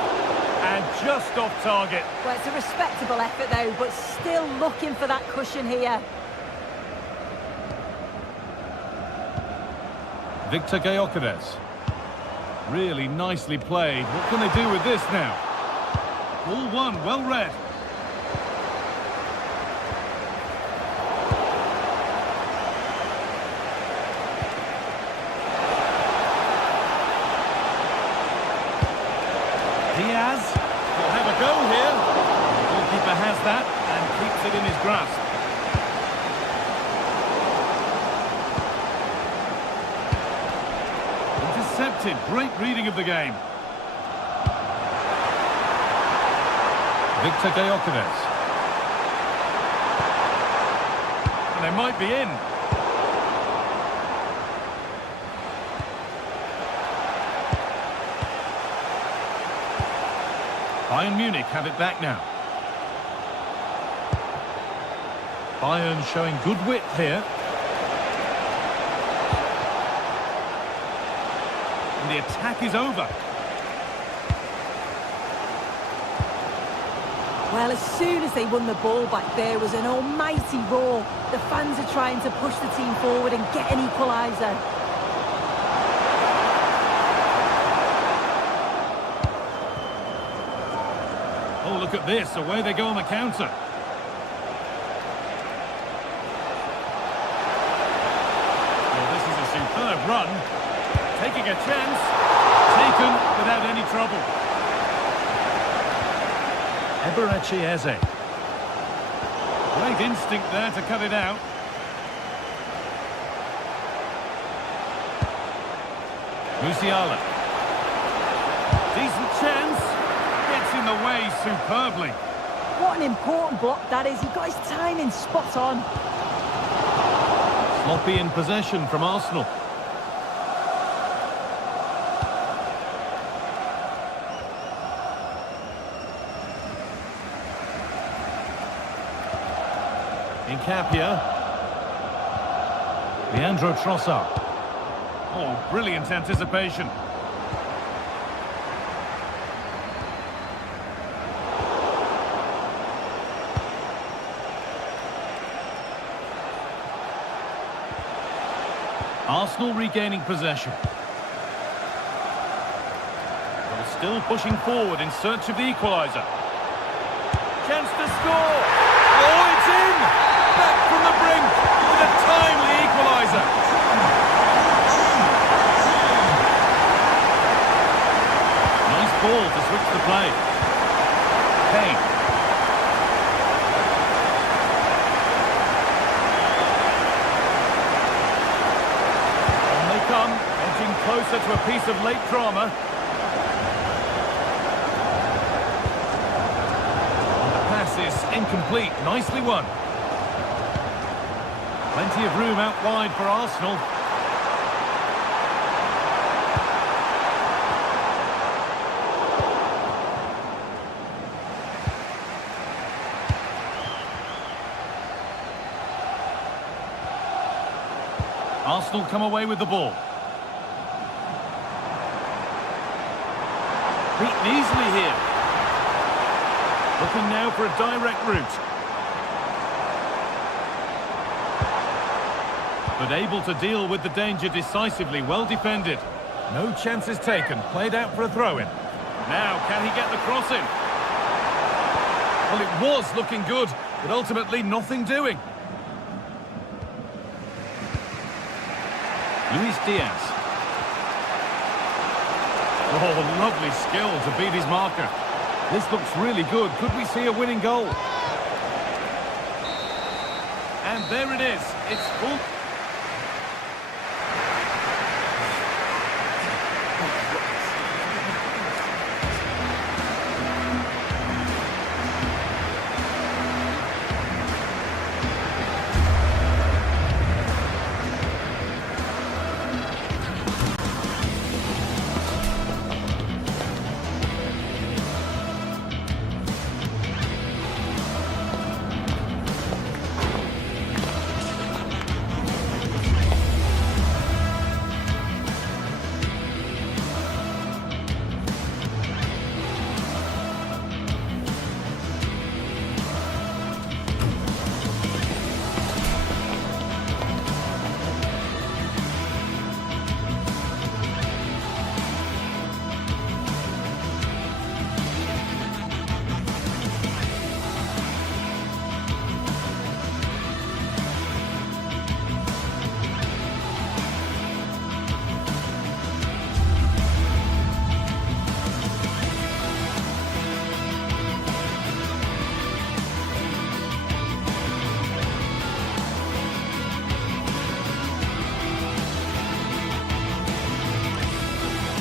And just off target. Well, it's a respectable effort though, but still looking for that cushion here. Victor Gyökeres. Really nicely played. What can they do with this now? Ball one, well read. Diaz will have a go here. The goalkeeper has that and keeps it in his grasp. Intercepted. Great reading of the game. Victor Gyökeres. And they might be in. Bayern Munich have it back now. Bayern showing good width here. And the attack is over. Well, as soon as they won the ball back, there was an almighty roar. The fans are trying to push the team forward and get an equaliser. Oh, look at this. Away they go on the counter. Well, this is a superb run. Taking a chance. Taken without any trouble. Eberechi Eze. Great instinct there to cut it out. Musiala. Decent chance. Gets in the away superbly. What an important block that is. He got his timing spot on. Sloppy in possession from Arsenal. Incapia. Leandro Trossard. Oh, brilliant anticipation. Arsenal regaining possession. Well, still pushing forward in search of the equaliser. Chance to score! Oh, it's in! Back from the brink with a timely equaliser. Nice ball to switch the play. Kane. Edging closer to a piece of late drama. The pass is incomplete. Nicely won. Plenty of room out wide for Arsenal. Arsenal come away with the ball. Beaten easily here. Looking now for a direct route. But able to deal with the danger decisively, well defended. No chances taken, played out for a throw-in. Now, can he get the cross in? Well, it was looking good, but ultimately nothing doing. Luis Diaz. Oh, lovely skill to beat his marker. This looks really good. Could we see a winning goal? And there it is. It's full.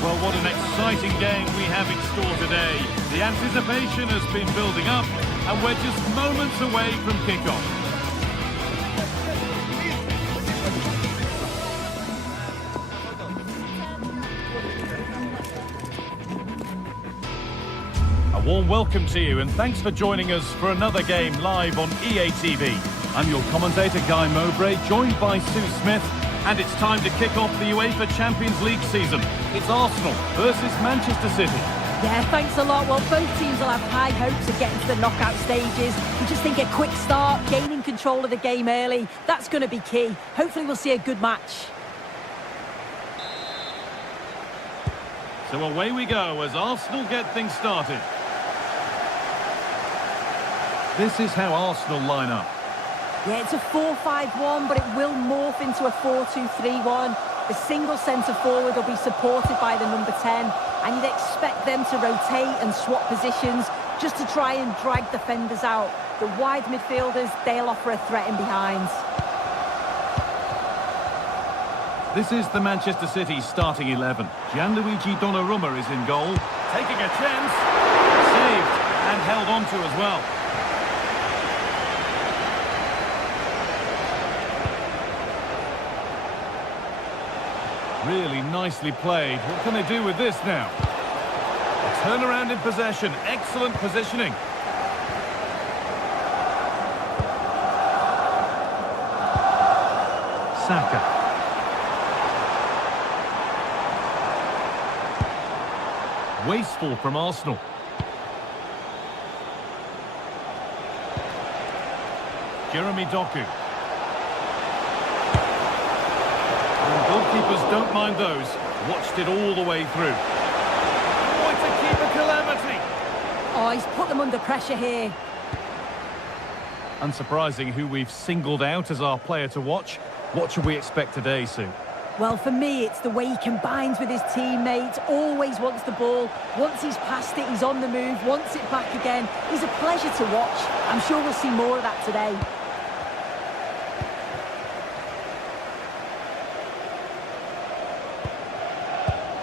Well, what an exciting game we have in store today. The anticipation has been building up, and we're just moments away from kickoff. A warm welcome to you, and thanks for joining us for another game live on EA TV. I'm your commentator, Guy Mowbray, joined by Sue Smith. And it's time to kick off the UEFA Champions League season. It's Arsenal versus Manchester City. Yeah, thanks a lot. Well, both teams will have high hopes of getting to the knockout stages. We just think a quick start, gaining control of the game early, that's going to be key. Hopefully we'll see a good match. So away we go as Arsenal get things started. This is how Arsenal line up. Yeah, it's a 4-5-1, but it will morph into a 4-2-3-1. The single centre-forward will be supported by the number 10, and you'd expect them to rotate and swap positions just to try and drag defenders out. The wide midfielders, they'll offer a threat in behind. This is the Manchester City starting 11. Gianluigi Donnarumma is in goal, taking a chance. Saved. and held on to as well. Really nicely played. What can they do with this now? A turnaround in possession. Excellent positioning. Saka. Wasteful from Arsenal. Jeremy Doku. And goalkeepers don't mind those. Watched it all the way through. Oh, it's a keeper calamity. Oh, he's put them under pressure here. Unsurprising who we've singled out as our player to watch. What should we expect today, Sue? Well, for me, it's the way he combines with his teammates, always wants the ball. Once he's passed it, he's on the move, wants it back again. He's a pleasure to watch. I'm sure we'll see more of that today.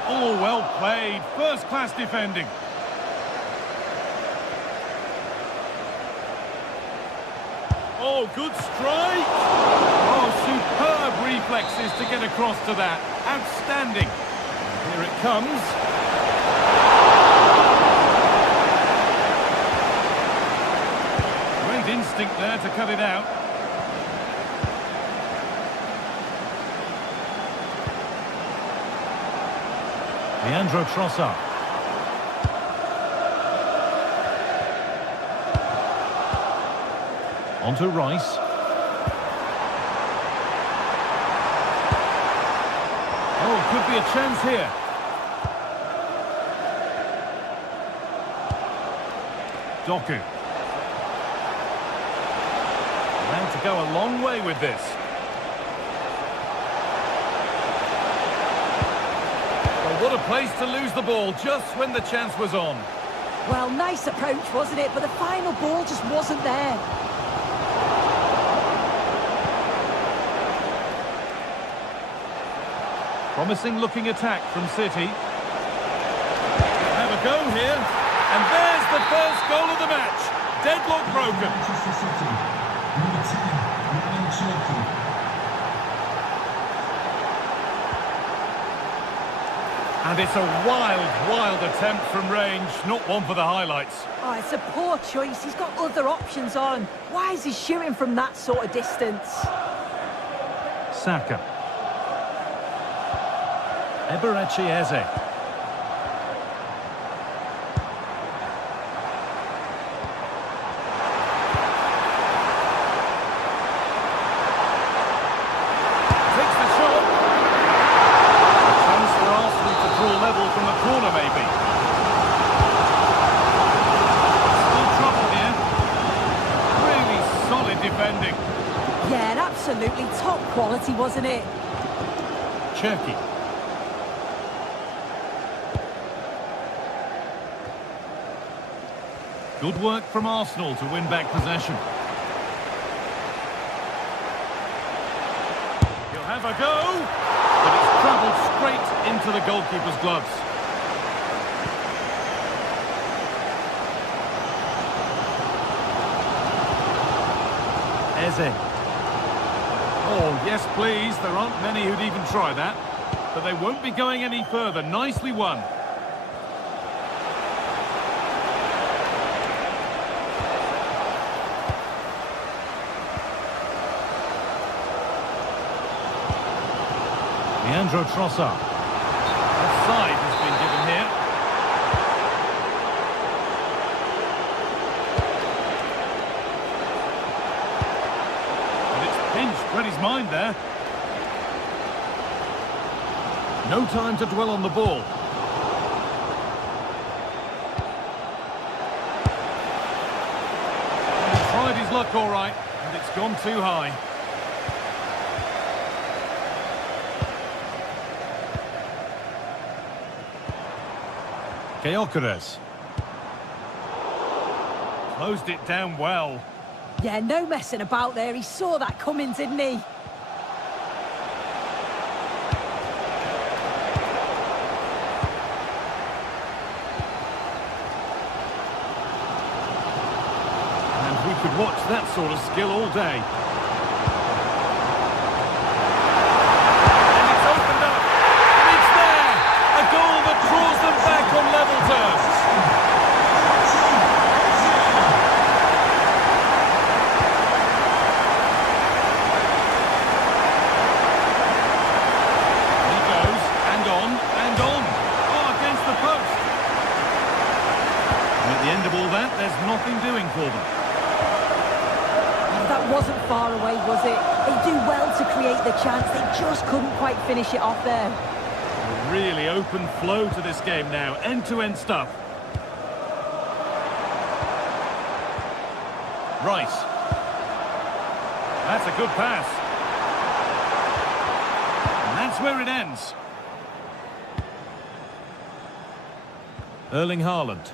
Oh, well played. First-class defending. Oh, good strike. Oh, superb reflexes to get across to that. Outstanding. Here it comes. Great instinct there to cut it out. Leandro Trossard. On to Rice. Oh, could be a chance here. Doku. Allowed to go a long way with this. Well, what a place to lose the ball just when the chance was on. Well, nice approach, wasn't it? But the final ball just wasn't there. Promising looking attack from City. Have a go here. And there's the first goal of the match. Deadlock broken. Manchester City, number 10, Ryan Cherky. And it's a wild, wild attempt from range. Not one for the highlights. Oh, it's a poor choice. He's got other options on. Why is he shooting from that sort of distance? Saka. Eberechi Eze. Takes the shot. A chance for Arsenal to draw level from the corner, maybe. Still trouble here. Really solid defending. Yeah, absolutely top quality, wasn't it? Cherky. Good work from Arsenal to win back possession. He'll have a go, but it's travelled straight into the goalkeeper's gloves. Eze. Oh, yes, please. There aren't many who'd even try that. But they won't be going any further. Nicely won. Leandro Trossard. Offside has been given here. And it's pinched, read his mind there. No time to dwell on the ball. He tried his luck all right, and it's gone too high. Gyökeres. Closed it down well. Yeah, no messing about there. He saw that coming, didn't he? sort of skill all day. Draws them back on level terms. He goes, and on, and on. Oh, against the post. And at the end of all that, there's nothing doing for them. That wasn't far away, was it? They do well to create the chance. They just couldn't quite finish it off there. A really open flow to this game now, end-to-end stuff. Rice. That's a good pass. And that's where it ends. Erling Haaland.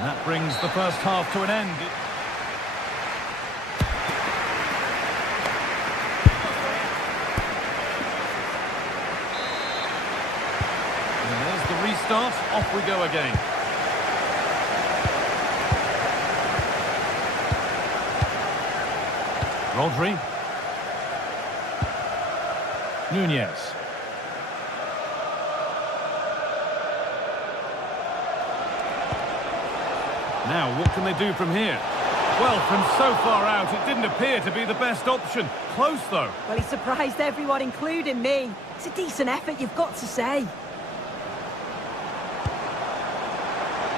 That brings the first half to an end. And there's the restart. Off we go again. Rodri. Nunez. Now, what can they do from here? Well, from so far out, it didn't appear to be the best option. Close, though. Well, he surprised everyone, including me. It's a decent effort, you've got to say.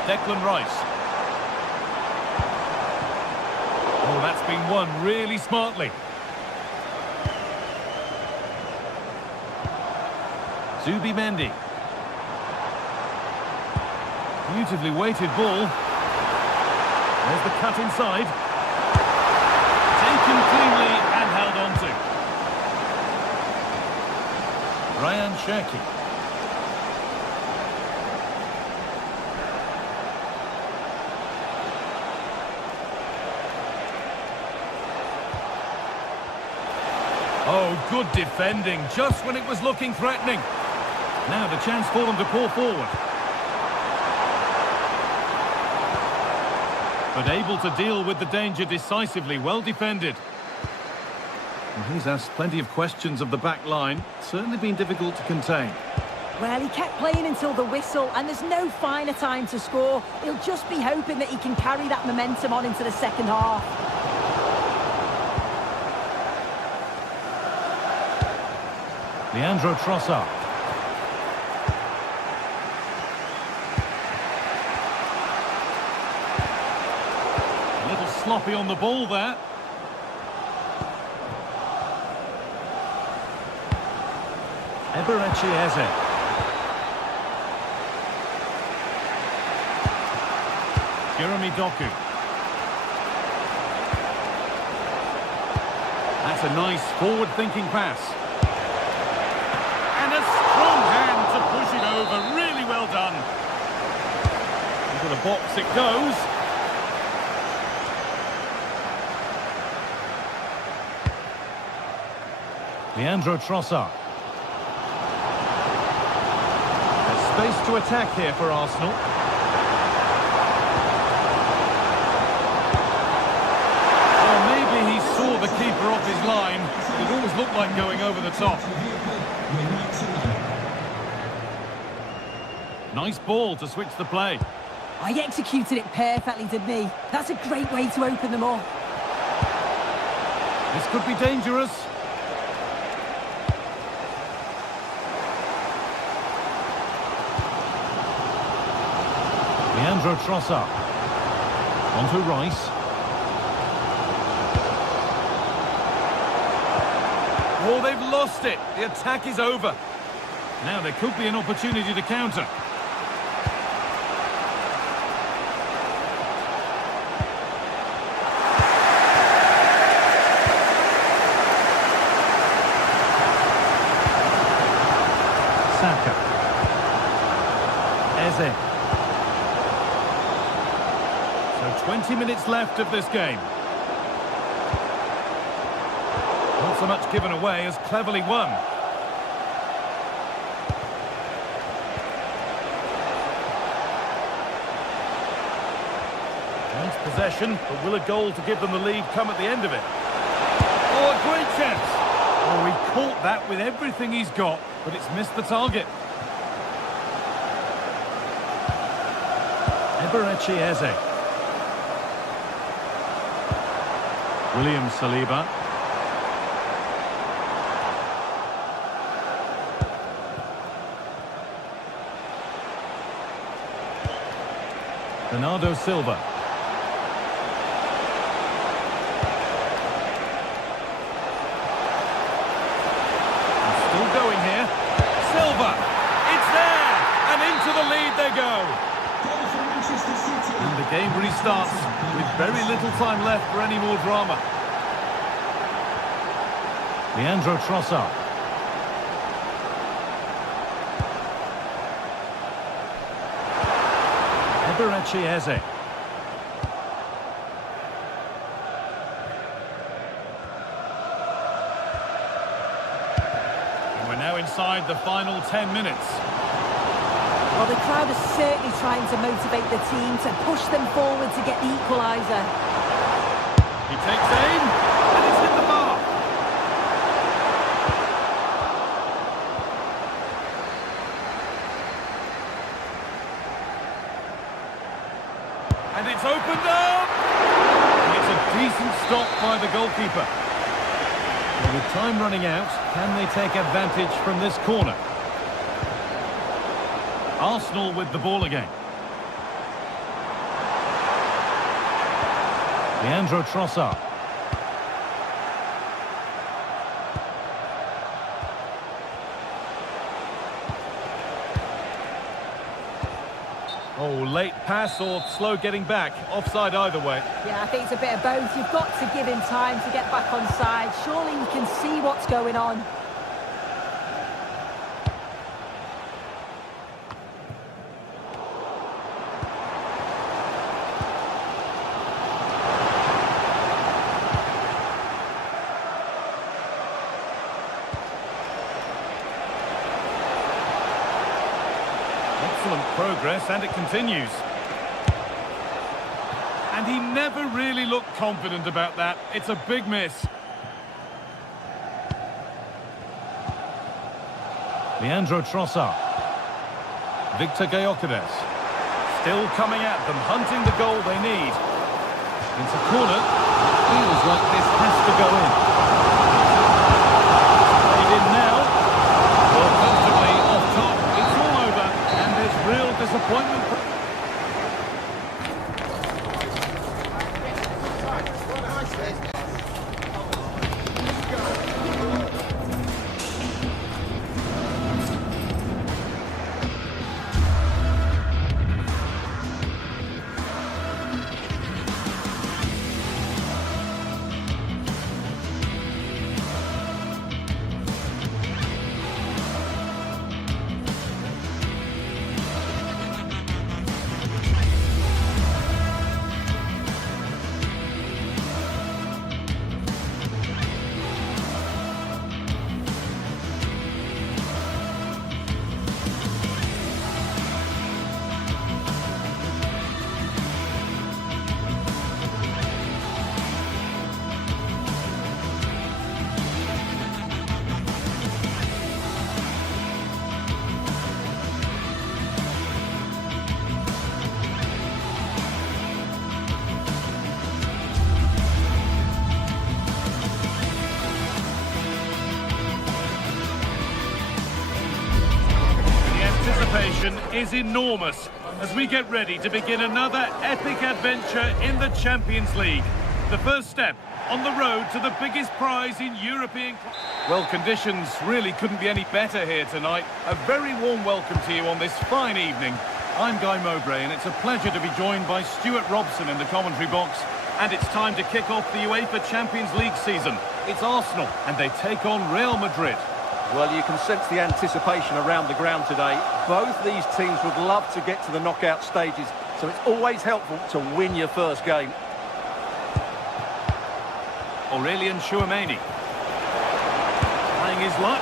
Declan Rice. Oh, that's been won really smartly. Zubimendi. Beautifully weighted ball. There's the cut inside. Taken cleanly and held on to. Ryan Cherki. Oh, good defending, just when it was looking threatening. Now the chance for them to pour forward. But able to deal with the danger decisively, well defended. And he's asked plenty of questions of the back line. Certainly been difficult to contain. Well, he kept playing until the whistle, and there's no finer time to score. He'll just be hoping that he can carry that momentum on into the second half. Leandro Trossard. A little sloppy on the ball there. Eberechi Eze. Jeremy Doku. That's a nice forward-thinking pass. And a strong hand to push it over. Really well done. Into the box it goes. Leandro Trossard. There's space to attack here for Arsenal. Or maybe he saw the keeper off his line. It almost looked like going over the top. Nice ball to switch the play. He executed it perfectly, didn't he? That's a great way to open them up. This could be dangerous. Leandro Trossard. Onto Rice. Oh, they've lost it. The attack is over. Now there could be an opportunity to counter. Saka. Eze. So 20 minutes left of this game. Not so much given away as cleverly won. Needs possession, but will a goal to give them the lead come at the end of it? Oh, a great chance! Oh, he caught that with everything he's got, but it's missed the target. Eberechi Eze. William Saliba. Bernardo Silva. And still going here. Silva. It's there! And into the lead they go. Goal for Manchester City. And the game restarts with very little time left for any more drama. Leandro Trossard. Eberechi Eze. And we're now inside the final 10 minutes. Well, the crowd is certainly trying to motivate the team to push them forward to get the equaliser. He takes aim, and it's hit the bar. And it's opened up! And it's a decent stop by the goalkeeper. Well, with time running out, can they take advantage from this corner? Arsenal with the ball again. Leandro Trossard. Oh, late pass or slow getting back. Offside either way. Yeah, I think it's a bit of both. You've got to give him time to get back on side. Surely you can see what's going on. Excellent progress, and it continues. And he never really looked confident about that. It's a big miss. Leandro Trossard. Victor Gyökeres. Still coming at them, hunting the goal they need. It's a corner. It feels like this has to go in. Played in now. Well, comfortably off top. It's all over, and there's real disappointment. Is enormous as we get ready to begin another epic adventure in the Champions League. The first step on the road to the biggest prize in European... Well, conditions really couldn't be any better here tonight. A very warm welcome to you on this fine evening. I'm Guy Mowbray, and it's a pleasure to be joined by Stuart Robson in the commentary box. And it's time to kick off the UEFA Champions League season. It's Arsenal, and they take on Real Madrid. Well, you can sense the anticipation around the ground today. Both these teams would love to get to the knockout stages, so it's always helpful to win your first game. Aurélien Tchouameni. Trying his luck.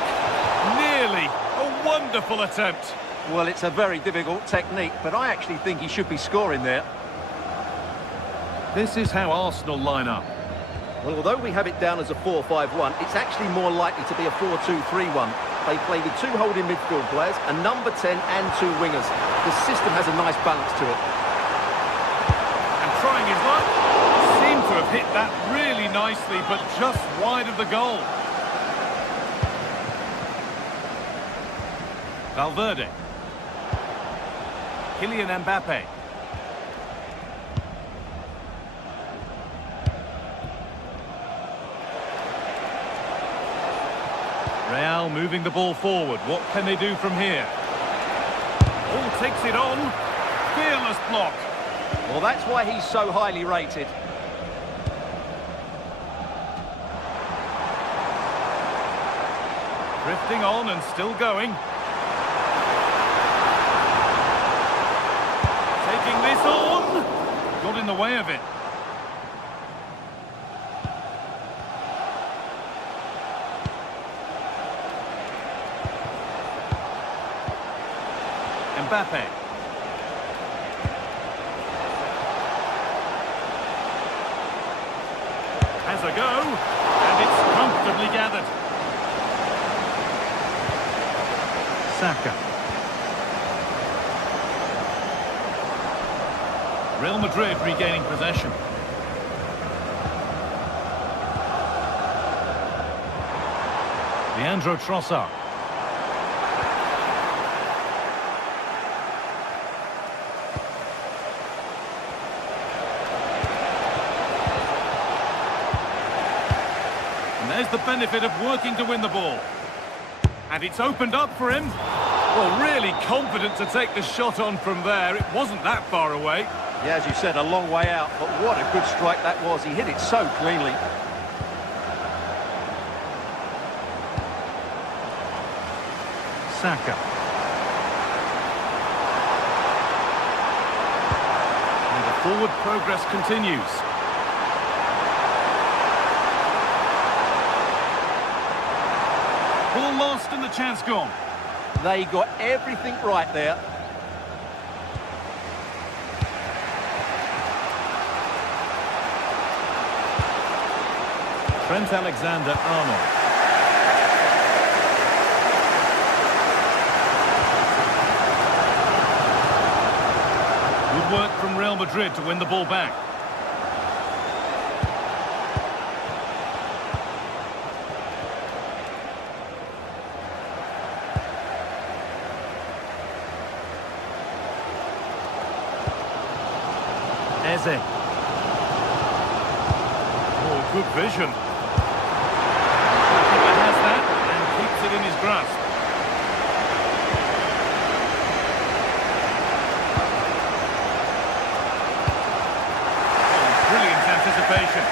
Nearly. A wonderful attempt. Well, it's a very difficult technique, but I actually think he should be scoring there. This is how Arsenal line up. Well, although we have it down as a 4-5-1, it's actually more likely to be a 4-2-3-1. They play with two holding midfield players, a number 10 and two wingers. The system has a nice balance to it. And trying his luck, seemed to have hit that really nicely, but just wide of the goal. Valverde. Kylian Mbappe. Real moving the ball forward. What can they do from here? All takes it on. Fearless block. Well, that's why he's so highly rated. Drifting on and still going. Taking this on. Got in the way of it. Mbappe. Has a go, and it's comfortably gathered. Saka. Real Madrid regaining possession. Leandro Trossard. There's the benefit of working to win the ball. And it's opened up for him. Well, really confident to take the shot on from there. It wasn't that far away. Yeah, as you said, a long way out, but what a good strike that was. He hit it so cleanly. Saka. And the forward progress continues. Ball lost and the chance gone. They got everything right there. Trent Alexander-Arnold. Good work from Real Madrid to win the ball back. Eze. Oh, good vision. Keeper has that and keeps it in his grasp. Oh, brilliant anticipation.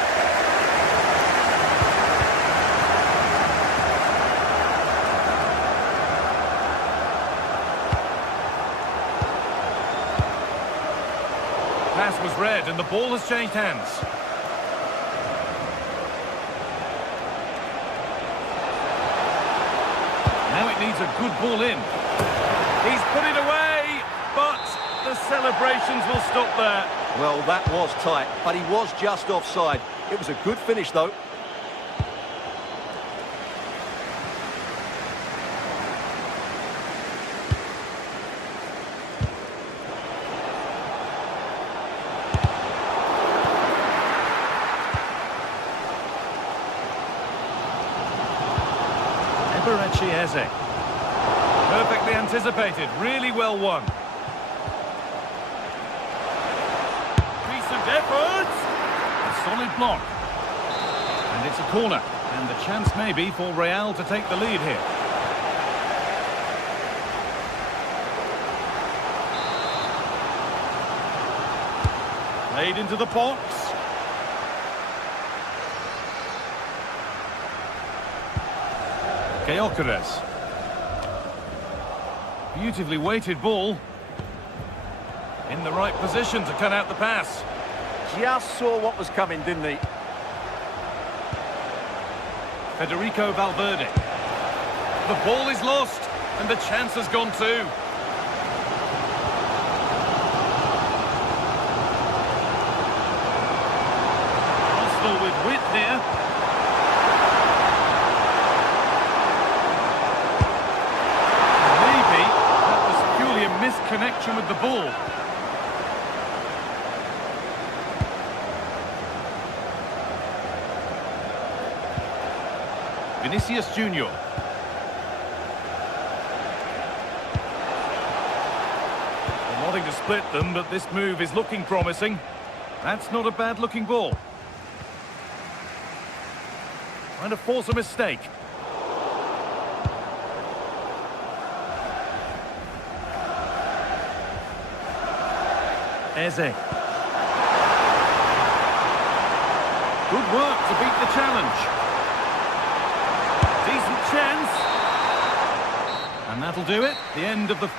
Pass was read and the ball has changed hands. Now it needs a good ball in. He's put it away, but the celebrations will stop there. Well, that was tight, but he was just offside. It was a good finish, though. Eze. Perfectly anticipated, really well won. Decent effort! A solid block. And it's a corner. And the chance may be for Real to take the lead here. Played into the box. Gyökeres. Beautifully weighted ball. In the right position to cut out the pass. Just saw what was coming, didn't he? Federico Valverde. The ball is lost, and the chance has gone too. connection with the ball. Vinicius Junior. Wanting to split them, but this move is looking promising. That's not a bad-looking ball. Trying to force a mistake. Eze. Good work to beat the challenge. Decent chance. And that'll do it. The end of the...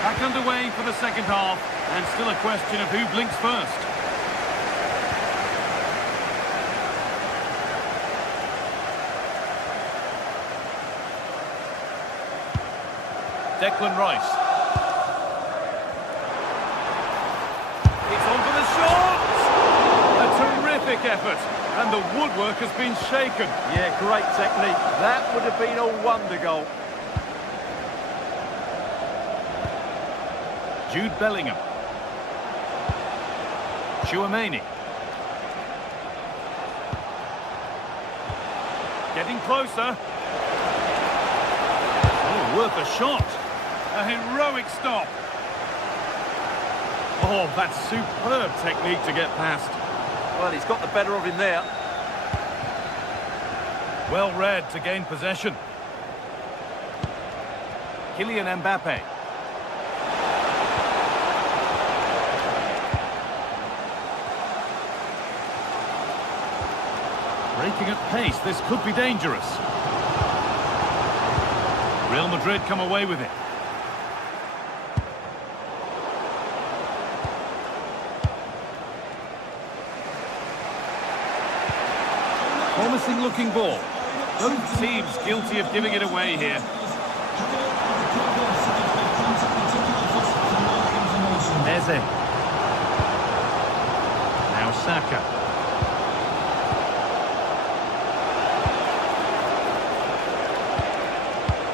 Back underway for the second half, and still a question of who blinks first. Declan Rice. It's on for the shot! A terrific effort, and the woodwork has been shaken. Yeah, great technique. That would have been a wonder goal. Jude Bellingham. Chouameni. Getting closer. Oh, worth a shot. A heroic stop. Oh, that's superb technique to get past. Well, he's got the better of him there. Well read to gain possession. Kylian Mbappe. Breaking at pace, this could be dangerous. Real Madrid come away with it. Promising looking ball. Both teams guilty of giving it away here. Eze. Now Saka.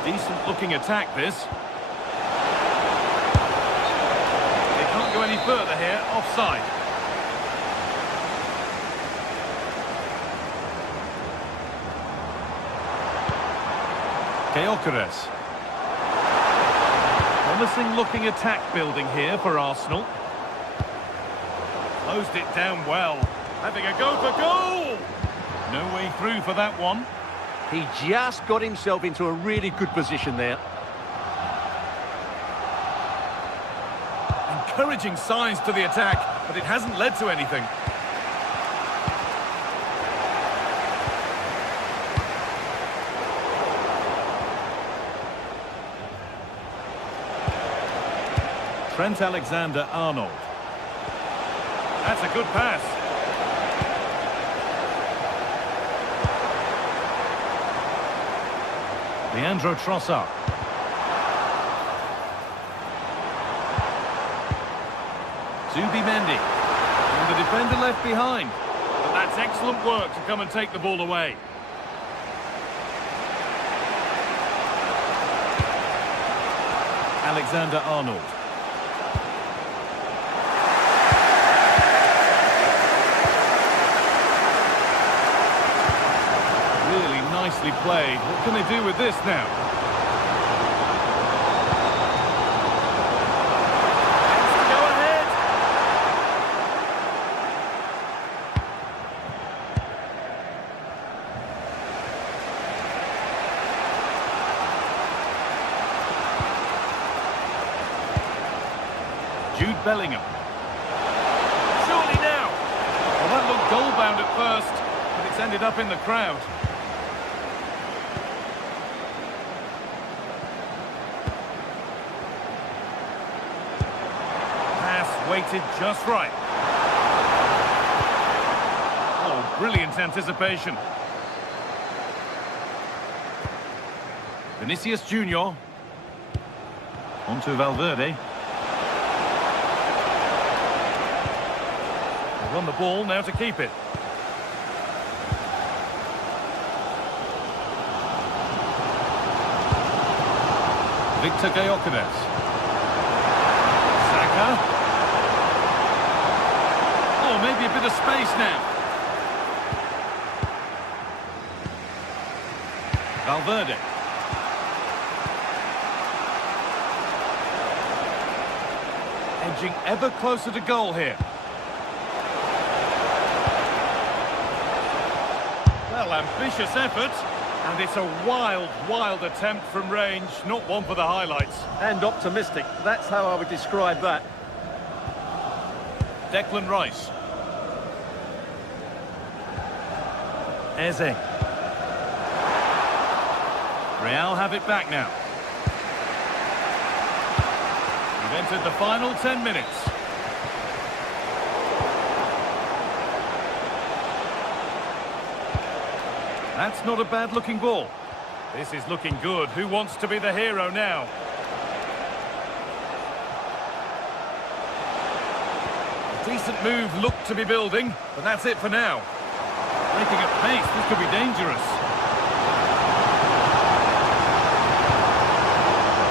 Decent looking attack, this. They can't go any further here. Offside. Gyökeres. Promising looking attack building here for Arsenal. Closed it down well. Having a go for goal! No way through for that one. He just got himself into a really good position there. Encouraging signs to the attack, but it hasn't led to anything. Trent Alexander-Arnold. That's a good pass. Leandro Trossard. Zubimendi. And the defender left behind. But that's excellent work to come and take the ball away. Alexander-Arnold. Really nicely played. What can they do with this now? Go ahead. Jude Bellingham. Surely now. Well, that looked goal-bound at first, but it's ended up in the crowd. Waited just right. Oh, brilliant anticipation. Vinicius Junior. Onto Valverde. They won the ball, now to keep it. Victor Gyökeres. Saka. Oh, maybe a bit of space now. Valverde. Edging ever closer to goal here. Well, ambitious effort. And it's a wild, wild attempt from range. Not one for the highlights. And optimistic. That's how I would describe that. Declan Rice. Eze. Real have it back now. We've entered the final 10 minutes. That's not a bad-looking ball. This is looking good. Who wants to be the hero now? A decent move looked to be building, but that's it for now. Breaking at pace, this could be dangerous.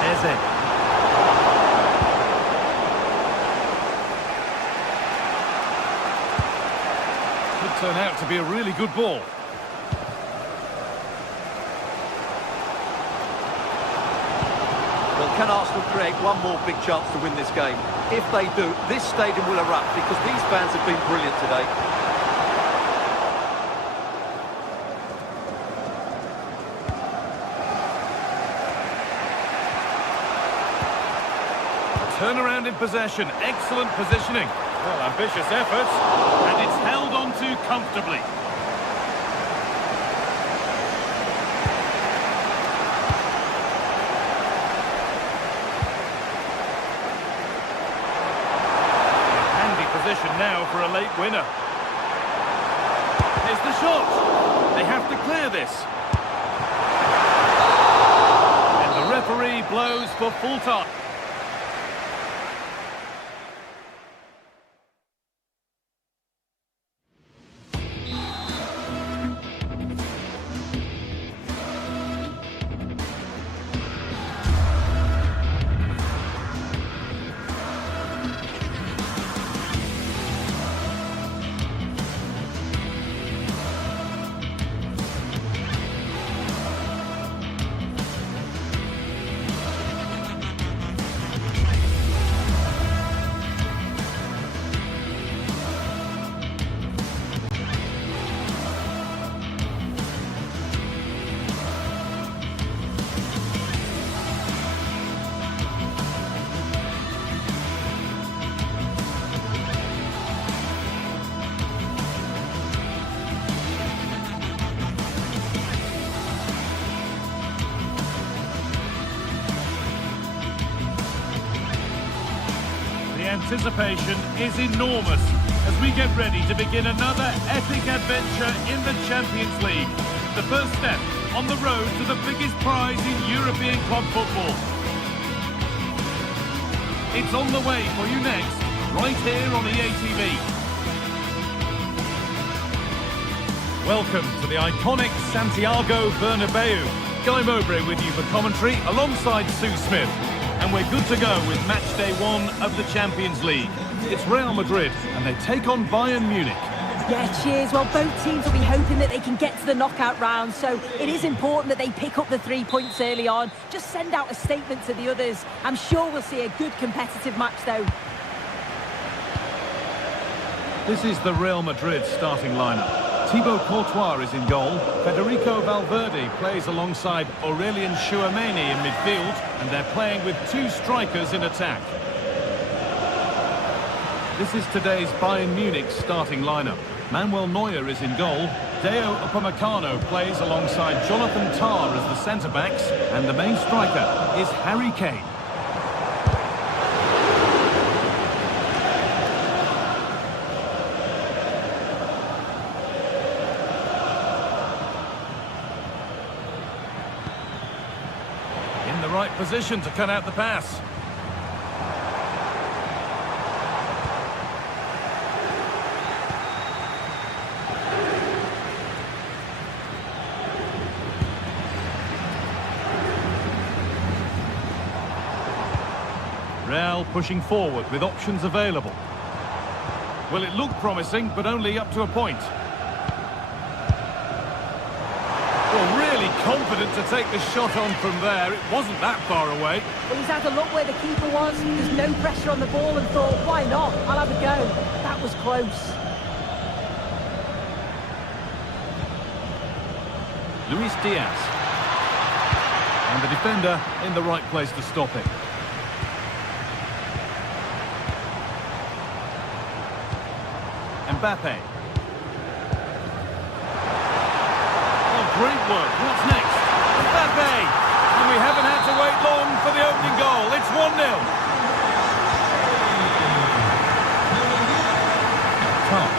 Eze. Could turn out to be a really good ball. Well, can Arsenal create one more big chance to win this game? If they do, this stadium will erupt because these fans have been brilliant today. Turnaround in possession, excellent positioning. Well, ambitious effort, and it's held on to comfortably. Handy position now for a late winner. Here's the shot. They have to clear this. And the referee blows for full time. Anticipation is enormous as we get ready to begin another epic adventure in the Champions League. The first step on the road to the biggest prize in European club football. It's on the way for you next, right here on EA TV. Welcome to the iconic Santiago Bernabeu. Guy Mowbray with you for commentary alongside Sue Smith. And we're good to go with match day 1 of the Champions League. It's Real Madrid and they take on Bayern Munich. Yeah, cheers. Well, both teams will be hoping that they can get to the knockout round, so it is important that they pick up the 3 points early on. Just send out a statement to the others. I'm sure we'll see a good competitive match though. This is the Real Madrid starting lineup. Thibaut Courtois is in goal. Federico Valverde plays alongside Aurelien Tchouameni in midfield, and they're playing with 2 strikers in attack. This is today's Bayern Munich starting lineup. Manuel Neuer is in goal. Deo Upamecano plays alongside Jonathan Tah as the centre-backs, and the main striker is Harry Kane. In the right position to cut out the pass. Real pushing forward with options available. Well, it looked promising, but only up to a point. Well, really confident to take the shot on from there. It wasn't that far away. Well, he's had a look where the keeper was. There's no pressure on the ball and thought, why not? I'll have a go. That was close. Luis Diaz. And the defender in the right place to stop it. Mbappe. Oh, great work. What's next? Mbappe! And we haven't had to wait long for the opening goal. It's 1-0. Tom.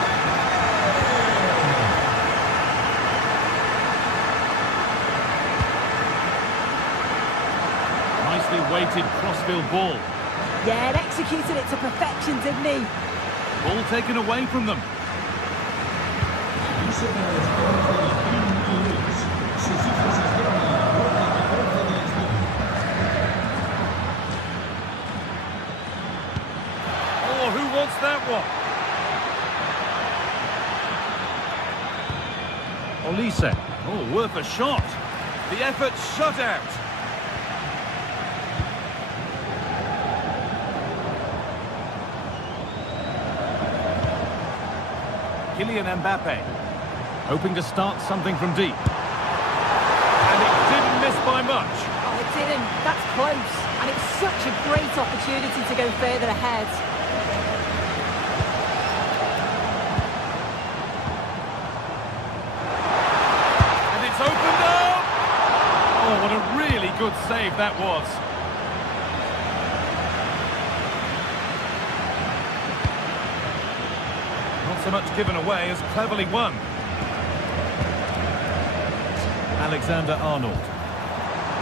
Nicely weighted crossfield ball. Yeah, and executed it to perfection, didn't he? Ball taken away from them. Oh, who wants that one? Olise. Oh, worth a shot. The effort shut out. Kylian Mbappe, hoping to start something from deep. And it didn't miss by much. Oh, it didn't. That's close. And it's such a great opportunity to go further ahead. And it's opened up! Oh, what a really good save that was. So much given away as cleverly won. Alexander-Arnold.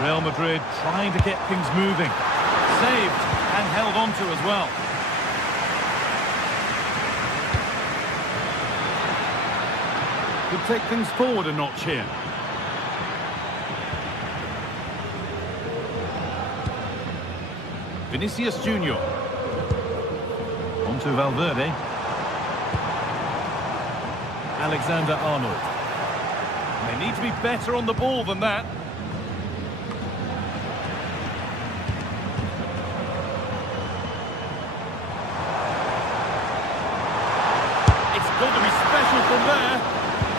Real Madrid trying to get things moving. Saved and held on to as well. Could take things forward a notch here. Vinicius Junior. On to Valverde. Alexander-Arnold. They need to be better on the ball than that. It's got to be special from there.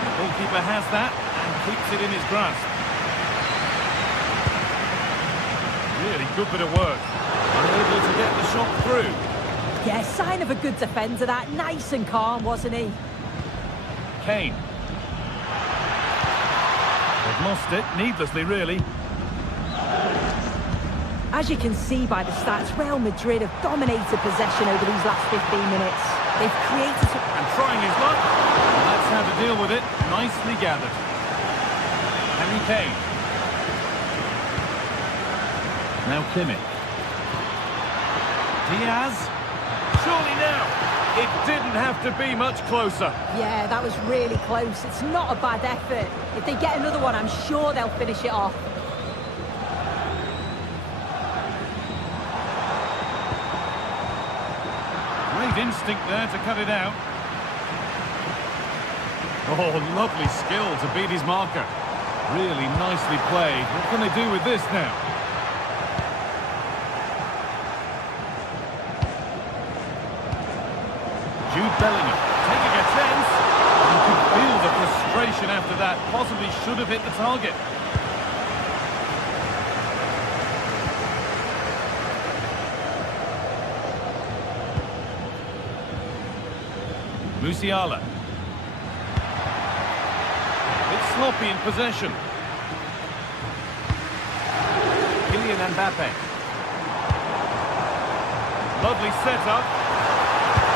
The goalkeeper has that and keeps it in his grasp. Really good bit of work. Unable to get the shot through. Yeah, sign of a good defender, that. Nice and calm, wasn't he? Kane. They've lost it, needlessly really. As you can see by the stats, Real Madrid have dominated possession over these last 15 minutes. They've created... And trying his luck. And that's how to deal with it. Nicely gathered. Harry Kane. Now Kimmich. Diaz. Surely now. It didn't have to be much closer. Yeah, that was really close. It's not a bad effort. If they get another one, I'm sure they'll finish it off. Great instinct there to cut it out. Oh, lovely skill to beat his marker. Really nicely played. What can they do with this now? Jude Bellingham taking a chance. You can feel the frustration after that. Possibly should have hit the target. Musiala. It's sloppy in possession. Kylian Mbappe. Lovely setup.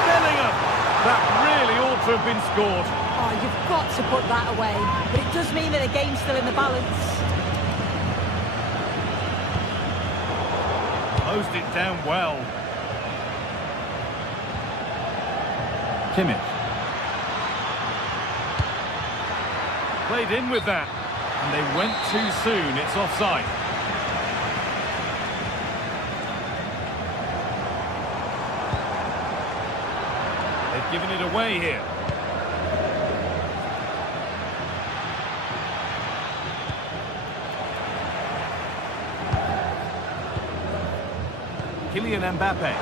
Bellingham. That really ought to have been scored. Oh, you've got to put that away. But it does mean that the game's still in the balance. Closed it down well. Kimmich. Played in with that. And they went too soon. It's offside. giving it away here. Kylian Mbappe.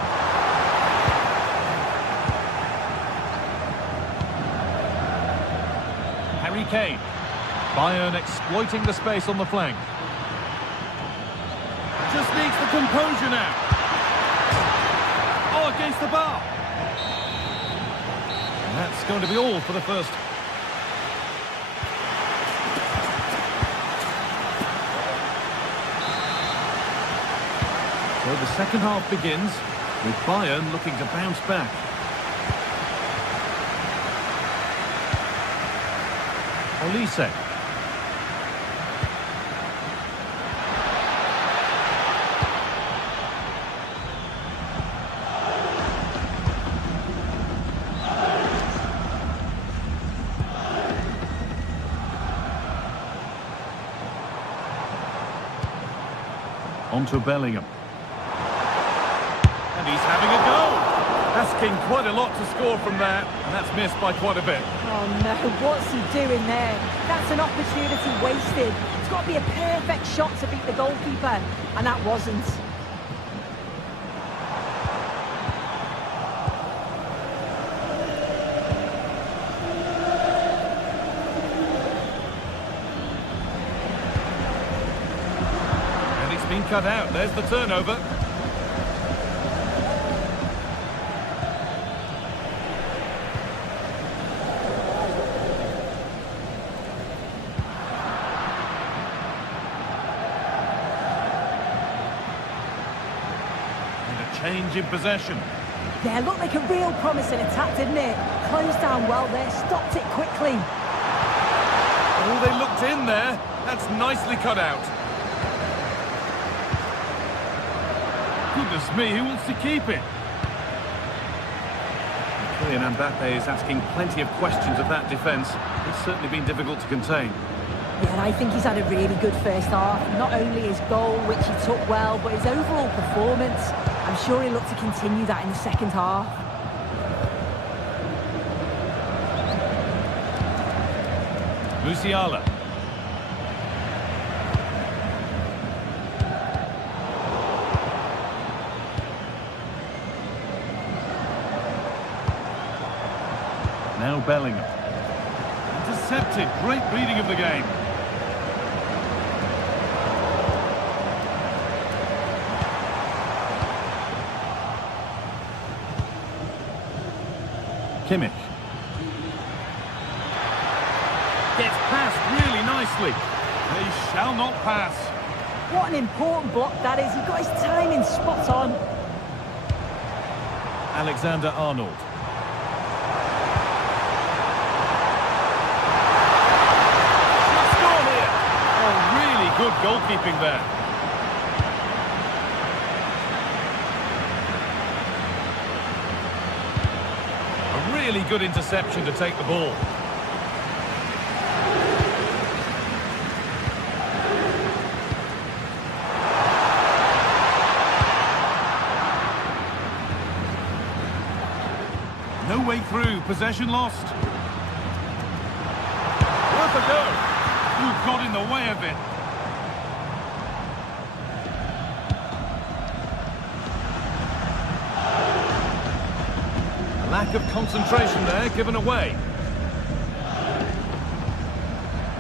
Harry Kane. Bayern exploiting the space on the flank. Just needs the composure now. Oh, against the bar. And that's going to be all for the first. So the second half begins with Bayern looking to bounce back. Olise. On to Bellingham. And he's having a go. Asking quite a lot to score from there, and that's missed by quite a bit. Oh no, what's he doing there? That's an opportunity wasted. It's got to be a perfect shot to beat the goalkeeper, and that wasn't. And it's been cut out. There's the turnover. Change in possession. Yeah, looked like a real promising attack, didn't it? Closed down well there, stopped it quickly. Oh, they looked in there. That's nicely cut out. Goodness me, who wants to keep it? Kylian Mbappe is asking plenty of questions of that defence. It's certainly been difficult to contain. Yeah, and I think he's had a really good first half. Not only his goal, which he took well, but his overall performance. I'm sure he'll look to continue that in the second half. Musiala. Now Bellingham. Intercepted. Great reading of the game. Kimmich. Gets past really nicely. They shall not pass. What an important block that is. He got his timing spot on. Alexander-Arnold. Should score here. Oh, really good goalkeeping there. Really good interception to take the ball. No way through, possession lost. Worth a go. You've got in the way of it. Lack of concentration there, given away.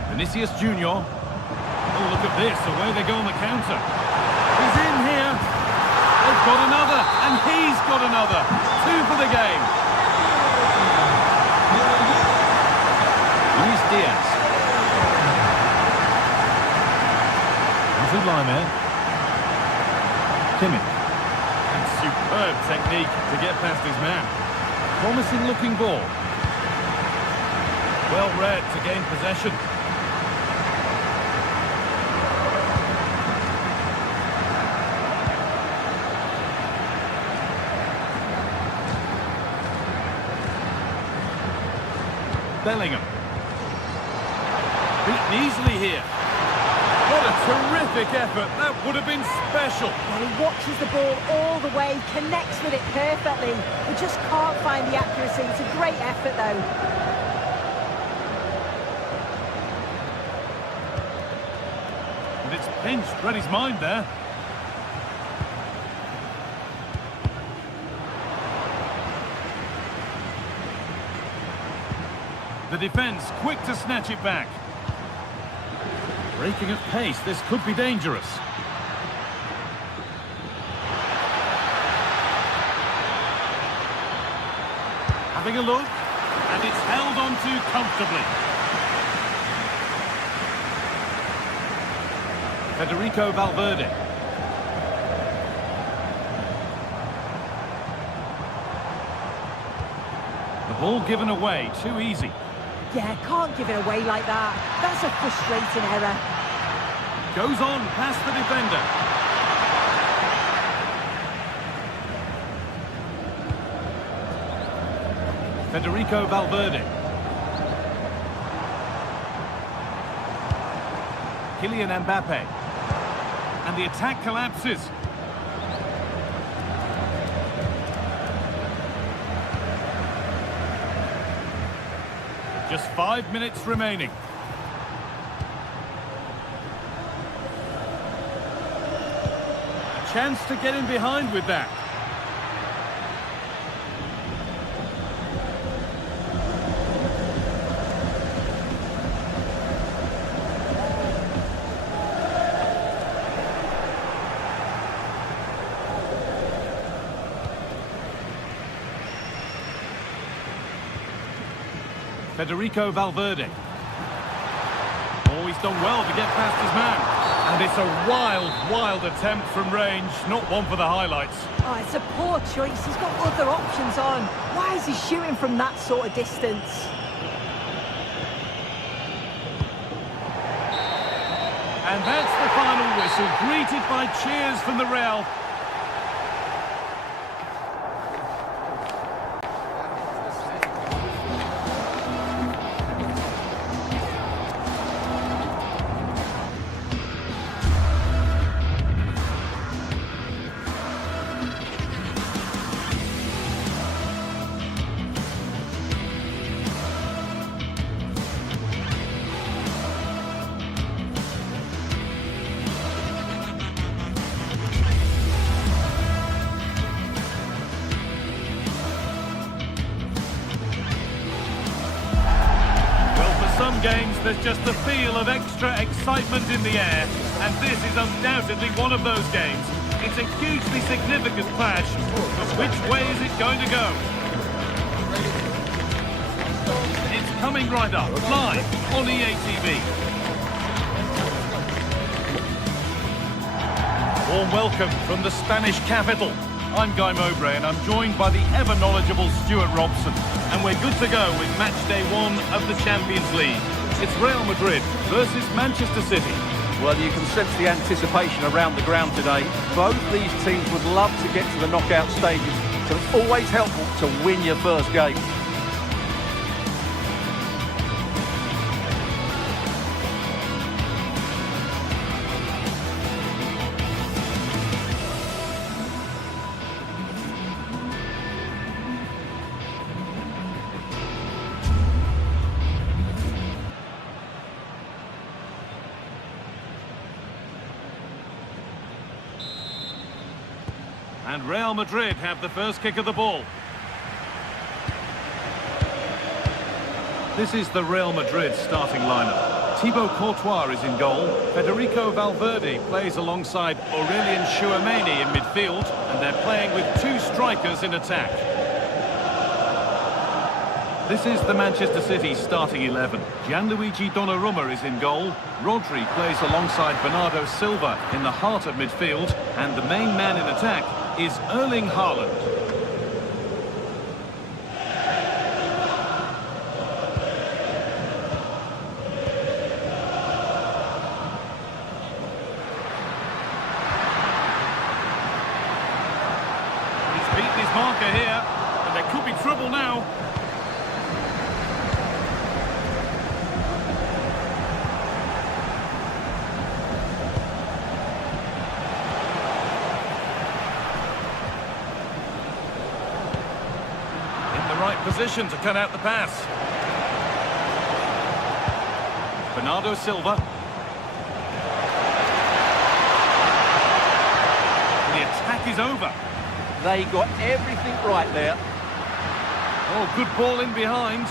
Vinicius Junior. Oh, look at this, away they go on the counter. He's in here. They've got another, and he's got another. 2 for the game. Luis Diaz. Into Lima. Kimmich. And superb technique to get past his man. Promising looking ball. Well read to gain possession. Bellingham. Beaten easily here. What a Terrific effort. That would have been special. Well, he watches the ball all the way, connects with it perfectly. He just can't find the accuracy. It's a great effort, though. And it's pinched, read his mind there. The defence quick to snatch it back. Breaking at pace, this could be dangerous. Having a look, and it's held on to comfortably. Federico Valverde. The ball given away, too easy. Yeah, can't give it away like that. That's a frustrating error. Goes on past the defender. Federico Valverde. Kylian Mbappe. And the attack collapses. Just 5 minutes remaining. A chance to get in behind with that. Federico Valverde. Oh, he's done well to get past his man. And it's a wild, wild attempt from range. Not one for the highlights. Oh, it's a poor choice. He's got other options on. Why is he shooting from that sort of distance? And that's the final whistle, greeted by cheers from the Real. Some games, there's just the feel of extra excitement in the air, and this is undoubtedly one of those games. It's a hugely significant clash, but which way is it going to go? It's coming right up, live on EA TV. Warm welcome from the Spanish capital. I'm Guy Mowbray, and I'm joined by the ever-knowledgeable Stuart Robson. And we're good to go with match day 1 of the Champions League. It's Real Madrid versus Manchester City. Well, you can sense the anticipation around the ground today. Both these teams would love to get to the knockout stages, so it's always helpful to win your first game. And Real Madrid have the first kick of the ball. This is the Real Madrid starting lineup. Thibaut Courtois is in goal. Federico Valverde plays alongside Aurelien Tchouameni in midfield. And they're playing with 2 strikers in attack. This is the Manchester City starting 11. Gianluigi Donnarumma is in goal. Rodri plays alongside Bernardo Silva in the heart of midfield. And the main man in attack is Erling Haaland. He's beaten his marker here, and there could be trouble now. position to cut out the pass. Bernardo Silva. The attack is over. They got everything right there. Oh, good ball in behind.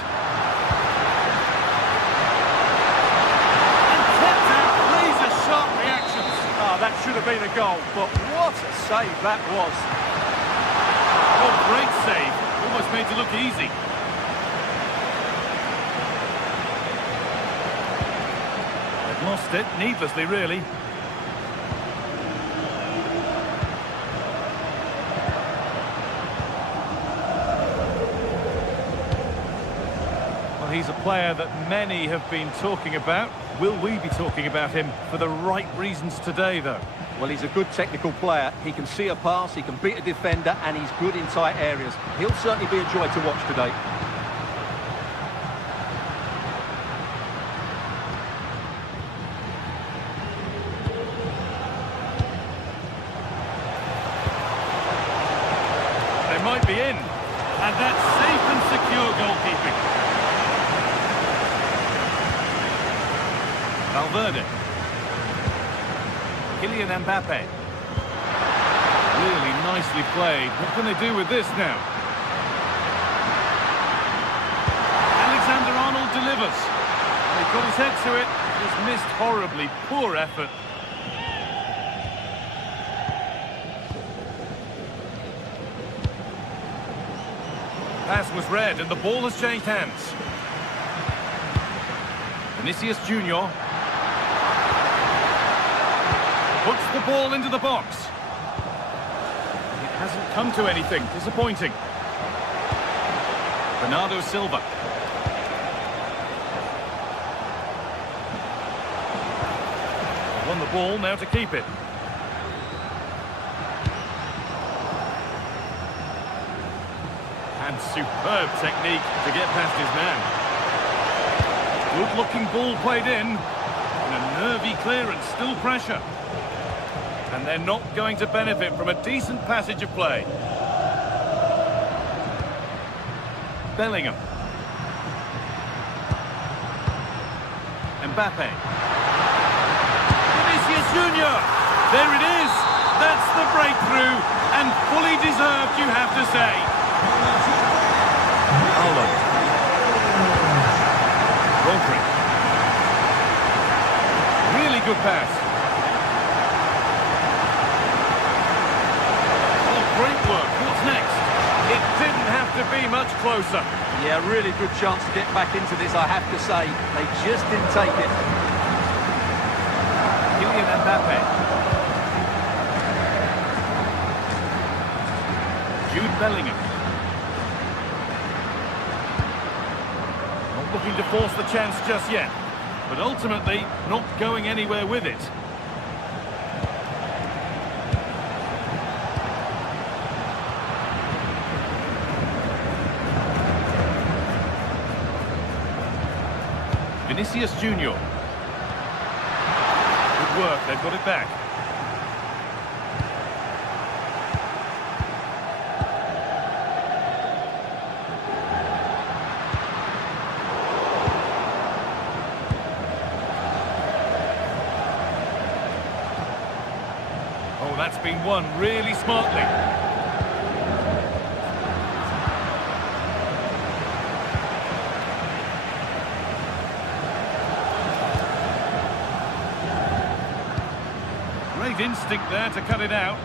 And kept out. Laser-sharp reactions. Oh, that should have been a goal, but what a save that was. Oh, great save. Almost made it look easy. They've lost it, needlessly, really. Well, he's a player that many have been talking about. Will we be talking about him for the right reasons today, though? Well, he's a good technical player. He can see a pass, he can beat a defender, and he's good in tight areas. He'll certainly be a joy to watch today. They might be in. And that's safe and secure goalkeeping. Valverde. Kylian Mbappe. Really nicely played. What can they do with this now? Alexander-Arnold delivers. He got his head to it. Just missed horribly. Poor effort. Pass was read and the ball has changed hands. Vinicius Junior. Puts the ball into the box. It hasn't come to anything. Disappointing. Bernardo Silva. They won the ball, now to keep it. And superb technique to get past his man. Good-looking ball played in. And a nervy clearance, still pressure. And they're not going to benefit from a decent passage of play. Bellingham. Mbappe. Vinicius Junior. There it is. That's the breakthrough. And fully deserved, you have to say. Alba. Rodri. Really good pass. Great work. What's next? It didn't have to be much closer. Yeah, really good chance to get back into this, I have to say. They just didn't take it. Kylian Mbappe. Jude Bellingham. Not looking to force the chance just yet, but ultimately not going anywhere with it. Vinicius Junior. Good work, they've got it back. Oh, that's been won really smartly. Great instinct there to cut it out.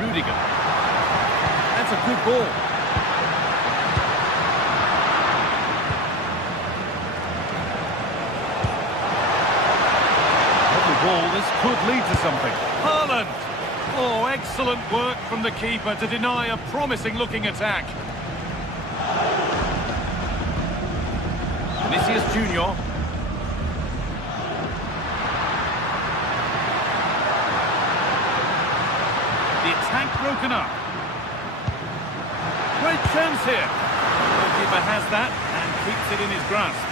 Rudiger. That's a good ball. Lovely ball. This could lead to something. Haaland! Oh, excellent work from the keeper to deny a promising-looking attack. Vinicius Junior. The attack broken up. Great chance here. The goalkeeper has that and keeps it in his grasp.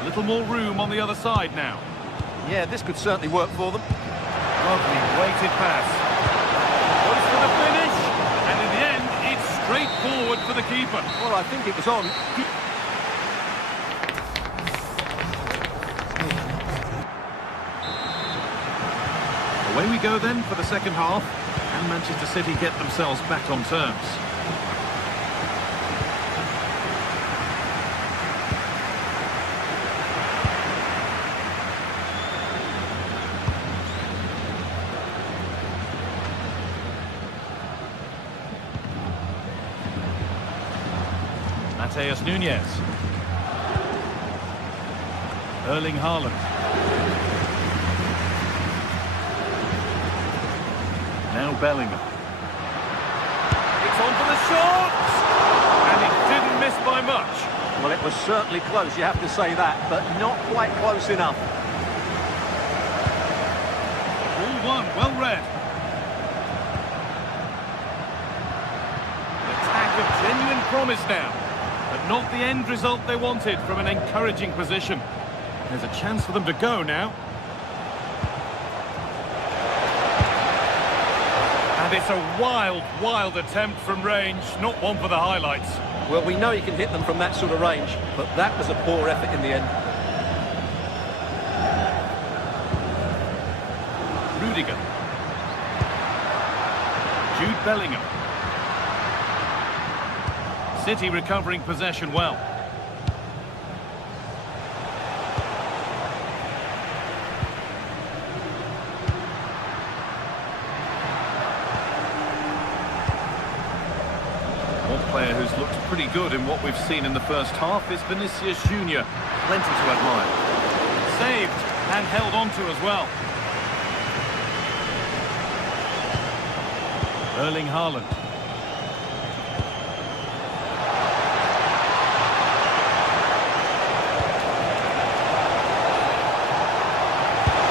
A little more room on the other side now. Yeah, this could certainly work for them. Lovely weighted pass. Goes for the finish, and in the end, it's straight forward for the keeper. Well, I think it was on. Away we go then for the second half, and Manchester City get themselves back on terms. Mateus Nunes. Erling Haaland. Now Bellingham. It's on for the shot! And it didn't miss by much. Well, it was certainly close, you have to say that, but not quite close enough. All one, well read. An attack of genuine promise now, but not the end result they wanted from an encouraging position. There's a chance for them to go now. And it's a wild, wild attempt from range, not one for the highlights. Well, we know you can hit them from that sort of range, but that was a poor effort in the end. Rudiger. Jude Bellingham. City recovering possession well. Player who's looked pretty good in what we've seen in the first half is Vinicius Junior. Plenty to admire. Saved and held on to as well. Erling Haaland.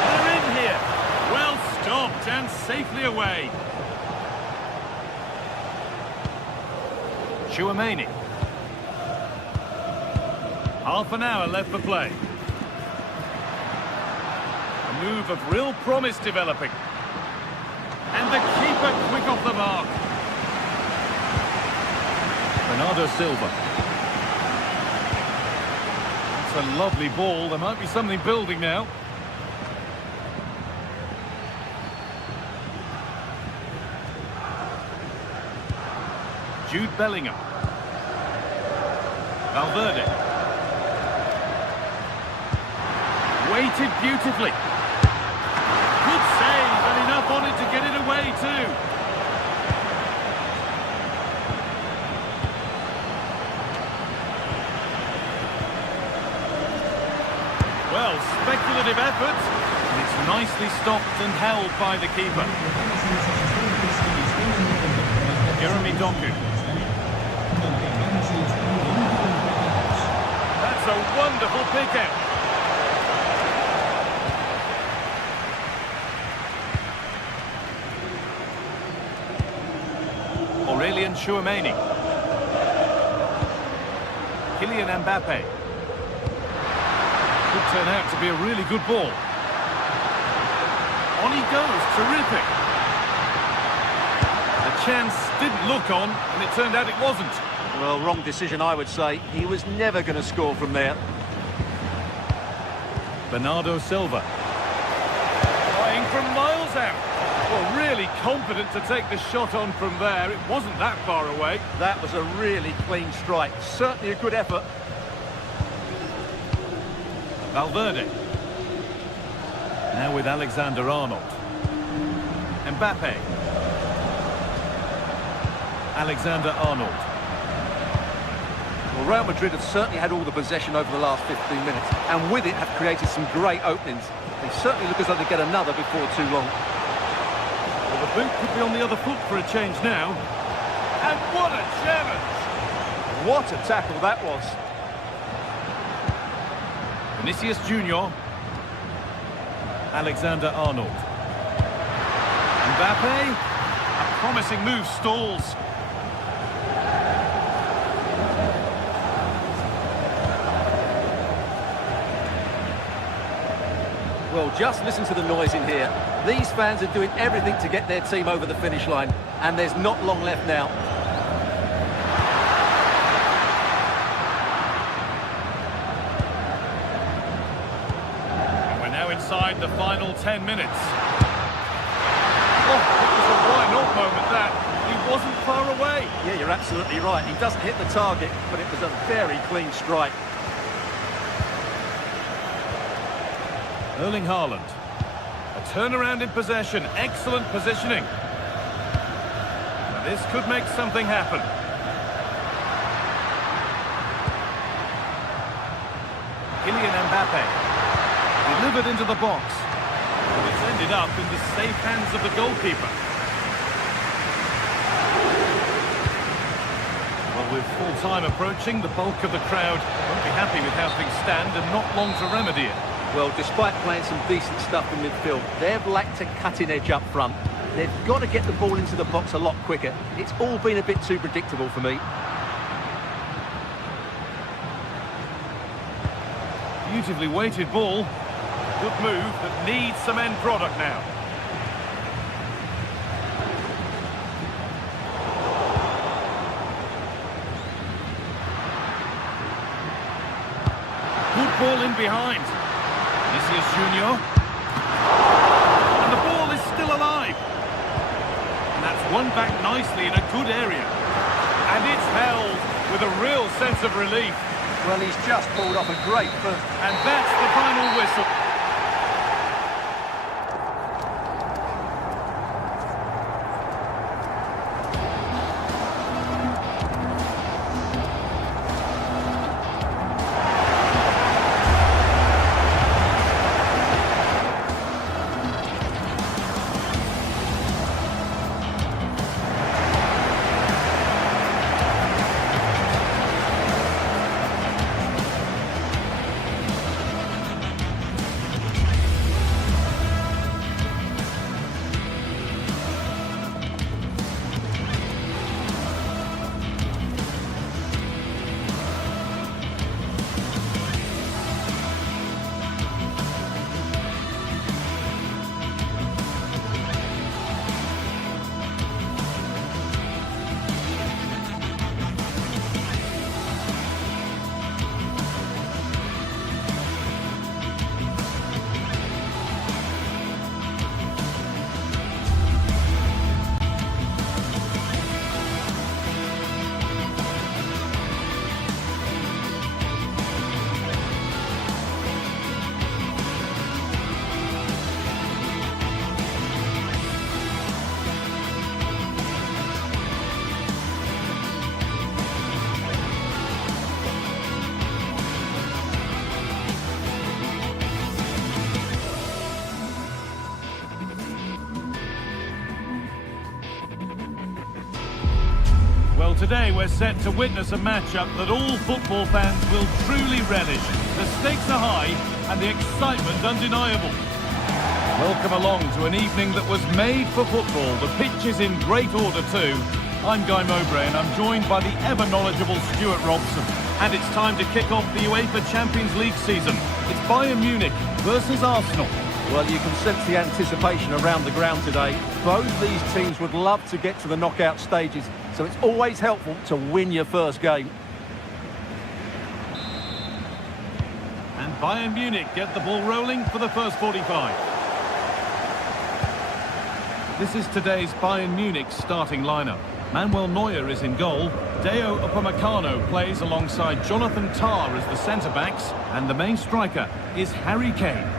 They're in here. Well stopped and safely away. Tchouaméni. Half an hour left for play. A move of real promise developing. And the keeper quick off the mark. Bernardo Silva. That's a lovely ball. There might be something building now. Jude Bellingham. Valverde. Weighted beautifully. Good save, and enough on it to get it away too. Well, speculative effort, and it's nicely stopped and held by the keeper. Jeremy Doku. That's a wonderful pick out. Aurelien Tchouaméni. Kylian Mbappe. Could turn out to be a really good ball. On he goes, terrific. The chance didn't look on, and it turned out it wasn't. Well, wrong decision, I would say. He was never going to score from there. Bernardo Silva. Flying from miles out. Well, really confident to take the shot on from there. It wasn't that far away. That was a really clean strike. Certainly a good effort. Valverde. Now with Alexander-Arnold. Mbappe. Alexander-Arnold. Well, Real Madrid have certainly had all the possession over the last 15 minutes, and with it have created some great openings. They certainly look as though they get another before too long. Well, the boot could be on the other foot for a change now. And what a challenge! What a tackle that was. Vinicius Junior. Alexander-Arnold. Mbappe. A promising move stalls. Well, Well, just listen to the noise in here. These fans are doing everything to get their team over the finish line, and there's not long left now. And we're now inside the final 10 minutes. Oh, it was a why-not moment, that. He wasn't far away. Yeah, you're absolutely right. He doesn't hit the target, but it was a very clean strike. Erling Haaland. A turnaround in possession. Excellent positioning. Now this could make something happen. Kylian Mbappe. Delivered into the box. And it's ended up in the safe hands of the goalkeeper. Well, with full time approaching, the bulk of the crowd won't be happy with how things stand and not long to remedy it. Well, despite playing some decent stuff in midfield, they've lacked a cutting edge up front. They've got to get the ball into the box a lot quicker. It's all been a bit too predictable for me. Beautifully weighted ball. Good move that needs some end product now. Good ball in behind. Vinicius Junior. And the ball is still alive. And that's won back nicely in a good area. And it's held with a real sense of relief. Well, he's just pulled off a great first. And that's the final whistle. Well, today we're set to witness a matchup that all football fans will truly relish. The stakes are high and the excitement undeniable. Welcome along to an evening that was made for football. The pitch is in great order too. I'm Guy Mowbray and I'm joined by the ever-knowledgeable Stuart Robson. And it's time to kick off the UEFA Champions League season. It's Bayern Munich versus Arsenal. Well, you can sense the anticipation around the ground today. Both these teams would love to get to the knockout stages, so it's always helpful to win your first game. And Bayern Munich get the ball rolling for the first 45. This is today's Bayern Munich starting lineup. Manuel Neuer is in goal. Deo Upamecano plays alongside Jonathan Tah as the centre-backs. And the main striker is Harry Kane.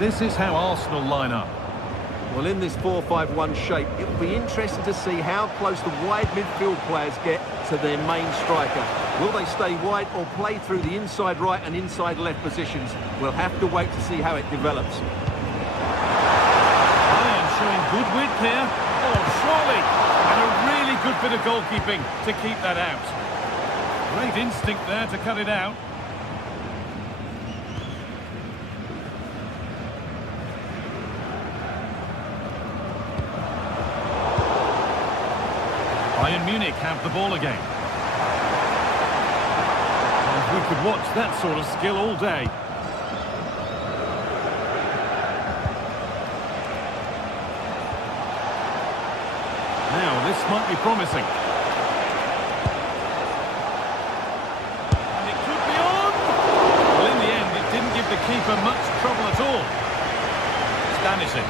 This is how Arsenal line up. Well, in this 4-5-1 shape, it will be interesting to see how close the wide midfield players get to their main striker. Will they stay wide or play through the inside right and inside left positions? We'll have to wait to see how it develops. Bayern showing good width here. Oh, surely. And a really good bit of goalkeeping to keep that out. Great instinct there to cut it out. Bayern Munich have the ball again. And we could watch that sort of skill all day. might be promising. And it could be on! Well, in the end, it didn't give the keeper much trouble at all. Stanisic.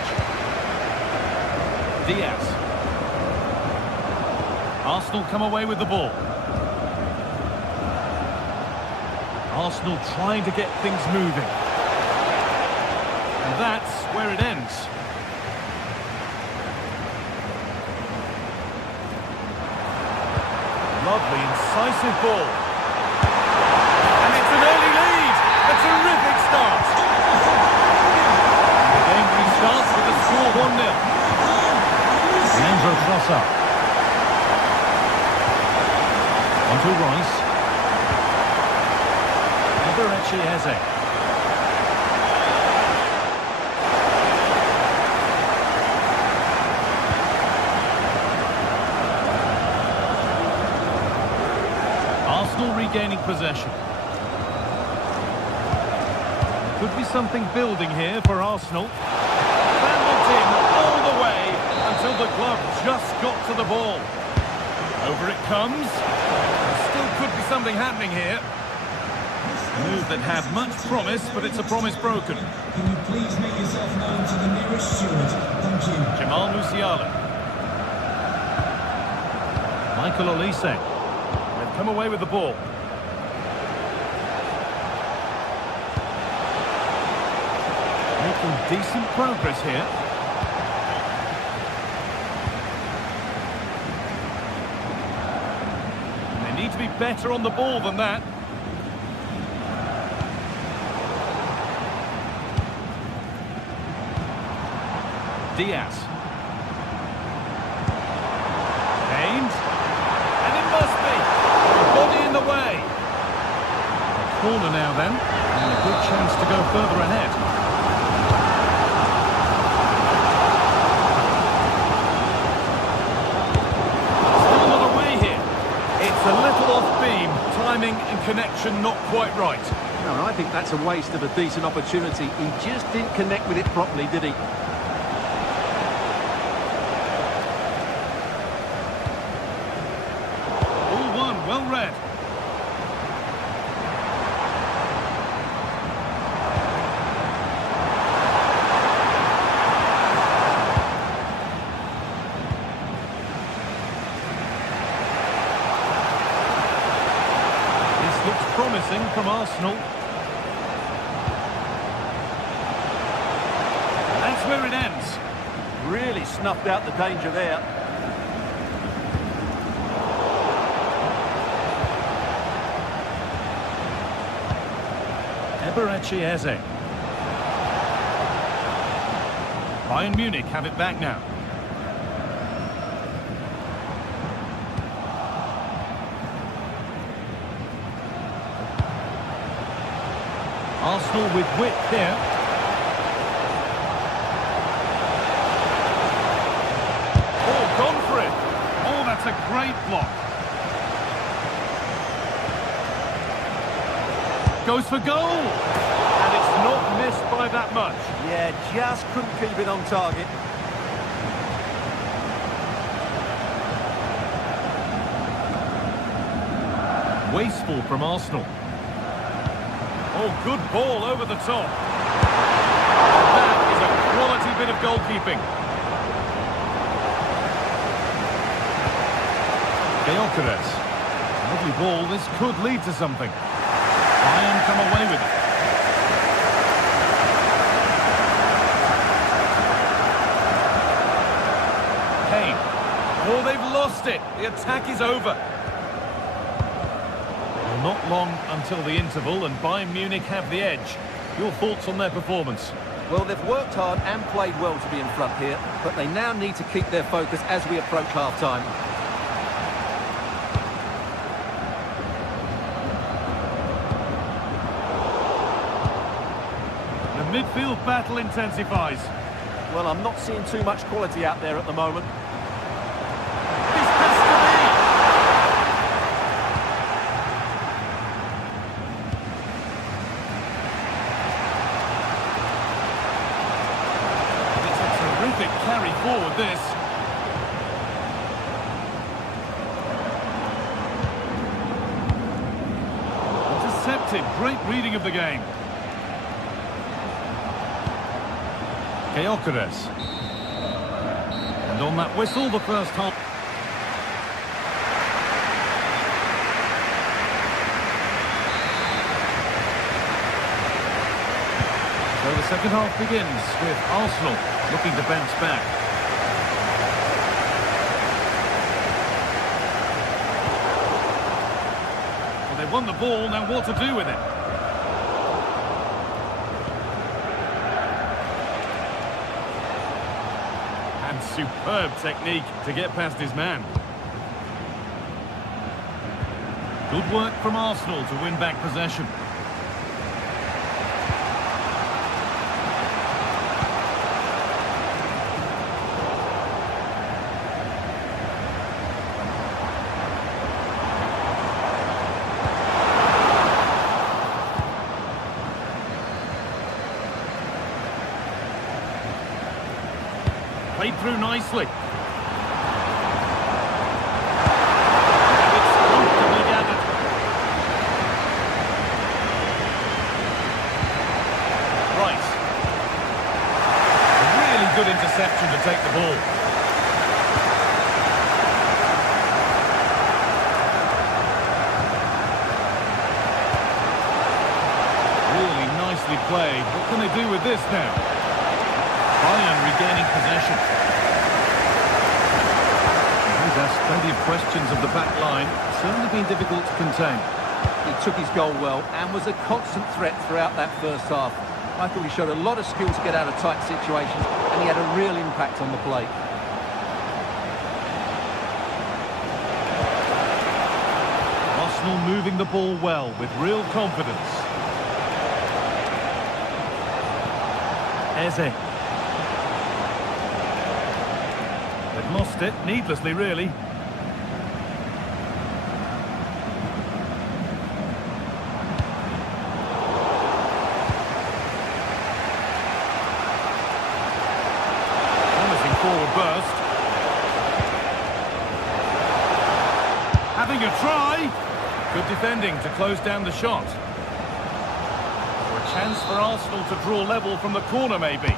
Diaz. Arsenal come away with the ball. Arsenal trying to get things moving. And that's where it ends. Lovely, incisive ball. And it's an early lead. A terrific start. The game restarts with the score 1-0. Leandro Trossard. Onto Rice. Eberechi Eze. Arsenal regaining possession. Could be something building here for Arsenal. Vandaled in all the way until the glove just got to the ball. Over it comes. Still could be something happening here. A move that had much promise, but it's a promise broken. Can you please make yourself known to the nearest steward? Thank you. Jamal Musiala. Michael Olise. They've come away with the ball. Making decent progress here. They need to be better on the ball than that. Diaz. Aimed. And it must be. Body in the way. Corner now then. And a good chance to go further ahead. Still not away here. It's a little off beam. Timing and connection not quite right. No, I think that's a waste of a decent opportunity. He just didn't connect with it properly, did he? Well read. This looks promising from Arsenal. And that's where it ends. Really snuffed out the danger there. Eberechi Eze. Bayern Munich have it back now. Arsenal with width here. Oh, gone for it. Oh, that's a great block. Goes for goal. And it's not missed by that much. Yeah, just couldn't keep it on target. Wasteful from Arsenal. Oh, good ball over the top. That is a quality bit of goalkeeping. Gyökeres. Lovely ball. This could lead to something. Bayern come away with it. Kane. Oh, they've lost it. The attack is over. Well, not long until the interval, and Bayern Munich have the edge. Your thoughts on their performance? Well, they've worked hard and played well to be in front here, but they now need to keep their focus as we approach half-time. The midfield battle intensifies. Well, I'm not seeing too much quality out there at the moment. This has to be! It's a terrific carry forward, this. it. Great reading of the game. Gyökeres. And on that whistle, the first half. So the second half begins with Arsenal looking to bounce back. Well, they won the ball, now what to do with it? And superb technique to get past his man. Good work from Arsenal to win back possession. Played through nicely. And it's comfortably gathered. Rice. A really good interception to take the ball. Really nicely played. What can they do with this now? Bayern regaining possession. He's asked plenty of questions of the back line. Certainly been difficult to contain. He took his goal well and was a constant threat throughout that first half. I thought he showed a lot of skill to get out of tight situations, and he had a real impact on the play. Arsenal moving the ball well with real confidence. Eze. They've lost it, needlessly really. Promising forward burst. Having a try. Good defending to close down the shot. For a chance for Arsenal to draw level from the corner maybe.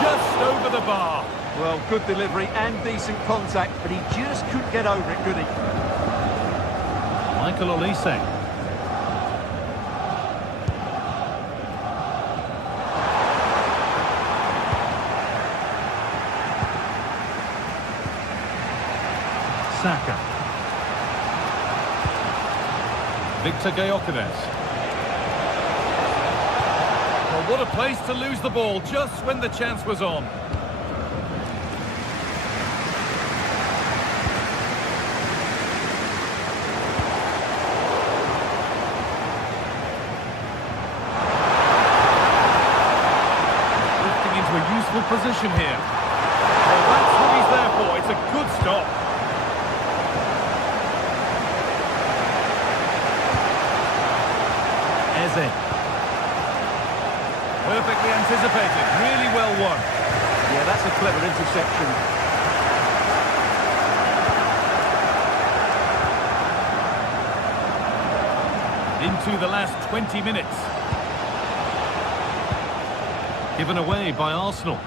Just over the bar. Well, good delivery and decent contact, but he just couldn't get over it, could he? Michael Olise. Saka. Victor Gyökeres. Well, what a place to lose the ball just when the chance was on. Drifting into a useful position here. Well, that's what he's there for. It's a good stop. Eze. Perfectly anticipated, really well won. Yeah, that's a clever interception. Into the last 20 minutes. Given away by Arsenal.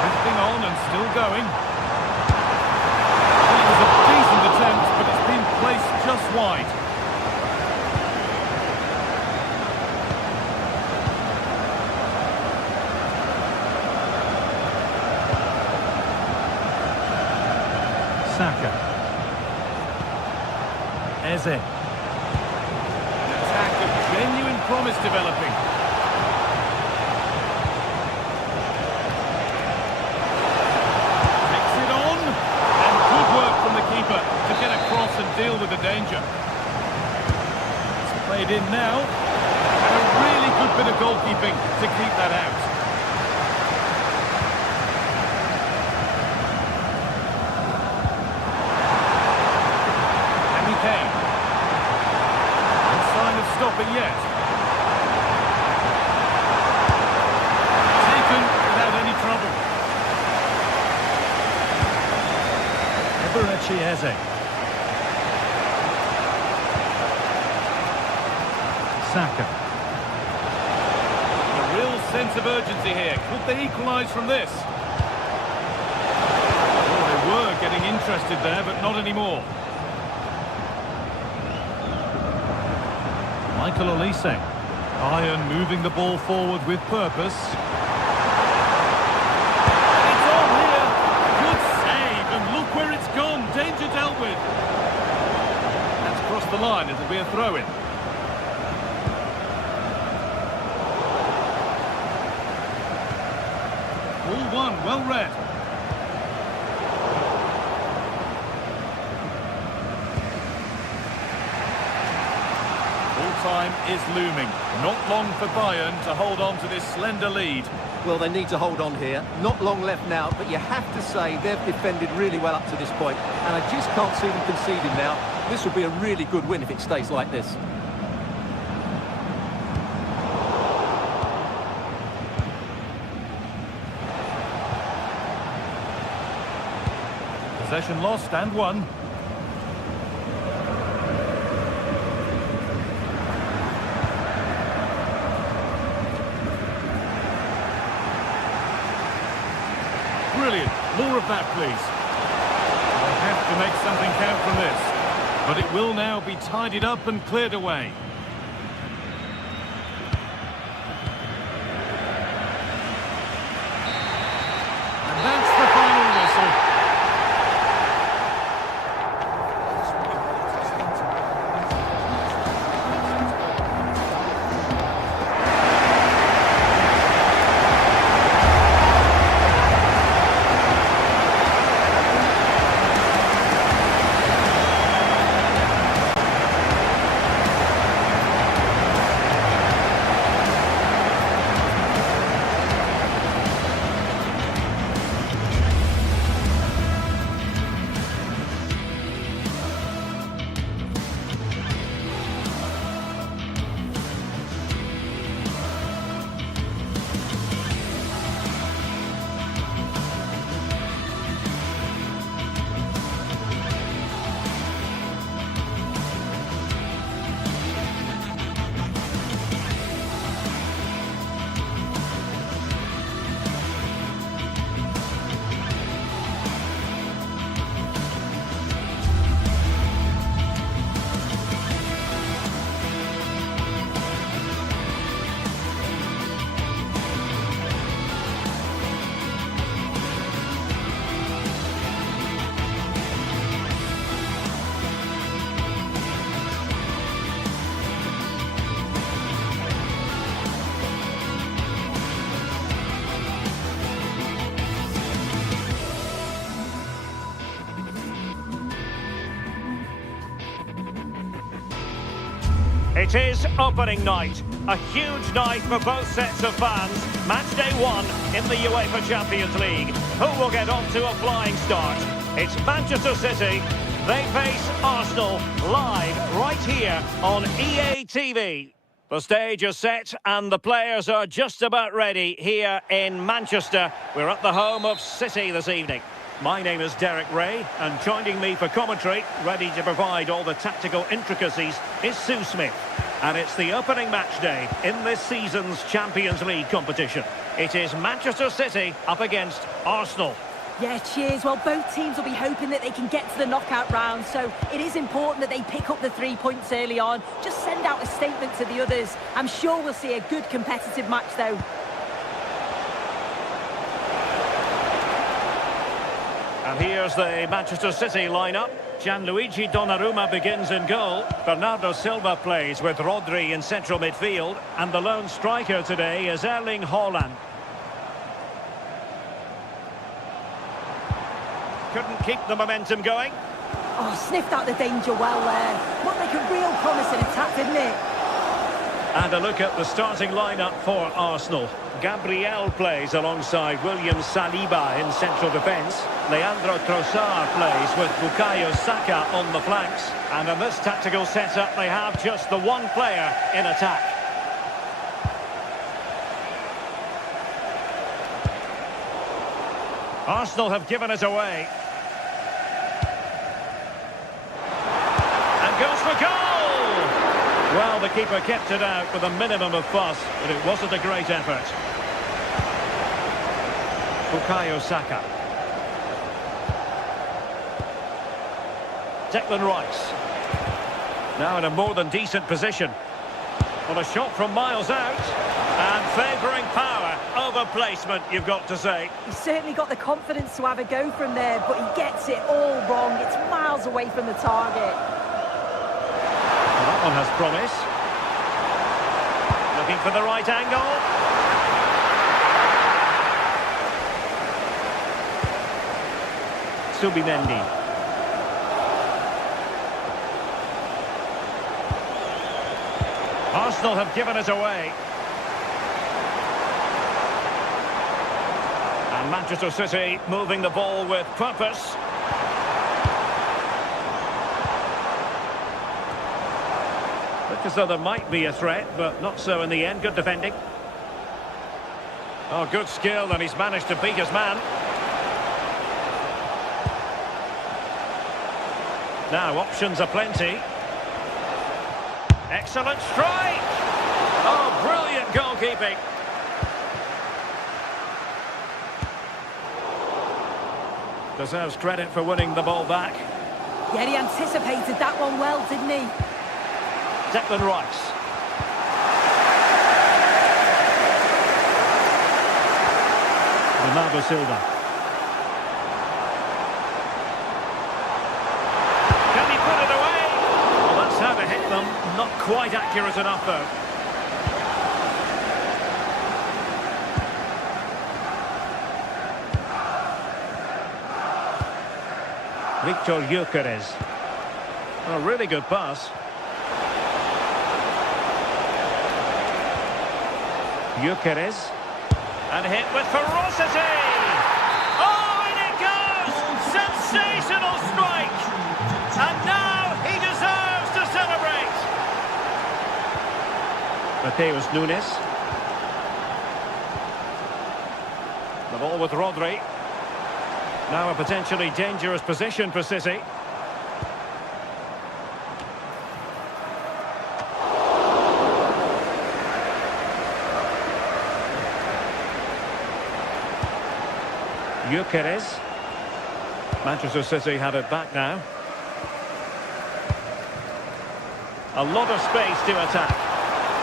Drifting on and still going. Attempt, but it's been placed just wide. Saka. Eze. An attack of genuine promise developing. To get across and deal with the danger. It's played in now. And a really good bit of goalkeeping to keep that out. Harry Kane. No sign of stopping yet. Taken without any trouble. Chiese. Saka. A real sense of urgency here. Could they equalise from this? Oh, they were getting interested there, but not anymore. Michael Olise. Bayern moving the ball forward with purpose. It's on here. Good save, and look where it's gone. Danger dealt with. That's crossed the line. It'll be a throw-in. All one, well read. Time is looming. Not long for Bayern to hold on to this slender lead. Well, they need to hold on here. Not long left now, but you have to say they've defended really well up to this point, and I just can't see them conceding now. This will be a really good win if it stays like this. Possession lost and won. Brilliant. More of that, please. They have to make something count from this. But it will now be tidied up and cleared away. And that's the final whistle. It is opening night, a huge night for both sets of fans. Match day 1 in the UEFA Champions League. Who will get off to a flying start? It's Manchester City. They face Arsenal live right here on EA TV. The stage is set and the players are just about ready here in Manchester. We're at the home of City this evening. My name is Derek Ray, and joining me for commentary, ready to provide all the tactical intricacies, is Sue Smith. And it's the opening match day in this season's Champions League competition. It is Manchester City up against Arsenal. Yeah, cheers. Well, both teams will be hoping that they can get to the knockout round, so it is important that they pick up the 3 points early on. Just send out a statement to the others. I'm sure we'll see a good competitive match, though. And here's the Manchester City lineup. Gianluigi Donnarumma begins in goal. Bernardo Silva plays with Rodri in central midfield. And the lone striker today is Erling Haaland. Couldn't keep the momentum going. Oh, sniffed out the danger well there. Looked like a real promising attack, didn't it? And a look at the starting lineup for Arsenal. Gabriel plays alongside William Saliba in central defence. Leandro Trossard plays with Bukayo Saka on the flanks. And in this tactical setup, they have just the one player in attack. Arsenal have given it away. goalkeeper kept it out with a minimum of fuss, but it wasn't a great effort. Bukayo Saka. Declan Rice. Now in a more than decent position. Well, a shot from miles out. And favouring power over placement, you've got to say. He's certainly got the confidence to have a go from there, but he gets it all wrong. It's miles away from the target. Well, that one has promise. Looking for the right angle. Subimendi. Arsenal have given it away. And Manchester City moving the ball with purpose. Look as though there might be a threat, but not so in the end. Good defending. Oh, good skill, and he's managed to beat his man. Now, options are plenty. Excellent strike! Oh, brilliant goalkeeping. Deserves credit for winning the ball back. Yeah, he anticipated that one well, didn't he? Declan Rice. Bernardo Silva. Can he put it away? Well, that's how to hit them. Not quite accurate enough, though. Victor Gyökeres. A really good pass. Gyökeres. And hit with ferocity! Oh, in it goes! Sensational strike! And now he deserves to celebrate! Mateus Nunes. The ball with Rodri. Now a potentially dangerous position for City. Gyökeres. Manchester City have it back now. A lot of space to attack.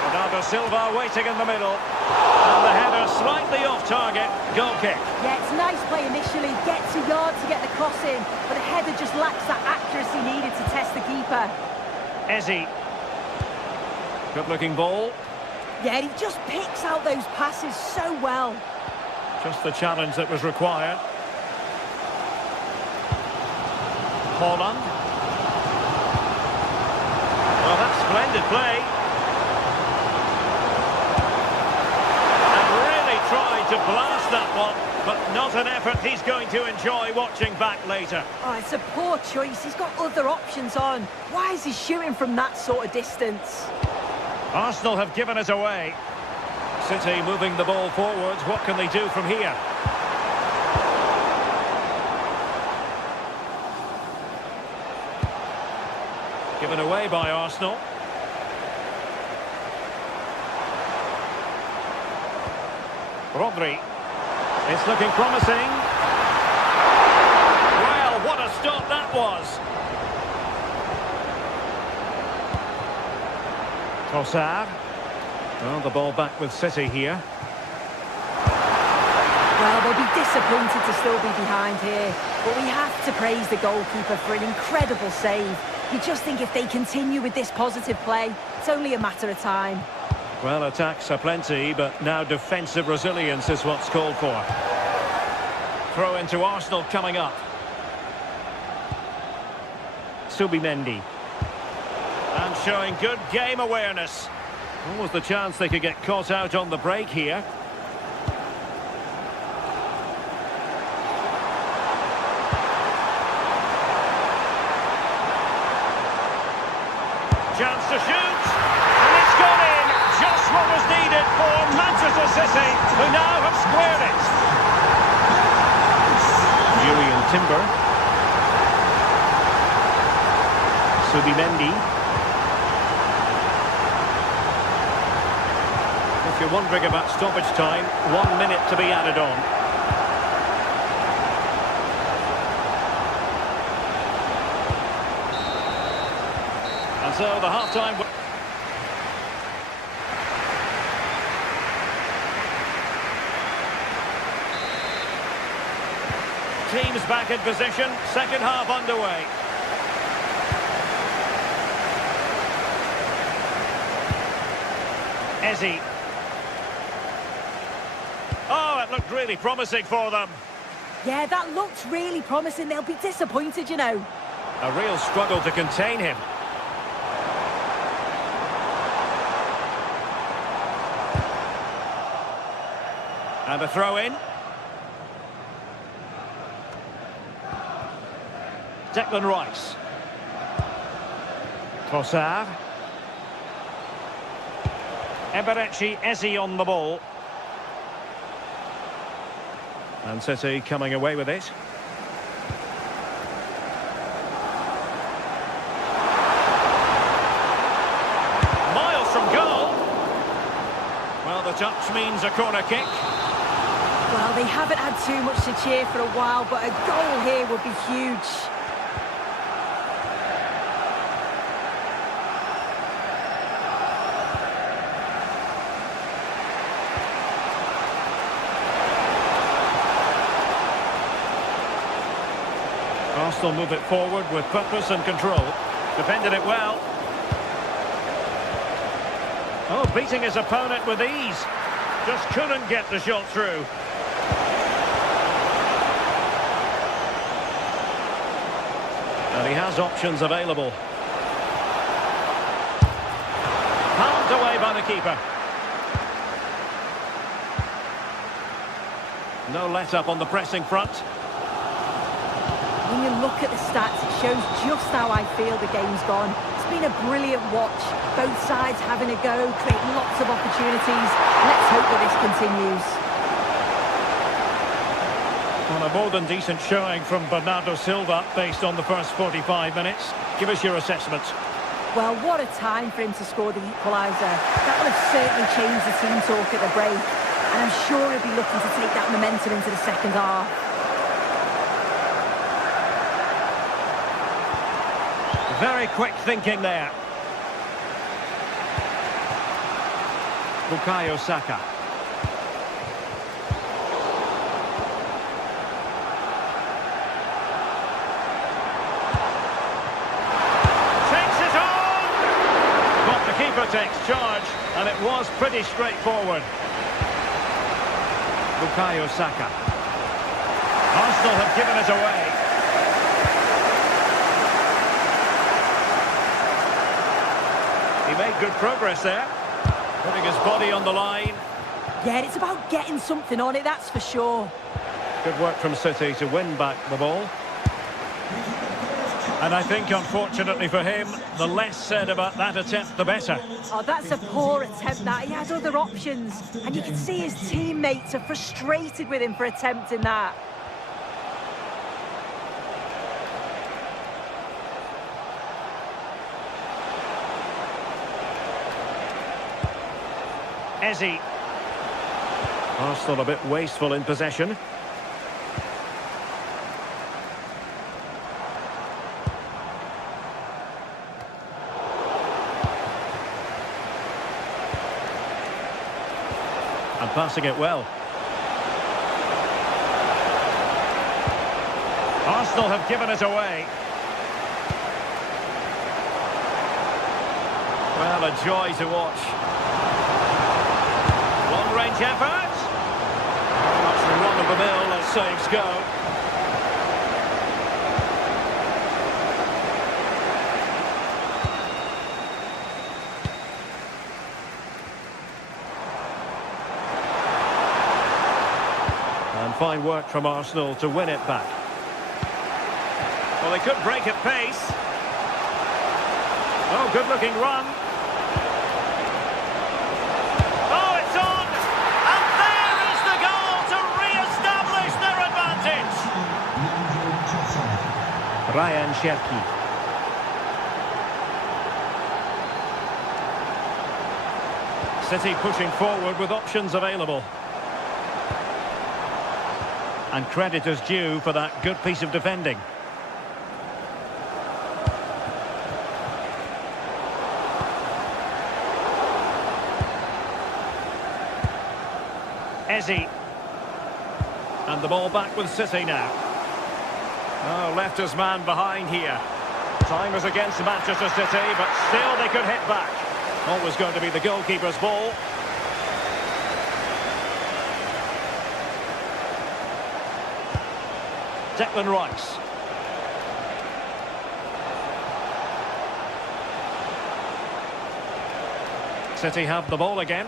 Bernardo Silva waiting in the middle. And the header slightly off target. Goal kick. Yeah, it's nice play initially. Gets a yard to get the cross in, but the header just lacks that accuracy needed to test the keeper. Eze. Good looking ball. Yeah, he just picks out those passes so well. Just the challenge that was required. Haaland. Well, that's splendid play. Tried to blast that one, but not an effort he's going to enjoy watching back later. Oh, it's a poor choice. He's got other options on. Why is he shooting from that sort of distance? Arsenal have given it away. City moving the ball forwards. What can they do from here? Given away by Arsenal. Rodri. It's looking promising. Well, what a stop that was. Trossard. Well, the ball back with City here. Well, they'll be disappointed to still be behind here. But we have to praise the goalkeeper for an incredible save. You just think if they continue with this positive play, it's only a matter of time. Well, attacks are plenty, but now defensive resilience is what's called for. Throw into Arsenal coming up. Subimendi. And showing good game awareness. What was the chance they could get caught out on the break here? Chance to shoot. And it's gone in. Just what was needed for Manchester City, who now have squared it. Julian Timber. Subimendi. you're wondering about stoppage time, 1 minute to be added on. And so the half-time... Teams back in position, second half underway. Eze. Oh, it looked really promising for them. Yeah, that looked really promising. They'll be disappointed, you know. A real struggle to contain him. And a throw-in. Declan Rice. Trossard. Eberechi Eze on the ball. And City coming away with it. Miles from goal. Well, the touch means a corner kick. Well, they haven't had too much to cheer for a while, but a goal here would be huge. Arsenal move it forward with purpose and control. Defended it well. Oh, beating his opponent with ease. Just couldn't get the shot through. And he has options available. Palmed away by the keeper. No let-up on the pressing front. When you look at the stats, it shows just how I feel the game's gone. It's been a brilliant watch. Both sides having a go, creating lots of opportunities. Let's hope that this continues. Well, a more than decent showing from Bernardo Silva based on the first 45 minutes. Give us your assessment. Well, what a time for him to score the equaliser. That would have certainly changed the team talk at the break. And I'm sure he'll be looking to take that momentum into the second half. Very quick thinking there. Bukayo Saka. Takes it on! But the keeper takes charge, and it was pretty straightforward. Bukayo Saka. Arsenal have given it away. He made good progress there, putting his body on the line. Yeah, it's about getting something on it, that's for sure. Good work from City to win back the ball. And I think, unfortunately for him, the less said about that attempt, the better. Oh, that's a poor attempt, that. He had other options. And you can see his teammates are frustrated with him for attempting that. Eze. Arsenal a bit wasteful in possession. And passing it well. Arsenal have given it away. Well, a joy to watch. Long-range effort. Very much the run of the mill as saves go. And fine work from Arsenal to win it back. Well, they could break at pace. Oh, good-looking run. Oh, it's on! And there is the goal to re-establish their advantage. Ryan Cherki. City pushing forward with options available. And credit is due for that good piece of defending. Eze. And the ball back with City now. Oh, left his man behind here. Time is against Manchester City, but still they could hit back. Always going to be the goalkeeper's ball. Declan Rice. City have the ball again.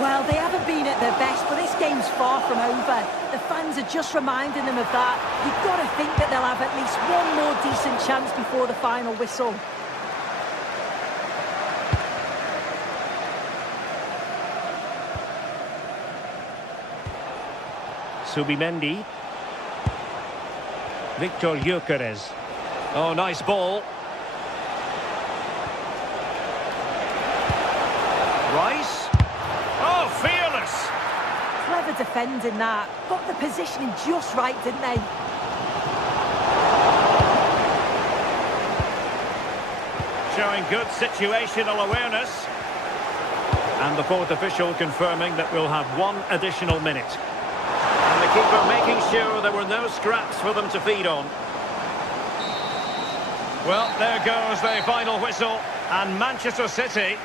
Well, they haven't been at their best, but this game's far from over. The fans are just reminding them of that. You've got to think that they'll have at least one more decent chance before the final whistle. Subimendi. Victor Gyökeres. Oh, nice ball. Rice. Oh, fearless! Clever defending that. Got the positioning just right, didn't they? Showing good situational awareness. And the fourth official confirming that we'll have one additional minute. And the keeper making sure there were no scraps for them to feed on. Well, there goes the final whistle. And Manchester City...